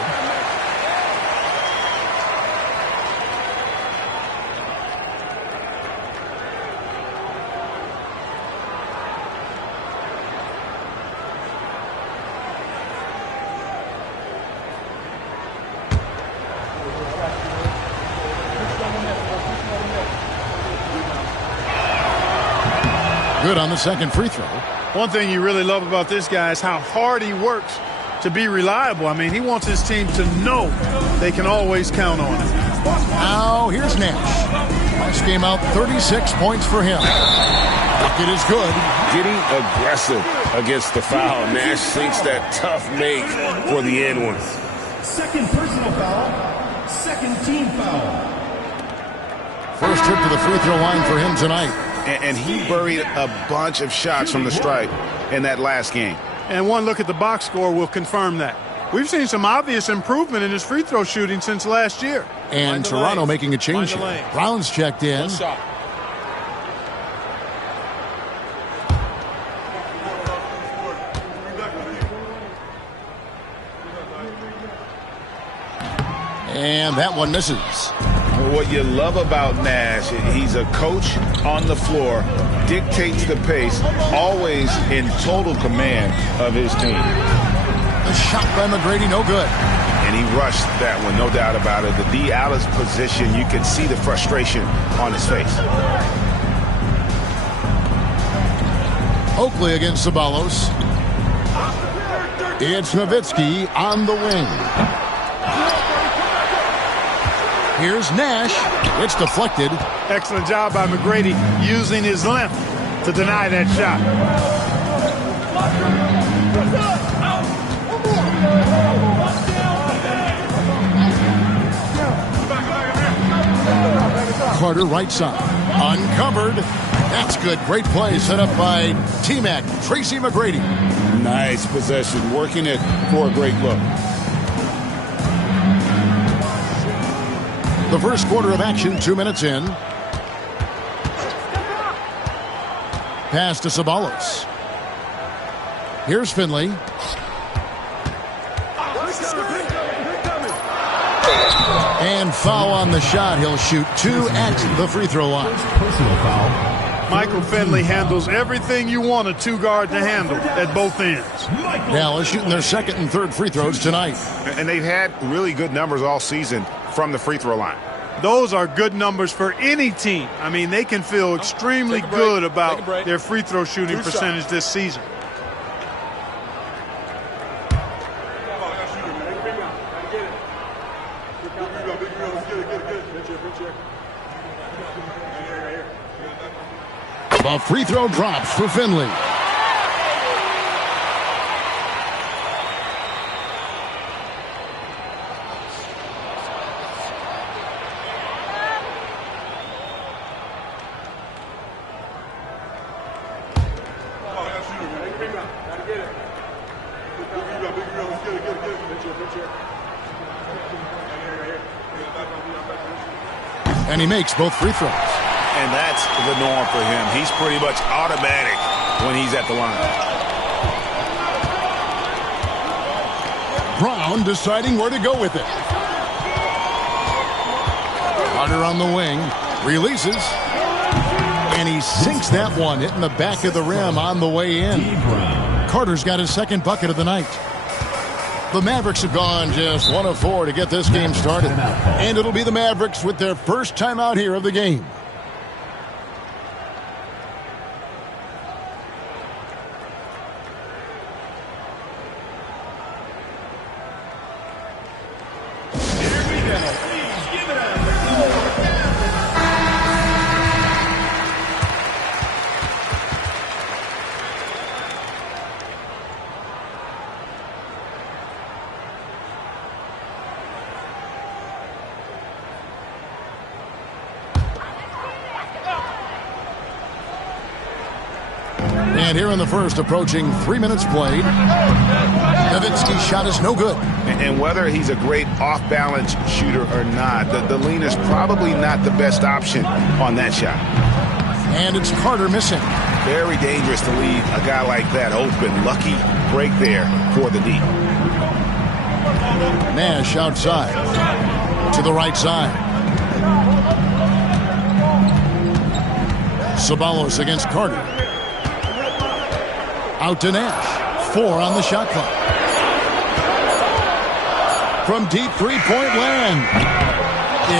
Good on the second free throw. One thing you really love about this guy is how hard he works to be reliable. I mean, he wants his team to know they can always count on him. Now, here's Nash. Last game out, 36 points for him. Bucket is good. Getting aggressive against the foul. Nash sinks that tough make for the end one. Second personal foul. Second team foul. First trip to the free throw line for him tonight. And he buried a bunch of shots from the stripe in that last game. And one look at the box score will confirm that. We've seen some obvious improvement in his free throw shooting since last year. And Toronto making a change here. Brown's checked in. And that one misses. What you love about Nash, he's a coach on the floor, dictates the pace, always in total command of his team. The shot by McGrady, no good. And he rushed that one, no doubt about it. The D. Alice position, you could see the frustration on his face. Oakley against Ceballos. It's Nowitzki on the wing. Here's Nash. It's deflected. Excellent job by McGrady using his length to deny that shot. Carter right side. Uncovered. That's good. Great play set up by T-Mac. Tracy McGrady. Nice possession. Working it for a great look. The first quarter of action, 2 minutes in. Pass to Ceballos. Here's Finley. And foul on the shot. He'll shoot 2 at the free throw line. Personal foul. Michael Finley handles everything you want a two-guard to handle at both ends. Dallas shooting their second and third free throws tonight. And they've had really good numbers all season from the free throw line. Those are good numbers for any team. I mean, they can feel extremely good about their free throw shooting percentage this season. The free throw drops for Finley. And he makes both free throws. And that's the norm for him. He's pretty much automatic when he's at the line. Brown deciding where to go with it. Carter on the wing. Releases. And he sinks that one, hitting the back of the rim on the way in. Carter's got his second bucket of the night. The Mavericks have gone just 1 of 4 to get this game started. And it'll be the Mavericks with their first time out here of the game. And here in the first, approaching 3 minutes played, Nowitzki's shot is no good. And whether he's a great off-balance shooter or not, the leaner's probably not the best option on that shot. And it's Carter missing. Very dangerous to leave a guy like that open. Lucky break there for the D. Nash outside to the right side. Ceballos against Carter. Out to Nash. 4 on the shot clock. From deep three-point land.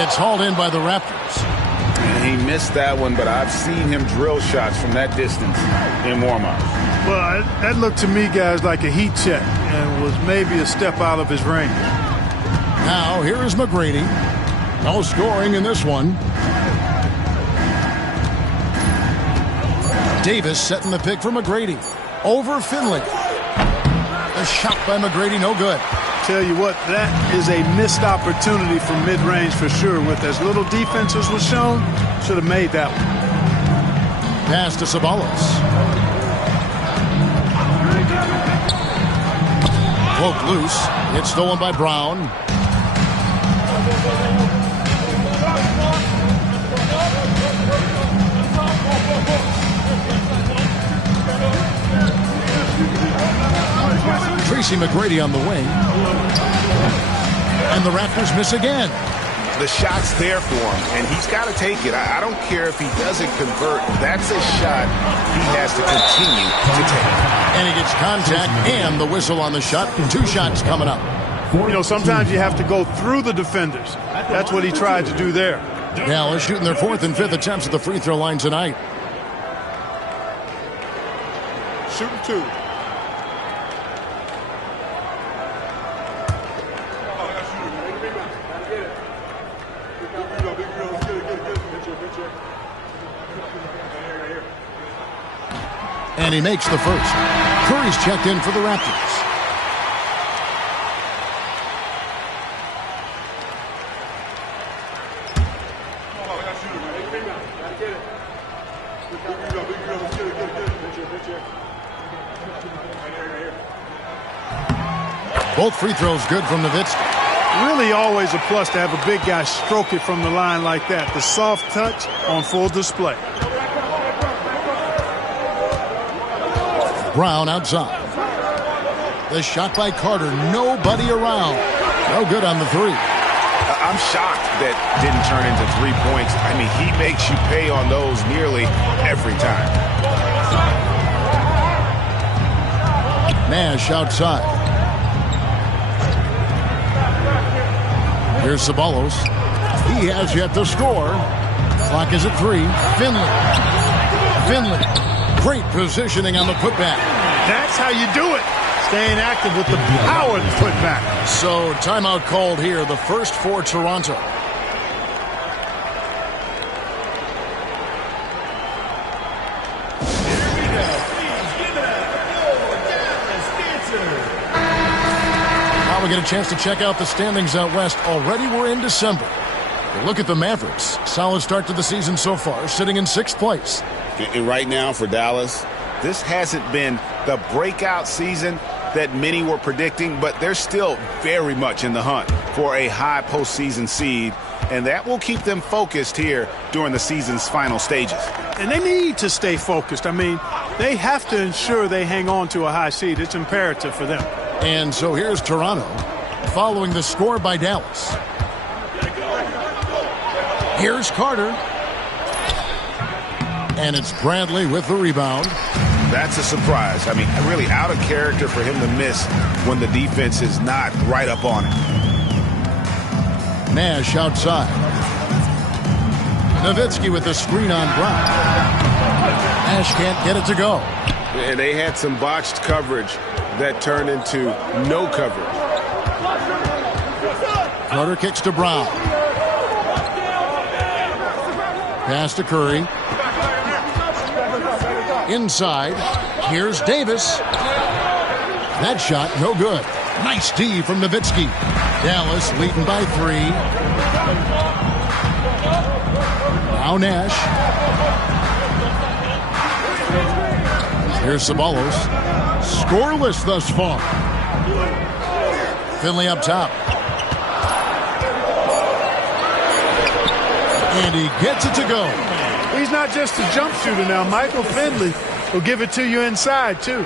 It's hauled in by the Raptors. And he missed that one, but I've seen him drill shots from that distance in warm-up. Well, that looked to me, guys, like a heat check and was maybe a step out of his range. Now, here is McGrady. No scoring in this one. Davis setting the pick for McGrady. Over Finley. The shot by McGrady, no good. Tell you what, that is a missed opportunity from mid-range for sure. With as little defense as was shown, should have made that one. Pass to Ceballos. Cloak loose. It's stolen by Brown. Tracy McGrady on the wing. And the Raptors miss again. The shot's there for him, and he's got to take it. I don't care if he doesn't convert. That's a shot he has to continue to take. And he gets contact and the whistle on the shot. 2 shots coming up. You know, sometimes you have to go through the defenders. That's what he tried to do there. Dallas shooting their 4th and 5th attempts at the free throw line tonight. Shooting 2. And he makes the first. Curry's checked in for the Raptors. Both free throws good from Nowitzki. Really always a plus to have a big guy stroke it from the line like that. The soft touch on full display. Brown outside. The shot by Carter. Nobody around. No good on the 3. I'm shocked that didn't turn into 3 points. I mean, he makes you pay on those nearly every time. Nash outside. Here's Ceballos. He has yet to score. Clock is at 3. Finley. Great positioning on the putback. That's how you do it. Staying active with the power of the putback. So timeout called here. The first for Toronto. Now we get a chance to check out the standings out west. Already we're in December. Look at the Mavericks. Solid start to the season so far, sitting in 6th place. And right now for Dallas, this hasn't been the breakout season that many were predicting, but they're still very much in the hunt for a high postseason seed, and that will keep them focused here during the season's final stages. And they need to stay focused. I mean, they have to ensure they hang on to a high seed. It's imperative for them. And so here's Toronto following the score by Dallas. Here's Carter. And it's Bradley with the rebound. That's a surprise. I mean, really out of character for him to miss when the defense is not right up on it. Nash outside. Nowitzki with the screen on Brown. Nash can't get it to go. And they had some botched coverage that turned into no coverage. Carter kicks to Brown. Pass to Curry. Inside. Here's Davis. That shot, no good. Nice D from Nowitzki. Dallas leading by 3. Now Nash. Here's Ceballos. Scoreless thus far. Finley up top. And he gets it to go. He's not just a jump shooter now. Michael Finley will give it to you inside, too.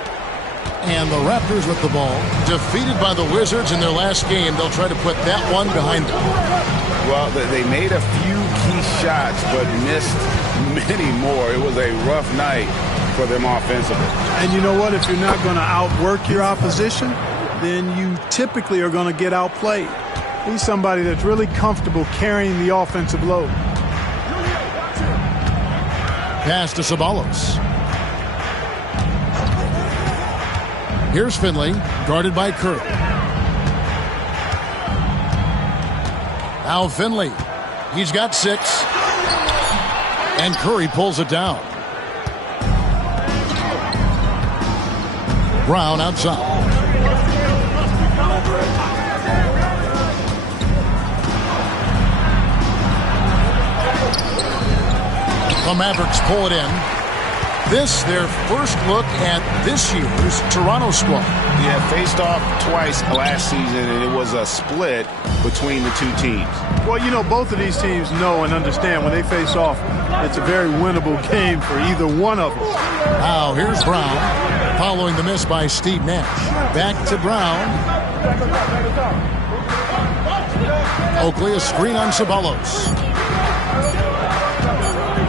And the Raptors with the ball. Defeated by the Wizards in their last game. They'll try to put that one behind them. Well, they made a few key shots, but missed many more. It was a rough night for them offensively. And you know what? If you're not going to outwork your opposition, then you typically are going to get outplayed. He's somebody that's really comfortable carrying the offensive load. Pass to Ceballos. Here's Finley, guarded by Curry. Now Finley. He's got 6. And Curry pulls it down. Brown outside. The Mavericks pull it in. This, their first look at this year's Toronto squad. Yeah, faced off twice last season, and it was a split between the two teams. Well, you know, both of these teams know and understand when they face off, it's a very winnable game for either one of them. Now, here's Brown, following the miss by Steve Nash. Back to Brown. Oakley, a screen on Ceballos.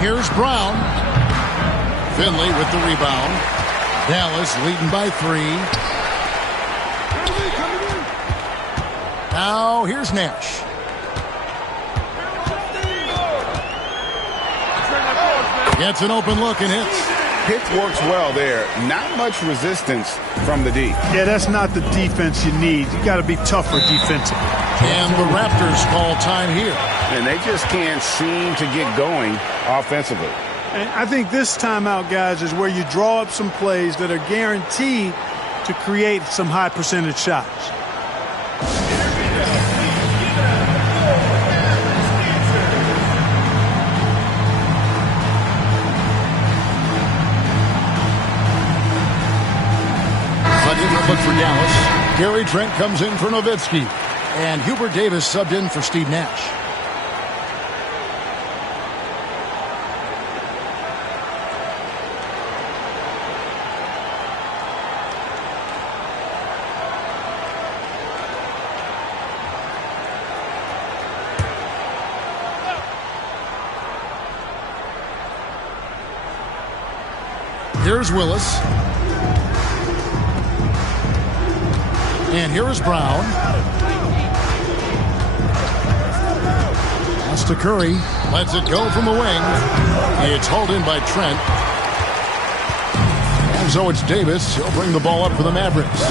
Here's Brown. Finley with the rebound. Dallas leading by 3. Now here's Nash. Gets an open look and hits. Hit works well there. Not much resistance from the D. Yeah, that's not the defense you need. You got to be tougher defensively. And the Raptors call time here. And they just can't seem to get going offensively. And I think this timeout, guys, is where you draw up some plays that are guaranteed to create some high percentage shots. Look for Dallas. Gary Trent comes in for Nowitzki. And Hubert Davis subbed in for Steve Nash. Here's Willis. And here is Brown. Pass to Curry. Lets it go from the wing. It's hauled in by Trent. And so it's Davis. He'll bring the ball up for the Mavericks.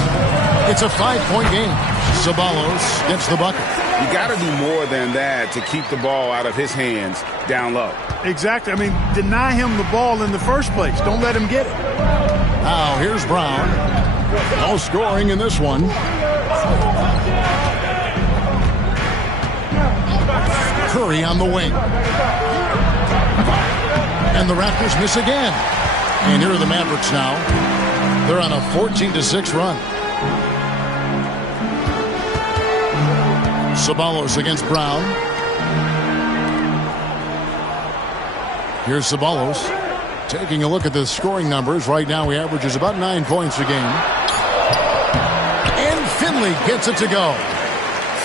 It's a 5-point game. Ceballos gets the bucket. You got to do more than that to keep the ball out of his hands down low. Exactly. I mean, deny him the ball in the first place. Don't let him get it. Now here's Brown. No scoring in this one. Curry on the wing. And the Raptors miss again. And here are the Mavericks now. They're on a 14-6 run. Ceballos against Brown. Here's Ceballos. Taking a look at the scoring numbers. Right now he averages about 9 points a game. And Finley gets it to go.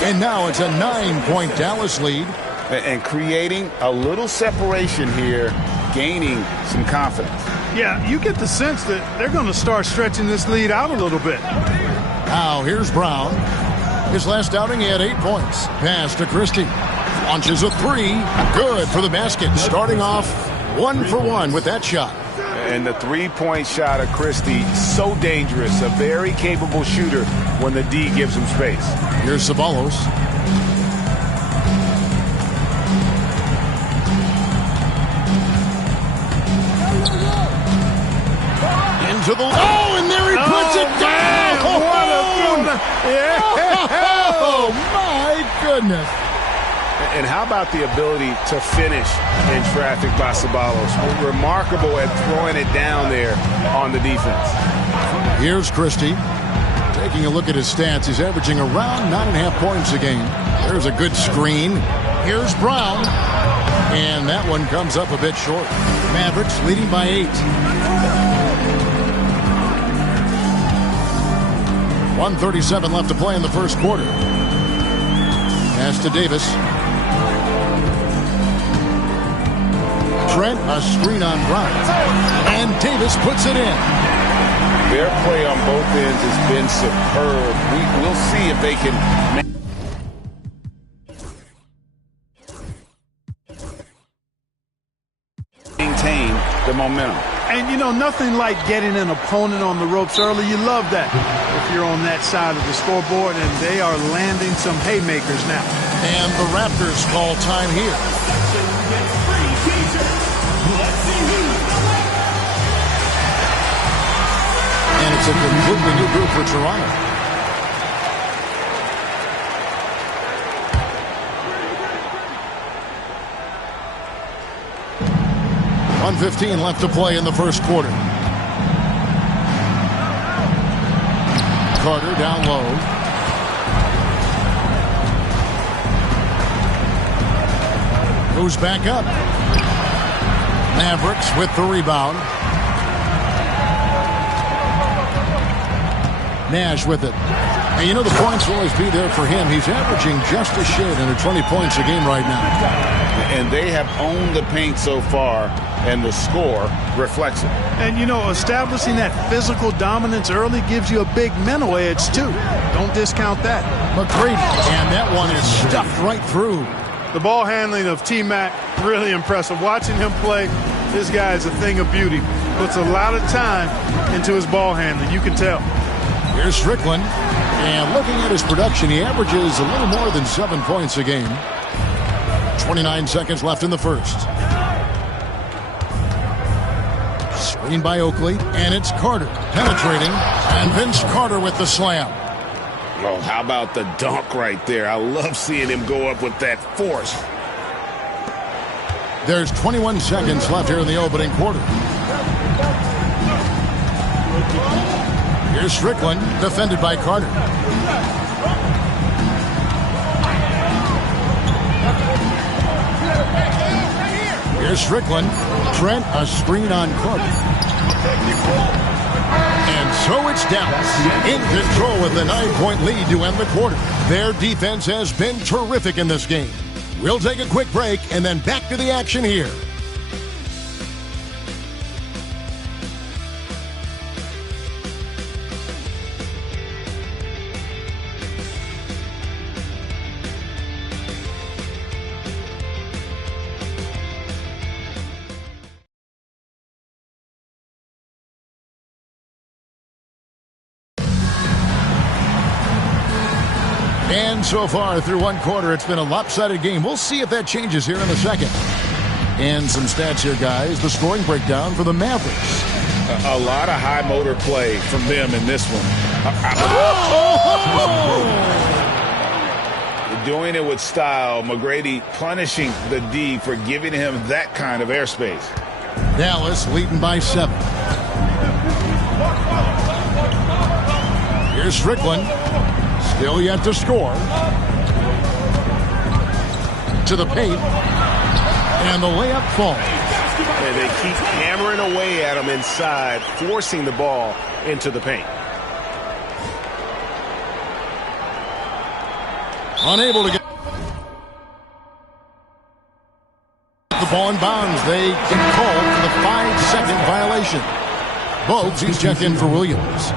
And now it's a 9-point Dallas lead. And creating a little separation here, gaining some confidence. Yeah, you get the sense that they're going to start stretching this lead out a little bit. Now here's Brown. His last outing, he had 8 points. Pass to Christie. Launches a 3. Good for the basket. Starting off 1 for 1 with that shot. And the three-point shot of Christie, so dangerous. A very capable shooter when the D gives him space. Here's Ceballos. Into the... Oh, and there he puts it down! What a Oh, my goodness. And how about the ability to finish in traffic by Ceballos? Remarkable at throwing it down there on the defense. Here's Christie. Taking a look at his stats, he's averaging around 9.5 points a game. There's a good screen. Here's Brown. And that one comes up a bit short. Mavericks leading by 8. 1:37 left to play in the first quarter. Pass to Davis. Trent, a screen on Brown. And Davis puts it in. Their play on both ends has been superb. We'll see if they can maintain the momentum. And, you know, nothing like getting an opponent on the ropes early. You love that if you're on that side of the scoreboard, and they are landing some haymakers now. And the Raptors call time here. And it's a completely new group for Toronto. .115 left to play in the first quarter. Carter down low. Goes back up. Mavericks with the rebound. Nash with it. And you know the points will always be there for him. He's averaging just a shade under 20 points a game right now. And they have owned the paint so far, and the score reflects it. And, you know, establishing that physical dominance early gives you a big mental edge, too. Don't discount that. McGrady, and that one is stuffed right through. The ball handling of T-Mac, really impressive. Watching him play, this guy is a thing of beauty. Puts a lot of time into his ball handling, you can tell. Here's Strickland, and looking at his production, he averages a little more than 7 points a game. 29 seconds left in the first. Screen by Oakley, and it's Carter penetrating, and Vince Carter with the slam. Oh, how about the dunk right there? I love seeing him go up with that force. There's 21 seconds left here in the opening quarter. Here's Strickland, defended by Carter. Here's Strickland. Trent, a screen on Carter. And so it's Dallas in control with a 9-point lead to end the quarter. Their defense has been terrific in this game. We'll take a quick break and then back to the action here. And so far through one quarter, it's been a lopsided game. We'll see if that changes here in a second. And some stats here, guys. The scoring breakdown for the Mavericks. A lot of high motor play from them in this one. Doing it with style. McGrady punishing the D for giving him that kind of airspace. Dallas leading by 7. Here's Strickland. Still yet to score. To the paint. And the layup falls. And they keep hammering away at him inside, forcing the ball into the paint. Unable to get the ball in bounds. They get called for the 5-second violation. Bogues, he's checked in for Williams.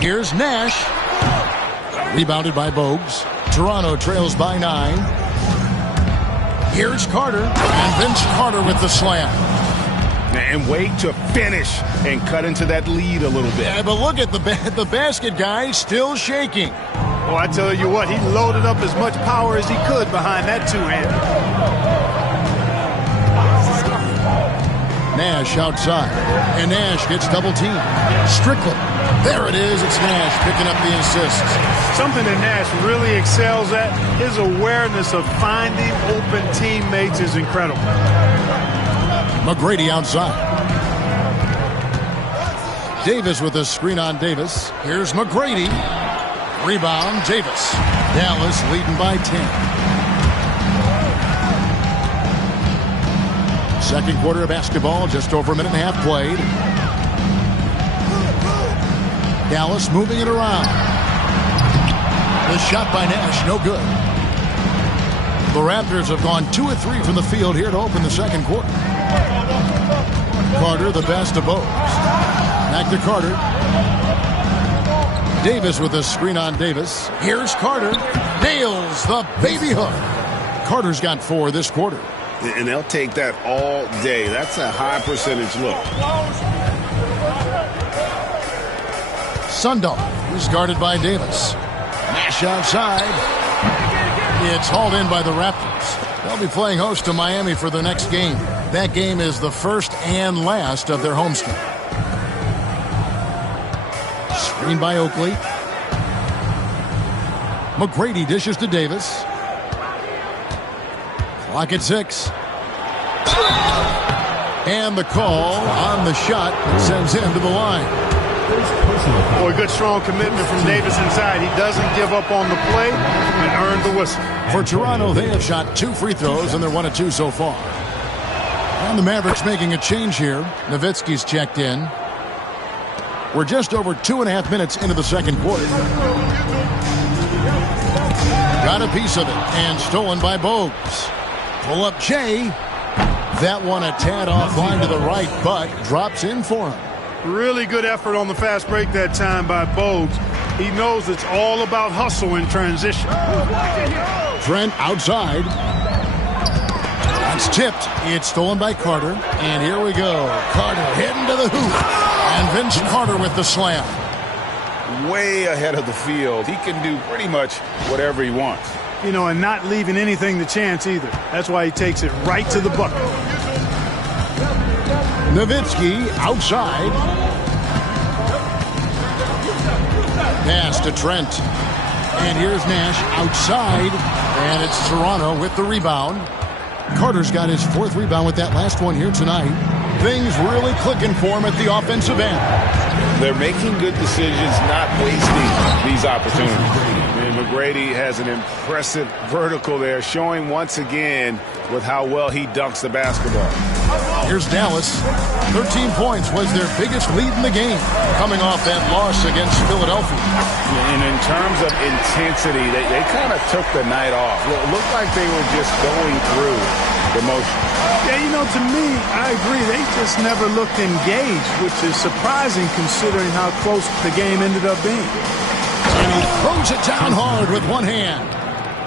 Here's Nash. Rebounded by Bogues. Toronto trails by 9. Here's Carter. And Vince Carter with the slam. And wait to finish and cut into that lead a little bit. Yeah, but look at the basket guy still shaking. Oh, I tell you what, he loaded up as much power as he could behind that two-hander. Nash outside. And Nash gets double teamed. Strickland. There it is. It's Nash picking up the assist. Something that Nash really excels at, his awareness of finding open teammates is incredible. McGrady outside. Davis with a screen on Davis. Here's McGrady. Rebound, Davis. Dallas leading by 10. Second quarter of basketball, just over a minute and a half played. Dallas moving it around. The shot by Nash, no good. The Raptors have gone 2 of 3 from the field here to open the second quarter. Carter, the best of both. Back to Carter. Davis with a screen on Davis. Here's Carter. Nails the baby hook. Carter's got 4 this quarter. And they'll take that all day. That's a high percentage look. Sundal is guarded by Davis. Nash outside. It's hauled in by the Raptors. They'll be playing host to Miami for the next game. That game is the first and last of their homestand. Screen by Oakley. McGrady dishes to Davis. Clock at 6. And the call on the shot sends him to the line. Boy, good strong commitment from Davis inside. He doesn't give up on the play and earned the whistle. For Toronto, they have shot 2 free throws, and they're 1 of 2 so far. And the Mavericks making a change here. Nowitzki's checked in. We're just over 2.5 minutes into the second quarter. Got a piece of it, and stolen by Bogues. Pull up Jay. That one a tad offline to the right, but drops in for him. Really good effort on the fast break that time by Bogues. He knows it's all about hustle in transition. Trent outside. It's tipped. It's stolen by Carter. And here we go. Carter heading to the hoop. And Vince Carter with the slam. Way ahead of the field. He can do pretty much whatever he wants. You know, and not leaving anything to chance either. That's why he takes it right to the bucket. Nowitzki outside. Pass to Trent. And here's Nash outside. And it's Toronto with the rebound. Carter's got his 4th rebound with that last one here tonight. Things really clicking for him at the offensive end. They're making good decisions, not wasting these opportunities. And McGrady has an impressive vertical there, showing once again with how well he dunks the basketball. Here's Dallas. 13 points was their biggest lead in the game, coming off that loss against Philadelphia. And in terms of intensity, they kind of took the night off. It looked like they were just going through the motion. Yeah, you know, to me, I agree. They just never looked engaged, which is surprising considering how close the game ended up being. And he throws it down hard with one hand.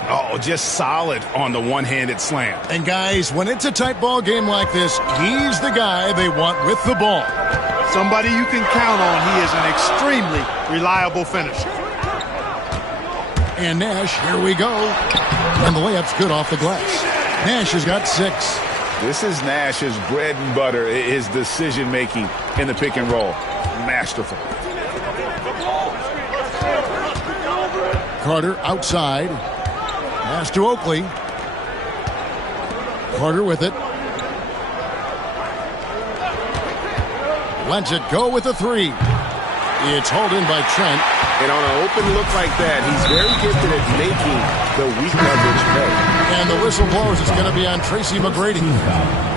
Oh, just solid on the one-handed slam. And guys, when it's a tight ball game like this, he's the guy they want with the ball. Somebody you can count on. He is an extremely reliable finisher. And Nash, here we go. And the layup's good off the glass. Nash has got 6. This is Nash's bread and butter, his decision-making in the pick and roll. Masterful. Carter outside. Pass to Oakley. Carter with it. Lets it go with a 3. It's hauled in by Trent. And on an open look like that, he's very gifted at making the weak coverage pay. And the whistle blows. It's going to be on Tracy McGrady.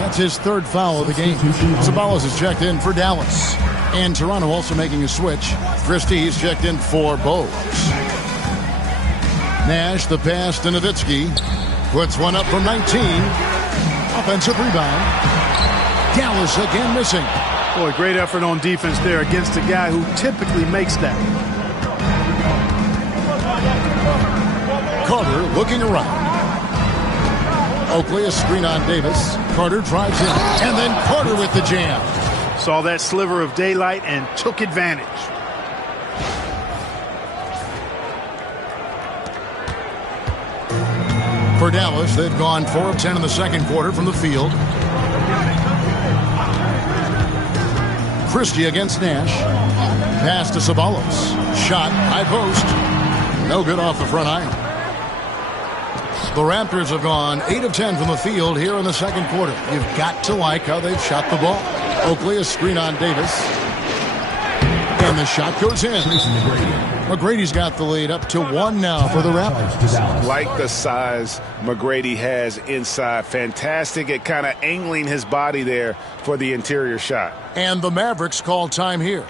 That's his 3rd foul of the game. Sabalas is checked in for Dallas. And Toronto also making a switch. Christie's checked in for Bogues. Nash, the pass to Nowitzki. Puts one up from 19. Offensive rebound. Dallas again missing. Boy, great effort on defense there against a guy who typically makes that. Carter looking around. Oakley, a screen on Davis. Carter drives in. And then Carter with the jam. Saw that sliver of daylight and took advantage. For Dallas, they've gone 4 of 10 in the second quarter from the field. Christie against Nash. Pass to Ceballos. Shot, high post. No good off the front iron. The Raptors have gone 8 of 10 from the field here in the second quarter. You've got to like how they've shot the ball. Oakley, a screen on Davis. And the shot goes in. McGrady's got the lead up to 1 now for the Raptors. Like the size McGrady has inside. Fantastic at kind of angling his body there for the interior shot. And the Mavericks call time here.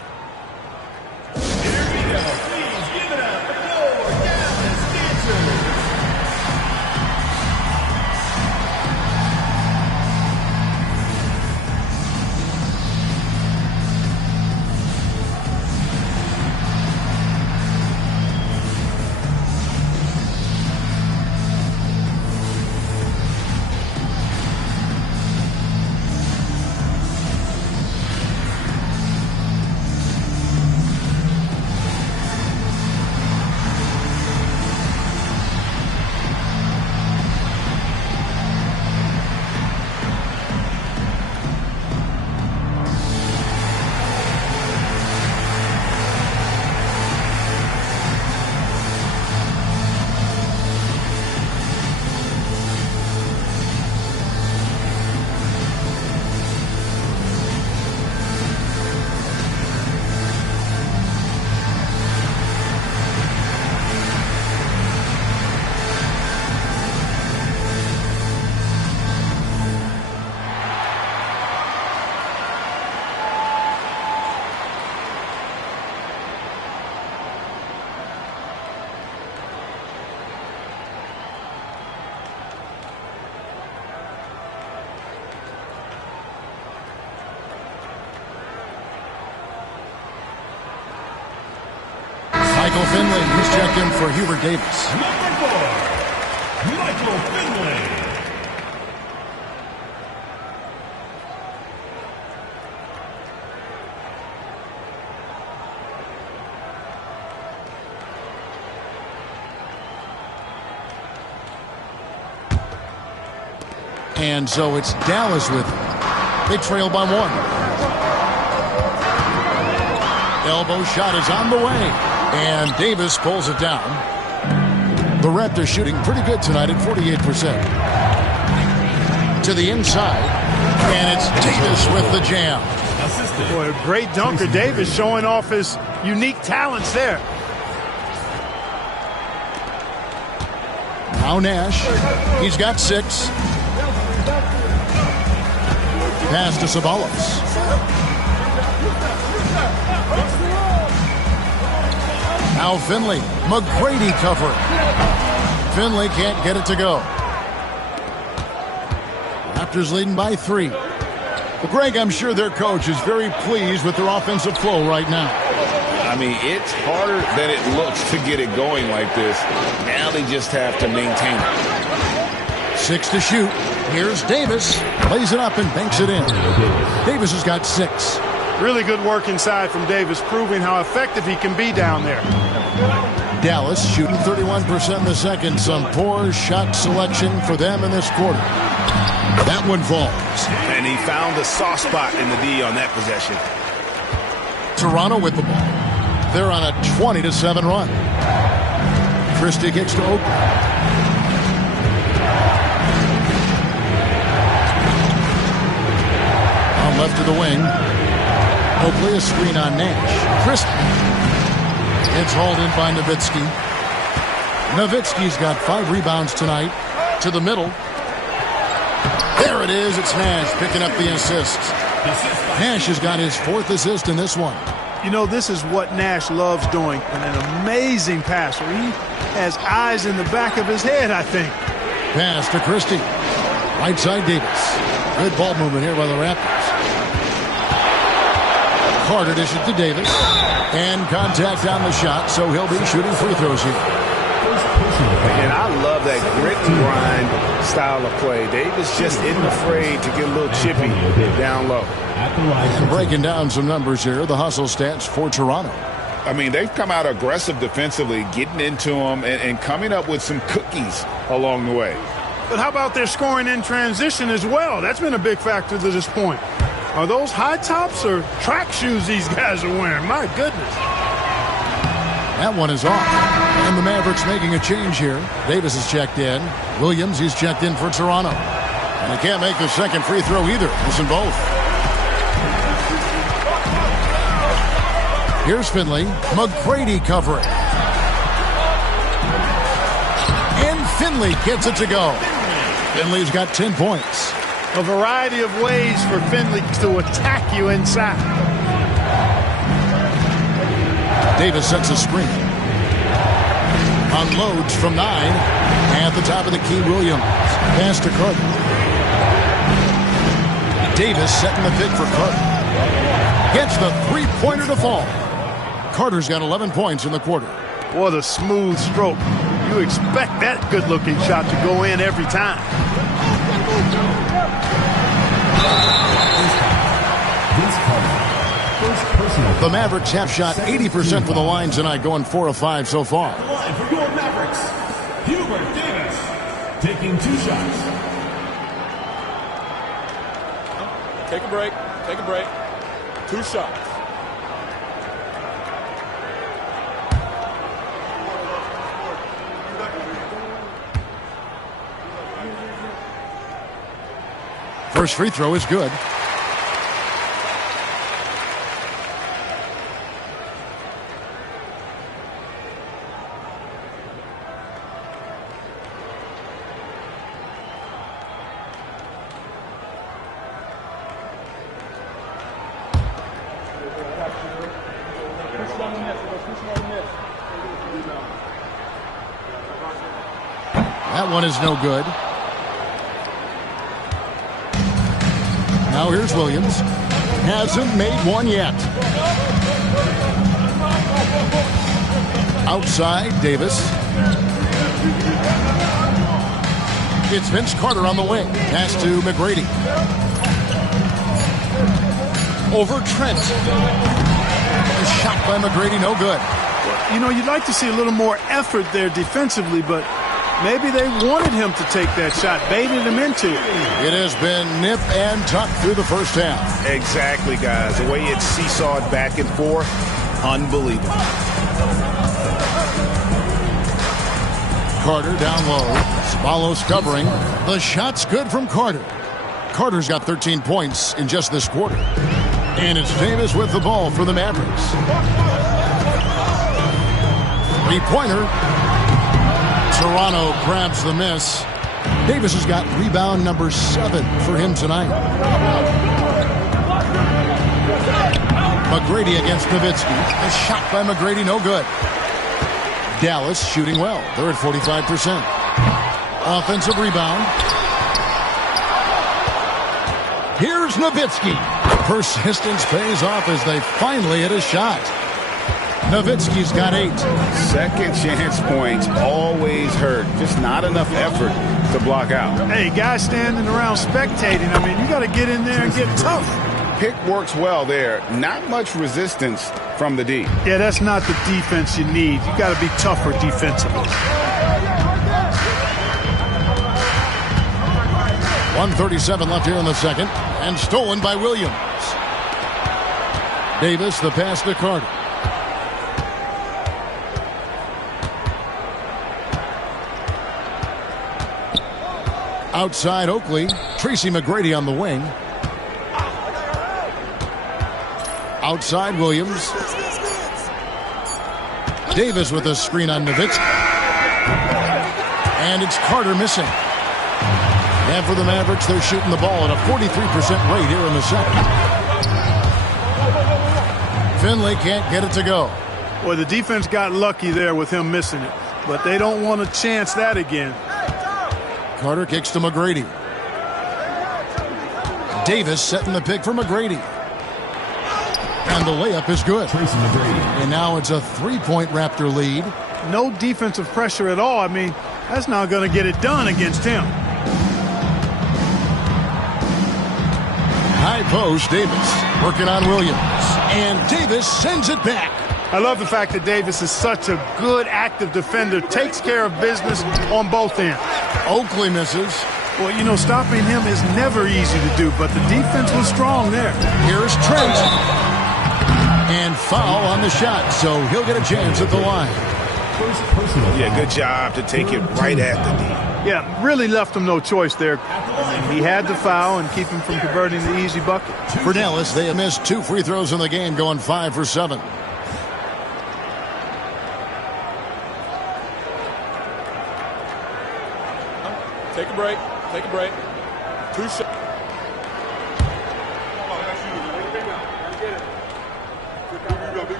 Michael Finley, who's checked in for Hubert Davis. Number 4, Michael Finley. And so it's Dallas with it. They trail by 1. Elbow shot is on the way. And Davis pulls it down. The Raptors shooting pretty good tonight at 48%. To the inside. And it's Davis with the jam. Boy, a great dunker. Davis showing off his unique talents there. Now Nash. He's got 6. Pass to Ceballos. Now Finley. McGrady covering. Finley can't get it to go. Raptors leading by 3. Well, Greg, I'm sure their coach is very pleased with their offensive flow right now. I mean, it's harder than it looks to get it going like this. Now they just have to maintain it. 6 to shoot. Here's Davis. Lays it up and banks it in. Davis has got 6. Really good work inside from Davis, proving how effective he can be down there. Dallas shooting 31% in the second. Some poor shot selection for them in this quarter. That one falls. And he found the soft spot in the D on that possession. Toronto with the ball. They're on a 20-7 run. Christie kicks to Oakley. On left of the wing. Oakley, a screen on Nash. Christie. It's hauled in by Nowitzki. Nowitzki's got 5 rebounds tonight. To the middle. There it is. It's Nash picking up the assists. Nash has got his 4th assist in this one. You know, this is what Nash loves doing. And an amazing passer. He has eyes in the back of his head, I think. Pass to Christie. Right side Davis. Good ball movement here by the Raptors. Carter dishes to Davis. And contact on the shot, so he'll be shooting free throws here. And I love that grit and grind style of play. Davis just isn't afraid to get a little chippy down low. Breaking down some numbers here, the hustle stats for Toronto. I mean, they've come out aggressive defensively, getting into them and coming up with some cookies along the way. But how about their scoring in transition as well? That's been a big factor to this point. Are those high tops or track shoes these guys are wearing? My goodness. That one is off. And the Mavericks making a change here. Davis is checked in. Williams, he's checked in for Toronto. And he can't make the second free throw either. Missing both. Here's Finley. McGrady covering. And Finley gets it to go. Finley's got 10 points. A variety of ways for Finley to attack you inside. Davis sets a screen. Unloads from 9. At the top of the key, Williams. Pass to Carter. Davis setting the pick for Carter. Gets the three-pointer to fall. Carter's got 11 points in the quarter. What a smooth stroke. You expect that good-looking shot to go in every time. The Mavericks have shot 80% from the line tonight, going 4 of 5 so far. The line for your Mavericks, Hubert Davis, taking 2 shots. Take a break. Take a break. 2 shots. First free throw is good. That one is no good. Now here's Williams. Hasn't made one yet. Outside, Davis. It's Vince Carter on the wing. Pass to McGrady. Over Trent. A shot by McGrady, no good. You know, you'd like to see a little more effort there defensively, but maybe they wanted him to take that shot, baited him into it. It has been nip and tuck through the first half. Exactly, guys. The way it's seesawed back and forth, unbelievable. Carter down low. Spalos covering. The shot's good from Carter. Carter's got 13 points in just this quarter. And it's Davis with the ball for the Mavericks. Three-pointer. Toronto grabs the miss. Davis has got rebound number 7 for him tonight. McGrady against Nowitzki. A shot by McGrady, no good. Dallas shooting well. They're at 45%. Offensive rebound. Here's Nowitzki. Persistence pays off as they finally hit a shot. Nowitzki's got 8. Second chance points always hurt. Just not enough effort to block out. Hey, guys standing around spectating. I mean, you got to get in there and get tough. Pick works well there. Not much resistance from the D. Yeah, that's not the defense you need. You got to be tougher defensively. 1:37 left here in the second. And stolen by Williams. Davis, the pass to Carter. Outside Oakley. Tracy McGrady on the wing. Outside Williams. Davis with a screen on Nowitzki. And it's Carter missing. And for the Mavericks, they're shooting the ball at a 43% rate here in the second. Finley can't get it to go. Well, the defense got lucky there with him missing it. But they don't want to chance that again. Carter kicks to McGrady. Davis setting the pick for McGrady. And the layup is good. Tracy McGrady. And now it's a 3-point Raptor lead. No defensive pressure at all. I mean, that's not going to get it done against him. High post, Davis working on Williams. And Davis sends it back. I love the fact that Davis is such a good active defender, takes care of business on both ends. Oakley misses. Well, you know, stopping him is never easy to do, but the defense was strong there. Here's Trent. And foul on the shot, so he'll get a chance at the line. Yeah, good job to take it right at the D. Yeah, really left him no choice there. He had to foul and keep him from converting the easy bucket. For Dallas, they have missed 2 free throws in the game, going 5 for 7. Take a break. Take a break. 2 shots.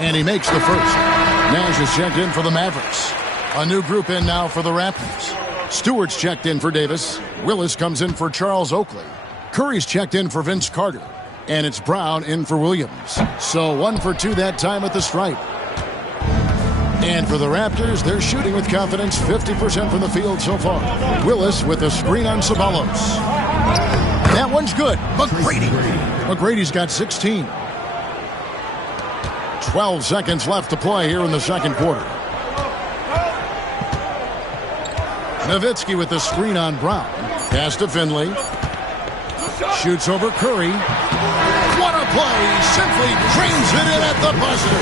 And he makes the first. Nash is checked in for the Mavericks. A new group in now for the Raptors. Stewart's checked in for Davis. Willis comes in for Charles Oakley. Curry's checked in for Vince Carter. And it's Brown in for Williams. So 1 for 2 that time at the stripe. And for the Raptors, they're shooting with confidence, 50% from the field so far. Willis with a screen on Ceballos. That one's good. McGrady's got 16. 12 seconds left to play here in the second quarter. Nowitzki with the screen on Brown. Pass to Finley. Shoots over Curry. What a play! Simply drains it in at the buzzer.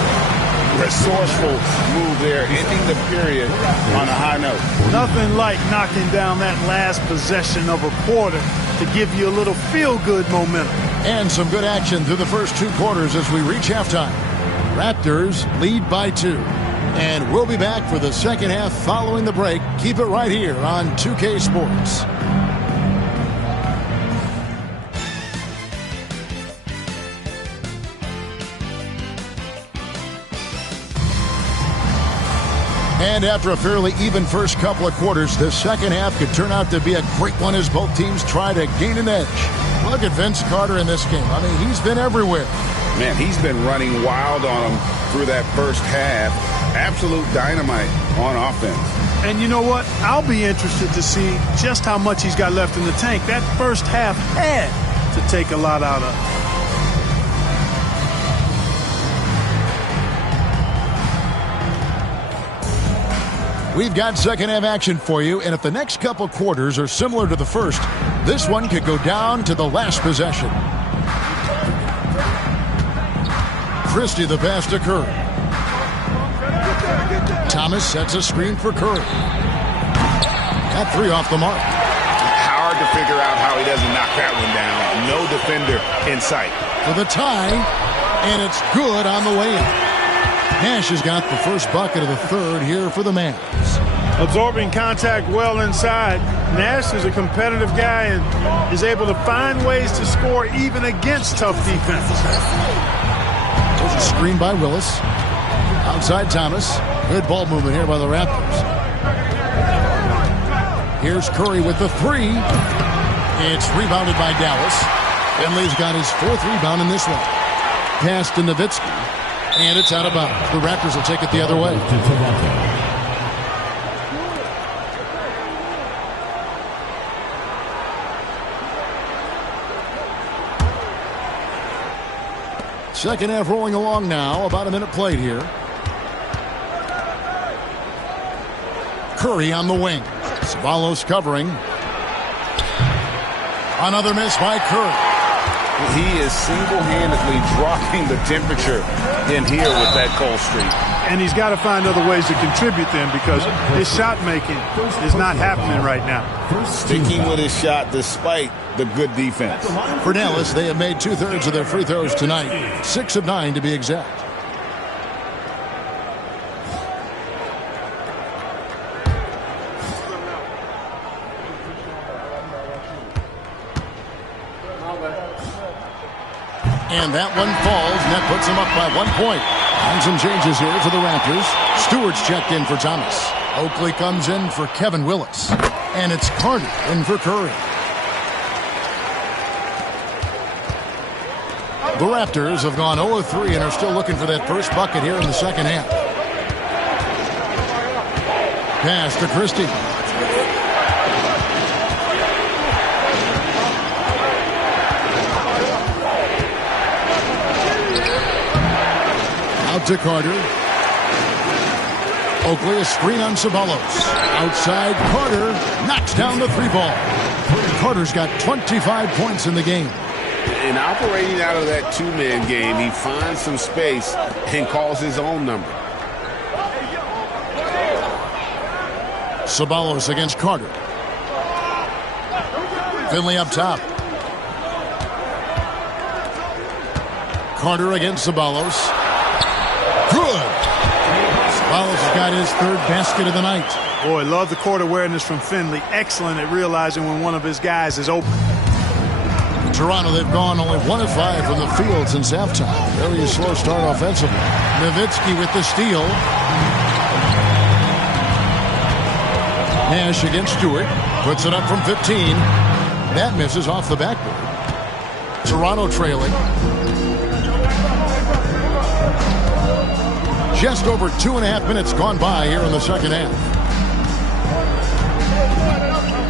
Resourceful move there, ending the period on a high note. Nothing like knocking down that last possession of a quarter to give you a little feel-good momentum. And some good action through the first 2 quarters as we reach halftime. Raptors lead by 2. And we'll be back for the second half following the break. Keep it right here on 2K Sports. And after a fairly even first couple of quarters, the second half could turn out to be a great one as both teams try to gain an edge. Look at Vince Carter in this game. I mean, he's been everywhere. Man, he's been running wild on them through that first half. Absolute dynamite on offense. And you know what? I'll be interested to see just how much he's got left in the tank. That first half had to take a lot out of it. We've got second half action for you, and if the next couple quarters are similar to the first, this one could go down to the last possession. Christie the pass to Curry. Thomas sets a screen for Curry. That 3 off the mark. Hard to figure out how he doesn't knock that one down. No defender in sight. For the tie, and it's good on the way in. Nash has got the first bucket of the third here for the Mavs. Absorbing contact well inside. Nash is a competitive guy and is able to find ways to score even against tough defense. There's a screen by Willis. Outside Thomas. Good ball movement here by the Raptors. Here's Curry with the 3. It's rebounded by Dallas. Finley's got his 4th rebound in this one. Pass to Nowitzki. And it's out of bounds. The Raptors will take it the other way. Second half rolling along now. About a minute played here. Curry on the wing. Ceballos covering. Another miss by Curry. He is single-handedly dropping the temperature in here with that cold streak. And he's got to find other ways to contribute then because his shot making is not happening right now. Sticking with his shot despite the good defense. For Dallas, they have made 2/3 of their free throws tonight. 6 of 9 to be exact. And that one falls, and that puts them up by 1 point. And some changes here for the Raptors. Stewart's checked in for Thomas. Oakley comes in for Kevin Willis. And it's Carter in for Curry. The Raptors have gone 0-3 and are still looking for that first bucket here in the second half. Pass to Christie. To Carter. Oakley, a screen on Ceballos. Outside, Carter knocks down the 3-ball. Carter's got 25 points in the game. And operating out of that two-man game, he finds some space and calls his own number. Ceballos against Carter. Finley up top. Carter against Ceballos. Good. Ceballos has got his third basket of the night. Boy, love the court awareness from Finley. Excellent at realizing when one of his guys is open. Toronto, they've gone only 1 of 5 from the field since halftime. Very slow start offensively. Nowitzki with the steal. Nash against Stewart. Puts it up from 15. That misses off the backboard. Toronto trailing. Just over 2.5 minutes gone by here in the second half.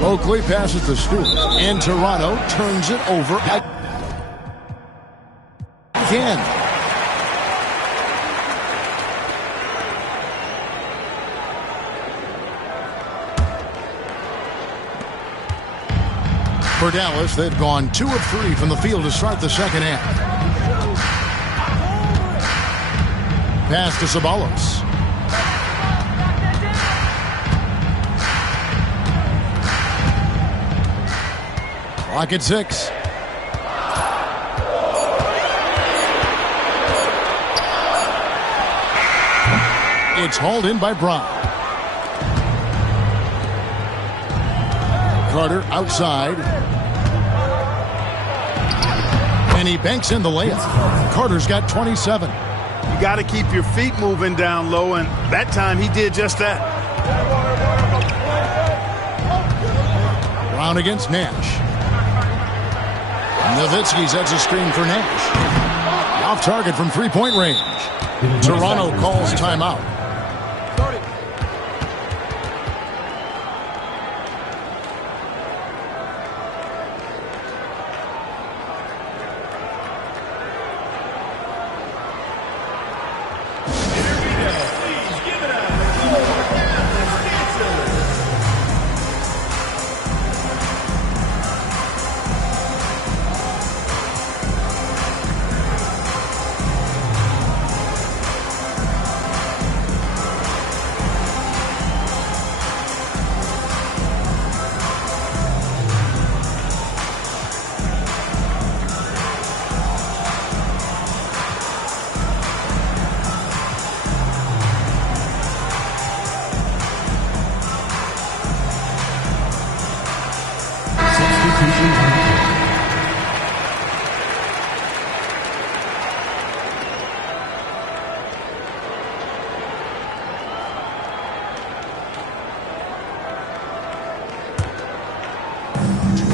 Oakley passes to Stewart, and Toronto turns it over again. For Dallas, they've gone 2 of 3 from the field to start the second half. Pass to Ceballos. Clock at 6. It's hauled in by Brown. Carter outside. And he banks in the layup. Carter's got 27. You got to keep your feet moving down low, and that time he did just that. Brown against Nash. Nowitzki sets a screen for Nash. Off target from 3-point range. Toronto calls timeout.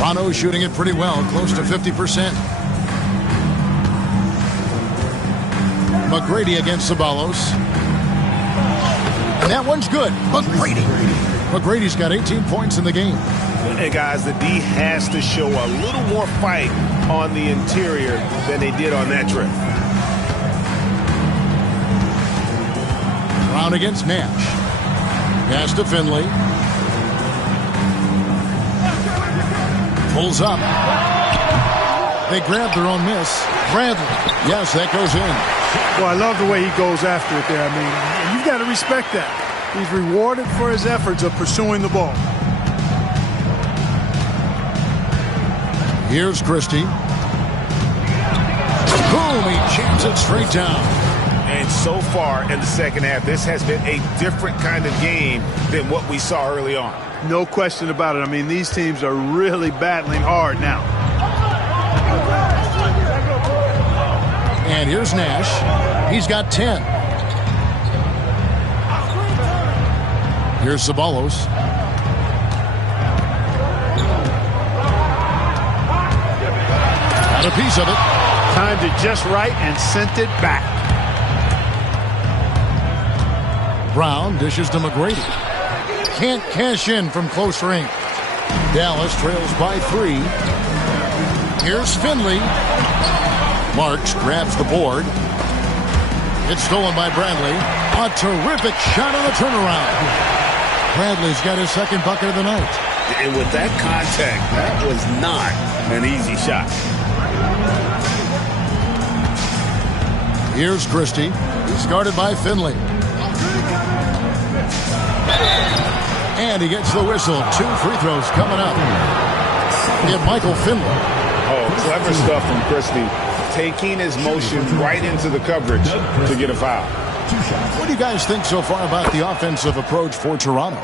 Toronto shooting it pretty well, close to 50%. McGrady against Ceballos. And that one's good. McGrady's got 18 points in the game. Hey, guys, the D has to show a little more fight on the interior than they did on that trip. Brown against Nash. Pass to Finley. Pulls up. They grab their own miss. Bradley. Yes, that goes in. Well, I love the way he goes after it there. I mean, you've got to respect that. He's rewarded for his efforts of pursuing the ball. Here's Christie. Boom, he jams it straight down. And so far in the second half, this has been a different kind of game than what we saw early on. No question about it. I mean, these teams are really battling hard now. And here's Nash. He's got 10. Here's Ceballos. Got a piece of it. Timed it just right and sent it back. Brown dishes to McGrady. Can't cash in from close range. Dallas trails by 3. Here's Finley. Marks grabs the board. It's stolen by Bradley. A terrific shot on the turnaround. Bradley's got his second bucket of the night. And with that contact, that was not an easy shot. Here's Christie. He's guarded by Finley. And he gets the whistle. 2 free throws coming up. Get Michael Finley. Oh, clever stuff from Christie. Taking his motion right into the coverage to get a foul. What do you guys think so far about the offensive approach for Toronto?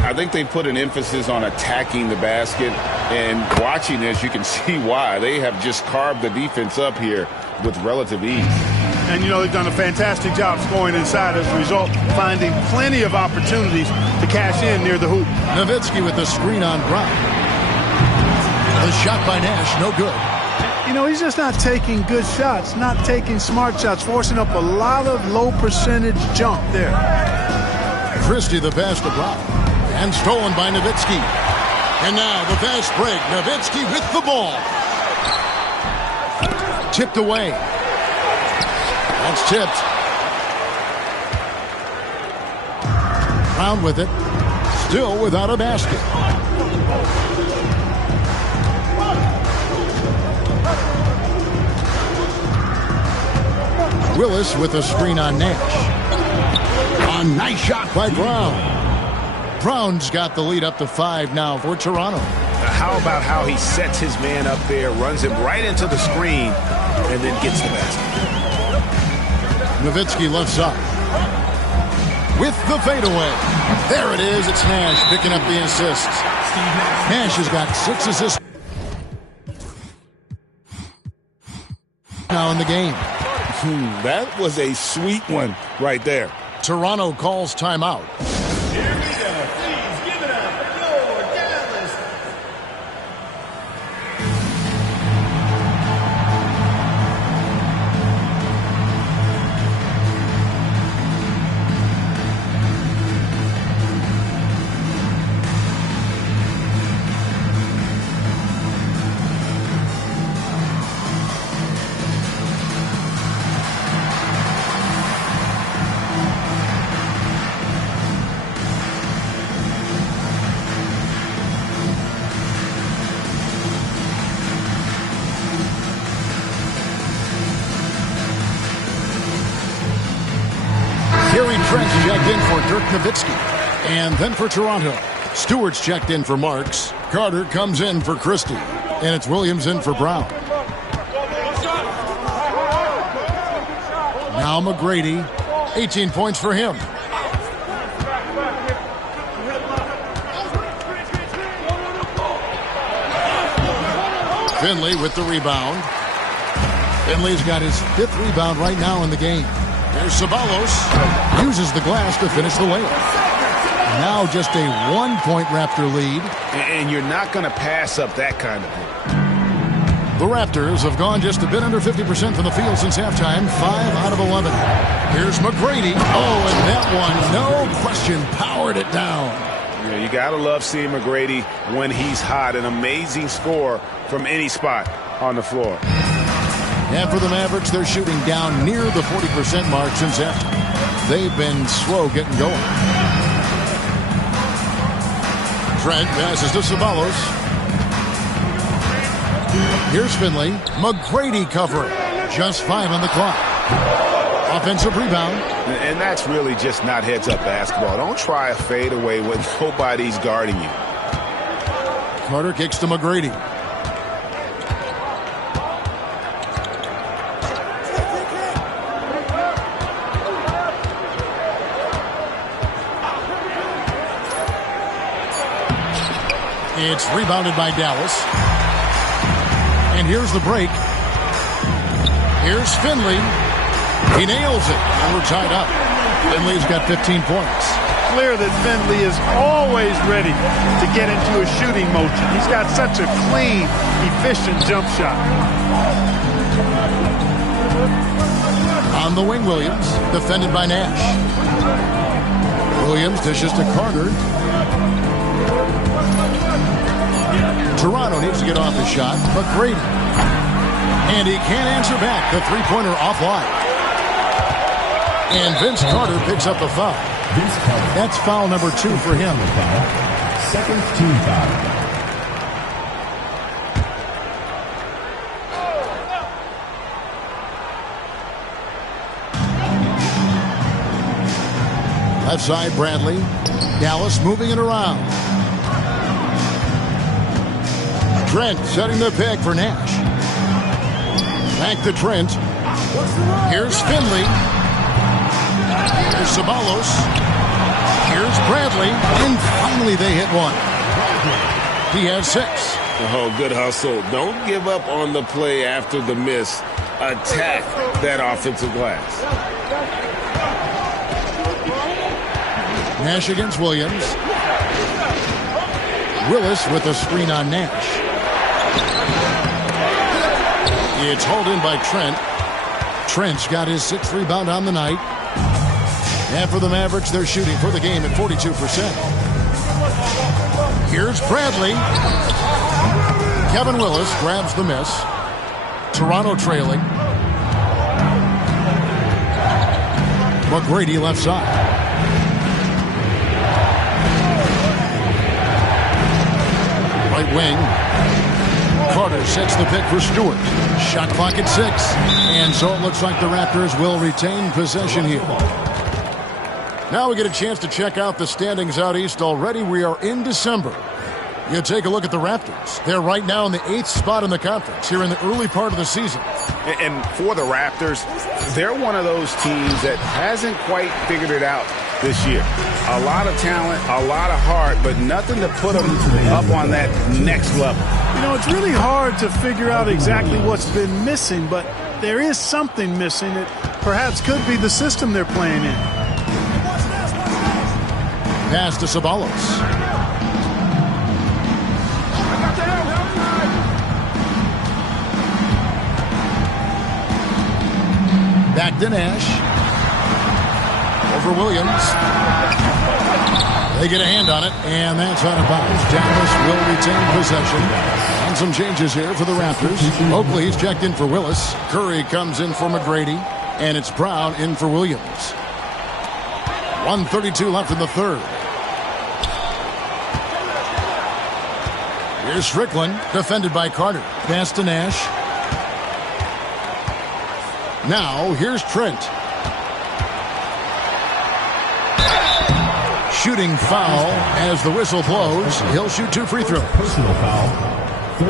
I think they put an emphasis on attacking the basket, and watching this, you can see why. They have just carved the defense up here with relative ease. And, you know, they've done a fantastic job scoring inside as a result, finding plenty of opportunities to cash in near the hoop. Nowitzki with the screen on Brown. The shot by Nash, no good. You know, he's just not taking good shots, not taking smart shots, forcing up a lot of low percentage jump there. Christie the pass to Brown. And stolen by Nowitzki. And now the fast break. Nowitzki with the ball. Tipped away. That's tipped. Brown with it. Still without a basket. Willis with a screen on Nash. A nice shot by Brown. Brown's got the lead up to 5 now for Toronto. How about how he sets his man up there, runs him right into the screen, and then gets the basket. Nowitzki left side. With the fadeaway. There it is. It's Nash picking up the assist. Nash has got 6 assists now in the game. That was a sweet one right there. Toronto calls timeout. Checked in for Dirk Nowitzki. And then for Toronto, Stewart's checked in for Marks. Carter comes in for Christie. And it's Williams in for Brown. Now McGrady, 18 points for him. Finley with the rebound. Finley's got his 5th rebound right now in the game. There's Ceballos, uses the glass to finish the layup. Now just a 1-point Raptor lead. And you're not going to pass up that kind of thing. The Raptors have gone just a bit under 50% from the field since halftime, 5 out of 11. Here's McGrady. Oh, and that one, no question, powered it down. Yeah, you got to love seeing McGrady when he's hot. An amazing score from any spot on the floor. And for the Mavericks, they're shooting down near the 40% mark since halftime. They've been slow getting going. Trent passes to Ceballos. Here's Finley. McGrady covering. Just 5 on the clock. Offensive rebound. And that's really just not heads-up basketball. Don't try a fadeaway when nobody's guarding you. Carter kicks to McGrady. It's rebounded by Dallas. And here's the break. Here's Finley. He nails it. And we're tied up. Finley's got 15 points. Clear that Finley is always ready to get into a shooting motion. He's got such a clean, efficient jump shot. On the wing, Williams. Defended by Nash. Williams dishes to Carter. Toronto needs to get off the shot. McGrady. And he can't answer back. The three-pointer offline. And Vince Carter picks up the foul. That's foul number 2 for him. Second team foul. Left side, Bradley. Dallas moving it around. Trent setting the pick for Nash. Back to Trent. Here's Finley. Here's Ceballos. Here's Bradley. And finally they hit one. He has 6. Oh, good hustle. Don't give up on the play after the miss. Attack that offensive glass. Nash against Williams. Willis with a screen on Nash. It's hauled in by Trent. Trent's got his 6th rebound on the night. And for the Mavericks, they're shooting for the game at 42%. Here's Bradley. Kevin Willis grabs the miss. Toronto trailing. McGrady left side. Right wing. Carter sets the pick for Stewart. Shot clock at 6. And so it looks like the Raptors will retain possession here. Now we get a chance to check out the standings out east. Already we are in December. You take a look at the Raptors. They're right now in the 8th spot in the conference here in the early part of the season. And for the Raptors, they're one of those teams that hasn't quite figured it out this year. A lot of talent, a lot of heart, but nothing to put them up on that next level. You know, it's really hard to figure out exactly what's been missing, but there is something missing. It perhaps could be the system they're playing in. Pass to Ceballos. Back to Nash. Over Williams. They get a hand on it, and that's out of bounds. Dallas will retain possession. And some changes here for the Raptors. Oakley's checked in for Willis. Curry comes in for McGrady. And it's Brown in for Williams. 1:32 left in the 3rd. Here's Strickland, defended by Carter. Pass to Nash. Now, here's Trent. Shooting foul as the whistle blows. He'll shoot 2 free throws. Personal foul.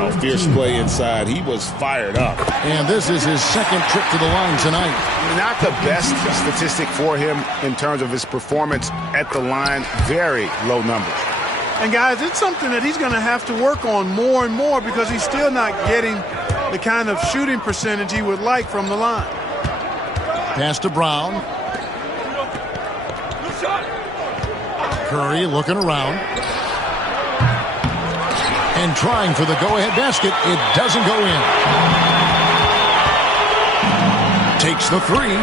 A fierce play inside. He was fired up. And this is his 2nd trip to the line tonight. Not the best statistic for him in terms of his performance at the line. Very low numbers. And, guys, it's something that he's going to have to work on more and more because he's still not getting the kind of shooting percentage he would like from the line. Pass to Brown. Curry looking around. And trying for the go-ahead basket. It doesn't go in. Takes the 3.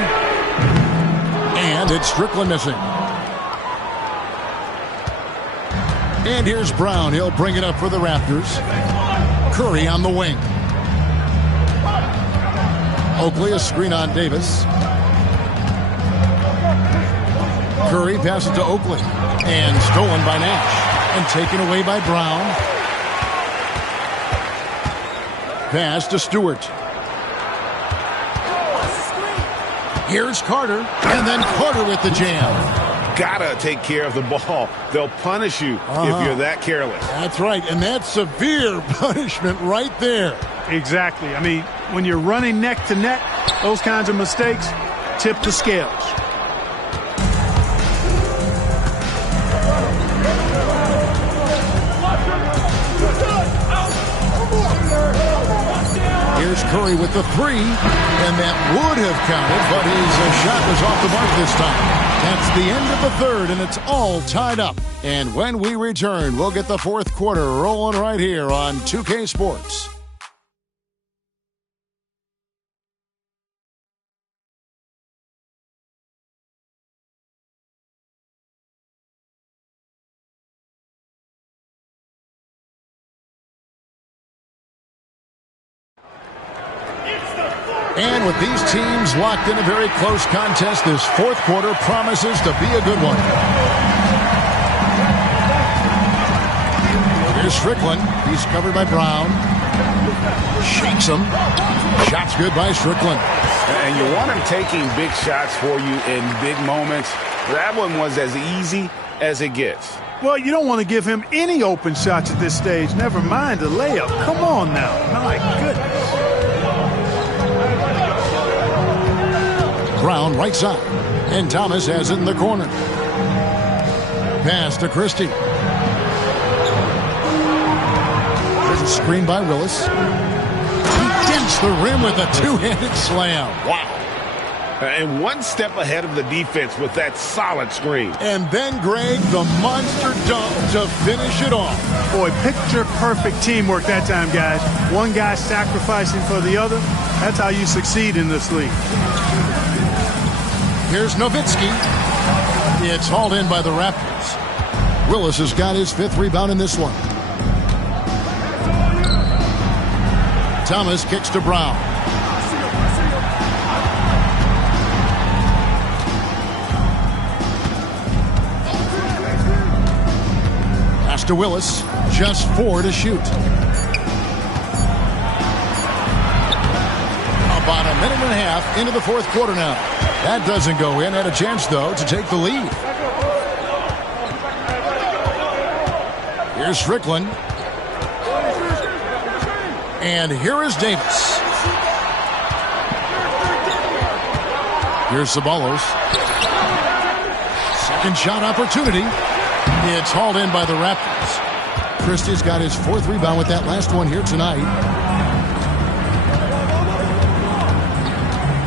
And it's Strickland missing. And here's Brown. He'll bring it up for the Raptors. Curry on the wing. Oakley, a screen on Davis. Curry passes to Oakley. And stolen by Nash. And taken away by Brown. Pass to Stewart. Here's Carter. And then Carter with the jam. Gotta take care of the ball. They'll punish you if you're that careless. That's right, and that's severe punishment right there. Exactly. I mean, when you're running neck to neck, those kinds of mistakes tip the scales. Here's Curry with the 3, and that would have counted, but his shot was off the mark this time. That's the end of the 3rd, and it's all tied up. And when we return, we'll get the 4th quarter rolling right here on 2K Sports. And with these teams locked in a very close contest, this fourth quarter promises to be a good one. Here's Strickland. He's covered by Brown. Shakes him. Shot's good by Strickland. And you want him taking big shots for you in big moments. That one was as easy as it gets. Well, you don't want to give him any open shots at this stage. Never mind a layup. Come on now. My goodness. Brown right side. And Thomas has it in the corner. Pass to Christie. There's a screen by Willis. He dents the rim with a two-handed slam. Wow. And one step ahead of the defense with that solid screen. And then, Greg, the monster dunk to finish it off. Boy, picture-perfect teamwork that time, guys. One guy sacrificing for the other. That's how you succeed in this league. Here's Nowitzki. It's hauled in by the Raptors. Willis has got his 5th rebound in this one. Thomas kicks to Brown. Pass to Willis. Just 4 to shoot. About a minute and a half into the fourth quarter now. That doesn't go in. Had a chance, though, to take the lead. Here's Strickland. And here is Davis. Here's Ceballos. Second shot opportunity. It's hauled in by the Raptors. Christie's got his 4th rebound with that last one here tonight.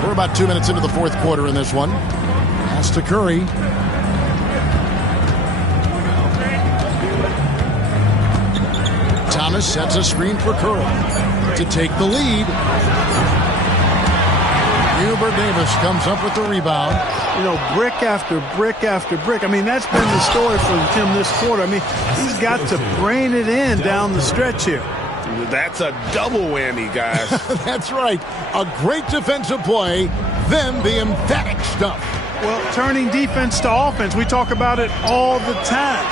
We're about 2 minutes into the fourth quarter in this one. Pass to Curry. Thomas sets a screen for Curry to take the lead. Hubert Davis comes up with the rebound. You know, brick after brick after brick. I mean, that's been the story for him this quarter. I mean, he's got to brain it in down the stretch here. That's a double whammy, guys. That's right. A great defensive play, then the emphatic stuff. Well, turning defense to offense, we talk about it all the time.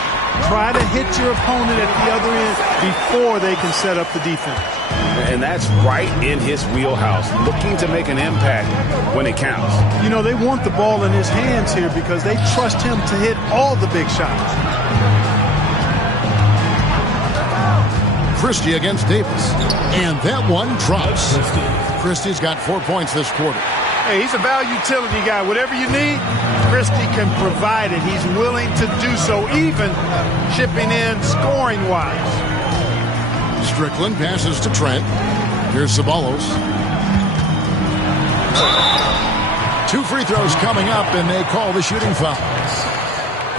Try to hit your opponent at the other end before they can set up the defense. And that's right in his wheelhouse, looking to make an impact when it counts. You know, they want the ball in his hands here because they trust him to hit all the big shots. Christie against Davis. And that one drops. Christie's got 4 points this quarter. Hey, he's a value utility guy. Whatever you need, Christie can provide it. He's willing to do so, even chipping in scoring-wise. Strickland passes to Trent. Here's Ceballos. 2 free throws coming up, and they call the shooting foul.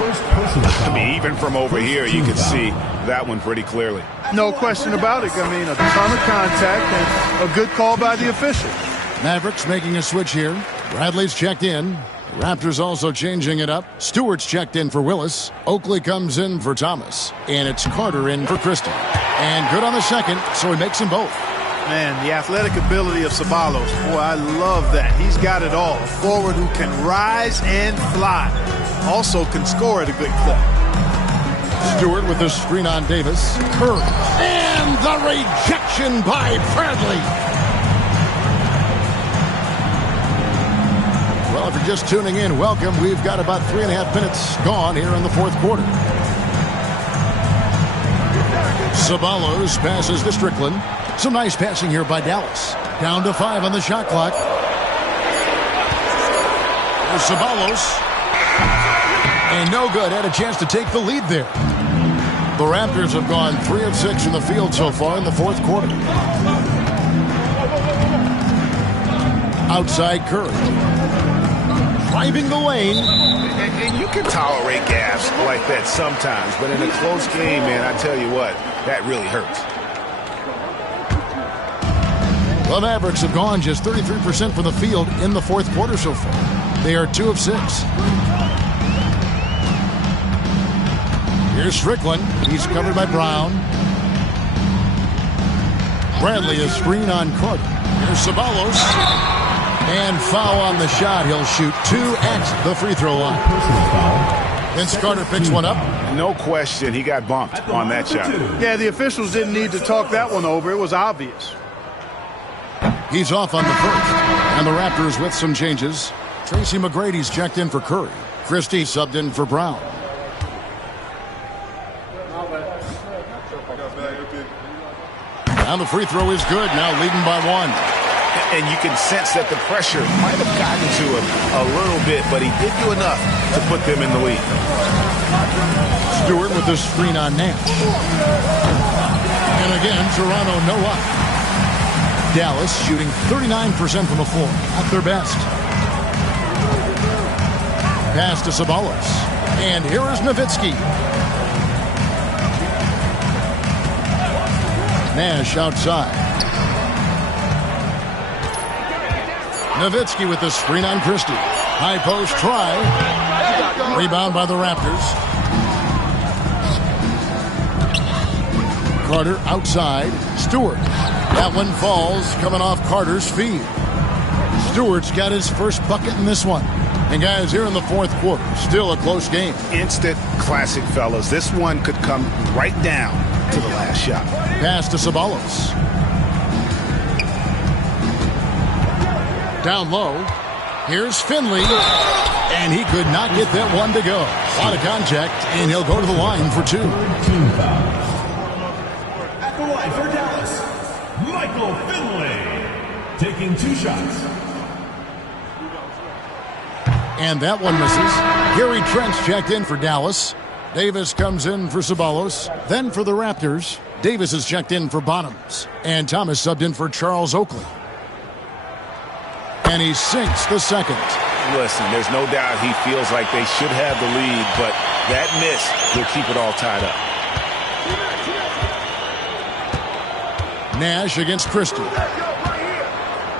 I mean, even from over here, you can see that one pretty clearly. No question about it. I mean, a ton of contact and a good call by the official. Mavericks making a switch here. Bradley's checked in. The Raptors also changing it up. Stewart's checked in for Willis. Oakley comes in for Thomas. And it's Carter in for Christie. And good on the second, so he makes them both. Man, the athletic ability of Ceballos. Boy, I love that. He's got it all. A forward who can rise and fly. Also can score at a good clip. Stewart with the screen on Davis. Curry. And the rejection by Bradley. Well, if you're just tuning in, welcome. We've got about 3.5 minutes gone here in the fourth quarter. Ceballos passes to Strickland. Some nice passing here by Dallas. Down to 5 on the shot clock. There's Ceballos. And no good. Had a chance to take the lead there. The Raptors have gone 3 of 6 in the field so far in the fourth quarter. Outside Curry. Driving the lane. And you can tolerate gaps like that sometimes, but in a close game, man, I tell you what, that really hurts. The Mavericks have gone just 33% from the field in the fourth quarter so far. They are 2 of 6. Here's Strickland. He's covered by Brown. Bradley is screen on Carter. Here's Ceballos. And foul on the shot. He'll shoot 2 at the free throw line. Vince Carter picks one up. No question, he got bumped on that shot. Yeah, the officials didn't need to talk that one over. It was obvious. He's off on the first. And the Raptors with some changes. Tracy McGrady's checked in for Curry. Christie subbed in for Brown. And the free throw is good. Now leading by 1. And you can sense that the pressure might have gotten to him a little bit, but he did do enough to put them in the lead. Stewart with the screen on Nash. And again, Toronto no up. Dallas shooting 39% from the floor, at their best. Pass to Ceballos. And here is Nowitzki. Nash outside. Nowitzki with the screen on Christie. High post try. Rebound by the Raptors. Carter outside. Stewart. That one falls coming off Carter's feed. Stewart's got his first bucket in this one. And guys, here in the fourth quarter, still a close game. Instant classic, fellas. This one could come right down to the last shot. Pass to Ceballos. Down low. Here's Finley. And he could not get that one to go. A lot of contact, and he'll go to the line for 2. Team foul. At the line for Dallas, Michael Finley. Taking 2 shots. And that one misses. Gary Trent's checked in for Dallas. Davis comes in for Ceballos. Then for the Raptors, Davis is checked in for Bottoms. And Thomas subbed in for Charles Oakley. And he sinks the second. Listen, there's no doubt he feels like they should have the lead, but that miss will keep it all tied up. Nash against Christie.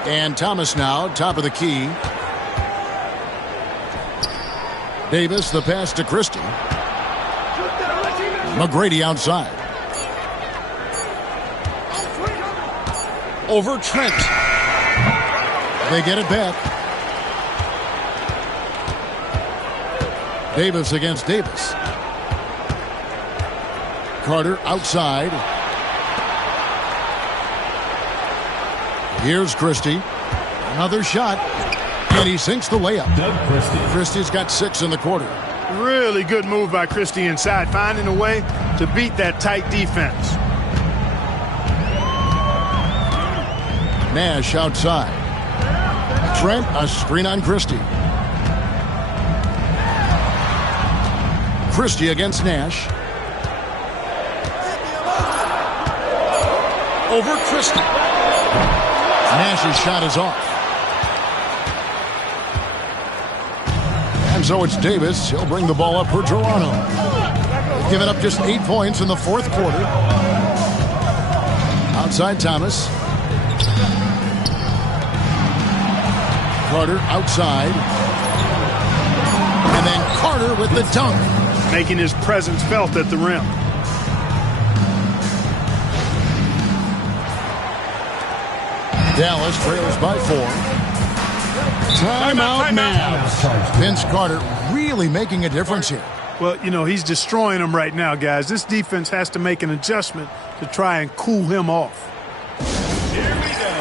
And Thomas now, top of the key. Davis, the pass to Christie. McGrady outside. Over Trent. They get it back. Davis against Davis. Carter outside. Here's Christie. Another shot. And he sinks the layup. Doug Christie. Christie's got 6 in the quarter. Really good move by Christie inside, finding a way to beat that tight defense. Nash outside. Trent, a screen on Christie. Christie against Nash. Over Christie. Nash's shot is off. And so it's Davis. He'll bring the ball up for Toronto. Giving up just 8 points in the fourth quarter. Outside Thomas. Carter outside. And then Carter with the dunk. Making his presence felt at the rim. Dallas trails by 4. Timeout Mavs. Vince Carter really making a difference here. Well, you know, he's destroying them right now, guys. This defense has to make an adjustment to try and cool him off. Here we go.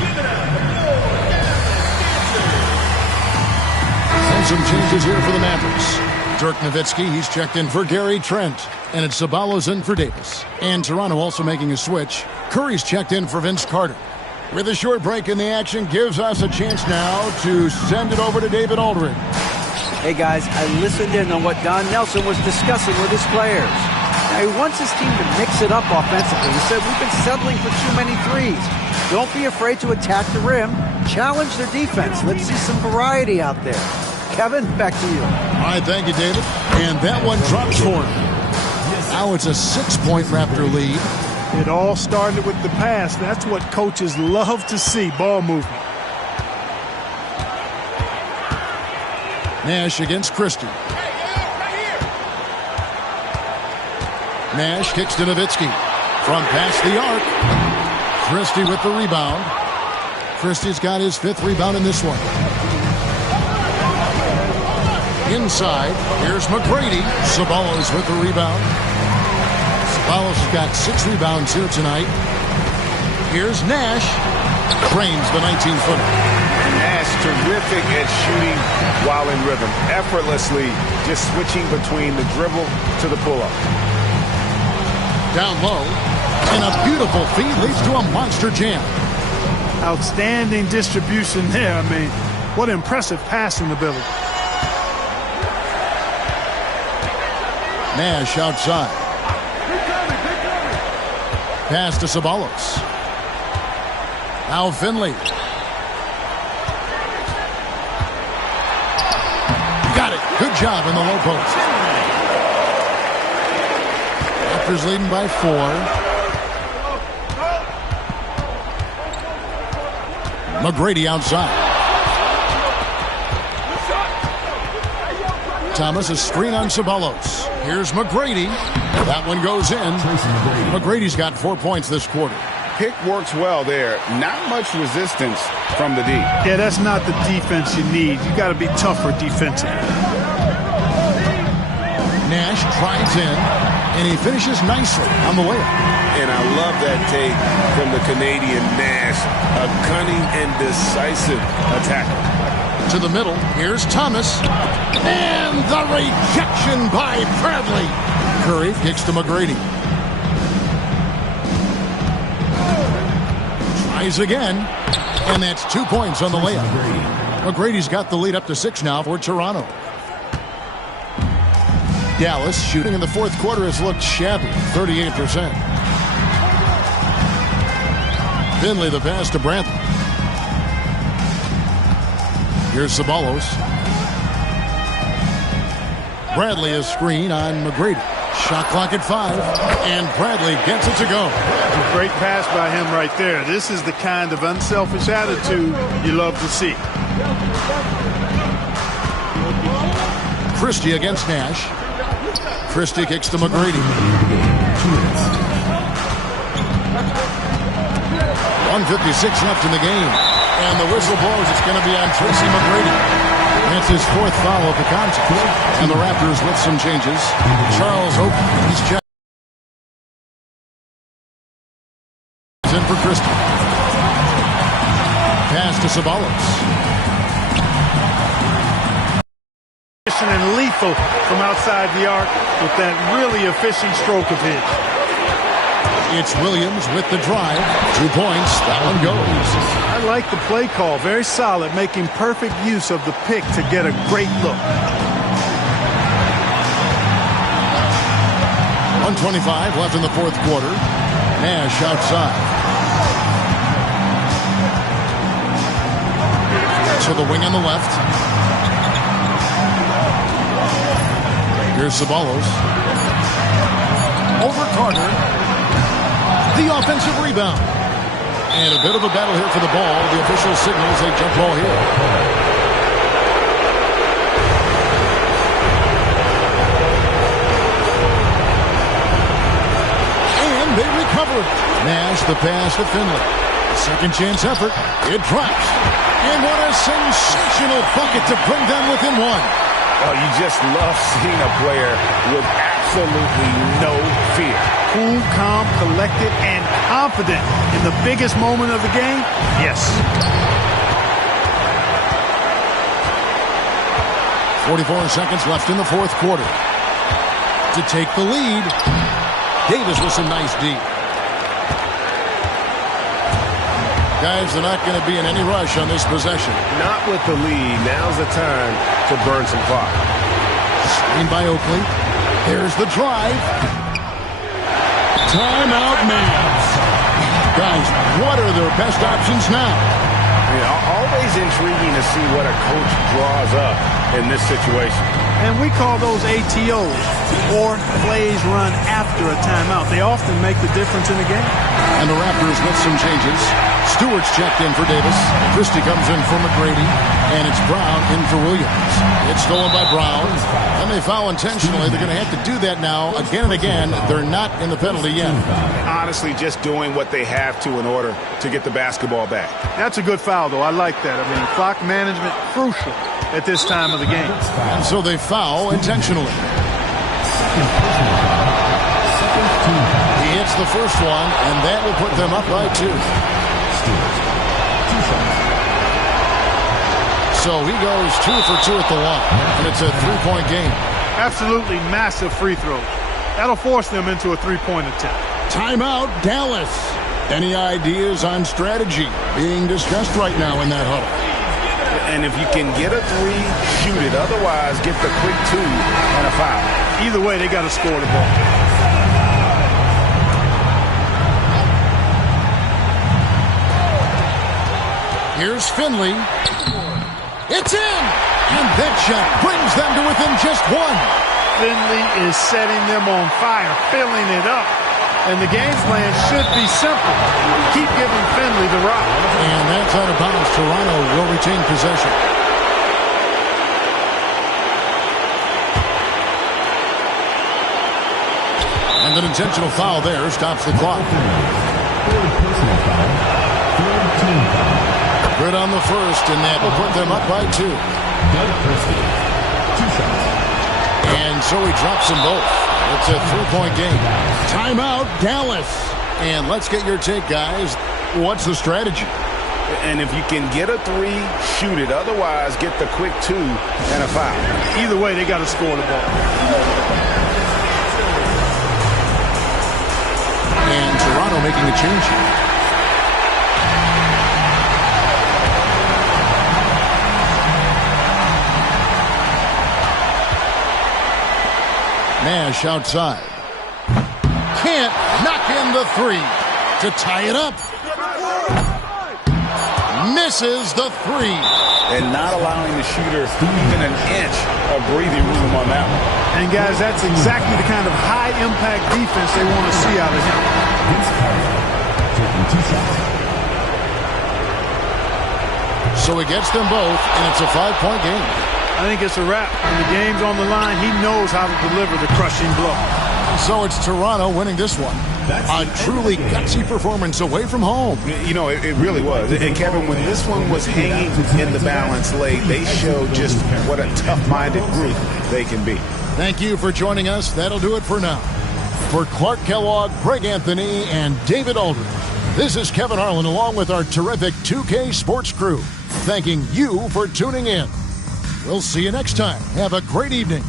Give it up. And some changes here for the Mavericks. Dirk Nowitzki, he's checked in for Gary Trent. And it's Ceballos in for Davis. And Toronto also making a switch. Curry's checked in for Vince Carter. With a short break in the action, gives us a chance now to send it over to David Aldridge. Hey guys, I listened in on what Don Nelson was discussing with his players. Now he wants his team to mix it up offensively. He said we've been settling for too many threes. Don't be afraid to attack the rim. Challenge their defense. Let's see some variety out there. Kevin, back to you. All right, thank you, David. And that one drops for him. Now it's a 6-point Raptor lead. It all started with the pass. That's what coaches love to see, ball movement. Nash against Christie. Nash kicks to Nowitzki. From past the arc. Christie with the rebound. Christie's got his 5th rebound in this one. Inside, here's McGrady. Ceballos with the rebound. Ceballos has got 6 rebounds here tonight. Here's Nash. Cranes the 19-footer. Nash terrific at shooting while in rhythm. Effortlessly just switching between the dribble to the pull-up. Down low. And a beautiful feed leads to a monster jam. Outstanding distribution there. I mean, what impressive passing ability. Nash outside. Pass to Ceballos. Now Finley. Got it. Good job in the low post. Raptors leading by 4. McGrady outside. Thomas, a screen on Ceballos. Here's McGrady. That one goes in. McGrady's got 4 points this quarter. Pick works well there. Not much resistance from the D. Yeah, that's not the defense you need. You got to be tougher defensively. Nash drives in, and he finishes nicely on the layup. And I love that take from the Canadian Nash. A cunning and decisive attacker. To the middle, here's Thomas. And the rejection by Bradley. Curry kicks to McGrady. Tries again. And that's 2 points on the layup. McGrady's got the lead up to 6 now for Toronto. Dallas shooting in the 4th quarter has looked shabby, 38%. Finley the pass to Bradley. Here's Ceballos. Bradley is screen on McGrady. Shot clock at 5, and Bradley gets it to go. Great pass by him right there. This is the kind of unselfish attitude you love to see. Christie against Nash. Christie kicks to McGrady. 1:56 left in the game. And the whistle blows. It's going to be on Tracy McGrady. That's his 4th foul of the contest. And the Raptors with some changes. Charles Oakley. He's checked in for Christie. Pass to Ceballos. And lethal from outside the arc with that really efficient stroke of his. It's Williams with the drive. 2 points. That one goes. I like the play call. Very solid, making perfect use of the pick to get a great look. 1:25 left in the 4th quarter. Nash outside. To the wing on the left. Here's Ceballos. Over Carter. The offensive rebound. And a bit of a battle here for the ball. The official signals a jump ball here. And they recover. Nash the pass to Finley. Second chance effort. It drops. And what a sensational bucket to bring them within 1. Oh, you just love seeing a player with absolutely no fear. Cool, calm, collected, and confident in the biggest moment of the game? Yes. 44 seconds left in the 4th quarter. To take the lead, Davis with some nice D. Guys, they're not going to be in any rush on this possession. Not with the lead. Now's the time to burn some clock. Screen by Oakley. Here's the drive. Timeout, Mavs. Guys, what are their best options now? Yeah, always intriguing to see what a coach draws up in this situation. And we call those ATOs, or plays run after a timeout. They often make the difference in the game. And the Raptors with some changes. Stewart's checked in for Davis. Christie comes in for McGrady. And it's Brown in for Williams. It's stolen by Brown. And they foul intentionally. They're going to have to do that now again and again. They're not in the penalty yet. Honestly, just doing what they have to in order to get the basketball back. That's a good foul, though. I like that. I mean, clock management crucial at this time of the game. And so they foul intentionally. He hits the first one, and that will put them up by 2. So he goes 2 for 2 at the line, and it's a 3-point game. Absolutely massive free throws. That'll force them into a 3-point attempt. Timeout, Dallas. Any ideas on strategy being discussed right now in that huddle? And if you can get a 3, shoot it. Otherwise, get the quick 2 and a foul. Either way, they got to score the ball. Here's Finley. It's in! And that shot brings them to within just 1. Finley is setting them on fire, filling it up. And the game plan should be simple. Keep giving Finley the rock. And that's out of bounds. Toronto will retain possession. And an intentional foul there stops the clock. Good on the first, and that will put them up by 2. And so he drops them both. It's a 3-point game. Timeout, Dallas. And let's get your take, guys. What's the strategy? And if you can get a 3, shoot it. Otherwise, get the quick 2 and a foul. Either way, they got to score the ball. And Toronto making a change here. Nash outside. Can't knock in the 3 to tie it up. Misses the 3. And not allowing the shooter even an inch of breathing room on that one. And guys, that's exactly the kind of high-impact defense they want to see out of him. So he gets them both, and it's a 5-point game. I think it's a wrap. When the game's on the line, he knows how to deliver the crushing blow. So it's Toronto winning this one. A truly gutsy performance away from home. You know, it really was. And Kevin, when this one was hanging in the balance late, they showed just what a tough-minded group they can be. Thank you for joining us. That'll do it for now. For Clark Kellogg, Greg Anthony, and David Aldridge, this is Kevin Harlan along with our terrific 2K Sports crew, thanking you for tuning in. We'll see you next time. Have a great evening.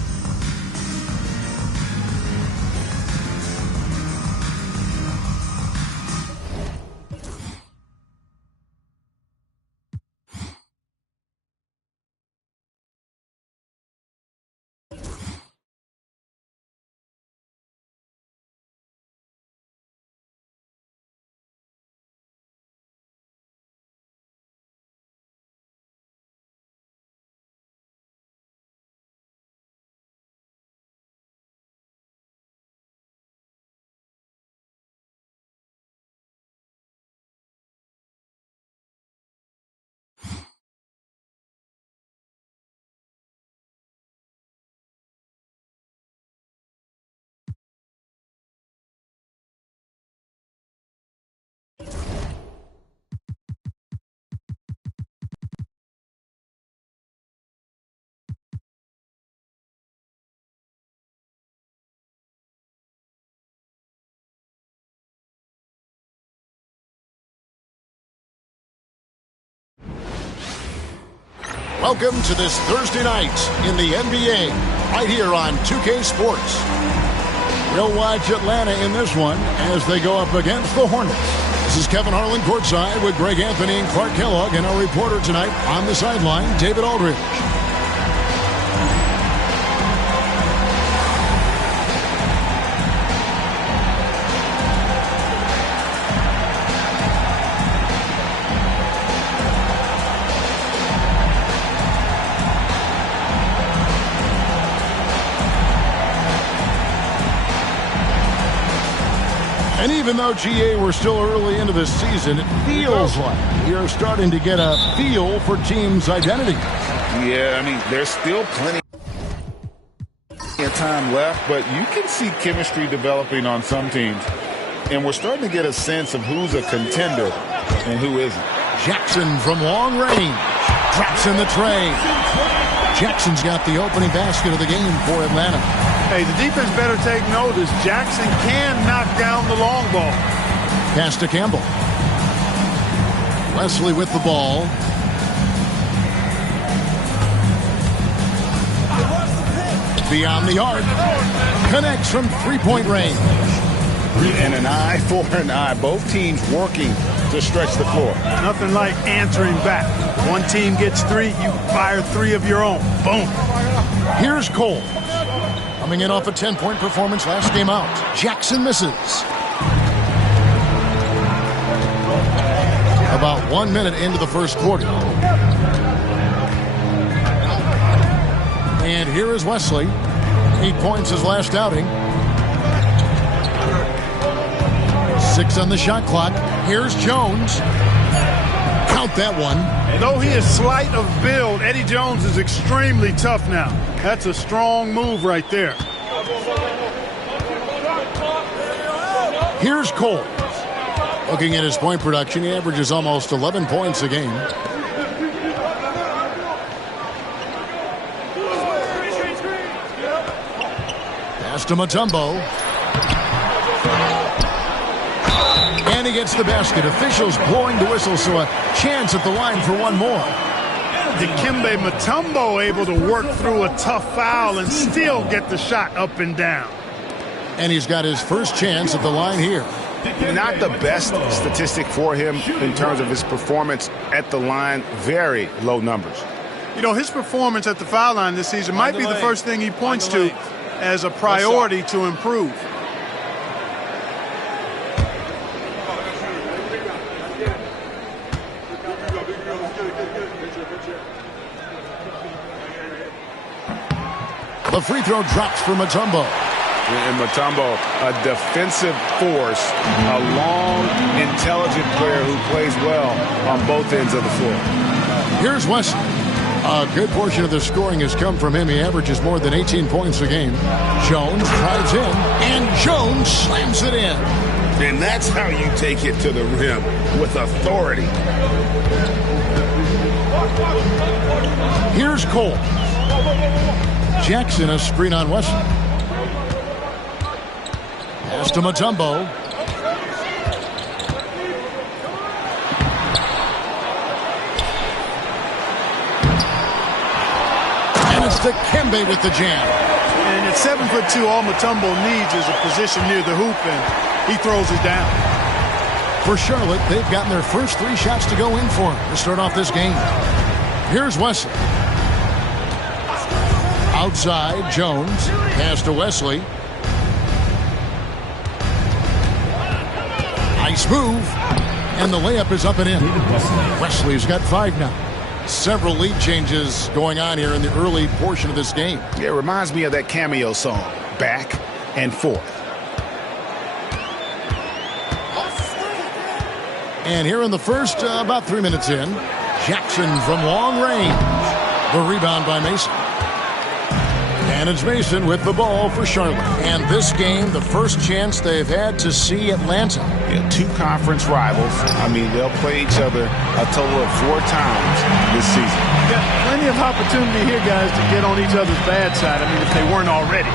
Welcome to this Thursday night in the NBA, right here on 2K Sports. We'll watch Atlanta in this one as they go up against the Hornets. This is Kevin Harlan courtside with Greg Anthony and Clark Kellogg, and our reporter tonight on the sideline, David Aldridge. And even though, GA, we're still early into this season, it feels like you're starting to get a feel for teams' identity. Yeah, I mean, there's still plenty of time left, but you can see chemistry developing on some teams. And we're starting to get a sense of who's a contender and who isn't. Jackson from long range. Drops in the tray. Jackson's got the opening basket of the game for Atlanta. Hey, the defense better take notice. Jackson can knock down the long ball. Pass to Campbell. Wesley with the ball. Beyond the arc. Connects from three-point range. And an eye for an eye. Both teams working to stretch the floor. Nothing like answering back. One team gets three, you fire three of your own. Boom. Here's Cole. Coming in off a 10-point performance last game out. Jackson misses. About 1 minute into the first quarter. And here is Wesley. 8 points his last outing. 6 on the shot clock. Here's Jones. Count that one. Though he is slight of build, Eddie Jones is extremely tough now. That's a strong move right there. Here's Cole. Looking at his point production, he averages almost 11 points a game. Pass to Mutombo. And he gets the basket. Officials blowing the whistle, so a chance at the line for one more. Dikembe Mutombo able to work through a tough foul and still get the shot up and down. And he's got his first chance at the line here. Not the best statistic for him in terms of his performance at the line. Very low numbers. You know, his performance at the foul line this season might be the first thing he points to as a priority to improve. The free throw drops for Mutombo. And Mutombo, a defensive force, a long, intelligent player who plays well on both ends of the floor. Here's Wesley. A good portion of the scoring has come from him. He averages more than 18 points a game. Jones drives in, and Jones slams it in. And that's how you take it to the rim, with authority. Here's Cole. Jackson, a screen on Wesley. Pass to Mutombo. And it's Dikembe with the jam. And at 7'2", all Mutombo needs is a position near the hoop, and he throws it down. For Charlotte, they've gotten their first 3 shots to go in for him to start off this game. Here's Wesley. Outside, Jones. Pass to Wesley. Nice move. And the layup is up and in. Wesley's got 5 now. Several lead changes going on here in the early portion of this game. Yeah, it reminds me of that Cameo song, Back and Forth. And here in the first, about 3 minutes in, Jackson from long range. The rebound by Mason. And it's Mason with the ball for Charlotte. And this game, the first chance they've had to see Atlanta. Yeah, 2 conference rivals. I mean, they'll play each other a total of 4 times this season. Got plenty of opportunity here, guys, to get on each other's bad side. I mean, if they weren't already.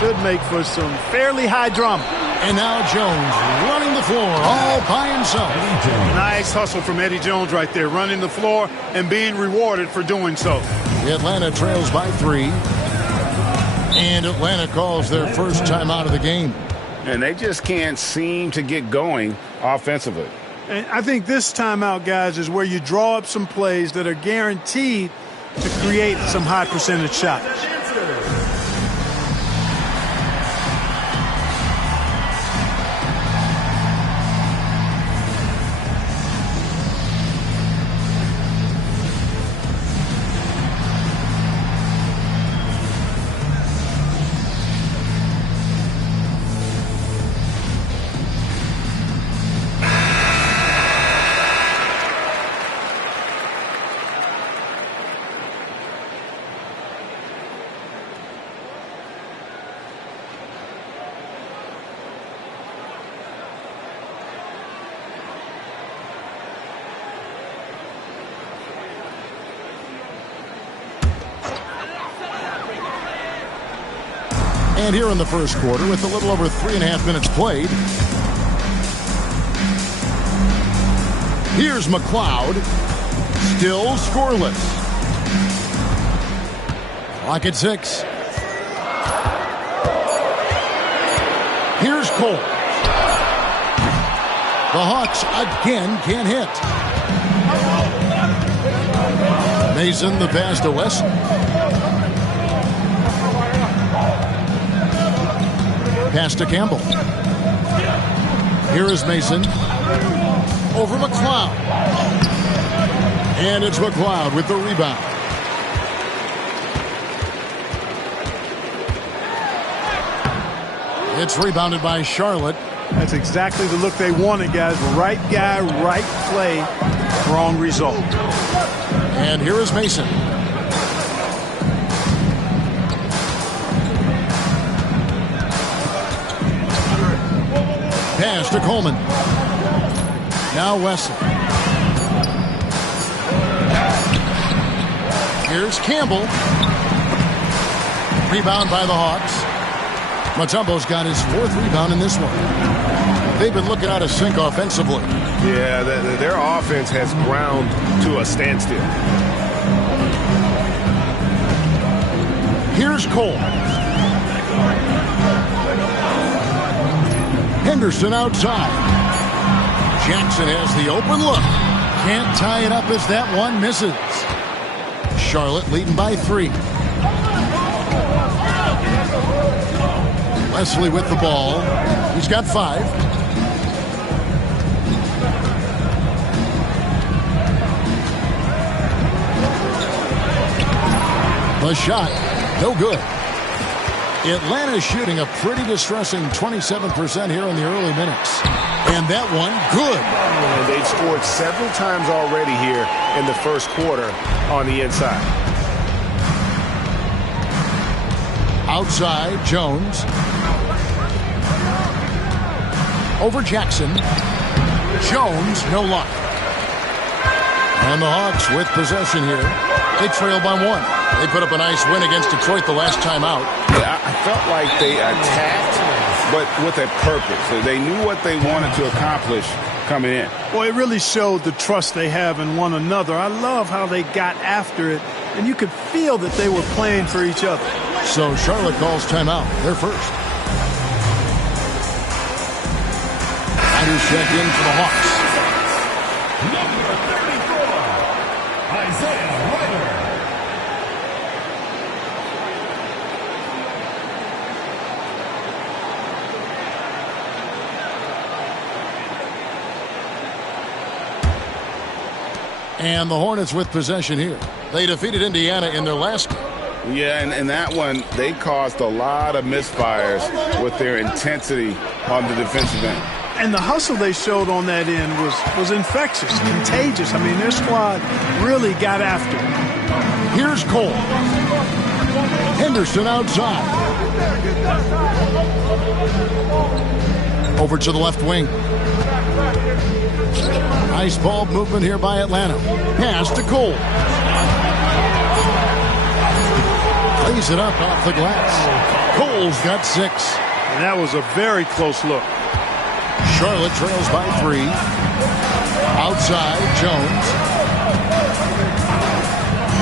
Should make for some fairly high drama. And now Jones running the floor all by himself. Nice hustle from Eddie Jones right there, running the floor and being rewarded for doing so. Atlanta trails by 3. And Atlanta calls their first time out of the game. And they just can't seem to get going offensively. And I think this timeout, guys, is where you draw up some plays that are guaranteed to create some high percentage shots. And here in the first quarter, with a little over 3.5 minutes played, here's McLeod, still scoreless. Clock at 6. Here's Cole. The Hawks again can't hit. Mason, the pass to Wesson. Pass to Campbell. Here is Mason. Over McLeod. And it's McLeod with the rebound. It's rebounded by Charlotte. That's exactly the look they wanted, guys. Right guy, right play, wrong result. And here is Mason. Pass to Coleman. Now Wesson. Here's Campbell. Rebound by the Hawks. Mutombo's got his 4th rebound in this one. They've been looking out of sync offensively. Yeah, their offense has ground to a standstill. Here's Cole. Henderson outside. Jackson has the open look. Can't tie it up as that one misses. Charlotte leading by 3. Wesley with the ball. He's got 5. The shot, no good. Atlanta's shooting a pretty distressing 27% here in the early minutes. And that one, good. And they've scored several times already here in the first quarter on the inside. Outside, Jones. Over Jackson. Jones, no luck. And the Hawks with possession here. They trail by 1. They put up a nice win against Detroit the last time out. Yeah, I felt like they attacked, but with a purpose. They knew what they wanted to accomplish coming in. Well, it really showed the trust they have in one another. I love how they got after it, and you could feel that they were playing for each other. So Charlotte calls timeout. They're first. Riders check in for the Hawks. Number 34, Isaiah Ryder. And the Hornets with possession here. They defeated Indiana in their last game. Yeah, and that one, they caused a lot of misfires with their intensity on the defensive end. And the hustle they showed on that end was infectious, contagious. I mean, their squad really got after it. Here's Cole. Henderson outside. Over to the left wing. Nice ball movement here by Atlanta. Pass to Cole. Plays it up off the glass. Cole's got 6. And that was a very close look. Charlotte trails by 3. Outside, Jones.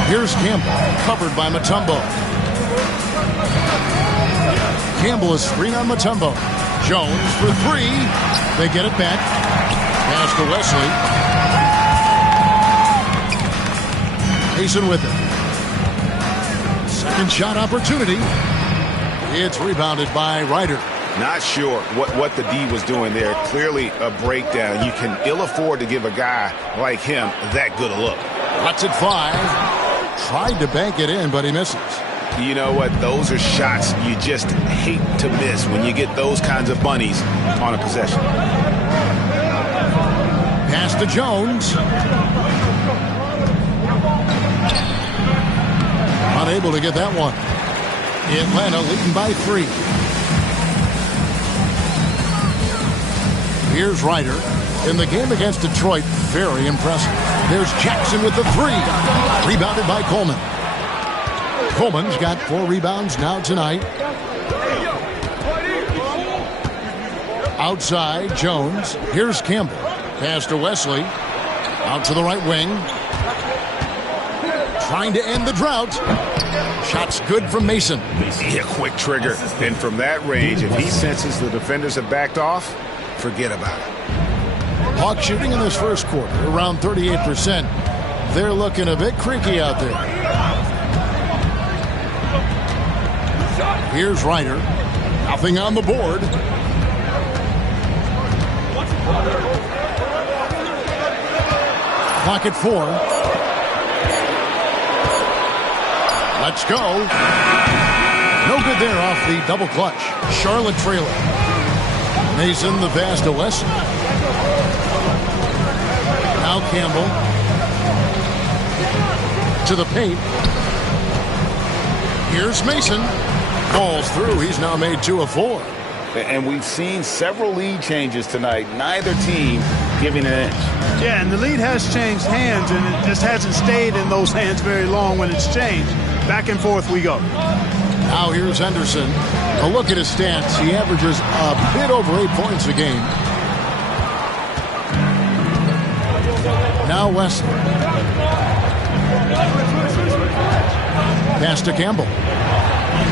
Here's Campbell, covered by Mutombo. Campbell is screen on Mutombo. Jones for 3. They get it back. Pass to Wesley. Mason with it. Second shot opportunity. It's rebounded by Ryder. Not sure what the D was doing there. Clearly a breakdown. You can ill afford to give a guy like him that good a look. Cuts at 5. Tried to bank it in, but he misses. You know what? Those are shots you just hate to miss when you get those kinds of bunnies on a possession. Pass to Jones. Unable to get that one. Atlanta leading by 3. Here's Ryder. In the game against Detroit, very impressive. There's Jackson with the 3. Rebounded by Coleman. Coleman's got 4 rebounds now tonight. Outside, Jones. Here's Campbell. Pass to Wesley. Out to the right wing. Trying to end the drought. Shot's good from Mason. Yeah, quick trigger. And from that range, if he senses the defenders have backed off, forget about it. Hawks shooting in this first quarter, around 38%. They're looking a bit creaky out there. Here's Ryder. Nothing on the board. Clock at 4. Let's go. No good there off the double clutch. Charlotte trailing. Mason the pass to Wesley. Now Campbell. To the paint. Here's Mason. Falls through. He's now made 2 of 4. And we've seen several lead changes tonight. Neither team giving an inch. Yeah, and the lead has changed hands, and it just hasn't stayed in those hands very long when it's changed. Back and forth we go. Now here's Henderson. A look at his stats. He averages a bit over 8 points a game. Now Wesley. Pass to Campbell.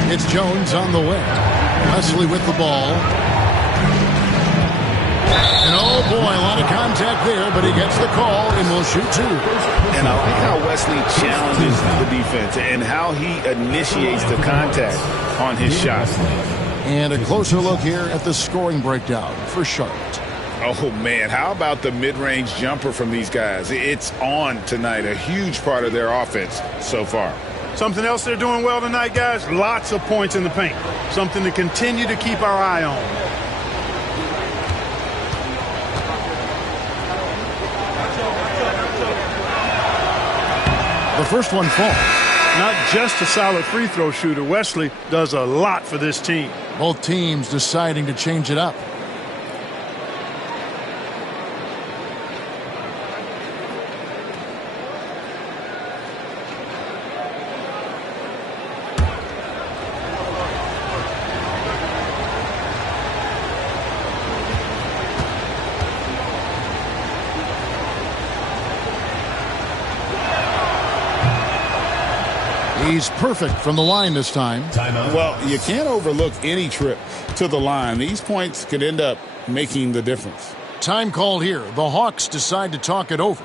It's Jones on the wing. Wesley with the ball. And oh boy, a lot of contact there, but he gets the call and will shoot 2. And I like how Wesley challenges the defense and how he initiates the contact on his shot. And a closer look here at the scoring breakdown for Charlotte. Oh, man, how about the mid-range jumper from these guys? It's on tonight, a huge part of their offense so far. Something else they're doing well tonight, guys, lots of points in the paint. Something to continue to keep our eye on. The first one falls. Not just a solid free throw shooter, Wesley does a lot for this team. Both teams deciding to change it up. He's perfect from the line this time. Well, you can't overlook any trip to the line. These points could end up making the difference. Time called here. The Hawks decide to talk it over.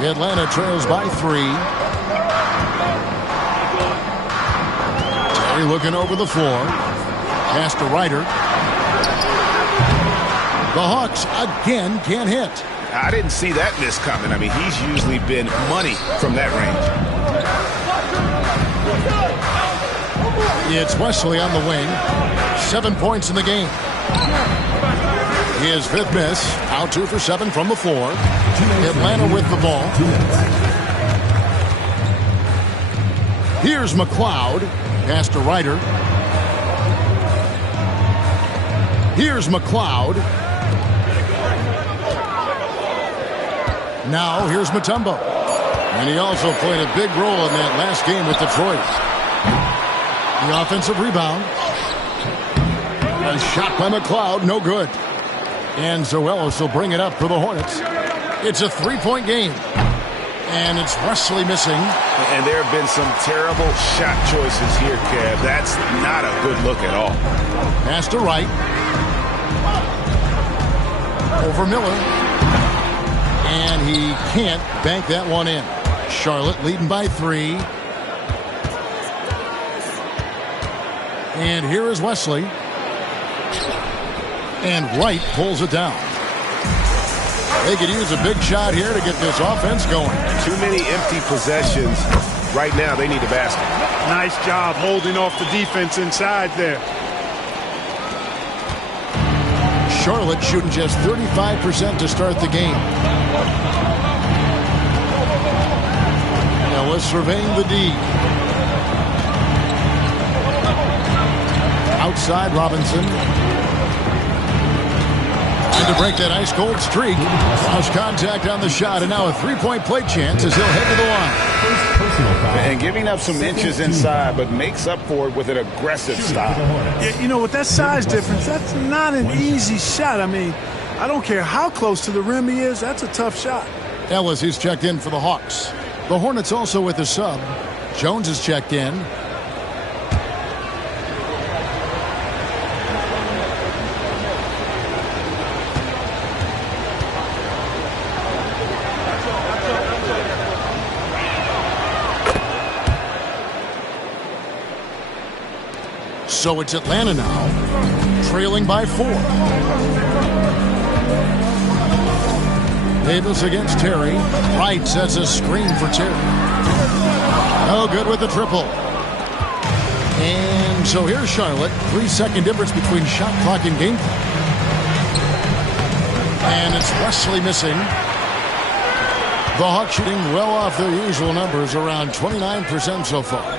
Atlanta trails by 3. Terry looking over the floor. Pass to Ryder. The Hawks again can't hit. I didn't see that miss coming. I mean, he's usually been money from that range. It's Wesley on the wing. 7 points in the game. His fifth miss. Out 2 for 7 from the floor. Atlanta with the ball. Here's McLeod. Pass to Ryder. Here's McLeod. Now here's Mutombo. And he also played a big role in that last game with Detroit. The offensive rebound. A shot by McLeod, no good. And Zoelos will bring it up for the Hornets. It's a 3-point game. And it's Wesley missing. And there have been some terrible shot choices here, Kev. That's not a good look at all. Pass to Wright. Over Miller. And he can't bank that one in. Charlotte leading by 3. And here is Wesley. And Wright pulls it down. They could use a big shot here to get this offense going. Too many empty possessions. Right now, they need a basket. Nice job holding off the defense inside there. Charlotte shooting just 35% to start the game. Ellis surveying the D. Outside Robinson. And to break that ice-cold streak, lost contact on the shot, and now a 3-point play chance as he'll head to the line. And giving up some inches inside, but makes up for it with an aggressive style. Yeah, you know, with that size difference, that's not an easy shot. I mean, I don't care how close to the rim he is, that's a tough shot. Ellis, he's checked in for the Hawks. The Hornets also with a sub. Jones is checked in. So it's Atlanta now, trailing by 4. Davis against Terry. Wright sets a screen for Terry. Oh, good with the triple. And so here's Charlotte. 3-second difference between shot clock and game clock. And it's Wesley missing. The Hawks shooting well off their usual numbers, around 29% so far.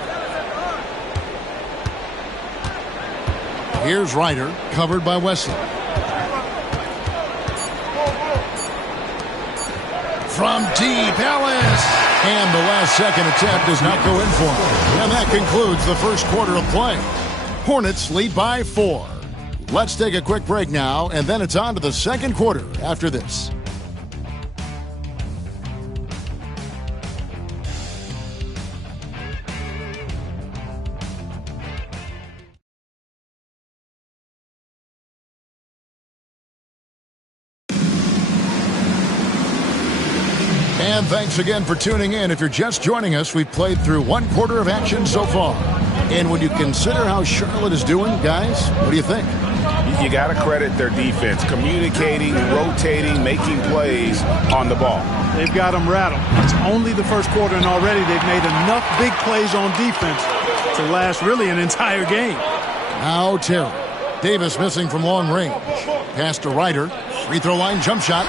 Here's Ryder, covered by Wesley. From deep, Ellis. And the last second attempt does not go in for him. And that concludes the first quarter of play. Hornets lead by 4. Let's take a quick break now, and then it's on to the second quarter after this. And thanks again for tuning in. If you're just joining us, we've played through 1 quarter of action so far. And when you consider how Charlotte is doing, guys, what do you think? You got to credit their defense, communicating, rotating, making plays on the ball. They've got them rattled. It's only the first quarter, and already they've made enough big plays on defense to last really an entire game. Now Terry. Davis missing from long range. Pass to Ryder. Free throw line jump shot.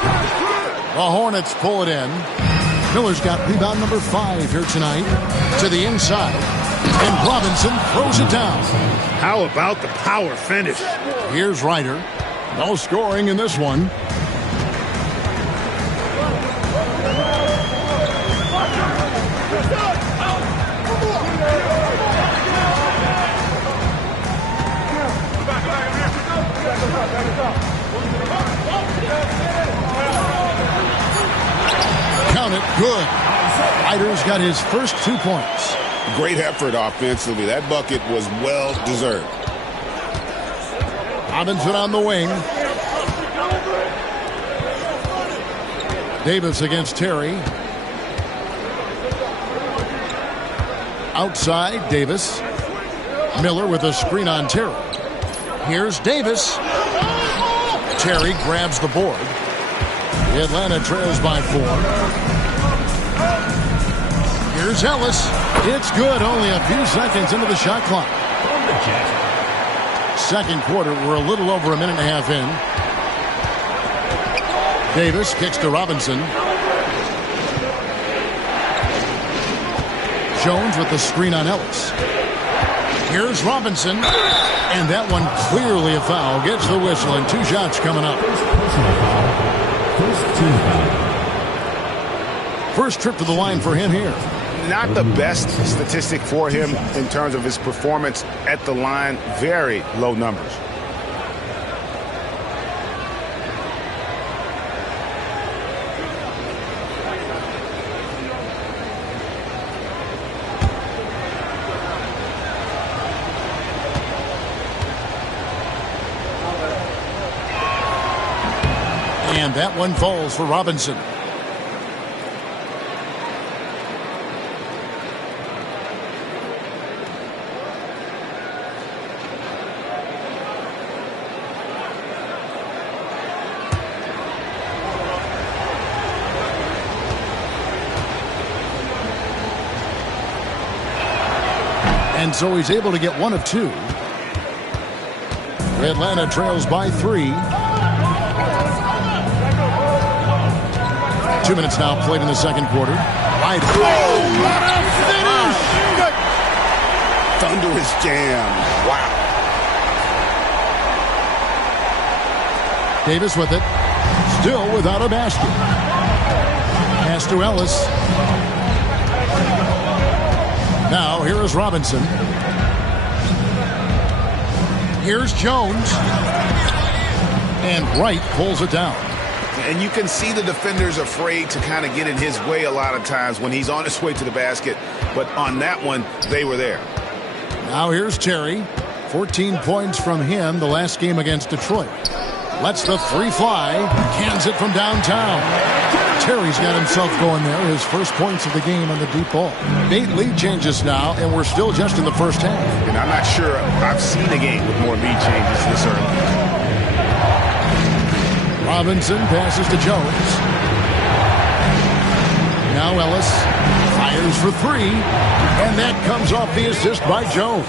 The Hornets pull it in. Miller's got rebound number 5 here tonight. To the inside. And Robinson throws it down. How about the power finish? Here's Ryder. No scoring in this one. Count it, good. Ryder's got his first 2 points. Great effort offensively. That bucket was well deserved. Robinson on the wing. Davis against Terry. Outside, Davis. Miller with a screen on Terry. Here's Davis. Terry grabs the board. Atlanta trails by 4. Here's Ellis. It's good. Only a few seconds into the shot clock. Second quarter, we're a little over a minute and a half in. Davis kicks to Robinson. Jones with the screen on Ellis. Here's Robinson. And that one clearly a foul. Gets the whistle and 2 shots coming up. First trip to the line for him here. Not the best statistic for him in terms of his performance at the line. Very low numbers. And that one falls for Robinson. And so he's able to get 1 of 2. Atlanta trails by 3. 2 minutes now played in the second quarter. Right. Oh, what a finish! Thunderous jam. Wow. Davis with it. Still without a basket. Pass to Ellis. Now here is Robinson. Here's Jones. And Wright pulls it down. And you can see the defenders afraid to kind of get in his way a lot of times when he's on his way to the basket. But on that one, they were there. Now here's Terry. 14 points from him the last game against Detroit. Lets the 3 fly. Cans it from downtown. Terry's got himself going there. His first points of the game on the deep ball. 8 lead changes now, and we're still just in the first half. And I'm not sure I've seen a game with more lead changes this early. Robinson passes to Jones. Now Ellis fires for 3. And that comes off the assist by Jones.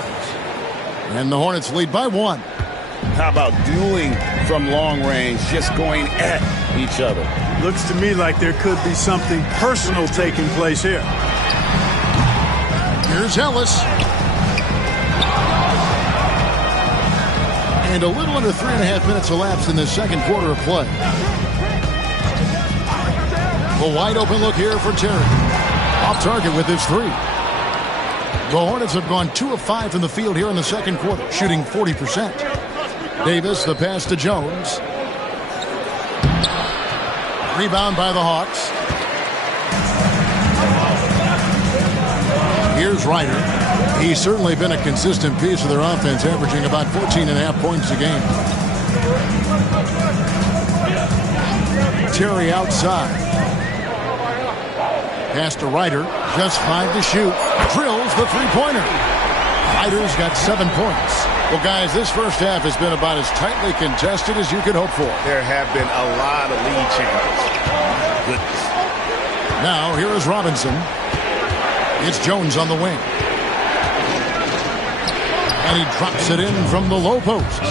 And the Hornets lead by 1. How about dueling from long range, just going at each other? Looks to me like there could be something personal taking place here. Here's Ellis. And a little under 3.5 minutes elapsed in the second quarter of play. A wide open look here for Terry. Off target with his 3. The Hornets have gone 2 of 5 from the field here in the second quarter, shooting 40%. Davis, the pass to Jones. Rebound by the Hawks. Here's Ryder. He's certainly been a consistent piece of their offense, averaging about 14.5 points a game. Terry outside. Pass to Ryder. Just 5 to shoot. Drills the 3-pointer. Ryder's got 7 points. Well, guys, this first half has been about as tightly contested as you could hope for. There have been a lot of lead changes. Goodness. Now, here is Robinson. It's Jones on the wing. And he drops it in from the low post.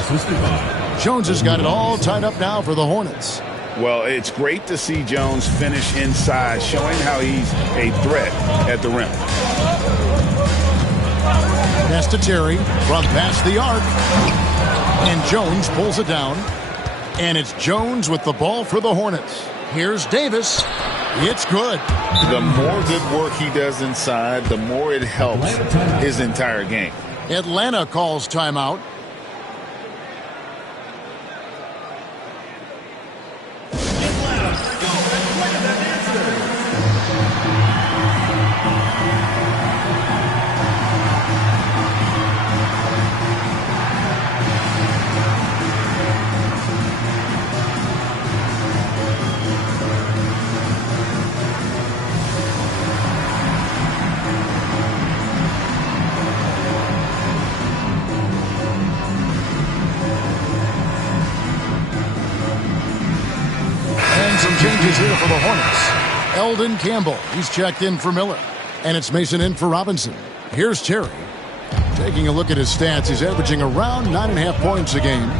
Jones has got it all tied up now for the Hornets. Well, it's great to see Jones finish inside, showing how he's a threat at the rim. Pass to Terry from past the arc. And Jones pulls it down. And it's Jones with the ball for the Hornets. Here's Davis. It's good. The more good work he does inside, the more it helps his entire game. Atlanta calls timeout. Changes here for the Hornets. Eldon Campbell, he's checked in for Miller. And it's Mason in for Robinson. Here's Terry. Taking a look at his stats, he's averaging around 9.5 points a game.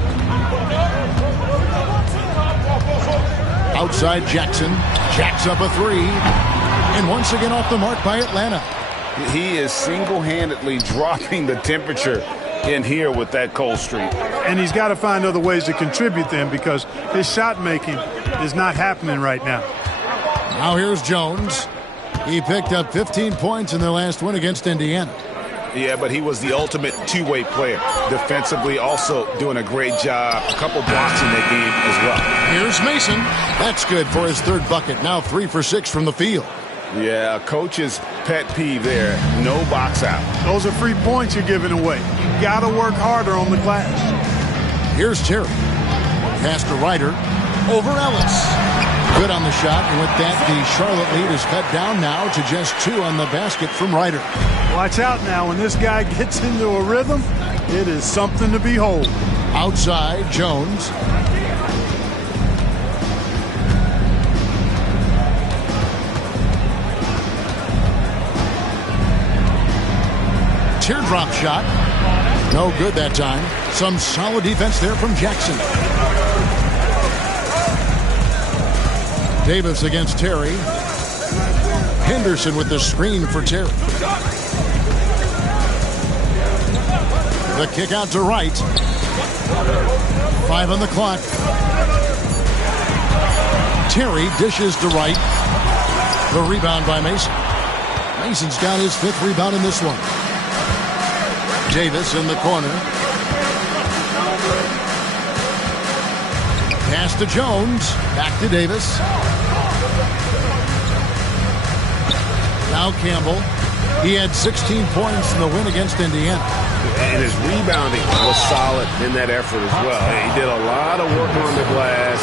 Outside Jackson. Jacks up a three. And once again off the mark by Atlanta. He is single-handedly dropping the temperature in here with that cold streak. And he's got to find other ways to contribute them because his shot making is not happening right now. Now here's Jones. He picked up 15 points in their last win against Indiana. Yeah, but he was the ultimate two-way player. Defensively, also doing a great job. A couple blocks in that game as well. Here's Mason. That's good for his third bucket. Now 3 for 6 from the field. Yeah, coach's pet peeve there. No box out. Those are free points you're giving away. You got to work harder on the glass. Here's Terry. Pass to Ryder. Over Ellis. Good on the shot, and with that, the Charlotte lead is cut down now to just 2 on the basket from Ryder. Watch out now. When this guy gets into a rhythm, it is something to behold. Outside, Jones. Teardrop shot. No good that time. Some solid defense there from Jackson. Davis against Terry. Henderson with the screen for Terry. The kick out to Wright. 5 on the clock. Terry dishes to Wright. The rebound by Mason. Mason's got his 5th rebound in this one. Davis in the corner. Pass to Jones. Back to Davis. Now Campbell. He had 16 points in the win against Indiana. And his rebounding was solid in that effort as well. He did a lot of work on the glass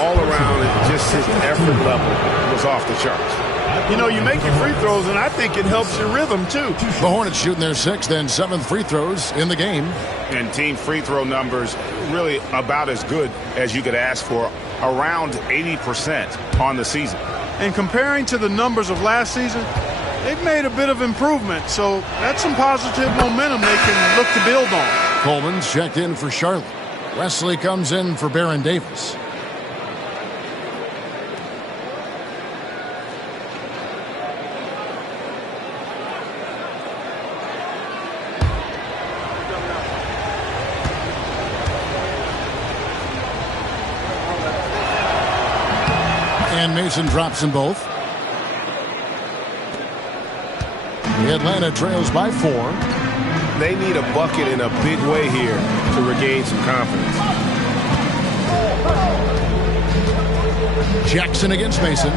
all around, and just his effort level was off the charts. You know, you make your free throws, and I think it helps your rhythm, too. The Hornets shooting their 6th and 7th free throws in the game. And team free throw numbers really about as good as you could ask for, around 80% on the season. And comparing to the numbers of last season, they've made a bit of improvement, so that's some positive momentum they can look to build on. Coleman's checked in for Charlotte. Wesley comes in for Baron Davis. And Mason drops them both. Atlanta trails by 4. They need a bucket in a big way here to regain some confidence. Jackson against Mason.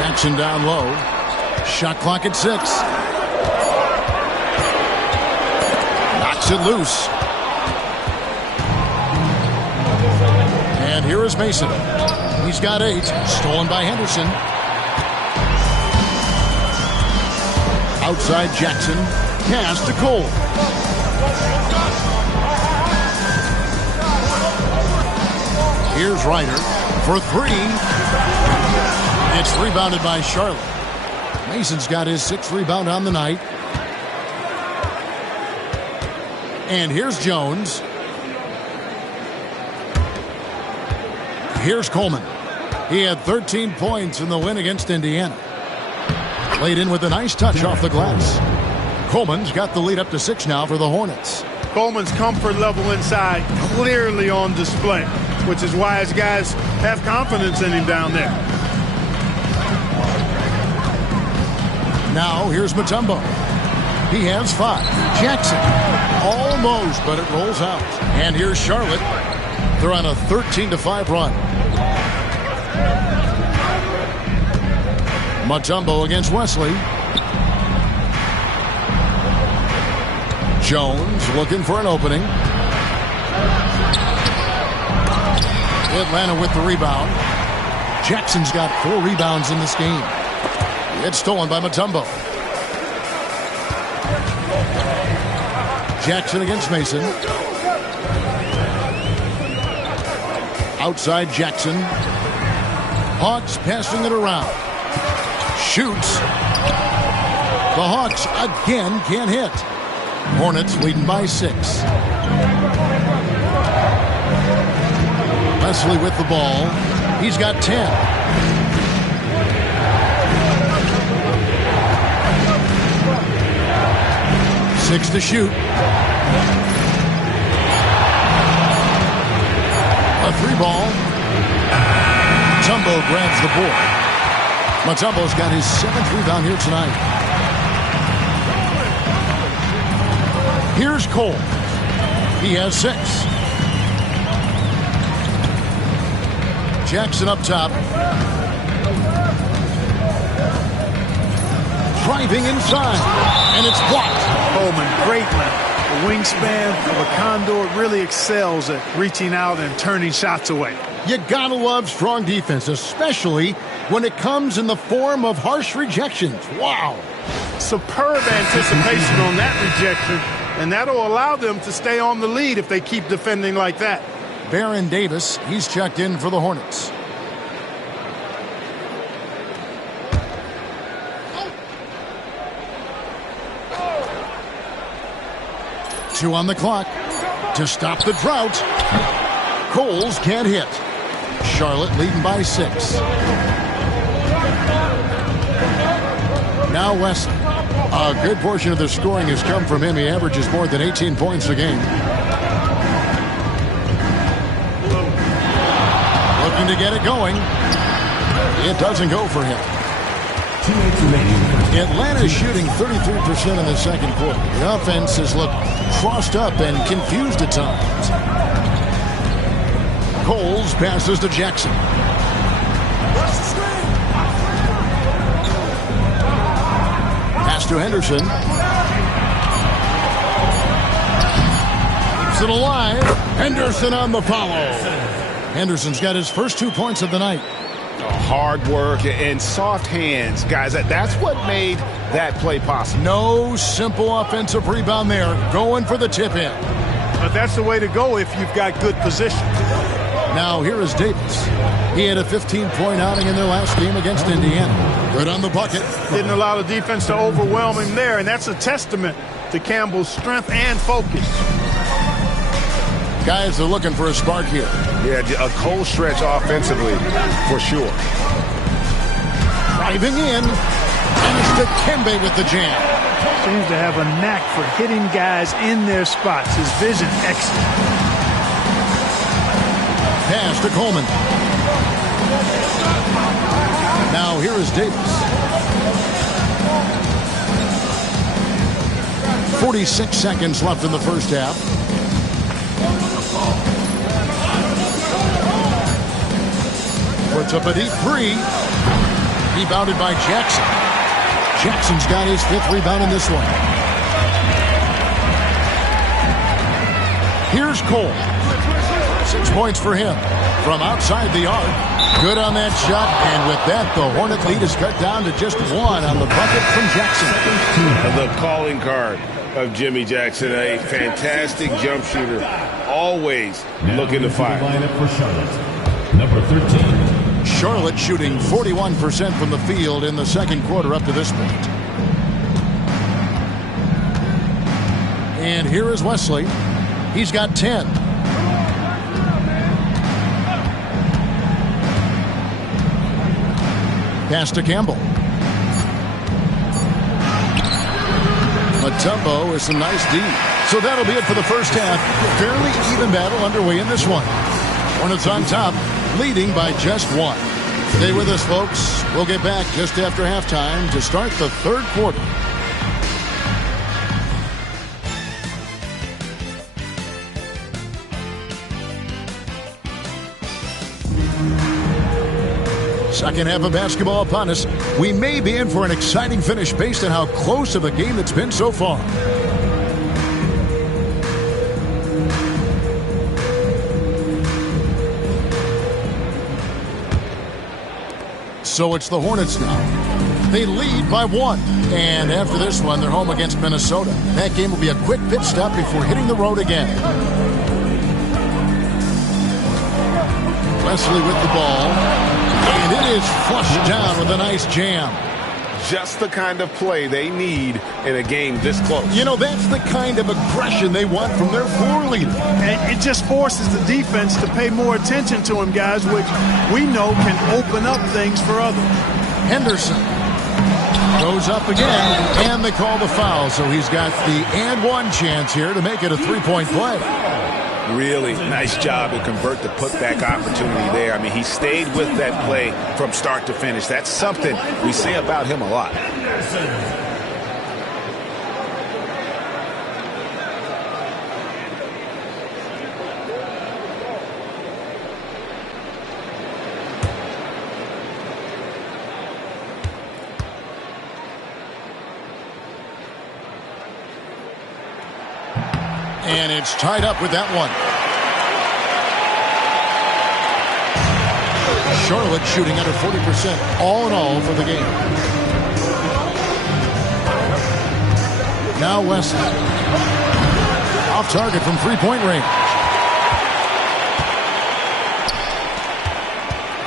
Jackson down low. Shot clock at 6. Knocks it loose. And here is Mason. He's got 8. Stolen by Henderson. Outside Jackson. Pass to Cole. Here's Ryder for 3. It's rebounded by Charlotte. Mason's got his 6th rebound on the night. And here's Jones. Here's Coleman. He had 13 points in the win against Indiana. Laid in with a nice touch off the glass. Coleman's got the lead up to 6 now for the Hornets. Coleman's comfort level inside clearly on display, which is why his guys have confidence in him down there. Now here's Mutombo. He has 5. Jackson. Almost, but it rolls out. And here's Charlotte. They're on a 13-5 run. Mutombo against Wesley. Jones looking for an opening. Atlanta with the rebound. Jackson's got 4 rebounds in this game. It's stolen by Mutombo. Jackson against Mason. Outside Jackson. Hawks passing it around. Shoots. The Hawks again can't hit. Hornets leading by 6. Wesley with the ball. He's got 10. Six to shoot. A 3-ball. Mutombo grabs the board. Mutombo's got his 7th rebound here tonight. Here's Cole. He has 6. Jackson up top. Driving inside. And it's blocked. Coleman, great length. The wingspan of a condor really excels at reaching out and turning shots away. You gotta love strong defense, especially when it comes in the form of harsh rejections. Wow. Superb anticipation on that rejection, and that'll allow them to stay on the lead if they keep defending like that. Baron Davis, he's checked in for the Hornets. Two on the clock to stop the drought. Coles can't hit. Charlotte leading by 6. Now Wesley. A good portion of the scoring has come from him. He averages more than 18 points a game. Looking to get it going. It doesn't go for him. Atlanta's shooting 33% in the second quarter. The offense has looked crossed up and confused at times. Coles passes to Jackson. Pass to Henderson. Keeps it alive. Henderson on the follow. Henderson's got his first 2 points of the night. Hard work and soft hands, guys. That's what made that play possible. No simple offensive rebound there. Going for the tip-in. But that's the way to go if you've got good position. Now here is Davis. He had a 15-point outing in their last game against Indiana. Good on the bucket. Didn't allow the defense to overwhelm him there, and that's a testament to Campbell's strength and focus. Guys are looking for a spark here. Yeah, a cold stretch offensively, for sure. Driving in, and it's Dikembe with the jam. Seems to have a knack for hitting guys in their spots. His vision excellent. Pass to Coleman. Now here is Davis. 46 seconds left in the first half. Puts up a deep 3. Rebounded by Jackson. Jackson's got his 5th rebound in this one. Here's Cole. 6 points for him from outside the arc. Good on that shot, and with that, the Hornet lead is cut down to just 1 on the bucket from Jackson. The calling card of Jimmy Jackson, a fantastic jump shooter, always looking to fire. Lineup for Charlotte. Number 13. Charlotte shooting 41% from the field in the second quarter up to this point. And here is Wesley. He's got 10. Pass to Campbell. Mutombo is some nice D. So that'll be it for the first half. Fairly even battle underway in this one. Hornets on top, leading by just 1. Stay with us, folks. We'll get back just after halftime to start the third quarter. Second half of basketball upon us. We may be in for an exciting finish based on how close of a game it's been so far. So it's the Hornets now. They lead by 1. And after this one, they're home against Minnesota. That game will be a quick pit stop before hitting the road again. Wesley with the ball. And And it is flushed down with a nice jam. Just the kind of play they need in a game this close. You know, that's the kind of aggression they want from their floor leader. And it just forces the defense to pay more attention to him, guys, which we know can open up things for others. Henderson goes up again, and they call the foul. So he's got the and one chance here to make it a three-point play. Really nice job to convert the putback opportunity there. I mean, he stayed with that play from start to finish. That's something we say about him a lot. And it's tied up with that one. Charlotte shooting under 40% all in all for the game. Now West off target from three-point range.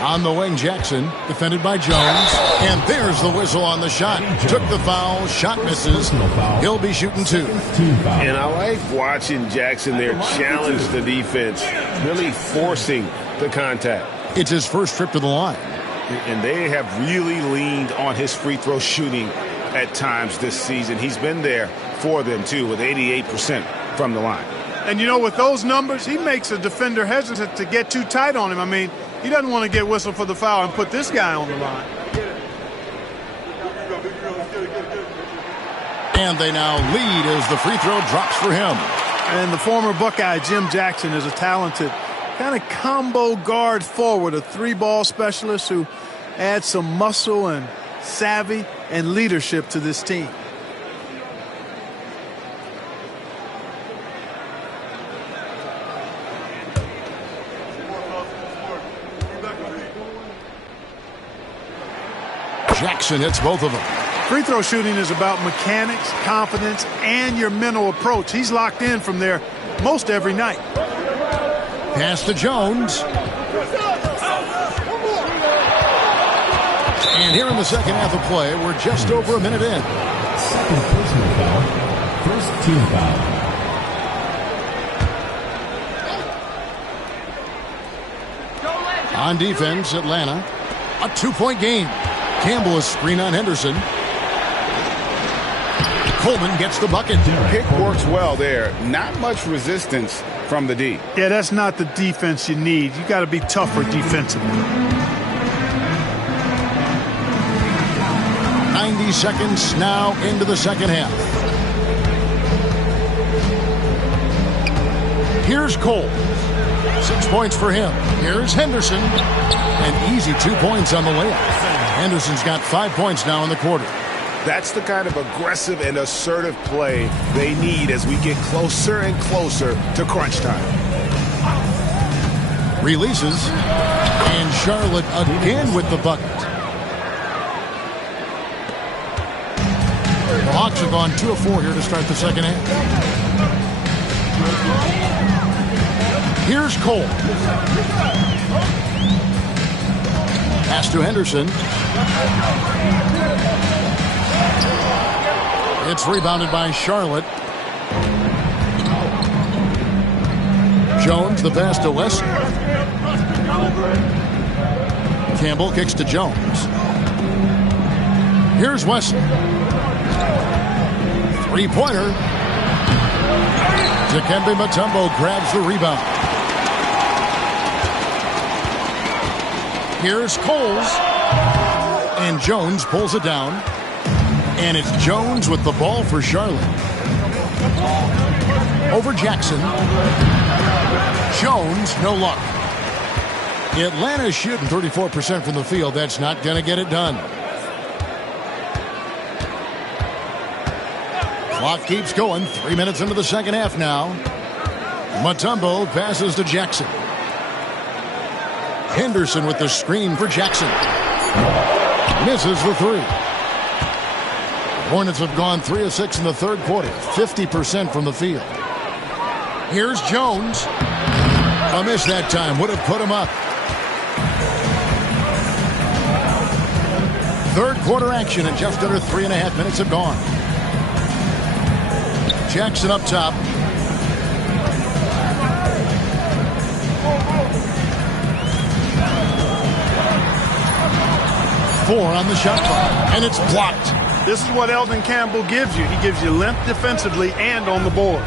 On the wing, Jackson, defended by Jones. And there's the whistle on the shot. Took the foul, shot misses. He'll be shooting two. And I like watching Jackson there challenge the defense, really forcing the contact. It's his first trip to the line. And they have really leaned on his free throw shooting at times this season. He's been there for them, too, with 88% from the line. And, you know, with those numbers, he makes a defender hesitant to get too tight on him. I mean, he doesn't want to get whistled for the foul and put this guy on the line. And they now lead as the free throw drops for him. And the former Buckeye Jim Jackson is a talented kind of combo guard forward, a three-ball specialist who adds some muscle and savvy and leadership to this team. Jackson hits both of them. Free throw shooting is about mechanics, confidence, and your mental approach. He's locked in from there most every night. Pass to Jones. And here in the second half of play, we're just over a minute in. Second personal foul. First team foul. On defense, Atlanta. A two-point game. Campbell is screen on Henderson. Coleman gets the bucket. Pick works well there. Not much resistance from the D. Yeah, that's not the defense you need. You got to be tougher defensively. 90 seconds now into the second half. Here's Cole. 6 points for him. Here's Henderson. An easy 2 points on the layup. Henderson's got 5 points now in the quarter. That's the kind of aggressive and assertive play they need as we get closer and closer to crunch time. Releases. And Charlotte again with the bucket. The Hawks have gone 2 of 4 here to start the second half. Here's Cole. Pass to Henderson. It's rebounded by Charlotte. Jones, the pass to Wesson. Campbell kicks to Jones. Here's Wesson. Three-pointer. Dikembe Mutombo grabs the rebound. Here's Coles. And Jones pulls it down. And it's Jones with the ball for Charlotte. Over Jackson. Jones, no luck. Atlanta's shooting 34% from the field. That's not going to get it done. Clock keeps going. 3 minutes into the second half now. Mutombo passes to Jackson. Henderson with the screen for Jackson. Misses the three. Hornets have gone 3 of 6 in the third quarter. 50% from the field. Here's Jones. A miss that time. Would have put him up. Third quarter action, and just under 3.5 minutes have gone. Jackson up top. Four on the shot clock, and it's blocked. This is what Eldon Campbell gives you. He gives you length defensively and on the boards.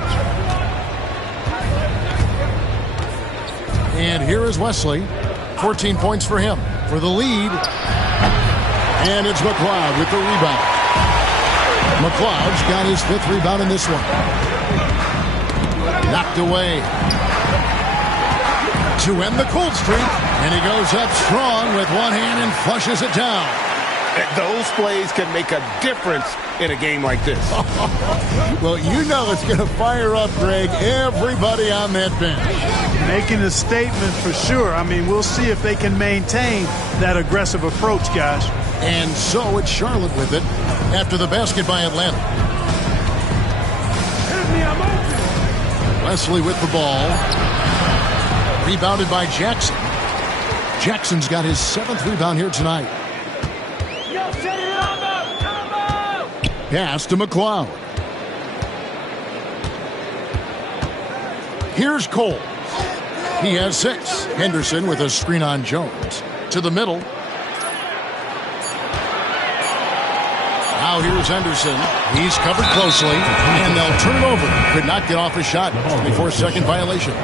And here is Wesley. 14 points for him for the lead. And it's McLeod with the rebound. McLeod's got his 5th rebound in this one. Knocked away. To end the cold streak. And he goes up strong with one hand and flushes it down. Those plays can make a difference in a game like this. Well, you know it's going to fire up, Greg, everybody on that bench. Making a statement for sure. I mean, we'll see if they can maintain that aggressive approach, guys. And so it's Charlotte with it after the basket by Atlanta. Wesley with the ball. Rebounded by Jackson. Jackson's got his 7th rebound here tonight. Pass to McLeod. Here's Cole. He has 6. Henderson with a screen on Jones. To the middle. Now here's Henderson. He's covered closely, and they'll turn it over. Could not get off a shot. 24-second violation.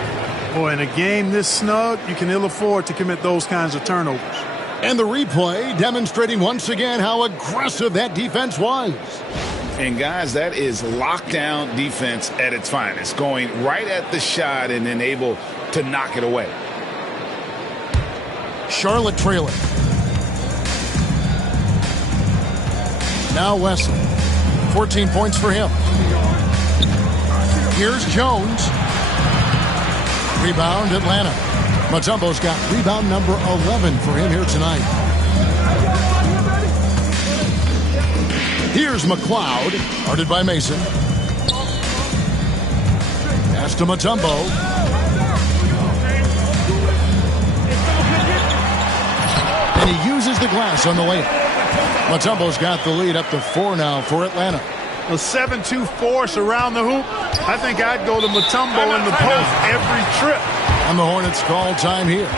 Boy, in a game this snug, you can ill afford to commit those kinds of turnovers. And the replay demonstrating once again how aggressive that defense was. And, guys, that is lockdown defense at its finest. Going right at the shot and then able to knock it away. Charlotte trailing. Now Wesley. 14 points for him. Here's Jones. Rebound, Atlanta. Mutombo's got rebound number 11 for him here tonight. Here's McLeod, guarded by Mason. Pass to Mutombo. And he uses the glass on the layup. Mutombo's got the lead up to 4 now for Atlanta. A 7-2 force around the hoop. I think I'd go to Mutombo in the post every trip. And the Hornets call time here.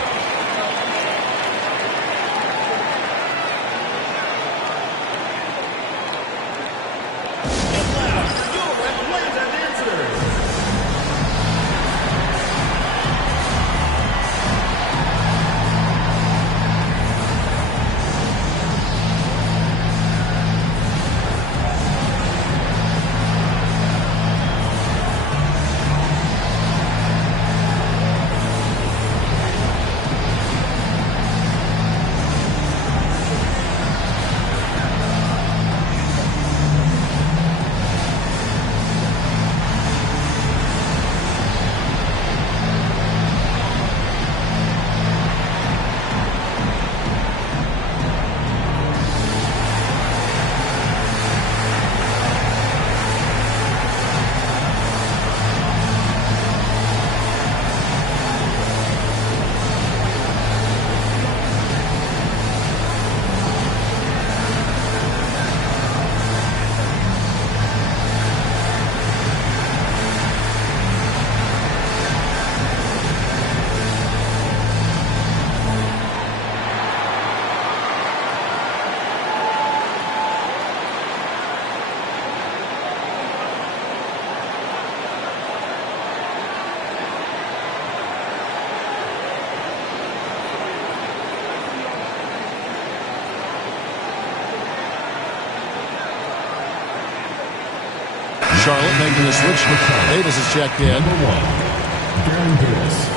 Charlotte making the switch. Davis is checked in. Number 1, Baron Davis.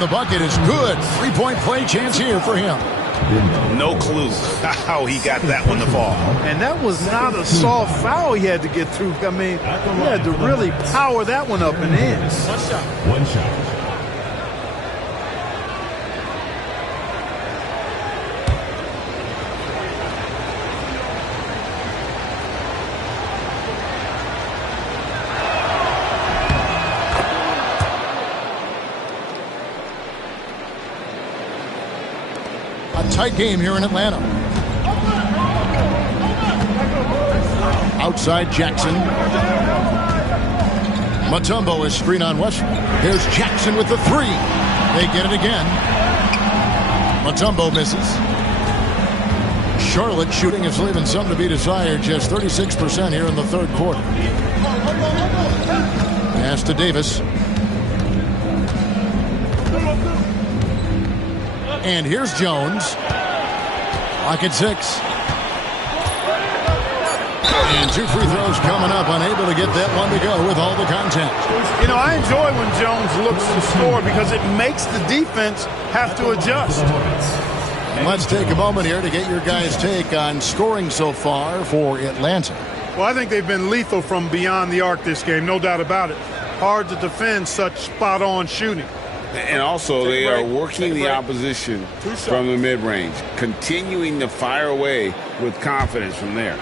The bucket is good. 3-point play chance here for him. No clue how he got that one to fall. And that was not a soft foul he had to get through. I mean, he had to really power that one up and in. One shot. Tight game here in Atlanta. Outside Jackson. Mutombo is screen on Wesley. Here's Jackson with the three. They get it again. Mutombo misses. Charlotte shooting is leaving some to be desired. Just 36% here in the third quarter. Pass to Davis. And here's Jones. Clock at 6. And 2 free throws coming up. Unable to get that one to go with all the contact. You know, I enjoy when Jones looks to score because it makes the defense have to adjust. Let's take a moment here to get your guys' take on scoring so far for Atlanta. Well, I think they've been lethal from beyond the arc this game, no doubt about it. Hard to defend such spot-on shooting. And also, they are working the opposition from the mid-range, continuing to fire away with confidence from there.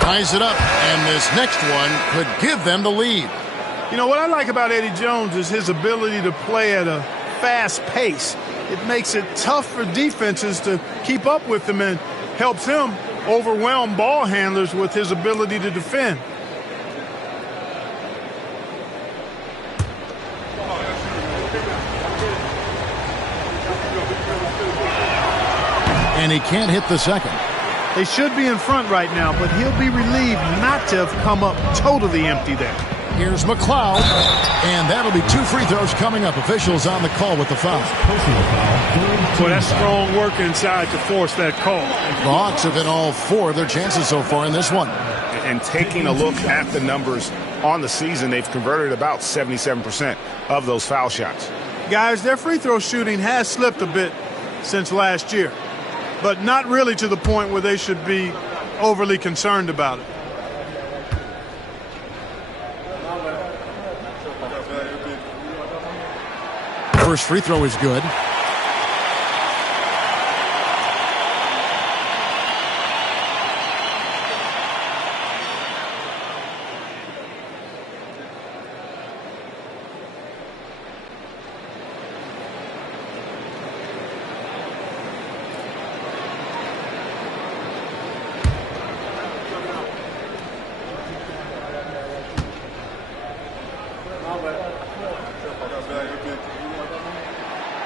Ties it up, and this next one could give them the lead. You know, what I like about Eddie Jones is his ability to play at a fast pace. It makes it tough for defenses to keep up with him and helps him overwhelm ball handlers with his ability to defend. And he can't hit the second. They should be in front right now, but he'll be relieved not to have come up totally empty there. Here's McLeod, and that'll be 2 free throws coming up. Officials on the call with the foul. Well, that's strong work inside to force that call. The Hawks have hit all 4 of their chances so far in this one. And taking a look at the numbers on the season, they've converted about 77% of those foul shots. Guys, their free throw shooting has slipped a bit since last year, but not really to the point where they should be overly concerned about it. First free throw is good.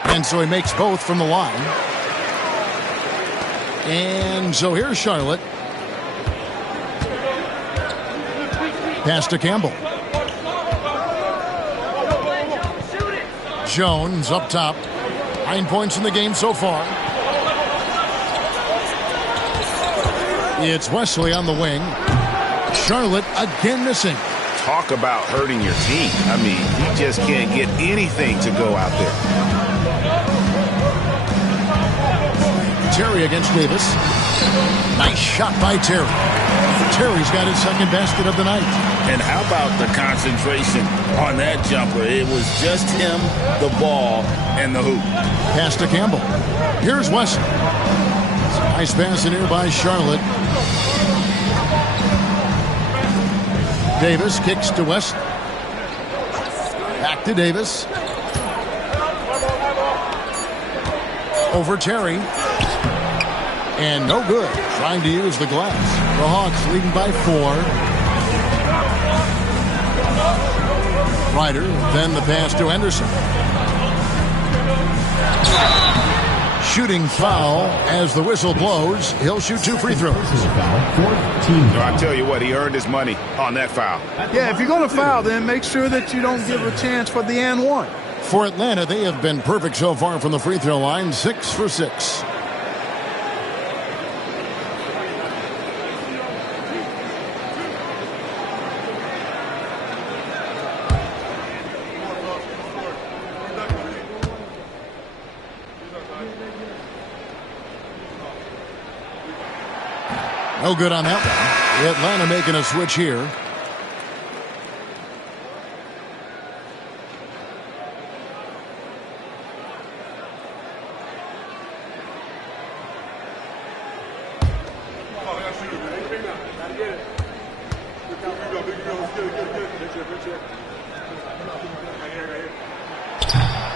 And so he makes both from the line. And so here's Charlotte. Pass to Campbell. Jones up top. 9 points in the game so far. It's Wesley on the wing. Charlotte again missing. Talk about hurting your team. I mean, you just can't get anything to go out there. Terry against Davis. Nice shot by Terry. Terry's got his second basket of the night. And how about the concentration on that jumper? It was just him, the ball, and the hoop. Pass to Campbell. Here's Wesley. Nice pass in here by Charlotte. Davis kicks to Wesley. Back to Davis. Over Terry. And no good. Trying to use the glass. The Hawks leading by 4. Ryder, then the pass to Anderson. Shooting foul as the whistle blows. He'll shoot 2 free throws. I tell you what, he earned his money on that foul. Yeah, if you're going to foul, then make sure that you don't give a chance for the and one. For Atlanta, they have been perfect so far from the free throw line. 6 for 6. No good on that one. Atlanta making a switch here.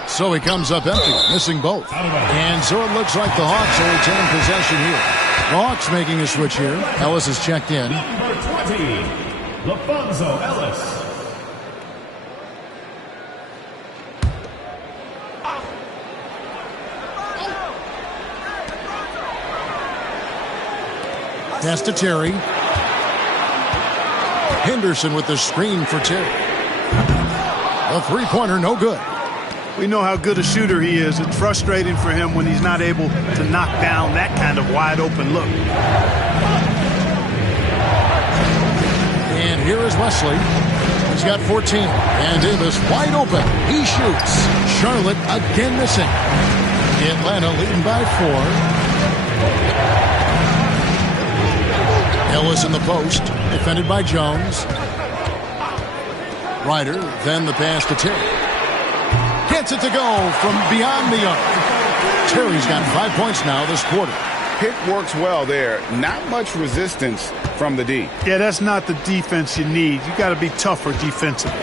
So he comes up empty, missing both. And so it looks like the Hawks will retain possession here. The Hawks making a switch here. Ellis is checked in. Number 20, LaFonso Ellis. Pass to Terry. Henderson with the screen for Terry. A three-pointer, no good. We know how good a shooter he is. It's frustrating for him when he's not able to knock down that kind of wide-open look. And here is Wesley. He's got 14. And Davis wide open. He shoots. Charlotte again missing. Atlanta leading by 4. Ellis in the post. Defended by Jones. Ryder, then the pass to Terry. Gets it to go from beyond the arc. Terry's got 5 points now this quarter. Pick works well there. Not much resistance from the D. Yeah, that's not the defense you need. You got to be tougher defensively.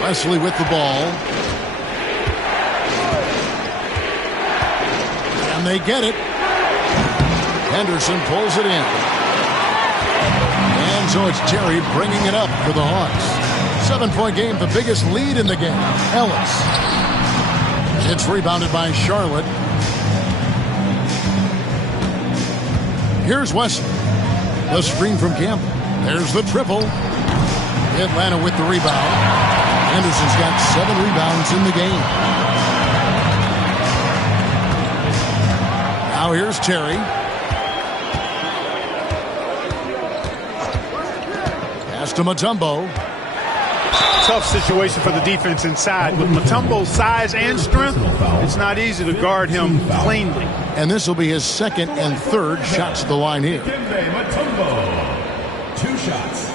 Wesley with the ball. And they get it. Henderson pulls it in. And so it's Terry bringing it up for the Hawks. 7-point game, the biggest lead in the game. Ellis. It's rebounded by Charlotte. Here's Wesley. The screen from Campbell. There's the triple. Atlanta with the rebound. Henderson's got 7 rebounds in the game. Now here's Terry. Pass to Mutombo. Tough situation for the defense inside. With Mutombo's size and strength, it's not easy to guard him cleanly. And this will be his second and third shots at the line here. Mutombo, 2 shots.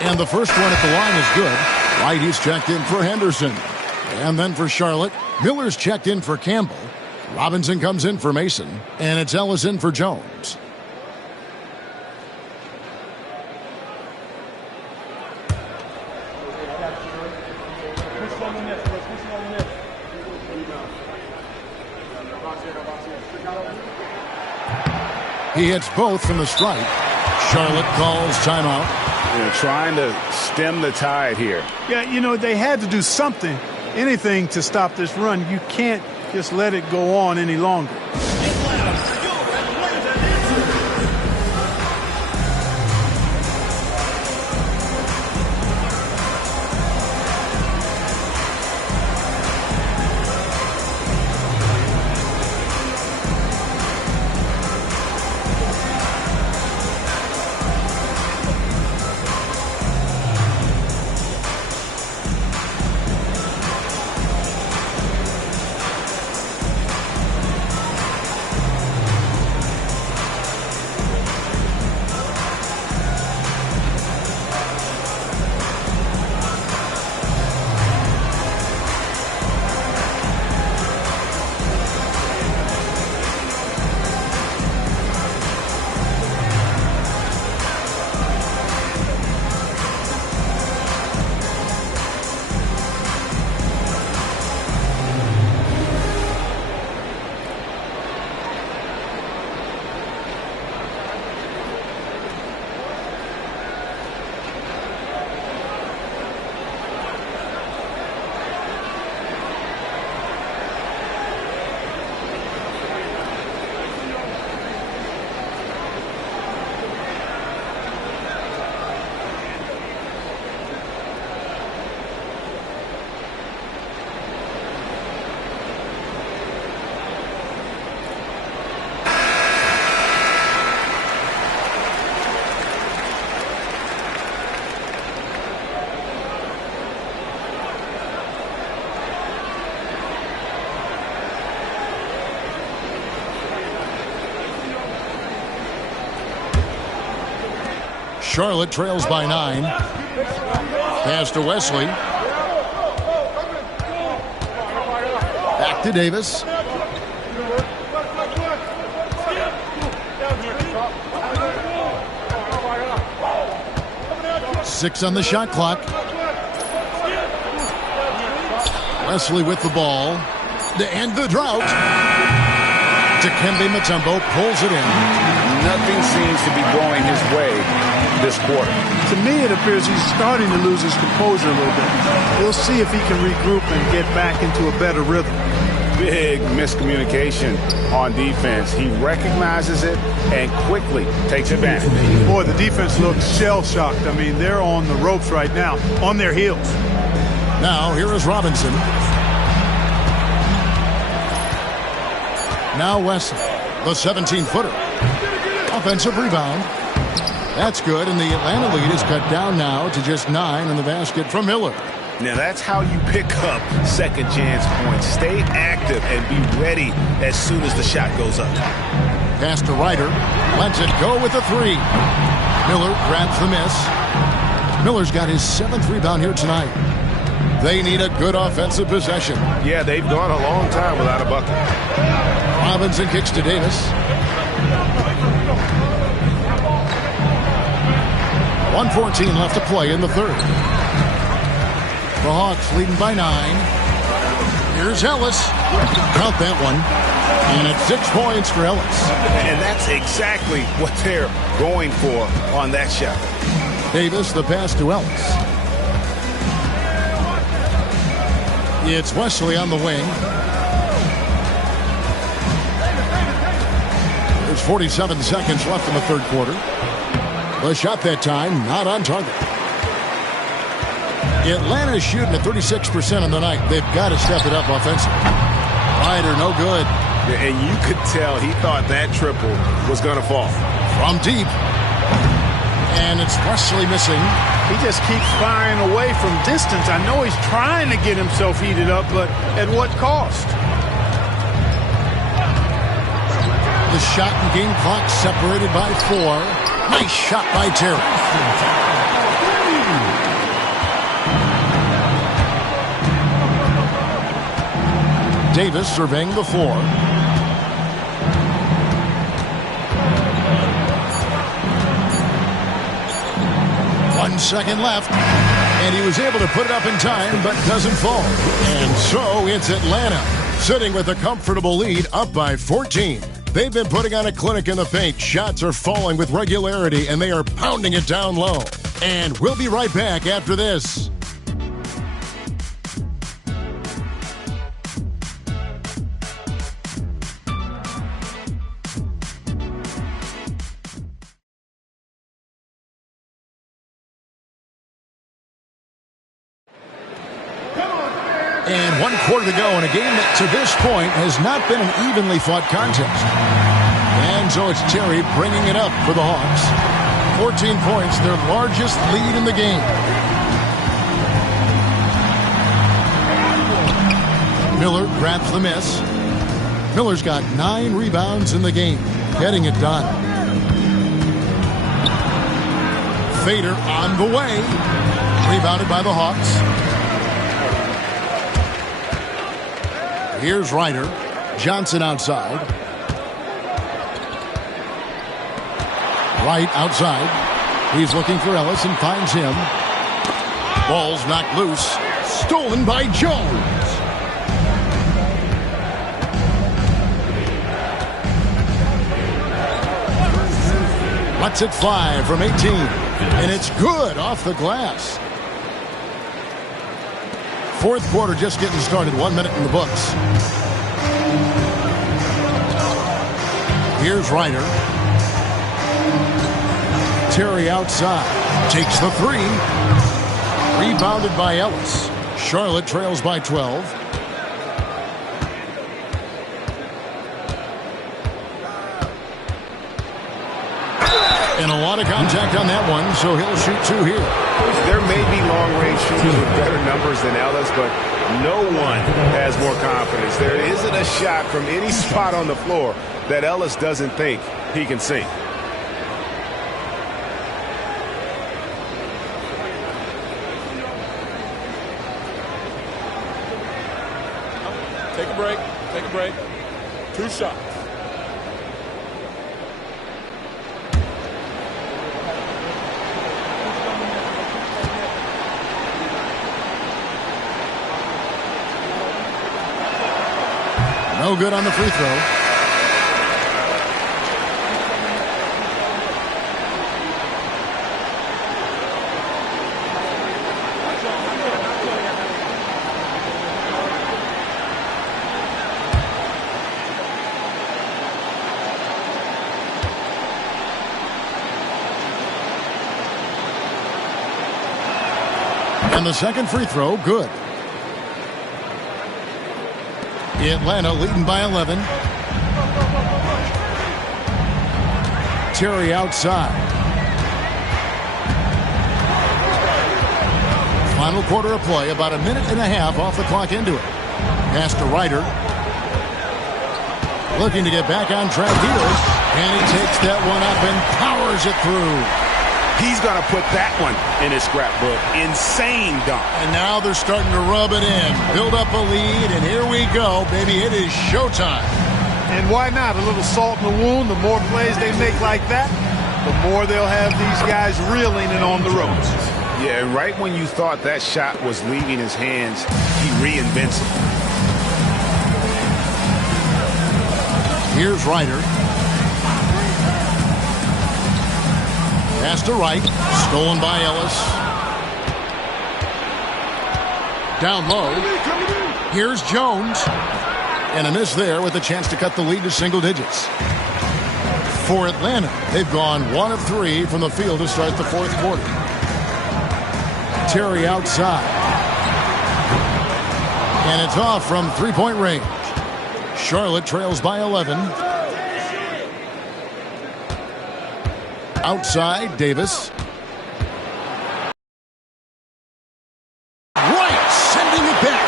And the first one at the line is good. White, he's checked in for Henderson. And then for Charlotte, Miller's checked in for Campbell. Robinson comes in for Mason. And it's Ellis in for Jones. He hits both from the stripe. Charlotte calls timeout. Trying to stem the tide here. Yeah, you know, they had to do something, anything to stop this run. You can't just let it go on any longer. Charlotte trails by 9. Pass to Wesley. Back to Davis. Six on the shot clock. Wesley with the ball to end the drought. Dikembe Mutombo pulls it in. Nothing seems to be going his way this quarter. To me, it appears he's starting to lose his composure a little bit. We'll see if he can regroup and get back into a better rhythm. Big miscommunication on defense. He recognizes it and quickly takes advantage. Boy, the defense looks shell-shocked. I mean, they're on the ropes right now, on their heels. Now, here is Robinson. Now Wesley, the 17-footer. Offensive rebound. That's good, and the Atlanta lead is cut down now to just 9 in the basket from Miller. Now that's how you pick up second chance points. Stay active and be ready as soon as the shot goes up. Pass to Ryder. Lets it go with a 3. Miller grabs the miss. Miller's got his 7th rebound here tonight. They need a good offensive possession. Yeah, they've gone a long time without a bucket. Robinson kicks to Davis. 1:14 left to play in the third. The Hawks leading by 9. Here's Ellis. Count that one. And it's 6 points for Ellis. And that's exactly what they're going for on that shot. Davis, the pass to Ellis. It's Wesley on the wing. There's 47 seconds left in the third quarter. The shot that time, not on target. Atlanta's shooting at 36% on the night. They've got to step it up offensively. Ryder, no good. And you could tell he thought that triple was going to fall. From deep. And it's Wesley missing. He just keeps firing away from distance. I know he's trying to get himself heated up, but at what cost? The shot and game clock separated by 4. Nice shot by Terry. Davis surveying the floor. One second left, and he was able to put it up in time, but doesn't fall. And so it's Atlanta, sitting with a comfortable lead, up by 14. They've been putting on a clinic in the paint. Shots are falling with regularity, and they are pounding it down low. And we'll be right back after this. And 1 quarter to go in a game that to this point has not been an evenly fought contest. And so it's Terry bringing it up for the Hawks. 14 points, their largest lead in the game. Miller grabs the miss. Miller's got 9 rebounds in the game, getting it done. Fader on the way. Rebounded by the Hawks. Here's Ryder. Johnson outside. Wright outside. He's looking for Ellis and finds him. Ball's knocked loose. Stolen by Jones. Lets it fly from 18. And it's good off the glass. Fourth quarter just getting started. 1 minute in the books. Here's Ryder. Terry outside. Takes the 3. Rebounded by Ellis. Charlotte trails by 12. And a lot of contact on that one, so he'll shoot 2 here. There may be long-range shooters with better numbers than Ellis, but no one has more confidence. There isn't a shot from any spot on the floor that Ellis doesn't think he can sink. Take a break. Take a break. 2 shots. No good on the free throw. And the second free throw, good. Atlanta leading by 11. Terry outside. Final quarter of play, about a minute and a half off the clock into it. Pass to Ryder. Looking to get back on track here. And he takes that one up and powers it through. He's going to put that one in his scrapbook. Insane dunk. And now they're starting to rub it in. Build up a lead, and here we go, baby. It is showtime. And why not? A little salt in the wound. The more plays they make like that, the more they'll have these guys reeling and on the ropes. Yeah, and right when you thought that shot was leaving his hands, he reinvents it. Here's Ryder. Pass to Wright. Stolen by Ellis. Down low. Here's Jones. And a miss there with a chance to cut the lead to single digits. For Atlanta, they've gone 1 of 3 from the field to start the fourth quarter. Terry outside. And it's off from three-point range. Charlotte trails by 11. Outside, Davis. Right, sending it back.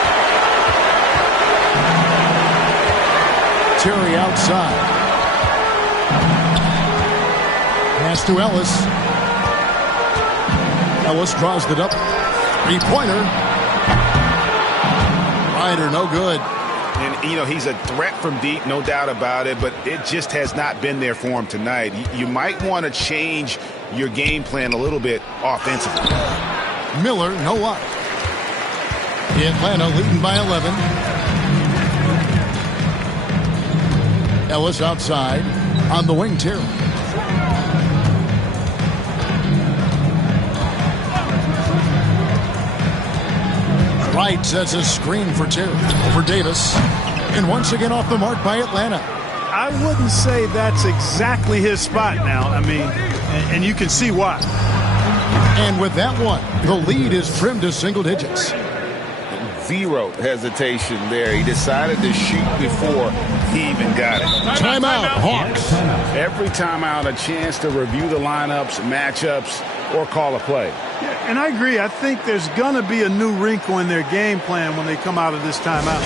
Terry outside. Pass to Ellis. Ellis draws it up. Three-pointer. Ryder, no good. And, you know, he's a threat from deep, no doubt about it, but it just has not been there for him tonight. You might want to change your game plan a little bit offensively. Miller, no luck. Atlanta leading by 11. Ellis outside. On the wing, Terry. Wright sets a screen for Terry. Over Davis. And once again off the mark by Atlanta. I wouldn't say that's exactly his spot now. I mean, and you can see why. And with that one, the lead is trimmed to single digits. Zero hesitation there. He decided to shoot before he even got it. Timeout, Hawks. Every timeout, a chance to review the lineups, matchups, or call a play. Yeah, and I agree. I think there's going to be a new wrinkle in their game plan when they come out of this timeout.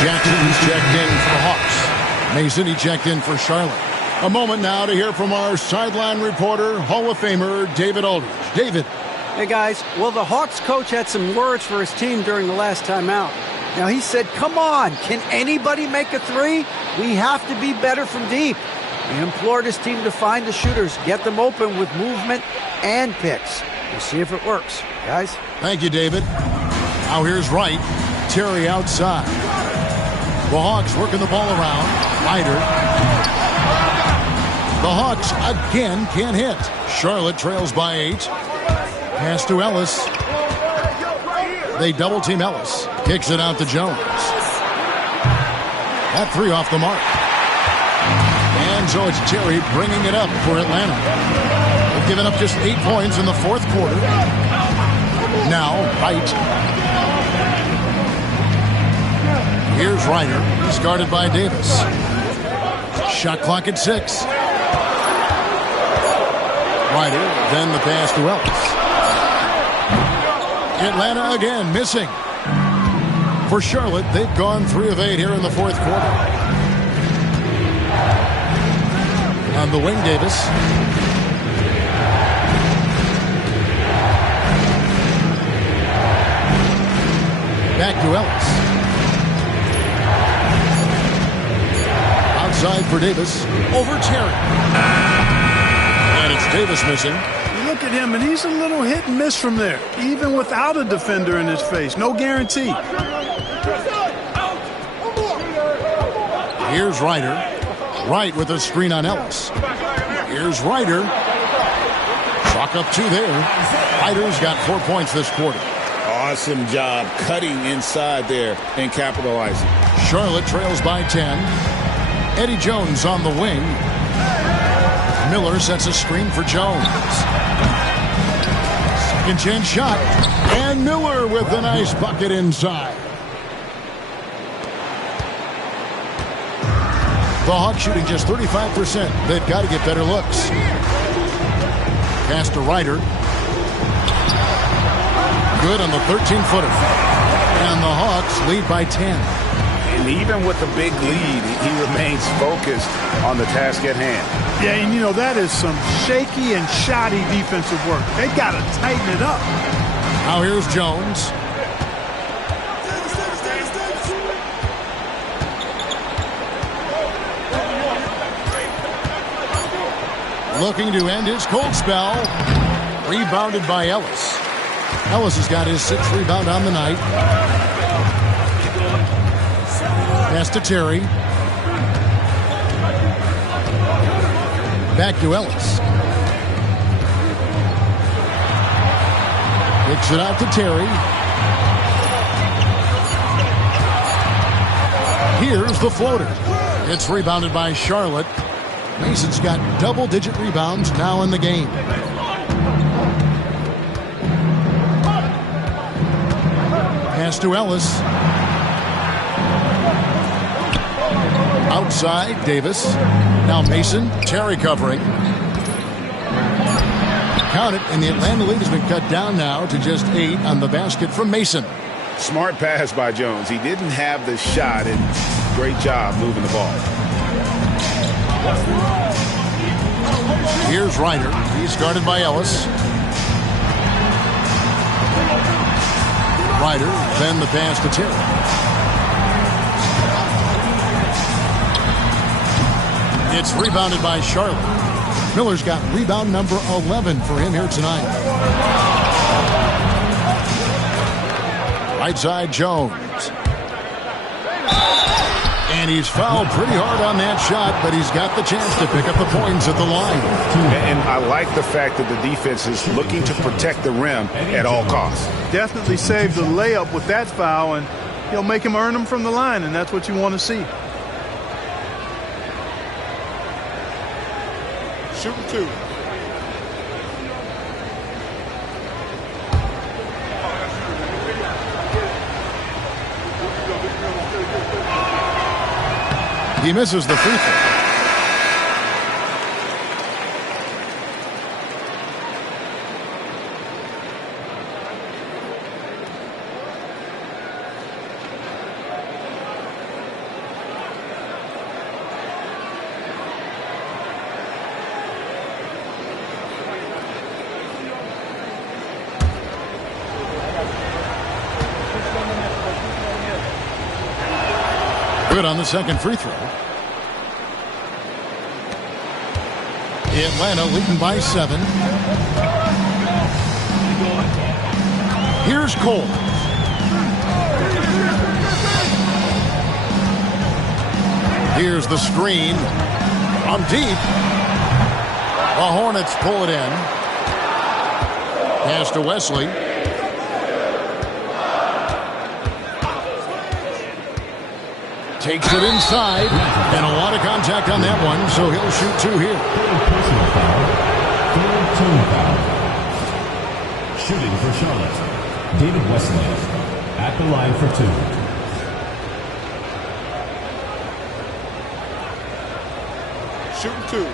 Jackson's checked in for the Hawks. Mason, he checked in for Charlotte. A moment now to hear from our sideline reporter, Hall of Famer David Aldridge. David. Hey, guys. Well, the Hawks coach had some words for his team during the last timeout. Now, he said, come on, can anybody make a three? We have to be better from deep. He implored his team to find the shooters, get them open with movement and picks. We'll see if it works. Guys? Thank you, David. Now here's Wright. Terry outside. The Hawks working the ball around. Ryder. The Hawks again can't hit. Charlotte trails by 8. Pass to Ellis. They double team Ellis. Kicks it out to Jones. That three off the mark. And so it's Terry bringing it up for Atlanta. They've given up just 8 points in the fourth quarter. Now, Wright. Here's Ryder. He's guarded by Davis. Shot clock at 6. Ryder, then the pass to Ellis. Atlanta again missing. For Charlotte, they've gone 3 of 8 here in the fourth quarter. On the wing, Davis. Back to Ellis. Outside for Davis. Over Terry. And it's Davis missing. You look at him, and he's a little hit and miss from there, even without a defender in his face. No guarantee. Here's Ryder. Wright with a screen on Ellis. Here's Ryder. Chalk up 2 there. Ryder's got 4 points this quarter. Awesome job cutting inside there and capitalizing. Charlotte trails by 10. Eddie Jones on the wing. Miller sets a screen for Jones. Second chance shot. And Miller with a nice bucket inside. The Hawks shooting just 35%. They've got to get better looks. Pass to Ryder. Good on the 13-footer. And the Hawks lead by 10. And even with the big lead, he remains focused on the task at hand. Yeah, and you know, that is some shaky and shoddy defensive work. They got to tighten it up. Now here's Jones. Looking to end his cold spell. Rebounded by Ellis. Ellis has got his 6th rebound on the night. Pass to Terry. Back to Ellis. Kicks it out to Terry. Here's the floater. It's rebounded by Charlotte. Mason's got double-digit rebounds now in the game. Pass to Ellis. Outside, Davis. Now Mason. Terry covering. Count it, and the Atlanta lead has been cut down now to just 8 on the basket from Mason. Smart pass by Jones. He didn't have the shot, and great job moving the ball. Here's Ryder. He's guarded by Ellis. Ryder, then the pass to Terry. It's rebounded by Charlotte. Miller's got rebound number 11 for him here tonight. Right side, Jones. And he's fouled pretty hard on that shot, but he's got the chance to pick up the points at the line. And I like the fact that the defense is looking to protect the rim at all costs. Definitely saved the layup with that foul, and he'll make him earn them from the line, and that's what you want to see. Shooting 2. He misses the free throw. Good on the second free throw. Atlanta leading by 7. Here's Cole. Here's the screen. From deep. The Hornets pull it in. Pass to Wesley. Takes it inside. And a lot of contact on that one, so he'll shoot 2 here. Personal foul. Third team foul. Shooting for Charlotte, David Wesley at the line for 2. Shooting 2.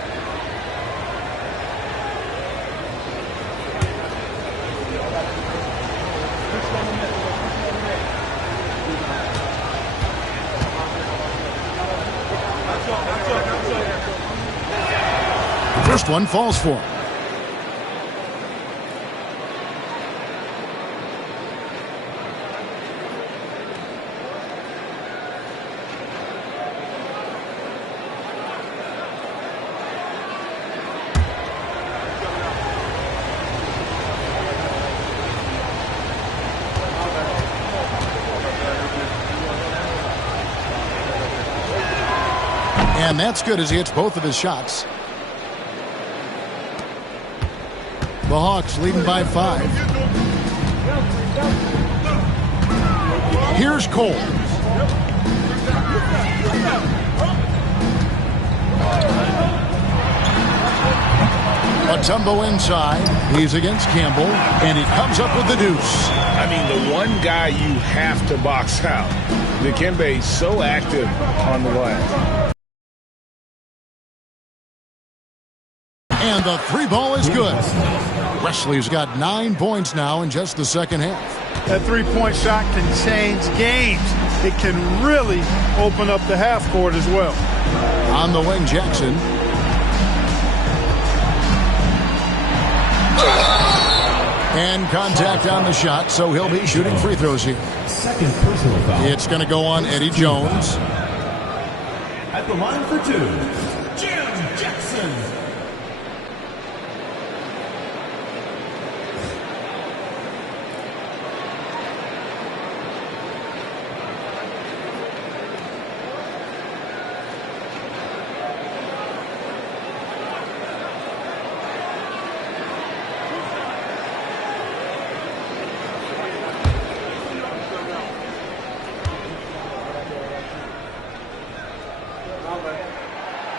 First one falls for him. And that's good as he hits both of his shots. The Hawks leading by 5. Here's Cole. Mutombo inside. He's against Campbell, and he comes up with the deuce. I mean, the one guy you have to box out. Dikembe so active on the glass. And the 3 ball is good. Wesley's got 9 points now in just the second half. That 3-point shot can change games. It can really open up the half court as well. On the wing, Jackson. And contact on the shot, so he'll be shooting free throws here. Second personal foul. It's going to go on Eddie Jones. At the line for 2, Jim Jackson.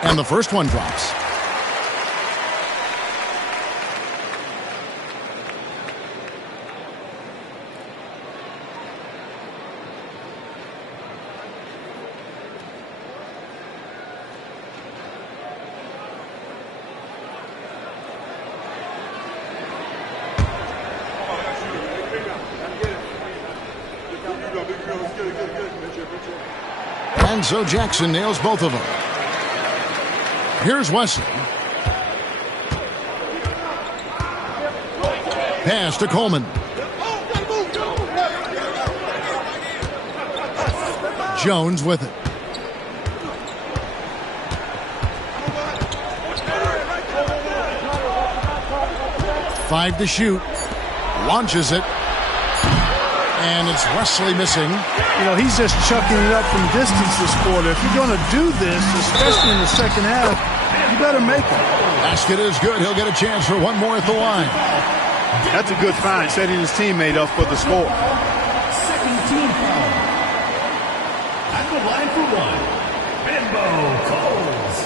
And the first one drops. And so Jackson nails both of them. Here's Wesley. Pass to Coleman. Jones with it. Five to shoot. Launches it. And it's Wesley missing. You know, he's just chucking it up from distance this quarter. If you're going to do this, especially in the second half, you better make it. Basket is good. He'll get a chance for one more at the line. That's a good find, setting his teammate up for the score. Second team foul. At the line for 1, Bimbo Coles.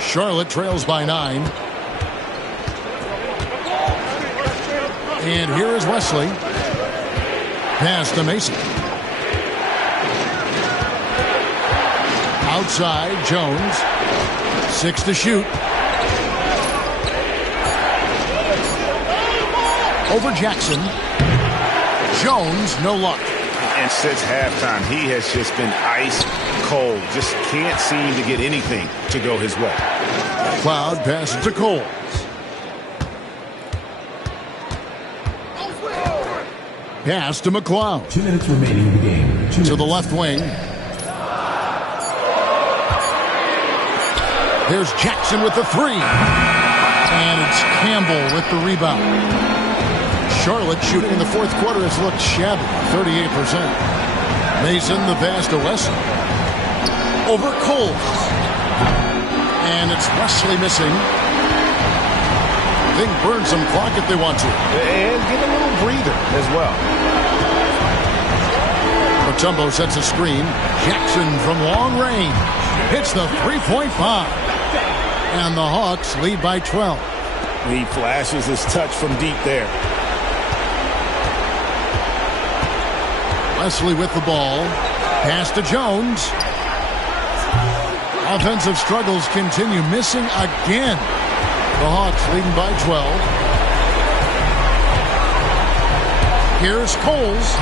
Charlotte trails by 9. And here is Wesley. Pass to Mason. Outside, Jones. 6 to shoot. Over Jackson. Jones, no luck. And since halftime, he has just been ice cold. Just can't seem to get anything to go his way. Cloud passes to Coles. Pass to McLeod. 2 minutes remaining in the game. To the left wing. There's Jackson with the three. And it's Campbell with the rebound. Charlotte shooting in the fourth quarter has looked shabby, 38%. Mason the pass to Wesley. Over Coles. And it's Wesley missing. They can burn some clock if they want to. And get a little breather as well. Mutombo sets a screen. Jackson from long range hits the three-point bomb. And the Hawks lead by 12. He flashes his touch from deep there. Wesley with the ball. Pass to Jones. Offensive struggles continue. Missing again. The Hawks leading by 12. Here's Coles.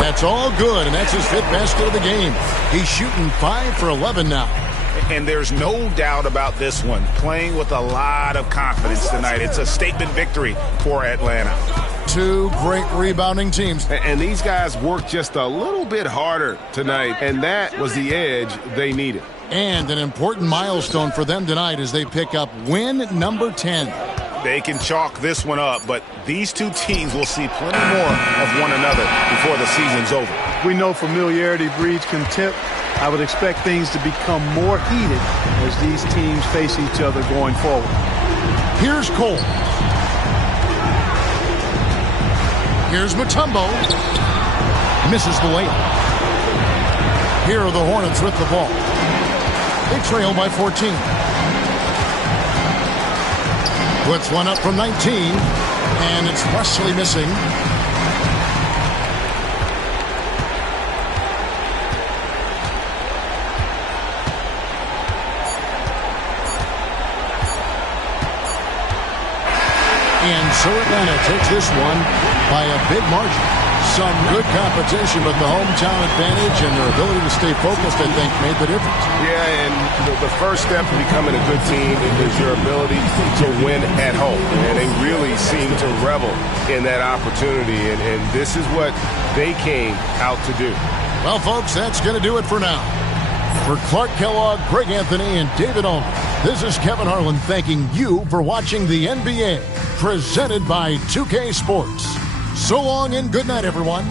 That's all good, and that's his fifth basket of the game. He's shooting 5 for 11 now. And there's no doubt about this one. Playing with a lot of confidence tonight. It's a statement victory for Atlanta. Two great rebounding teams. And these guys worked just a little bit harder tonight, and that was the edge they needed. And an important milestone for them tonight as they pick up win number 10. They can chalk this one up, but these two teams will see plenty more of one another before the season's over. We know familiarity breeds contempt. I would expect things to become more heated as these teams face each other going forward. Here's Cole. Here's Mutombo. Misses the layup. Here are the Hornets with the ball. They trail by 14. Puts one up from 19. And it's Wesley missing. And so Atlanta takes this one by a big margin. Some good competition, but the hometown advantage and their ability to stay focused, I think, made the difference. Yeah, and the first step to becoming a good team is your ability to win at home. And they really seem to revel in that opportunity, and this is what they came out to do. Well, folks, that's going to do it for now. For Clark Kellogg, Greg Anthony, and David Allman, this is Kevin Harlan thanking you for watching the NBA, presented by 2K Sports. So long and good night, everyone.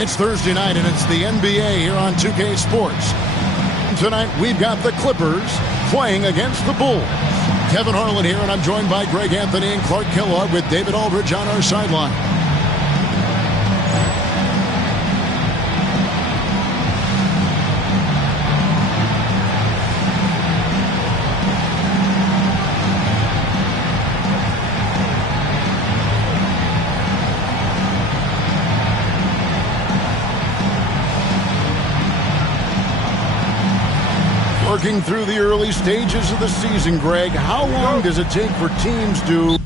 It's Thursday night, and it's the NBA here on 2K Sports. Tonight, we've got the Clippers playing against the Bulls. Kevin Harlan here, and I'm joined by Greg Anthony and Clark Kellogg with David Aldridge on our sideline. Working through the early stages of the season, Greg, how long does it take for teams to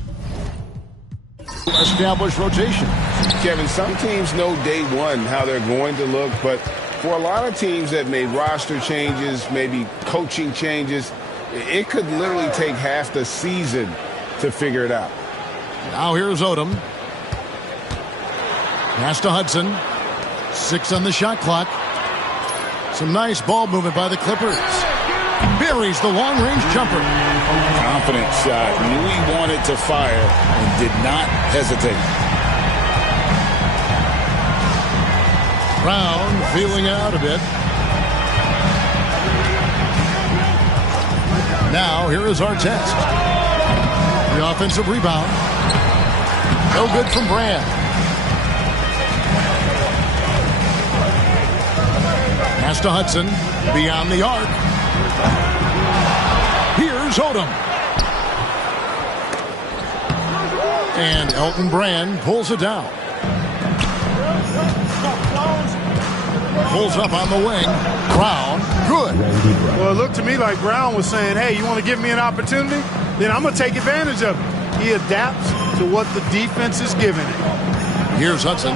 establish rotation? Kevin, some teams know day one how they're going to look, but for a lot of teams that made roster changes, maybe coaching changes, it could literally take half the season to figure it out. Now here's Odom. Pass to Hudson. 6 on the shot clock. Some nice ball movement by the Clippers. Buries the long-range jumper. Confident shot. Knew he wanted to fire and did not hesitate. Brown feeling out a bit. Now here is Artest. The offensive rebound. No good from Brand. Pass to Hudson. Beyond the arc. Here's Odom. And Elton Brand pulls it down. Pulls up on the wing. Brown, good. Well, it looked to me like Brown was saying, hey, you want to give me an opportunity? Then I'm going to take advantage of it. He adapts to what the defense is giving him. Here's Hudson.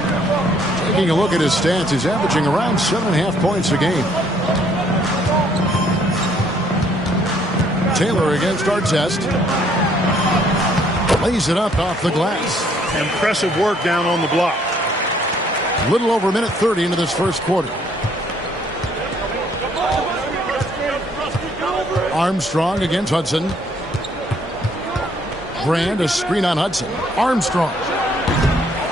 Taking a look at his stats, he's averaging around 7.5 points a game. Taylor against Artest. Lays it up off the glass. Impressive work down on the block. A little over a minute 30 into this first quarter. Armstrong against Hudson. Brand, a screen on Hudson. Armstrong.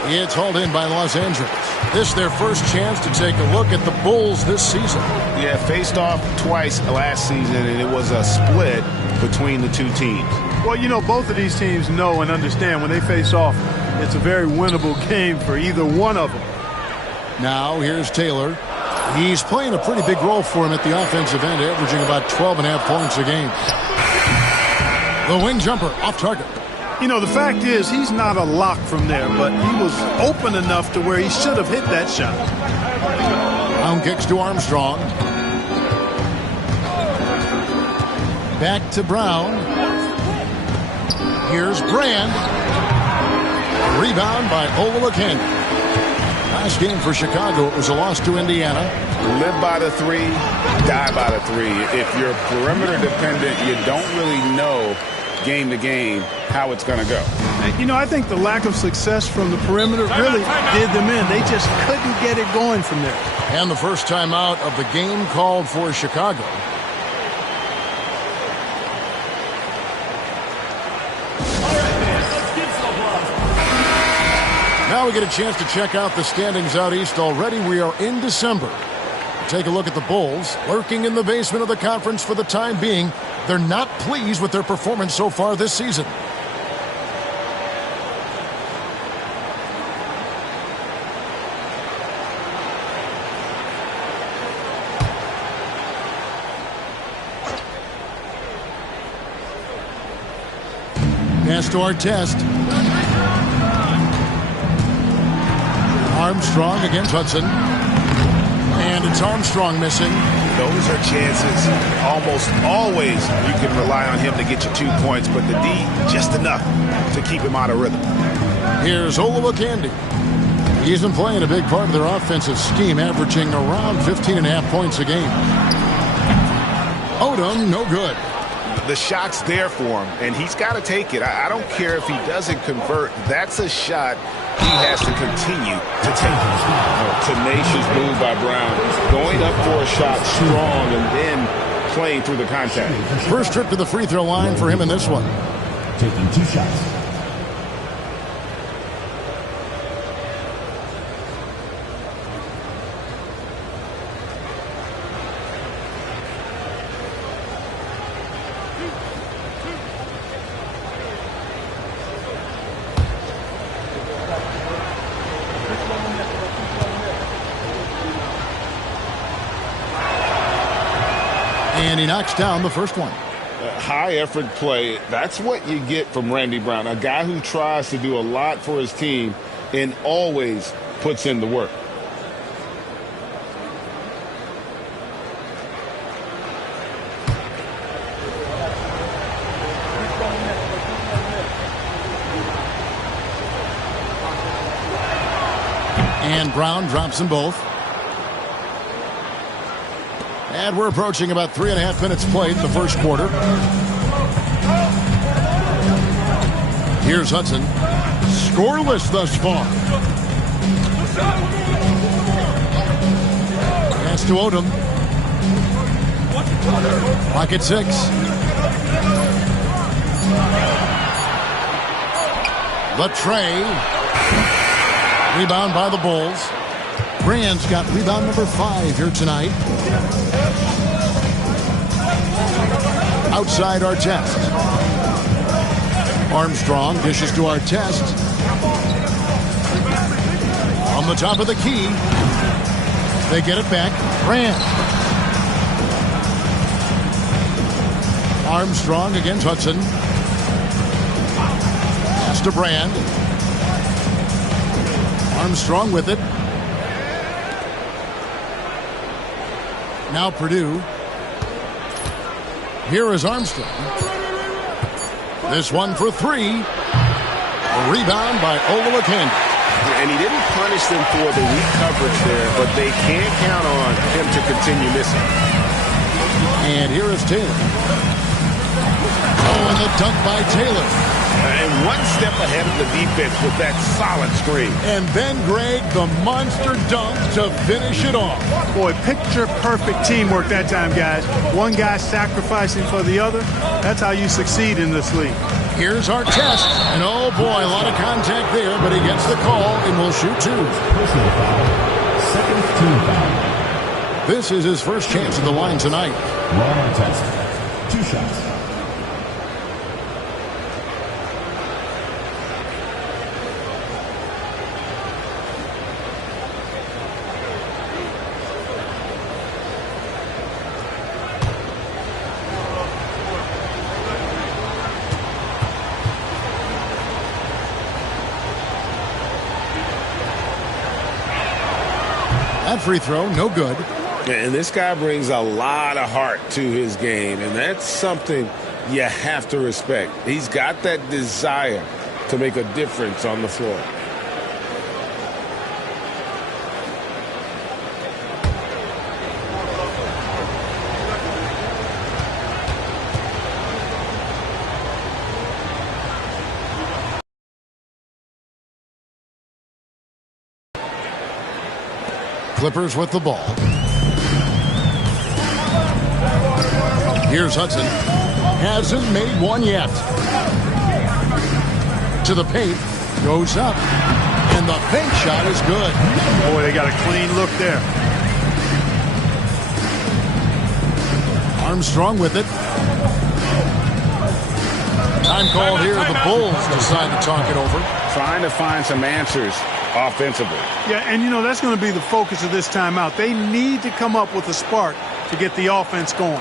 It's hauled in by Los Angeles. This their first chance to take a look at the Bulls this season. Yeah, faced off twice last season, and it was a split between the two teams. Well, you know, both of these teams know and understand when they face off, it's a very winnable game for either one of them. Now here's Taylor. He's playing a pretty big role for him at the offensive end, averaging about 12.5 points a game. The wing jumper off target. You know, the fact is he's not a lock from there, but he was open enough to where he should have hit that shot. Brown kicks to Armstrong. Back to Brown. Here's Brand. Rebound by Olowokandi. Last game for Chicago, it was a loss to Indiana. Live by the three, die by the three. If you're perimeter dependent, you don't really know game to game how it's going to go. You know, I think the lack of success from the perimeter really did them in. They just couldn't get it going from there. And the first time out of the game called for Chicago. Now we get a chance to check out the standings out east already. We are in December. Take a look at the Bulls, lurking in the basement of the conference for the time being. They're not pleased with their performance so far this season. Pass to Artest. Armstrong against Hudson. And it's Armstrong missing. Those are chances. Almost always you can rely on him to get you 2 points, but the D, just enough to keep him out of rhythm. Here's Olowokandi. He's been playing a big part of their offensive scheme, averaging around 15.5 points a game. Odom, no good. The shot's there for him, and he's got to take it. I don't care if he doesn't convert. That's a shot he has to continue to take. Tenacious move by Brown. He's going up for a shot strong and then playing through the contact. First trip to the free throw line for him in this one. Taking 2 shots. And he knocks down the first one. High effort play. That's what you get from Randy Brown, a guy who tries to do a lot for his team and always puts in the work. And Brown drops them both. And we're approaching about 3.5 minutes played in the first quarter. Here's Hudson. Scoreless thus far. Pass to Odom. Clock at 6. The tray. Rebound by the Bulls. Brand's got rebound number 5 here tonight. Outside Artest. Armstrong dishes to Artest. On the top of the key. They get it back. Brand. Armstrong against Hudson. Pass to Brand. Armstrong with it. Now Purdue. Here is Armstrong. This one for 3. A rebound by Olowokandi. And he didn't punish them for the weak coverage there, but they can't count on him to continue missing. And here is Taylor. Oh, and the dunk by Taylor. And one step ahead of the defense with that solid screen. And then Greg, the monster dunk to finish it off. Boy, picture perfect teamwork that time, guys. One guy sacrificing for the other. That's how you succeed in this league. Here's Artest. And oh boy, a lot of contact there, but he gets the call and will shoot 2. Personal foul. Second team foul. This is his first chance at the line tonight. Ron Artest. 2 shots. That free throw, no good. And this guy brings a lot of heart to his game, and that's something you have to respect. He's got that desire to make a difference on the floor. Clippers with the ball. Here's Hudson. Hasn't made one yet. To the paint. Goes up. And the paint shot is good. Boy, they got a clean look there. Armstrong with it. Time called here. The Bulls decide to talk it over. Trying to find some answers offensively. Yeah, and you know, that's going to be the focus of this timeout. They need to come up with a spark to get the offense going.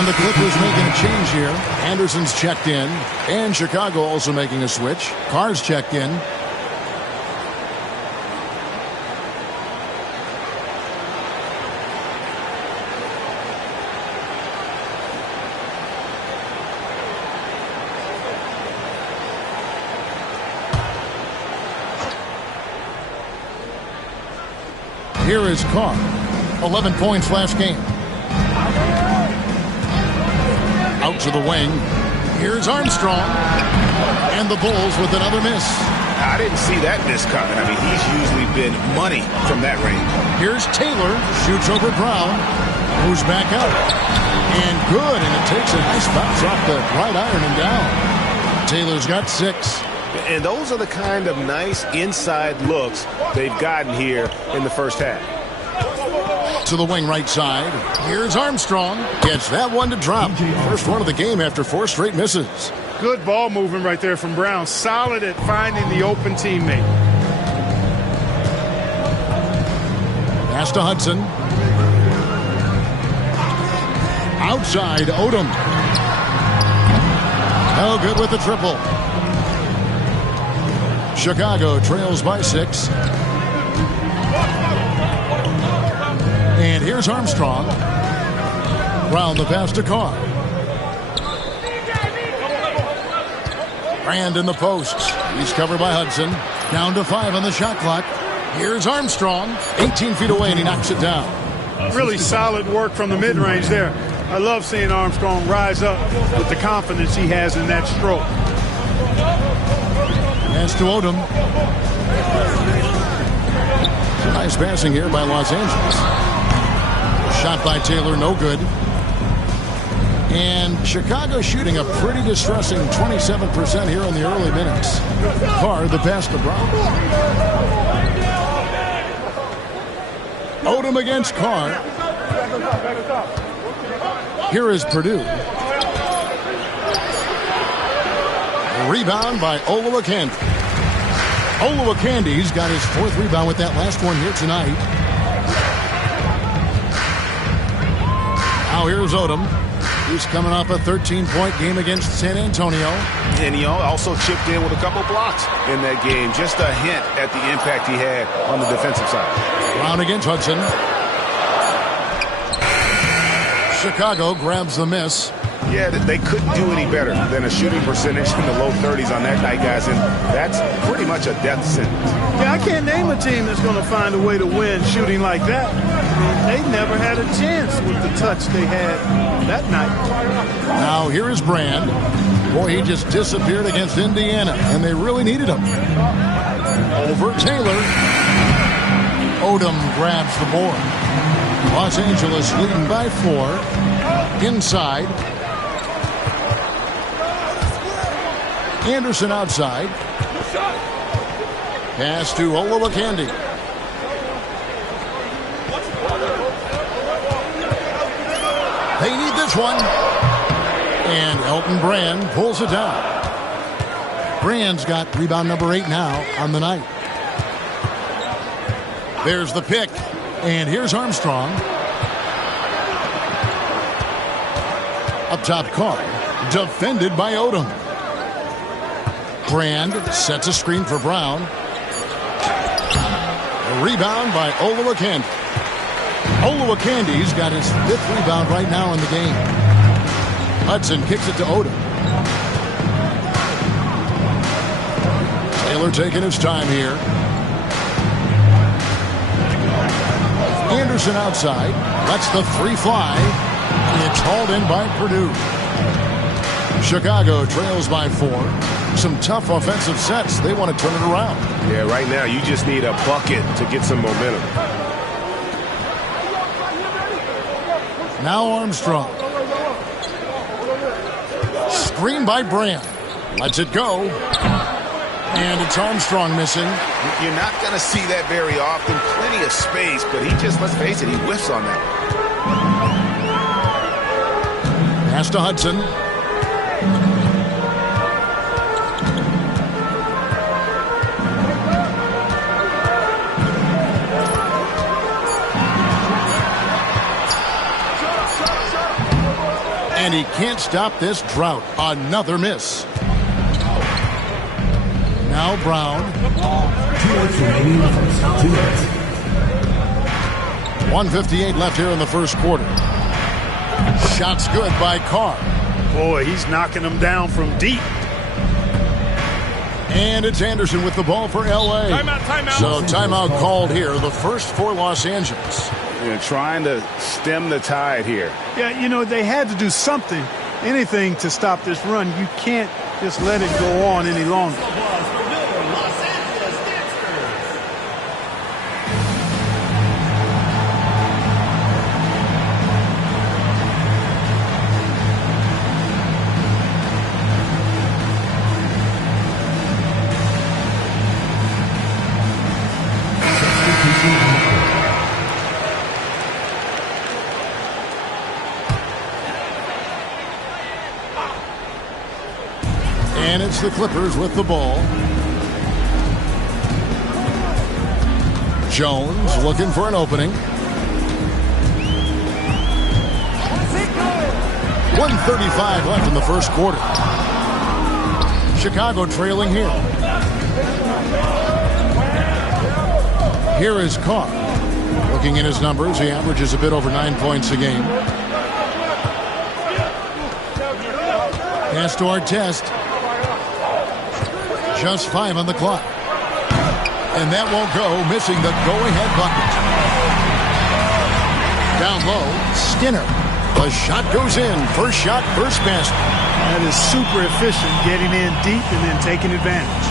And the Clippers making a change here. Anderson's checked in. And Chicago also making a switch. Carr's checked in. Here is Carr. 11 points last game. Out to the wing. Here's Armstrong. And the Bulls with another miss. I didn't see that miss coming. I mean, he's usually been money from that range. Here's Taylor. Shoots over Brown. Moves back out. And good. And it takes a nice bounce off the right iron and down. Taylor's got 6. And those are the kind of nice inside looks they've gotten here in the first half. To the wing right side. Here's Armstrong. Gets that one to drop. First one of the game after 4 straight misses. Good ball movement right there from Brown. Solid at finding the open teammate. Pass to Hudson. Outside, Odom. Oh, good with the triple. Chicago trails by 6. And here's Armstrong. Round the pass to Carr. Brand in the posts. He's covered by Hudson. Down to 5 on the shot clock. Here's Armstrong. 18 feet away, and he knocks it down. Really solid work from the mid-range there. I love seeing Armstrong rise up with the confidence he has in that stroke. Pass to Odom. Nice passing here by Los Angeles. Shot by Taylor, no good. And Chicago shooting a pretty distressing 27% here in the early minutes. Carr, the pass to Brown. Odom against Carr. Here is Purdue. Rebound by Olowokandi. Olowokandi's got his 4th rebound with that last one here tonight. Now here's Odom. He's coming off a 13-point game against San Antonio. And he also chipped in with a couple blocks in that game. Just a hint at the impact he had on the defensive side. Brown against Hudson. Chicago grabs the miss. Yeah, they couldn't do any better than a shooting percentage in the low 30s on that night, guys, and that's pretty much a death sentence. Yeah, I can't name a team that's going to find a way to win shooting like that. I mean, they never had a chance with the touch they had that night. Now here is Brand. Boy, he just disappeared against Indiana, and they really needed him. Over Taylor. Odom grabs the board. Los Angeles leading by 4. Inside. Anderson outside. Pass to Olowokandi. They need this one. And Elton Brand pulls it down. Brand's got rebound number 8 now on the night. There's the pick. And here's Armstrong. Up top, Carr. Defended by Odom. Brand sets a screen for Brown. A rebound by Olowokandi. Olowokandi's got his 5th rebound right now in the game. Hudson kicks it to Odom. Taylor taking his time here. Anderson outside. Lets the 3 fly. It's hauled in by Purdue. Chicago trails by 4. Some tough offensive sets. They want to turn it around. Yeah, right now you just need a bucket to get some momentum. Now Armstrong. Screen by Brand. Lets it go. And it's Armstrong missing. You're not going to see that very often. Plenty of space, but he just, let's face it, he whiffs on that. Pass to Hudson. And he can't stop this drought. Another miss. Now Brown. 2 minutes remaining in the first. 2 minutes. 1:58 left here in the first quarter. Shots good by Carr. Boy, he's knocking them down from deep. And it's Anderson with the ball for L.A. Timeout. So timeout called here, the first for Los Angeles. Trying to stem the tide here. Yeah, you know, they had to do something, anything to stop this run. You can't just let it go on any longer. And it's the Clippers with the ball. Jones looking for an opening. 1:35 left in the first quarter. Chicago trailing here. Here is Carr. Looking at his numbers, he averages a bit over 9 points a game. Pass to Artest. Just 5 on the clock. And that won't go, missing the go-ahead bucket. Down low, Skinner. The shot goes in. First shot, first basket. That is super efficient, getting in deep and then taking advantage.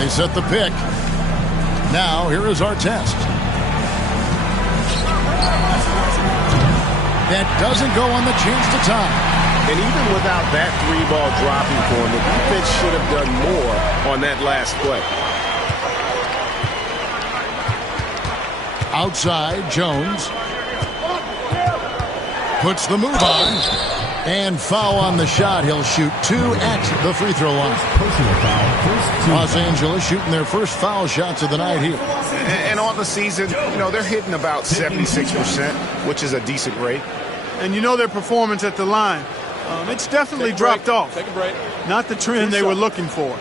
They set the pick. Now, here is Artest. That doesn't go on the chance to tie. And even without that 3-ball dropping for him, the defense should have done more on that last play. Outside, Jones. Puts the move on. And foul on the shot. He'll shoot 2 at the free throw line. Los Angeles shooting their first foul shots of the night here. And on the season, you know, they're hitting about 76%, which is a decent rate. And you know their performance at the line. It's definitely dropped off. Take a break. Not the trend they were looking for.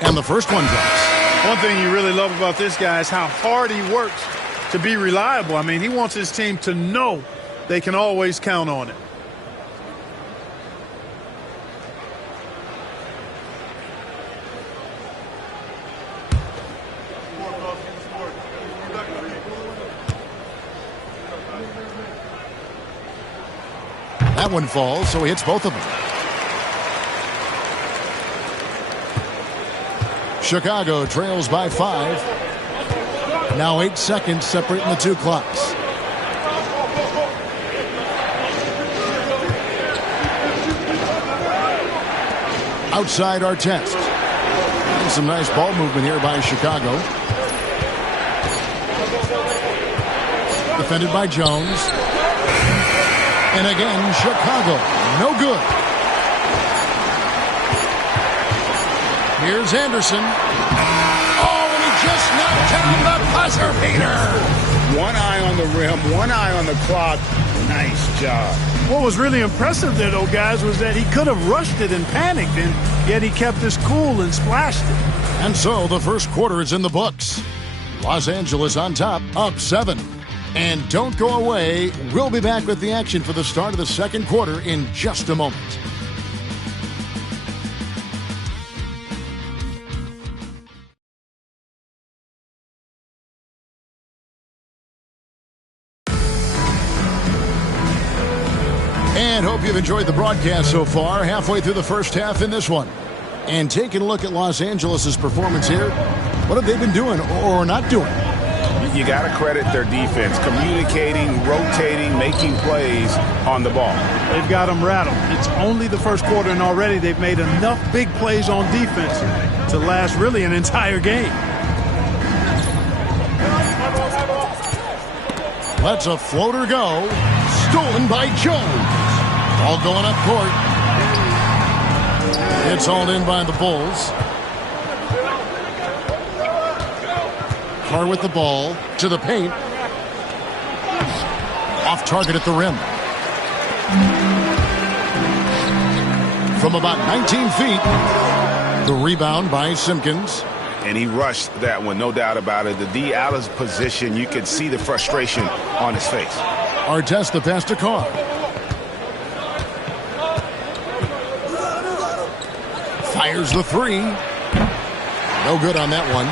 And the first one drops. One thing you really love about this guy is how hard he works to be reliable. I mean, he wants his team to know they can always count on it. That one falls, so he hits both of them. Chicago trails by 5. Now 8 seconds separating the two clocks. Outside Artest. Some nice ball movement here by Chicago. Defended by Jones. And again, Chicago. No good. Here's Anderson. Oh, and he just knocked down the buzzer beater. One eye on the rim, one eye on the clock. Nice job. What was really impressive there, though, guys, was that he could have rushed it and panicked, and yet he kept his cool and splashed it. And so the first quarter is in the books. Los Angeles on top, up 7. And don't go away. We'll be back with the action for the start of the second quarter in just a moment. And hope you've enjoyed the broadcast so far. Halfway through the first half in this one. And taking a look at Los Angeles' performance here. What have they been doing or not doing? You got to credit their defense, communicating, rotating, making plays on the ball. They've got them rattled. It's only the first quarter, and already they've made enough big plays on defense to last really an entire game. Lets a floater go. Stolen by Jones. Ball going up court. It's hauled in by the Bulls. Carr with the ball to the paint. Off target at the rim. From about 19 feet. The rebound by Simpkins. And he rushed that one, no doubt about it. The D. Allen's position, you could see the frustration on his face. Artest the pass to Carr. Fires the three. No good on that one.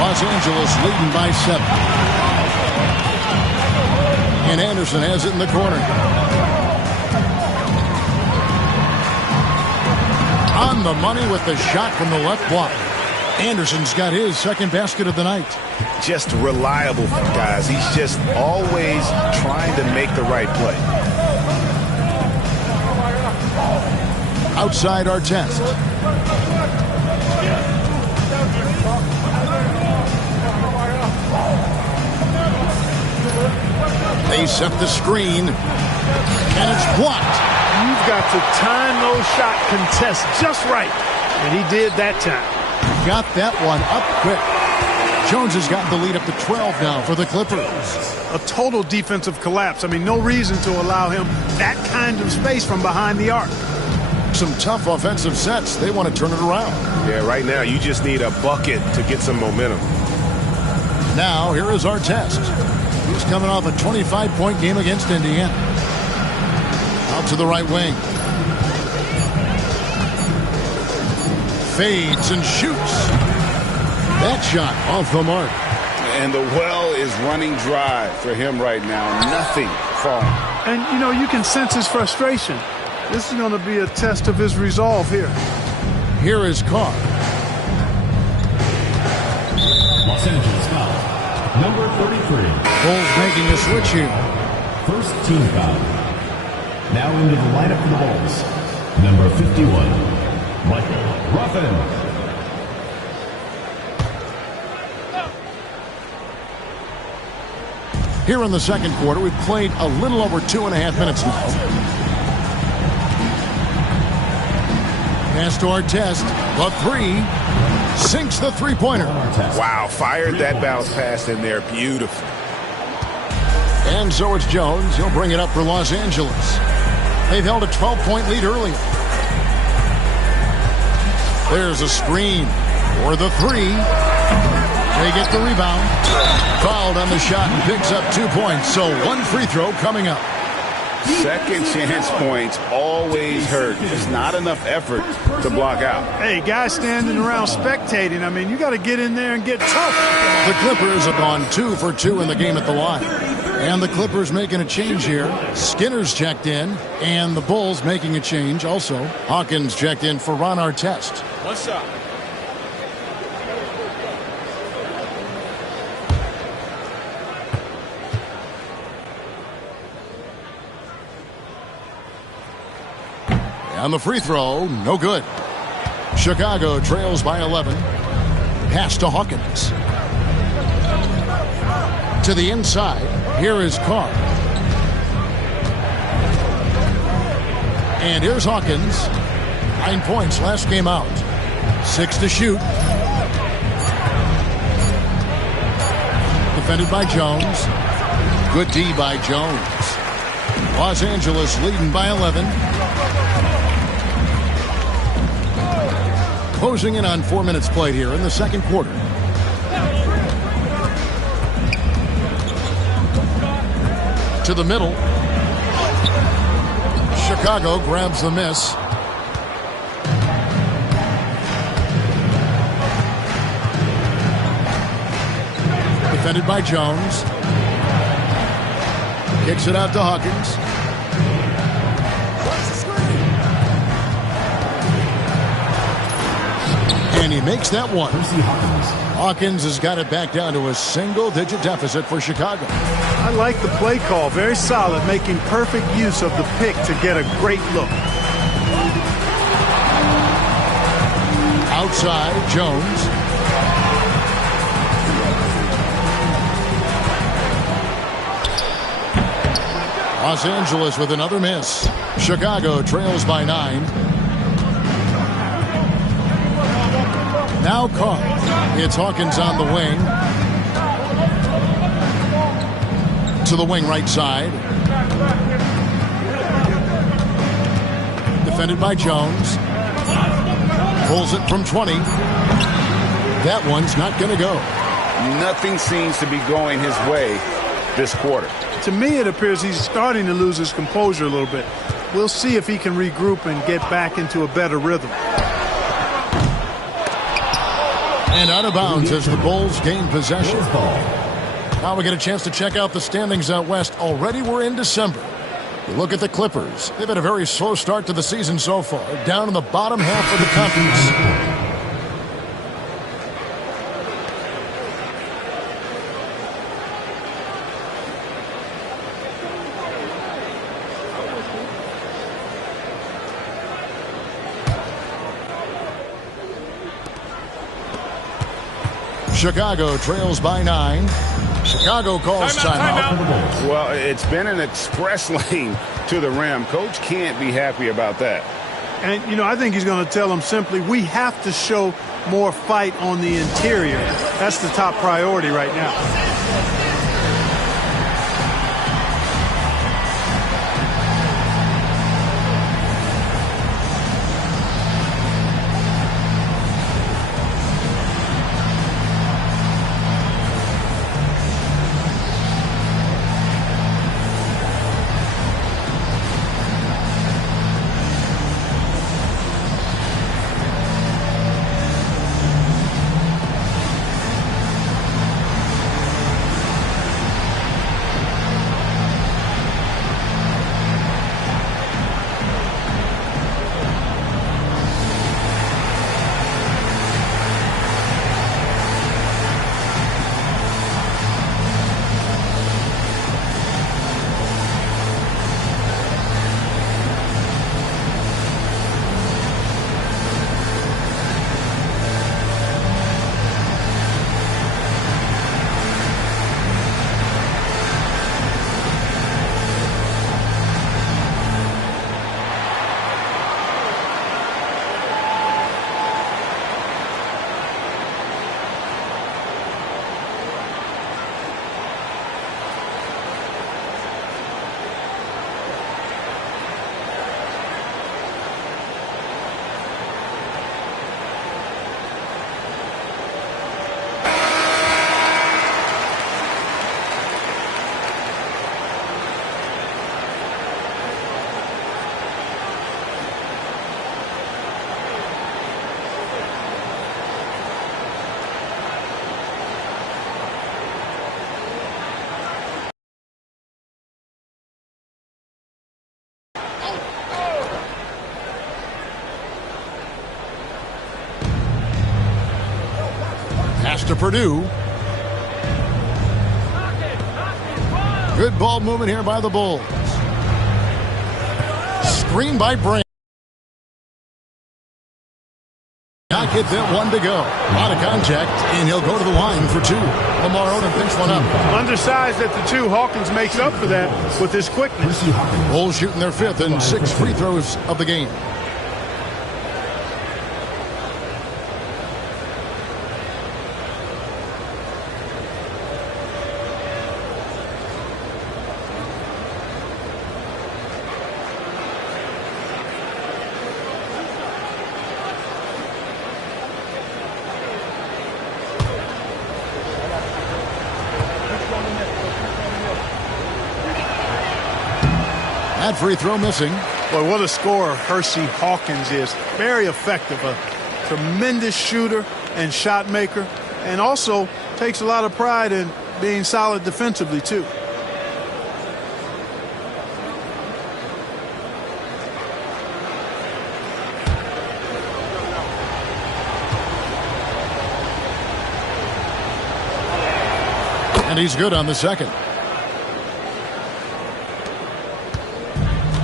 Los Angeles leading by 7. And Anderson has it in the corner. On the money with the shot from the left block. Anderson's got his second basket of the night. Just reliable, guys. He's just always trying to make the right play. Outside Artest. They set the screen, and it's blocked. You've got to time those shot contests just right, and he did that time. Got that one up quick. Jones has gotten the lead up to 12 now for the Clippers. A total defensive collapse. I mean, no reason to allow him that kind of space from behind the arc. Some tough offensive sets. They want to turn it around. Yeah, right now you just need a bucket to get some momentum. Now, here is Artest. He's coming off a 25-point game against Indiana. Out to the right wing. Fades and shoots. That shot off the mark. And the well is running dry for him right now. Nothing falling. And, you know, you can sense his frustration. This is going to be a test of his resolve here. Here is Carr. Los Angeles foul. Number 33. Bulls making a switch here. First team foul. Now into the lineup for the Bulls. Number 51. Michael Ruffin. Here in the second quarter, we've played a little over 2.5 minutes now. Pass to Artest. The three. Sinks the three-pointer. Wow, fired that bounce pass in there. Beautiful. And so it's Jones. He'll bring it up for Los Angeles. They've held a 12-point lead earlier. There's a screen for the three. They get the rebound. Fouled on the shot and picks up 2 points. So one free throw coming up. Second chance points always hurt. Just not enough effort to block out. Hey, guys standing around spectating. I mean, you got to get in there and get tough. The Clippers have gone 2 for 2 in the game at the line. And the Clippers making a change here. Skinner's checked in. And the Bulls making a change also. Hawkins checked in for Ron Artest. One shot. And the free throw, no good. Chicago trails by 11. Pass to Hawkins. To the inside. Here is Carr. And here's Hawkins. 9 points last game out. 6 to shoot. Defended by Jones. Good D by Jones. Los Angeles leading by 11. Closing in on 4 minutes played here in the second quarter. To the middle. Chicago grabs the miss. Defended by Jones. Kicks it out to Hawkins. And he makes that one. Hawkins has got it back down to a single-digit deficit for Chicago. I like the play call. Very solid, making perfect use of the pick to get a great look. Outside, Jones. Los Angeles with another miss. Chicago trails by 9. Now Carr. It's Hawkins on the wing. To the wing right side. Defended by Jones. Pulls it from 20. That one's not going to go. Nothing seems to be going his way this quarter. To me, it appears he's starting to lose his composure a little bit. We'll see if he can regroup and get back into a better rhythm. And out of bounds as the Bulls gain possession. Now we get a chance to check out the standings out west. Already we're in December. You look at the Clippers. They've had a very slow start to the season so far. Down in the bottom half of the conference. Chicago trails by 9. Chicago calls timeout. Well, it's been an express lane to the rim. Coach can't be happy about that. And, you know, I think he's going to tell them simply, we have to show more fight on the interior. That's the top priority right now. To Purdue. Good ball movement here by the Bulls. Screen by Brand. Not get that one to go. A lot of contact, and he'll go to the line for 2. Lamar Odom picks one up. Undersized at the 2. Hawkins makes up for that with his quickness. Bulls shooting their 5th and 6 free throws of the game. That free throw missing. Boy, what a scorer Hersey Hawkins is. Very effective. A tremendous shooter and shot maker. And also takes a lot of pride in being solid defensively, too. And he's good on the second.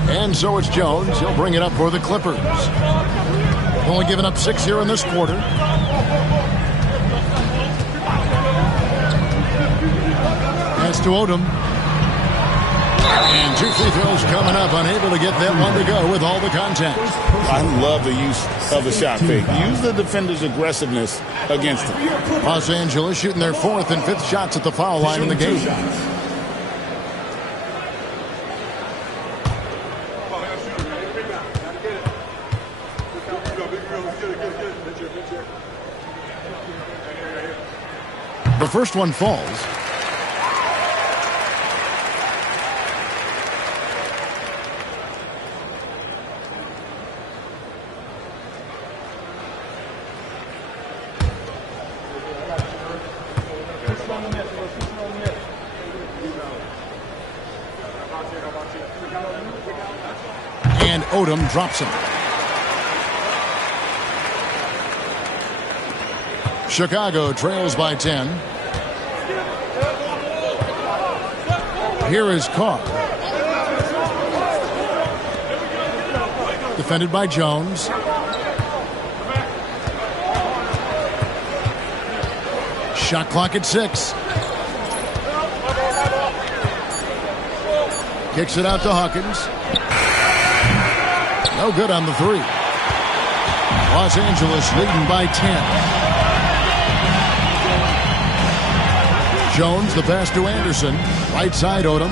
And so it's Jones. He'll bring it up for the Clippers. Only giving up 6 here in this quarter. Pass to Odom. And 2 free throws coming up, unable to get that one to go with all the contact. I love the use of the shot fake. Use the defender's aggressiveness against him. Los Angeles shooting their 4th and 5th shots at the foul line in the game. The first one falls. And Odom drops him. Chicago trails by 10. Here is Carr. Defended by Jones. Shot clock at 6. Kicks it out to Hawkins. No good on the 3. Los Angeles leading by 10. Jones, the pass to Anderson. Right side, Odom.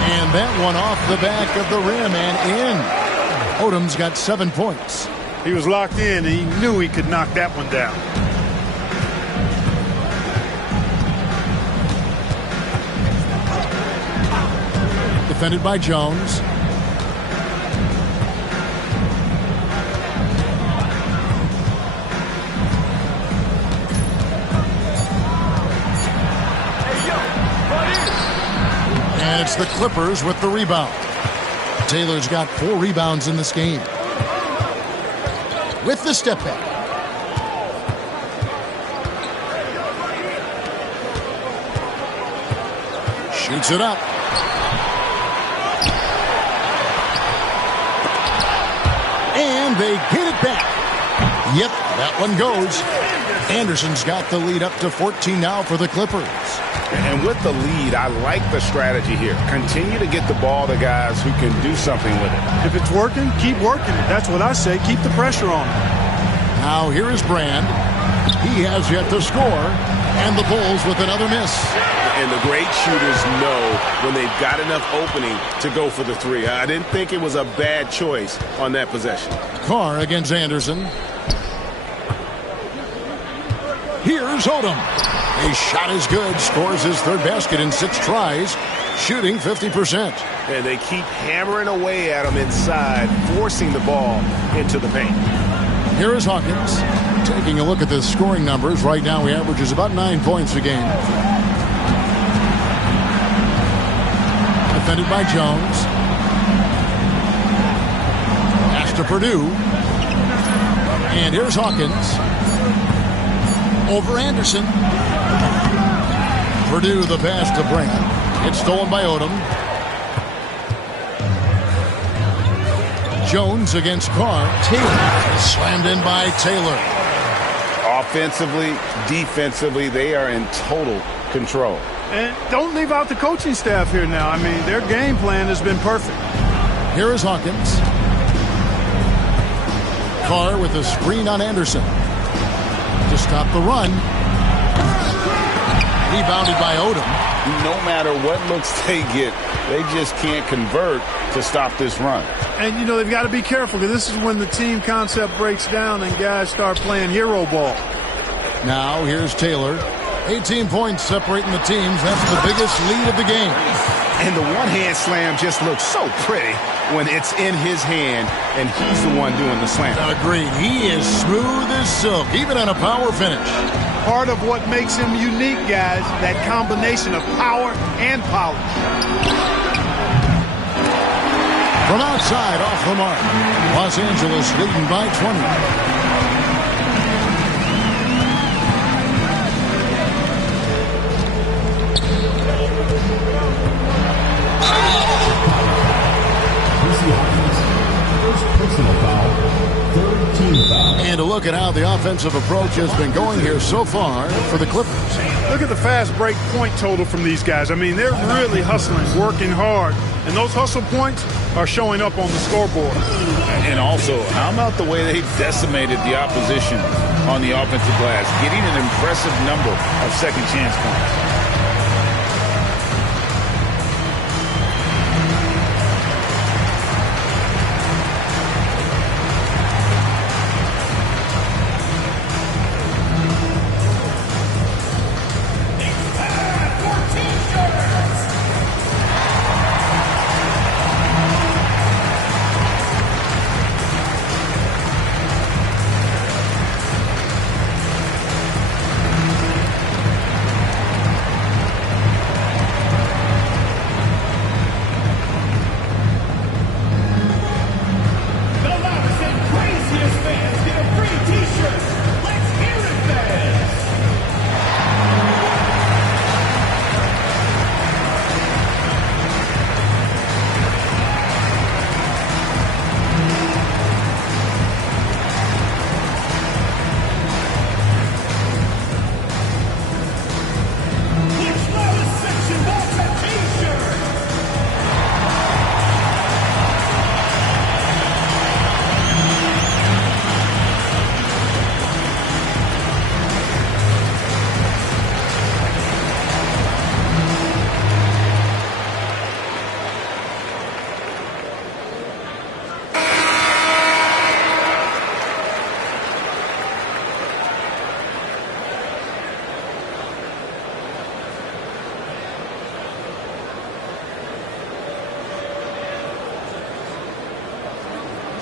And that one off the back of the rim and in. Odom's got 7 points. He was locked in, and he knew he could knock that one down. Defended by Jones. And it's the Clippers with the rebound. Taylor's got 4 rebounds in this game. With the step back. Shoots it up. And they get it back. Yep, that one goes. Anderson's got the lead up to 14 now for the Clippers. And with the lead, I like the strategy here. Continue to get the ball to guys who can do something with it. If it's working, keep working it. That's what I say. Keep the pressure on him. Now here is Brand. He has yet to score. And the Bulls with another miss. And the great shooters know when they've got enough opening to go for the 3. I didn't think it was a bad choice on that possession. Carr against Anderson. Here's Odom. His shot is good. Scores his 3rd basket in 6 tries. Shooting 50%. And they keep hammering away at him inside, forcing the ball into the paint. Here is Hawkins. Taking a look at the scoring numbers. Right now he averages about 9 points a game. Defended by Jones. Pass to Purdue. And here's Hawkins. Over Anderson. Purdue the pass to Brand. It's stolen by Odom. Jones against Carr. Taylor slammed in by Taylor. Offensively, defensively, they are in total control. And don't leave out the coaching staff here now. I mean, their game plan has been perfect. Here is Hawkins. Carr with a screen on Anderson. To stop the run. Rebounded by Odom. No matter what looks they get, they just can't convert to stop this run. And, you know, they've got to be careful because this is when the team concept breaks down and guys start playing hero ball. Now here's Taylor. 18 points separating the teams. That's the biggest lead of the game. And the one-hand slam just looks so pretty when it's in his hand and he's the one doing the slam. Agreed. He is smooth as silk, even on a power finish. Part of what makes him unique, guys, that combination of power and polish. From outside, off the mark. Los Angeles leading by 20. Personal foul, 3rd team foul. And a look look at how the offensive approach has been going here so far for the Clippers. Look at the fast break point total from these guys. I mean, they're really hustling, working hard, and those hustle points are showing up on the scoreboard. And also, how about the way they decimated the opposition on the offensive glass, getting an impressive number of second chance points.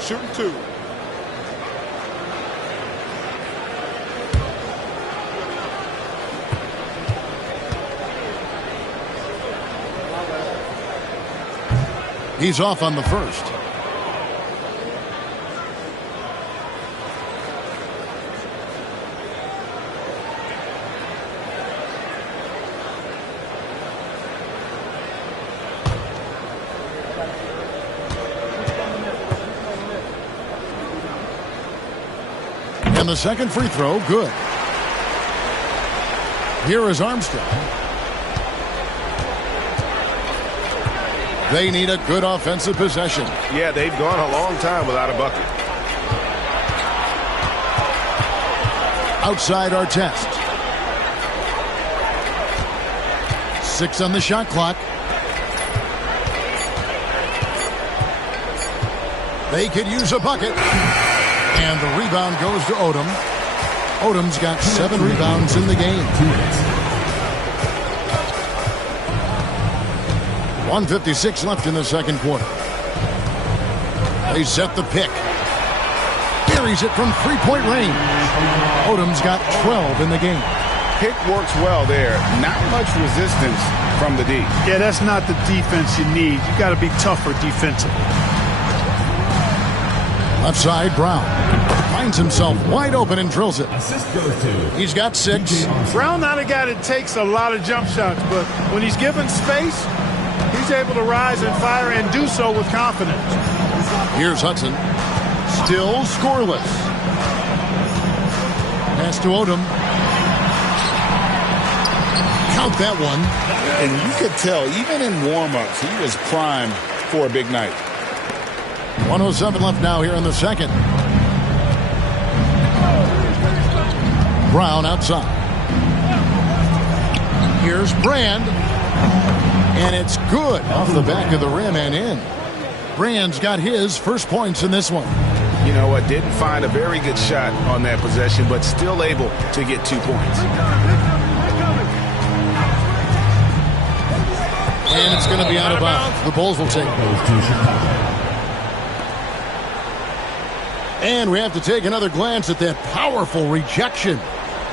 Shooting two. He's off on the first. And the second free throw, good. Here is Armstrong. They need a good offensive possession. Yeah, they've gone a long time without a bucket. Outside Artest. 6 on the shot clock. They could use a bucket. And the rebound goes to Odom. Odom's got 7 rebounds in the game. 1:56 left in the second quarter. They set the pick. Buries it from three-point range. Odom's got 12 in the game. Pick works well there. Not much resistance from the D. Yeah, that's not the defense you need. You got to be tougher defensively. Left side, Brown. Finds himself wide open and drills it. He's got 6. Brown not a guy that takes a lot of jump shots, but when he's given space, he's able to rise and fire and do so with confidence. Here's Hudson. Still scoreless. Pass to Odom. Count that one. And you could tell, even in warm-ups, he was primed for a big night. 1:07 left now here in the second. Brown outside. Here's Brand. And it's good off the back of the rim and in. Brand's got his first points in this one. You know what? Didn't find a very good shot on that possession, but still able to get 2 points. And it's going to be out of bounds. The Bulls will take those to Chicago. And we have to take another glance at that powerful rejection.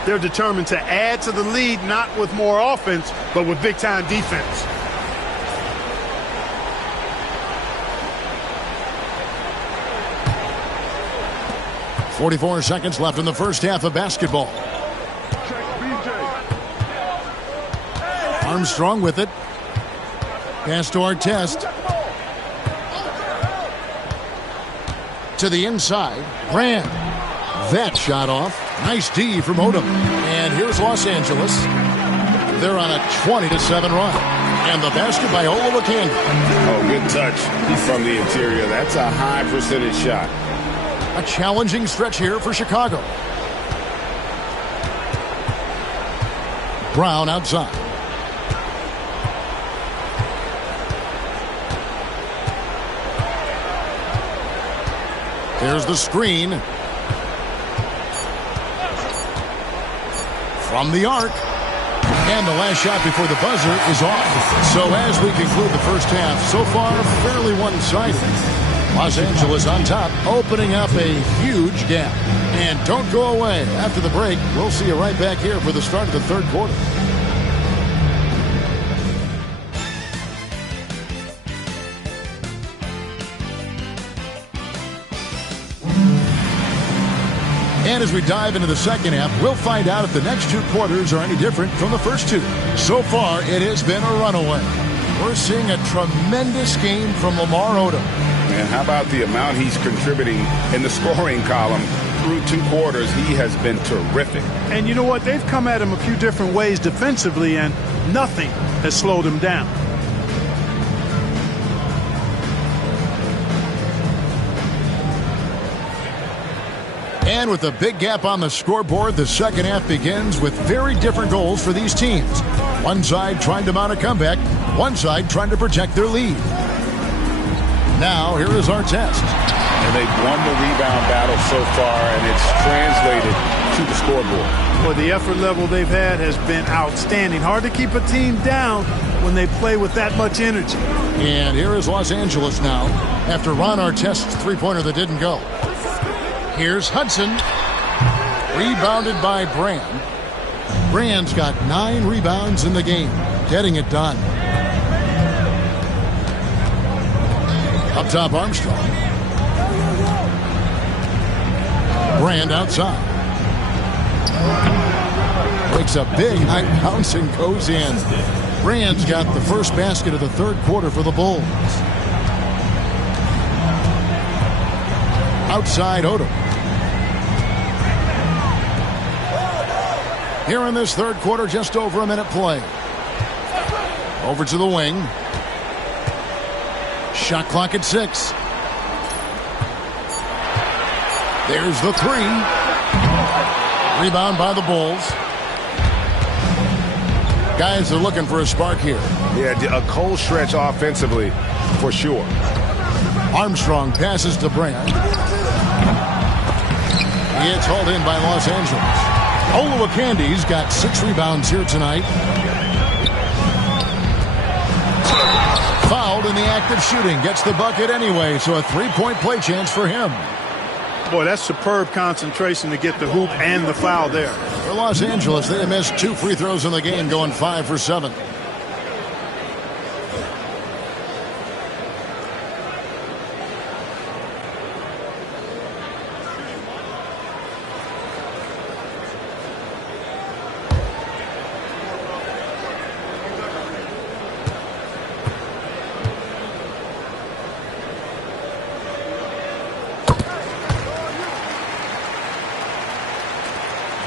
They're determined to add to the lead, not with more offense, but with big-time defense. .44 seconds left in the first half of basketball. Armstrong with it. Pass to Artest. To the inside. Brand. that shot off. Nice D from Odom. And here's Los Angeles. They're on a 20-7 run. And the basket by Olowokandi. Oh, good touch from the interior. That's a high percentage shot. A challenging stretch here for Chicago. Brown outside. There's the screen. From the arc. And the last shot before the buzzer is off. So as we conclude the first half, so far fairly one-sided. Los Angeles on top, opening up a huge gap. And don't go away. After the break, we'll see you right back here for the start of the third quarter. And as we dive into the second half, we'll find out if the next two quarters are any different from the first two. So far, it has been a runaway. We're seeing a tremendous game from Lamar Odom. And how about the amount he's contributing in the scoring column through two quarters? He has been terrific. And you know what? They've come at him a few different ways defensively, and nothing has slowed him down. And with a big gap on the scoreboard, the second half begins with very different goals for these teams. One side trying to mount a comeback, one side trying to protect their lead. Now, here is our test. And they've won the rebound battle so far, and it's translated to the scoreboard. Well, the effort level they've had has been outstanding. Hard to keep a team down when they play with that much energy. And here is Los Angeles now, after Ron Artest's three-pointer that didn't go. Here's Hudson. Rebounded by Brand. Brand's got 9 rebounds in the game, getting it done. Up top, Armstrong. Brand outside. Makes a big high bounce and goes in. Brand's got the first basket of the third quarter for the Bulls. Outside, Odom. Here in this third quarter, just over a minute play. Over to the wing. Shot clock at 6. There's the 3. Rebound by the Bulls. Guys are looking for a spark here. Yeah, a cold stretch offensively, for sure. Armstrong passes to Brand. It's hauled in by Los Angeles. Olowokandi's got 6 rebounds here tonight. Fouled in the act of shooting. Gets the bucket anyway, so a 3-point play chance for him. Boy, that's superb concentration to get the hoop and the foul there. For Los Angeles, they have missed 2 free throws in the game, going 5 for 7.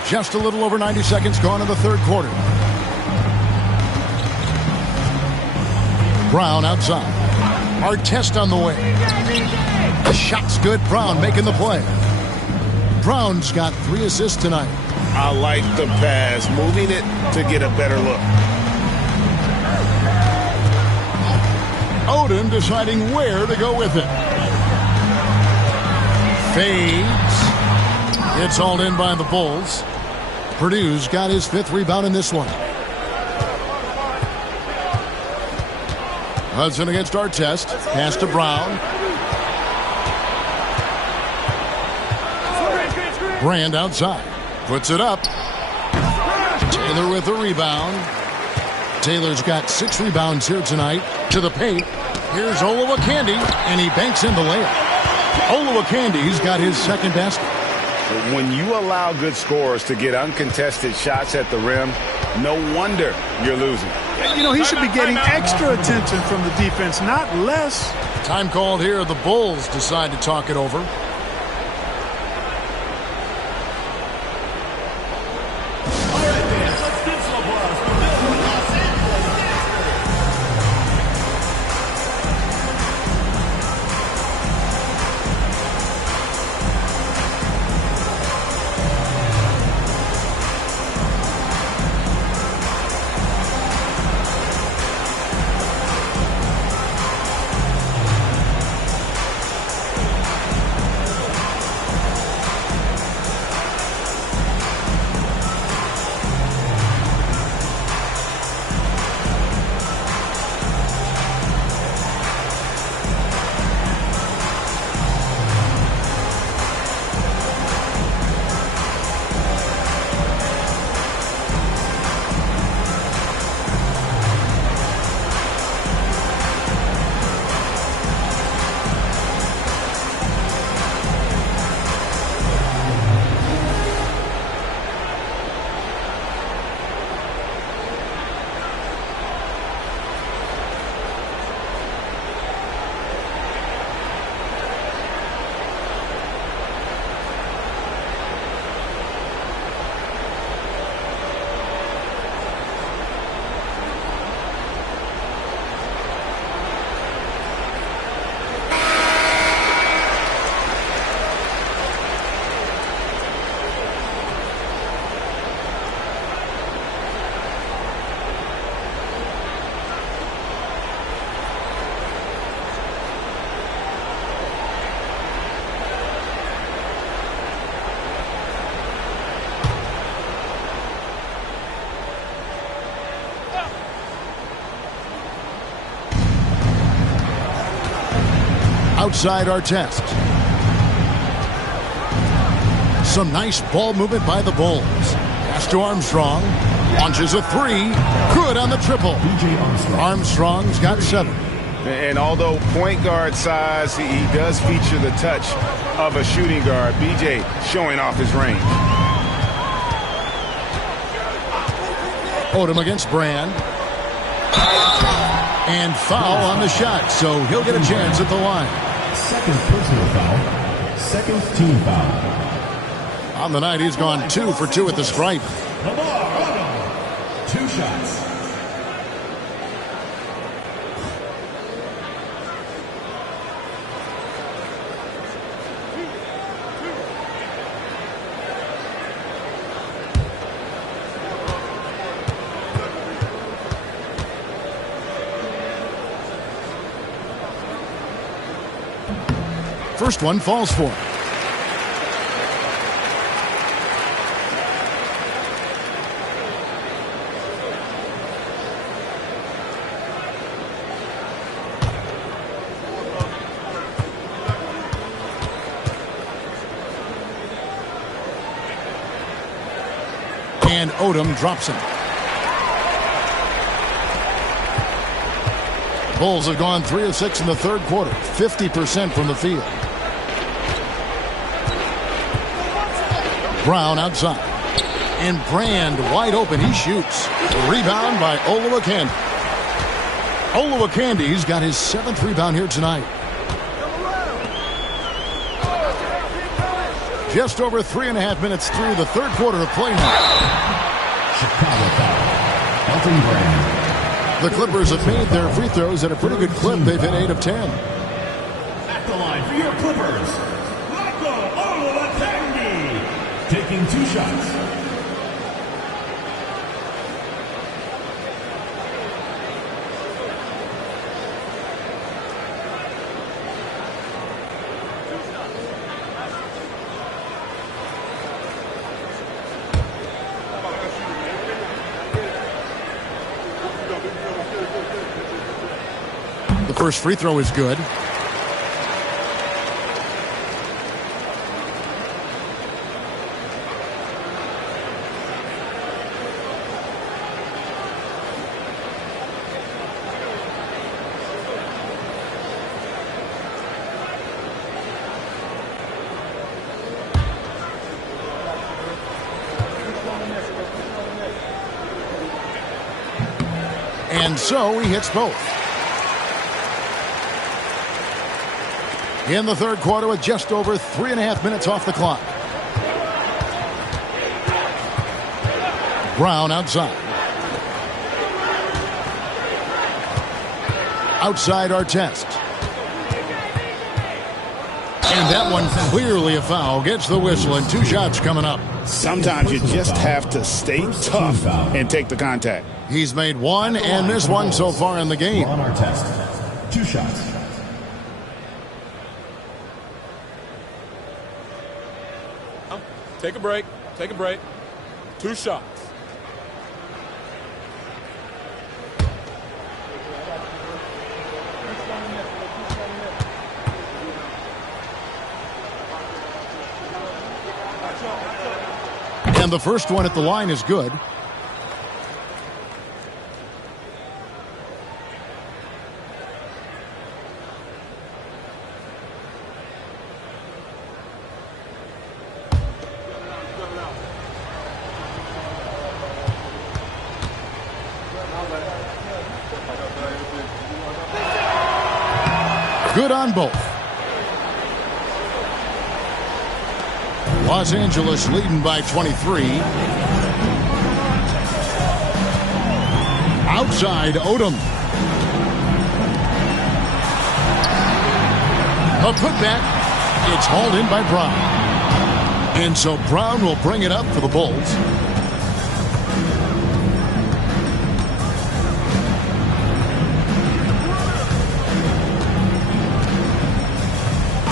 Just a little over 90 seconds gone in the third quarter. Brown outside. Artest on the way. The shot's good. Brown making the play. Brown's got 3 assists tonight. I like the pass, moving it to get a better look. Odom deciding where to go with it. Fades. It's hauled in by the Bulls. Purdue's got his 5th rebound in this one. Hudson against Artest. Pass to Brown. Brand outside. Puts it up. Taylor with the rebound. Taylor's got 6 rebounds here tonight. To the paint. Here's Olowokandi, and he banks in the layup. Olowokandi's got his 2nd basket. When you allow good scorers to get uncontested shots at the rim, no wonder you're losing. You know, he should be getting extra attention from the defense, not less. Time called here. The Bulls decide to talk it over. Outside Artest. Some nice ball movement by the Bulls. Pass to Armstrong. Launches a three. Good on the triple. Armstrong's got 7. And although point guard size, he does feature the touch of a shooting guard. BJ showing off his range. Odom against Brand. And foul on the shot, so he'll get a chance at the line. Second personal foul. Second team foul. On the night, he's gone 2 for 2 at the stripe. Lamar Odom, 2 shots. First one falls for him. And Odom drops him. Bulls have gone 3 of 6 in the third quarter, 50% from the field. Brown outside. And Brand wide open. He shoots. Rebound by Olowokandi. Olowokandi's got his 7th rebound here tonight. Just over 3.5 minutes through the third quarter of play now. Chicago foul. Elton Brand. The Clippers have made their free throws at a pretty good clip. They've hit 8 of 10. At the line for your Clippers, Olowokandi, taking 2 shots. The first free throw is good. And so he hits both. In the third quarter with just over 3.5 minutes off the clock. Brown outside. Outside Artest. And that one clearly a foul. Gets the whistle and 2 shots coming up. Sometimes you just have to stay tough and take the contact. He's made 1 and missed 1 so far in the game. On Artest, 2 shots. Take a break. Take a break. 2 shots. And the first one at the line is good. Good on both. Los Angeles leading by 23. Outside, Odom. A putback. It's hauled in by Brown. And so Brown will bring it up for the Bulls.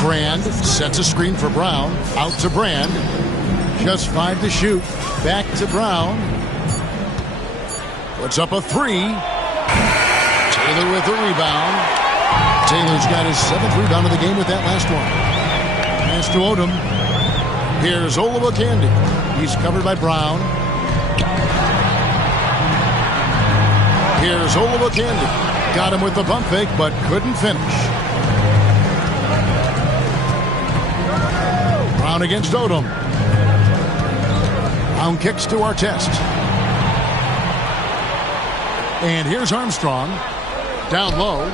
Brand sets a screen for Brown. Out to Brand. Just 5 to shoot. Back to Brown. Puts up a 3. Taylor with the rebound. Taylor's got his 7th rebound of the game with that last one. Pass to Odom. Here's Olowokandi. He's covered by Brown. Here's Olowokandi. Got him with the pump fake, but couldn't finish. Brown against Odom. Brown kicks to Artest. And here's Armstrong. Down low.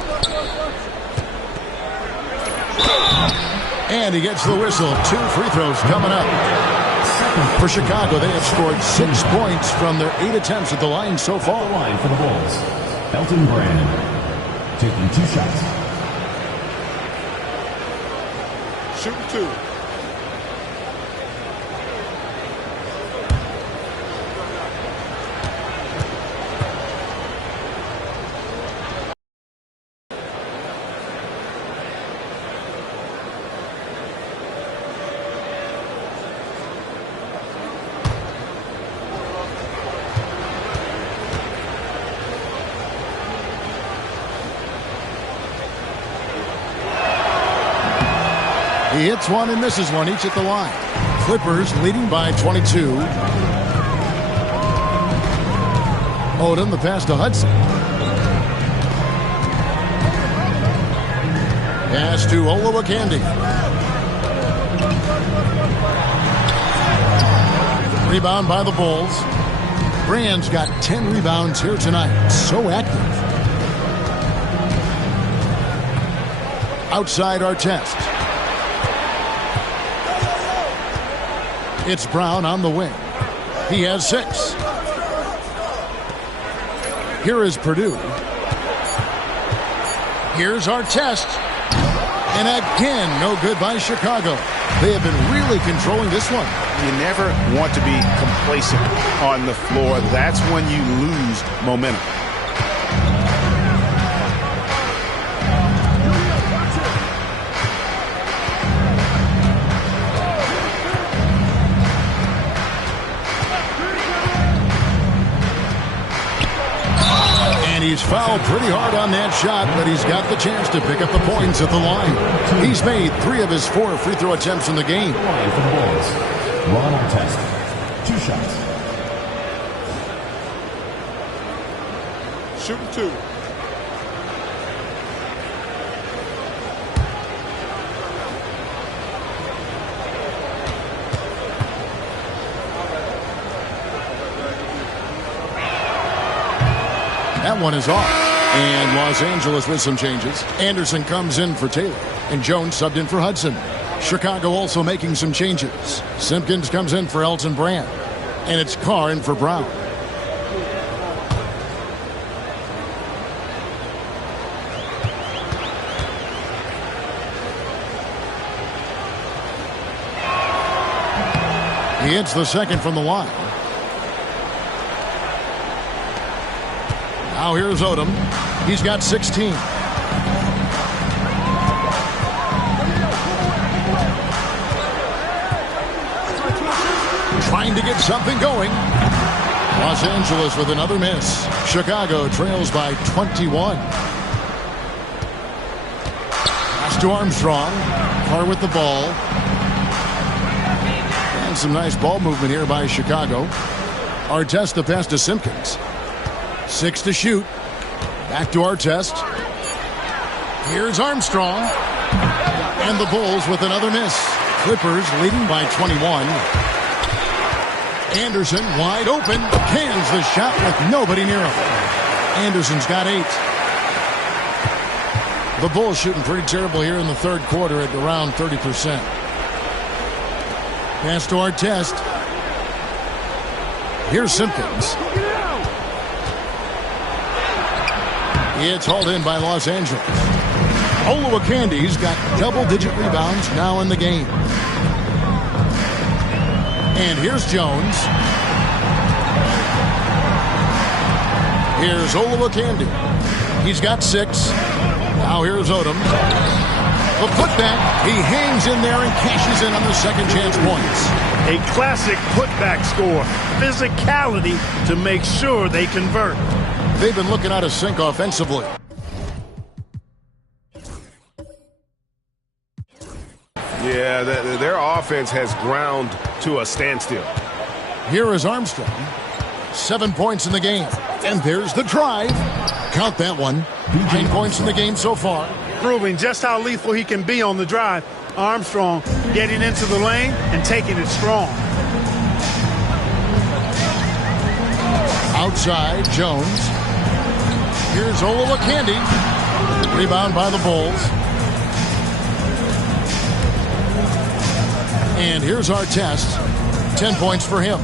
And he gets the whistle. 2 free throws coming up. For Chicago, they have scored 6 points from their 8 attempts at the line so far. The line for the Bulls. Elton Brand taking 2 shots. Shooting 2. He hits one and misses one, each at the line. Clippers leading by 22. Odom, the pass to Hudson. Pass to Olowokandi. Rebound by the Bulls. Brand's got 10 rebounds here tonight. So active. Outside Artest. It's Brown on the wing. He has 6. Here is Purdue. Here's Artest. And again, no good by Chicago. They have been really controlling this one. You never want to be complacent on the floor. That's when you lose momentum. He's fouled pretty hard on that shot, but he's got the chance to pick up the points at the line. He's made 3 of his 4 free throw attempts in the game. The line for the Bulls. Ron Artest, 2 shots. Shooting 2. That one is off. And Los Angeles with some changes. Anderson comes in for Taylor. And Jones subbed in for Hudson. Chicago also making some changes. Simpkins comes in for Elton Brand. And it's Carr in for Brown. He hits the second from the line. Now here's Odom. He's got 16. Trying to get something going. Los Angeles with another miss. Chicago trails by 21. Pass to Armstrong. Carr with the ball. And some nice ball movement here by Chicago. Artest the pass to Simpkins. 6 to shoot. Back to Artest. Here's Armstrong. And the Bulls with another miss. Clippers leading by 21. Anderson wide open. Cans the shot with nobody near him. Anderson's got 8. The Bulls shooting pretty terrible here in the third quarter at around 30%. Pass to Artest. Here's Simpkins. It's hauled in by Los Angeles. Olowokandi's got double-digit rebounds now in the game. And here's Jones. Here's Olowokandi. He's got 6. Now here's Odom. The putback. He hangs in there and cashes in on the second chance points. A classic putback score. Physicality to make sure they convert. They've been looking out of sync offensively. Yeah, their offense has ground to a standstill. Here is Armstrong. 7 points in the game. And there's the drive. Count that one. 9 points in the game so far. Proving just how lethal he can be on the drive. Armstrong getting into the lane and taking it strong. Outside, Jones. Here's Olowokandi. Rebound by the Bulls. And here's Artest. 10 points for him.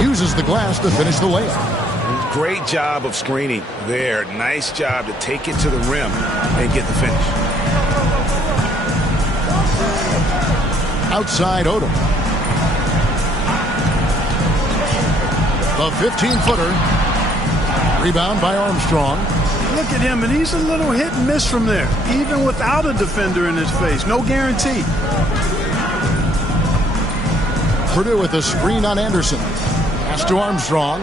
Uses the glass to finish the layup. Great job of screening there. Nice job to take it to the rim and get the finish. Outside Odom. The 15-footer. Rebound by Armstrong. Look at him, and he's a little hit and miss from there, even without a defender in his face. No guarantee. Purdue with a screen on Anderson. Pass to Armstrong.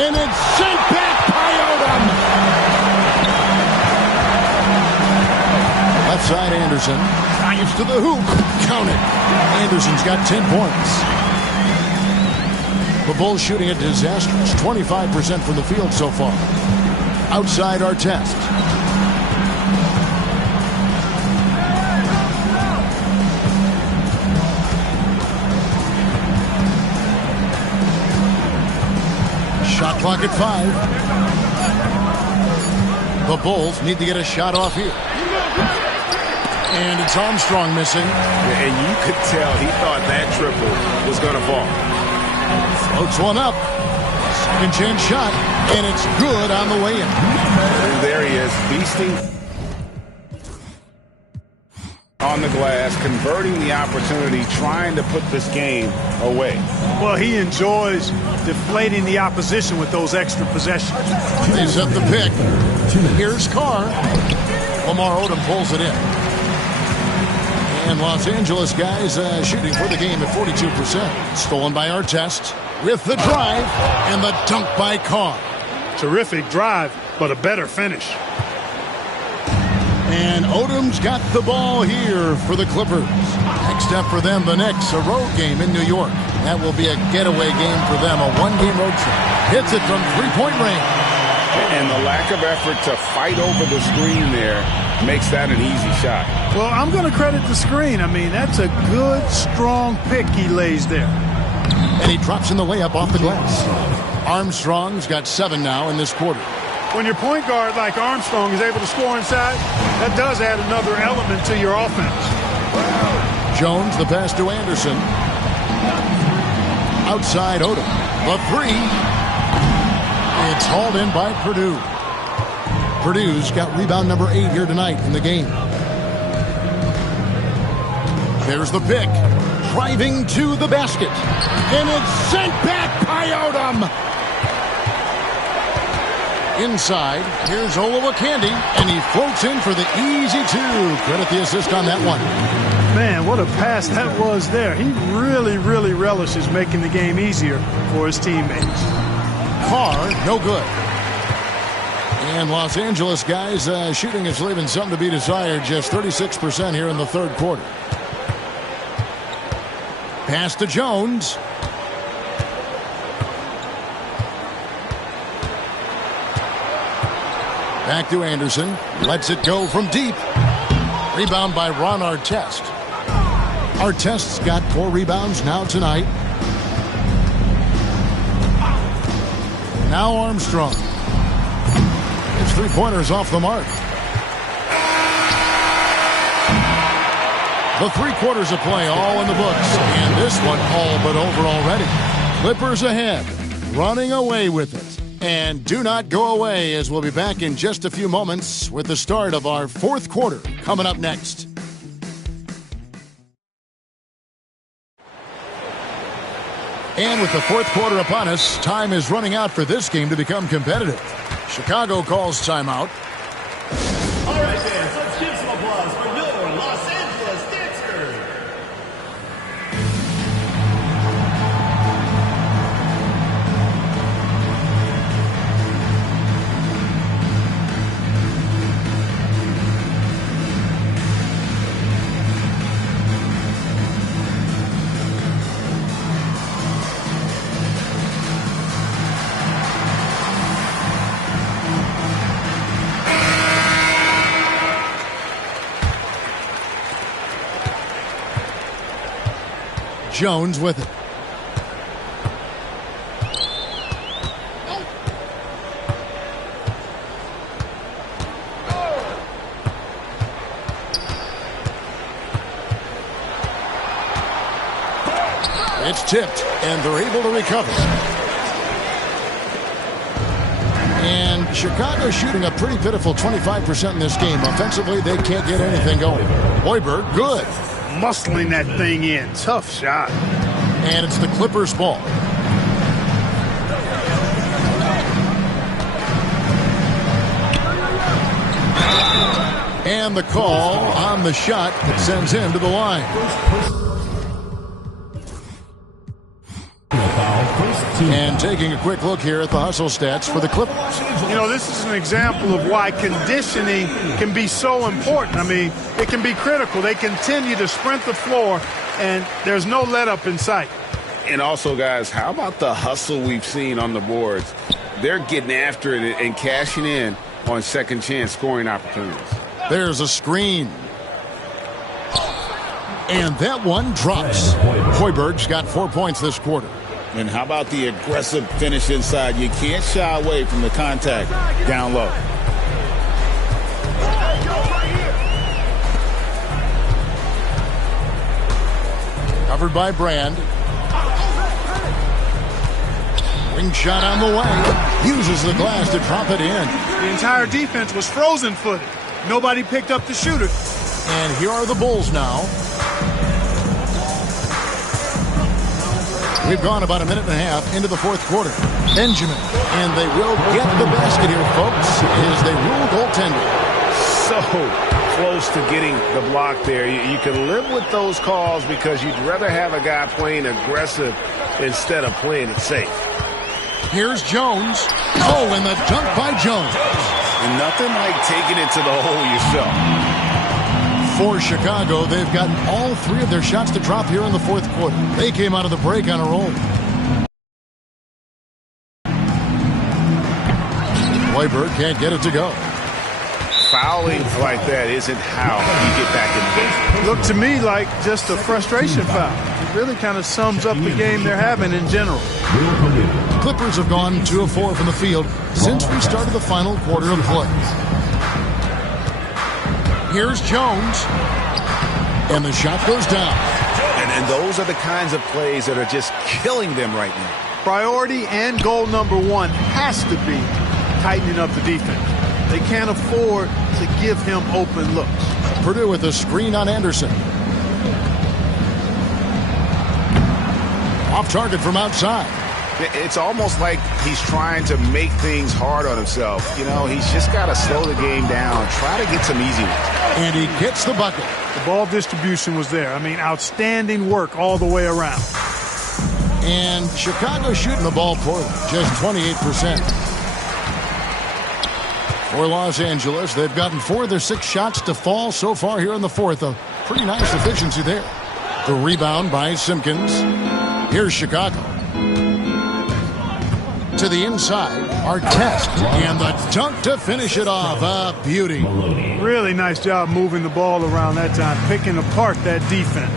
And it's sent back by Odom. Left side Anderson. Drives to the hoop. Count it. Anderson's got 10 points. The Bulls shooting a disastrous 25% from the field so far. Outside Artest. Shot clock at 5. The Bulls need to get a shot off here. And it's Armstrong missing. And you could tell he thought that triple was going to fall. Floats one up. Second chance shot. And it's good on the way in. And there he is, feasting on the glass, converting the opportunity, trying to put this game away. Well, he enjoys deflating the opposition with those extra possessions. They set the pick. Here's Carr. Lamar Odom pulls it in. And Los Angeles guys shooting for the game at 42%. Stolen by Artest with the drive and the dunk by Carr. Terrific drive, but a better finish. And Odom's got the ball here for the Clippers. Next up for them, the Knicks, a road game in New York. That will be a getaway game for them, a one-game road trip. Hits it from three-point range. And the lack of effort to fight over the screen there makes that an easy shot. Well, I'm going to credit the screen. I mean, that's a good, strong pick he lays there. And he drops in the layup off the glass. Armstrong's got 7 now in this quarter. When your point guard like Armstrong is able to score inside, that does add another element to your offense. Jones, the pass to Anderson. Outside Odom. The 3. It's hauled in by Purdue. Purdue's got rebound number 8 here tonight in the game. There's the pick. Driving to the basket. And it's sent back by Odom. Inside, here's Olowokandi, and he floats in for the easy 2. Credit the assist on that one. Man, what a pass that was there. He really, really relishes making the game easier for his teammates. Carr, no good. And Los Angeles guys shooting is leaving something to be desired. Just 36% here in the third quarter. Pass to Jones. Back to Anderson. Lets it go from deep. Rebound by Ron Artest. Artest's got 4 rebounds now tonight. Now Armstrong. His three-pointers off the mark. The 3 quarters of play all in the books. And this one all but over already. Clippers ahead. Running away with it. And do not go away, as we'll be back in just a few moments with the start of our fourth quarter coming up next. And with the fourth quarter upon us, time is running out for this game to become competitive. Chicago calls timeout. All right, fans, let's give some applause for your Los Angeles Dancers. 1 Jones with it. It's tipped, and they're able to recover. And Chicago shooting a pretty pitiful 25% in this game. Offensively, they can't get anything going. Hoiberg, good. Muscling that thing in. Tough shot. And it's the Clippers' ball. And the call on the shot that sends him to the line. And taking a quick look here at the hustle stats for the Clippers. You know, this is an example of why conditioning can be so important. I mean, it can be critical. They continue to sprint the floor, and there's no let-up in sight. And also, guys, how about the hustle we've seen on the boards? They're getting after it and cashing in on second chance scoring opportunities. There's a screen. And that one drops. Hoiberg's got 4 points this quarter. And how about the aggressive finish inside? You can't shy away from the contact down low. Covered by Brand. Wing shot on the way. Uses the glass to drop it in. The entire defense was frozen-footed. Nobody picked up the shooter. And here are the Bulls now. We've gone about a minute and a half into the fourth quarter. Benjamin. And they will get the basket here, folks, as they rule goaltender. So close to getting the block there. You can live with those calls because you'd rather have a guy playing aggressive instead of playing it safe. Here's Jones. Oh, and the dunk by Jones. And nothing like taking it to the hole yourself. For Chicago, they've gotten all three of their shots to drop here in the fourth quarter. They came out of the break on a roll. Hoiberg can't get it to go. Fouling like that isn't how you get back in the game. Looked to me like just a frustration foul. It really kind of sums up the game they're having in general. Clippers have gone 2 of 4 from the field since we started the final quarter of play. Here's Jones. And the shot goes down. And those are the kinds of plays that are just killing them right now. Priority and goal number one has to be tightening up the defense. They can't afford to give him open looks. Purdue with a screen on Anderson. Off target from outside. It's almost like he's trying to make things hard on himself. You know, he's just got to slow the game down, try to get some easy ones. And he gets the bucket. The ball distribution was there. I mean, outstanding work all the way around. And Chicago shooting the ball poorly, just 28%. For Los Angeles, they've gotten 4 of their 6 shots to fall so far here in the fourth. A pretty nice efficiency there. The rebound by Simpkins. Here's Chicago. To the inside, Artest, and the dunk to finish it off. A beauty. Really nice job moving the ball around that time, picking apart that defense.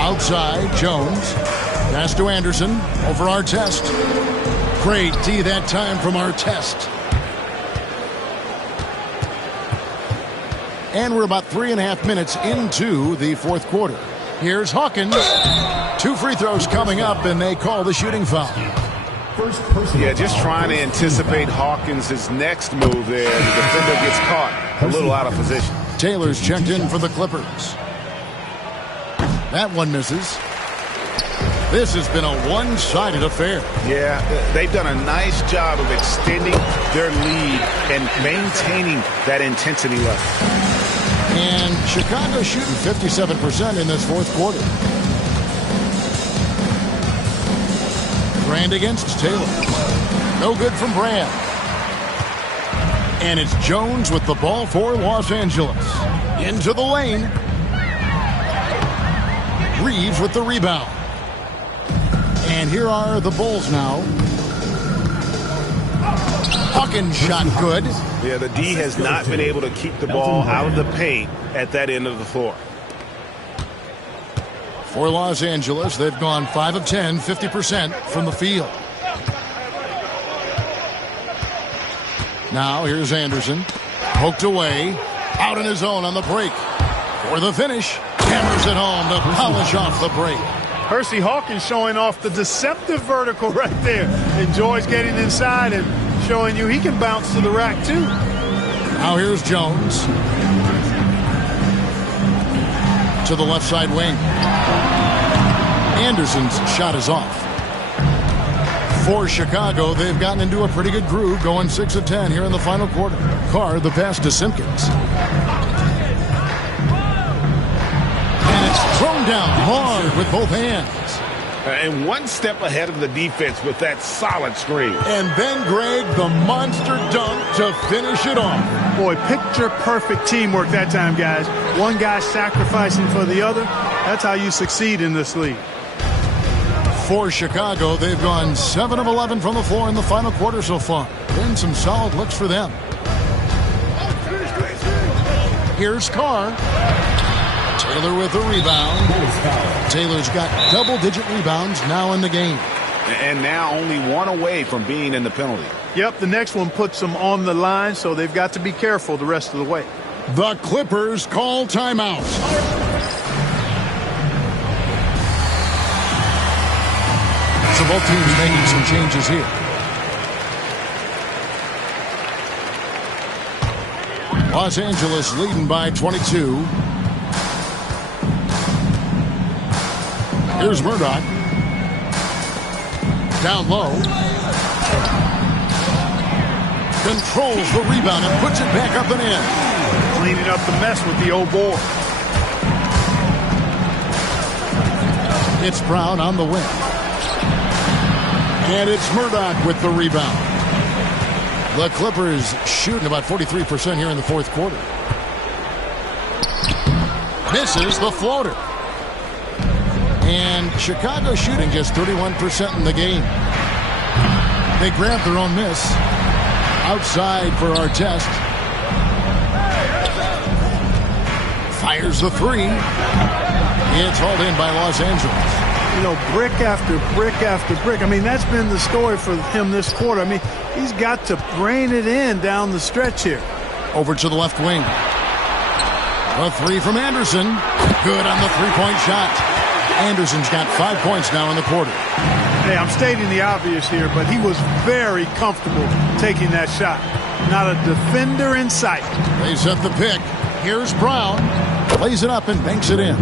Outside, Jones. Pass to Anderson, over Artest. Great D that time from Artest. And we're about 3.5 minutes into the fourth quarter. Here's Hawkins. 2 free throws coming up, and they call the shooting foul. Yeah, just trying to anticipate Hawkins' next move there. The defender gets caught a little out of position. Taylor's checked in for the Clippers. That one misses. This has been a one-sided affair. Yeah, they've done a nice job of extending their lead and maintaining that intensity level. And Chicago shooting 57% in this fourth quarter. Brand against Taylor. No good from Brand. And it's Jones with the ball for Los Angeles. Into the lane. Reeves with the rebound. And here are the Bulls now. Hawkins shot good. Yeah, the D has not been able to keep the ball out of the paint at that end of the floor. For Los Angeles, they've gone 5 of 10, 50% from the field. Now here's Anderson. Poked away. Out in his own on the break. For the finish. Hammers it home to polish off the break. Hersey Hawkins showing off the deceptive vertical right there. Enjoys getting inside and showing you he can bounce to the rack too. Now here's Jones. To the left side wing. Anderson's shot is off. For Chicago, they've gotten into a pretty good groove, going 6 of 10 here in the final quarter. Carr, the pass to Simpkins. And it's thrown down hard with both hands. And one step ahead of the defense with that solid screen. And then, Greg, the monster dunk to finish it off. Boy, picture-perfect teamwork that time, guys. One guy sacrificing for the other. That's how you succeed in this league. For Chicago, they've gone 7 of 11 from the floor in the final quarter so far. Been some solid looks for them. Here's Carr. Taylor with the rebound. Taylor's got double-digit rebounds now in the game. And now only one away from being in the penalty. Yep, the next one puts them on the line, so they've got to be careful the rest of the way. The Clippers call timeout. So both teams making some changes here. Los Angeles leading by 22. Here's Murdoch. Down low. Controls the rebound and puts it back up and in. Cleaning up the mess with the old board. It's Brown on the wing. And it's Murdoch with the rebound. The Clippers shooting about 43% here in the fourth quarter. Misses the floater. And Chicago shooting just 31% in the game. They grab their own miss. Outside for Artest. Fires the three. It's hauled in by Los Angeles. You know, brick after brick after brick. I mean, that's been the story for him this quarter. I mean, he's got to rein it in down the stretch here. Over to the left wing. A three from Anderson. Good on the three-point shot. Anderson's got 5 points now in the quarter. Hey, I'm stating the obvious here, but he was very comfortable taking that shot. Not a defender in sight. They set the pick. Here's Brown. Plays it up and banks it in.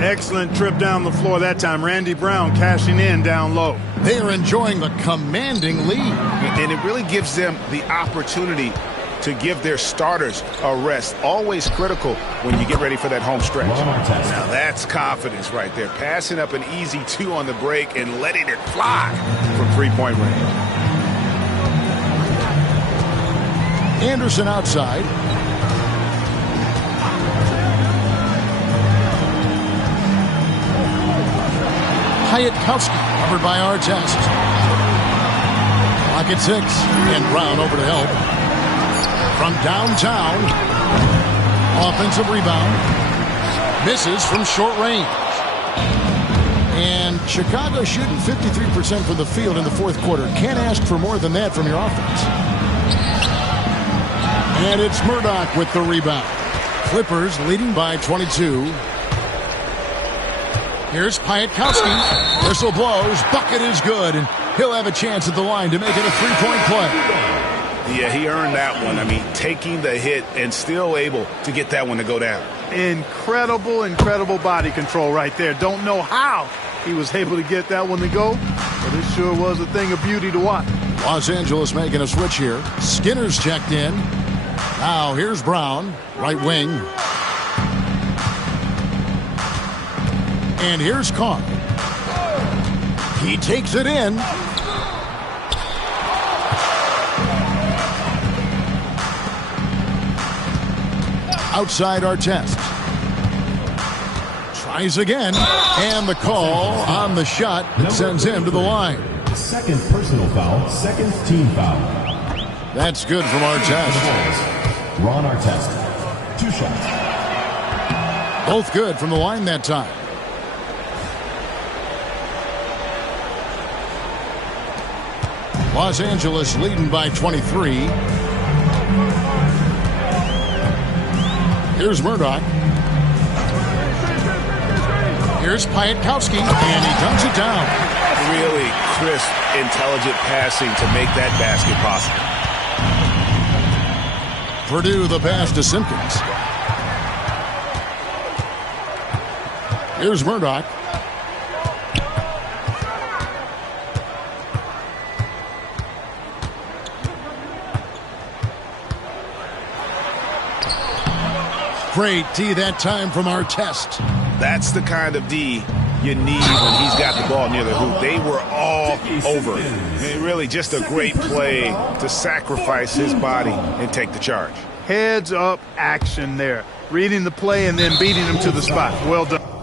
Excellent trip down the floor that time. Randy Brown cashing in down low. They are enjoying the commanding lead. And it really gives them the opportunity to give their starters a rest. Always critical when you get ready for that home stretch. Now that's confidence right there. Passing up an easy two on the break and letting it fly from three-point range. Anderson outside. Piatkowski covered by Artest. Clock at 6. And Brown over to help. From downtown. Offensive rebound. Misses from short range. And Chicago shooting 53% from the field in the fourth quarter. Can't ask for more than that from your offense. And it's Murdoch with the rebound. Clippers leading by 22. Here's Piatkowski. Whistle blows. Bucket is good. And he'll have a chance at the line to make it a three-point play. Yeah, he earned that one. I mean, taking the hit and still able to get that one to go down. Incredible, incredible body control right there. Don't know how he was able to get that one to go, but it sure was a thing of beauty to watch. Los Angeles making a switch here. Skinner's checked in. Now here's Brown, right wing. And here's Carr. He takes it in. Outside Artest. Tries again. And the call on the shot that sends him to the line. Second personal foul, second team foul. That's good from Artest. Ron Artest. 2 shots. Both good from the line that time. Los Angeles leading by 23. Here's Murdoch. Here's Piatkowski, and he dunks it down. Really crisp, intelligent passing to make that basket possible. Purdue the pass to Simpkins. Here's Murdoch. Great D that time from Artest. That's the kind of D you need when he's got the ball near the hoop. They were all over. Really just a great play to sacrifice his body and take the charge. Heads up action there. Reading the play and then beating him to the spot. Well done.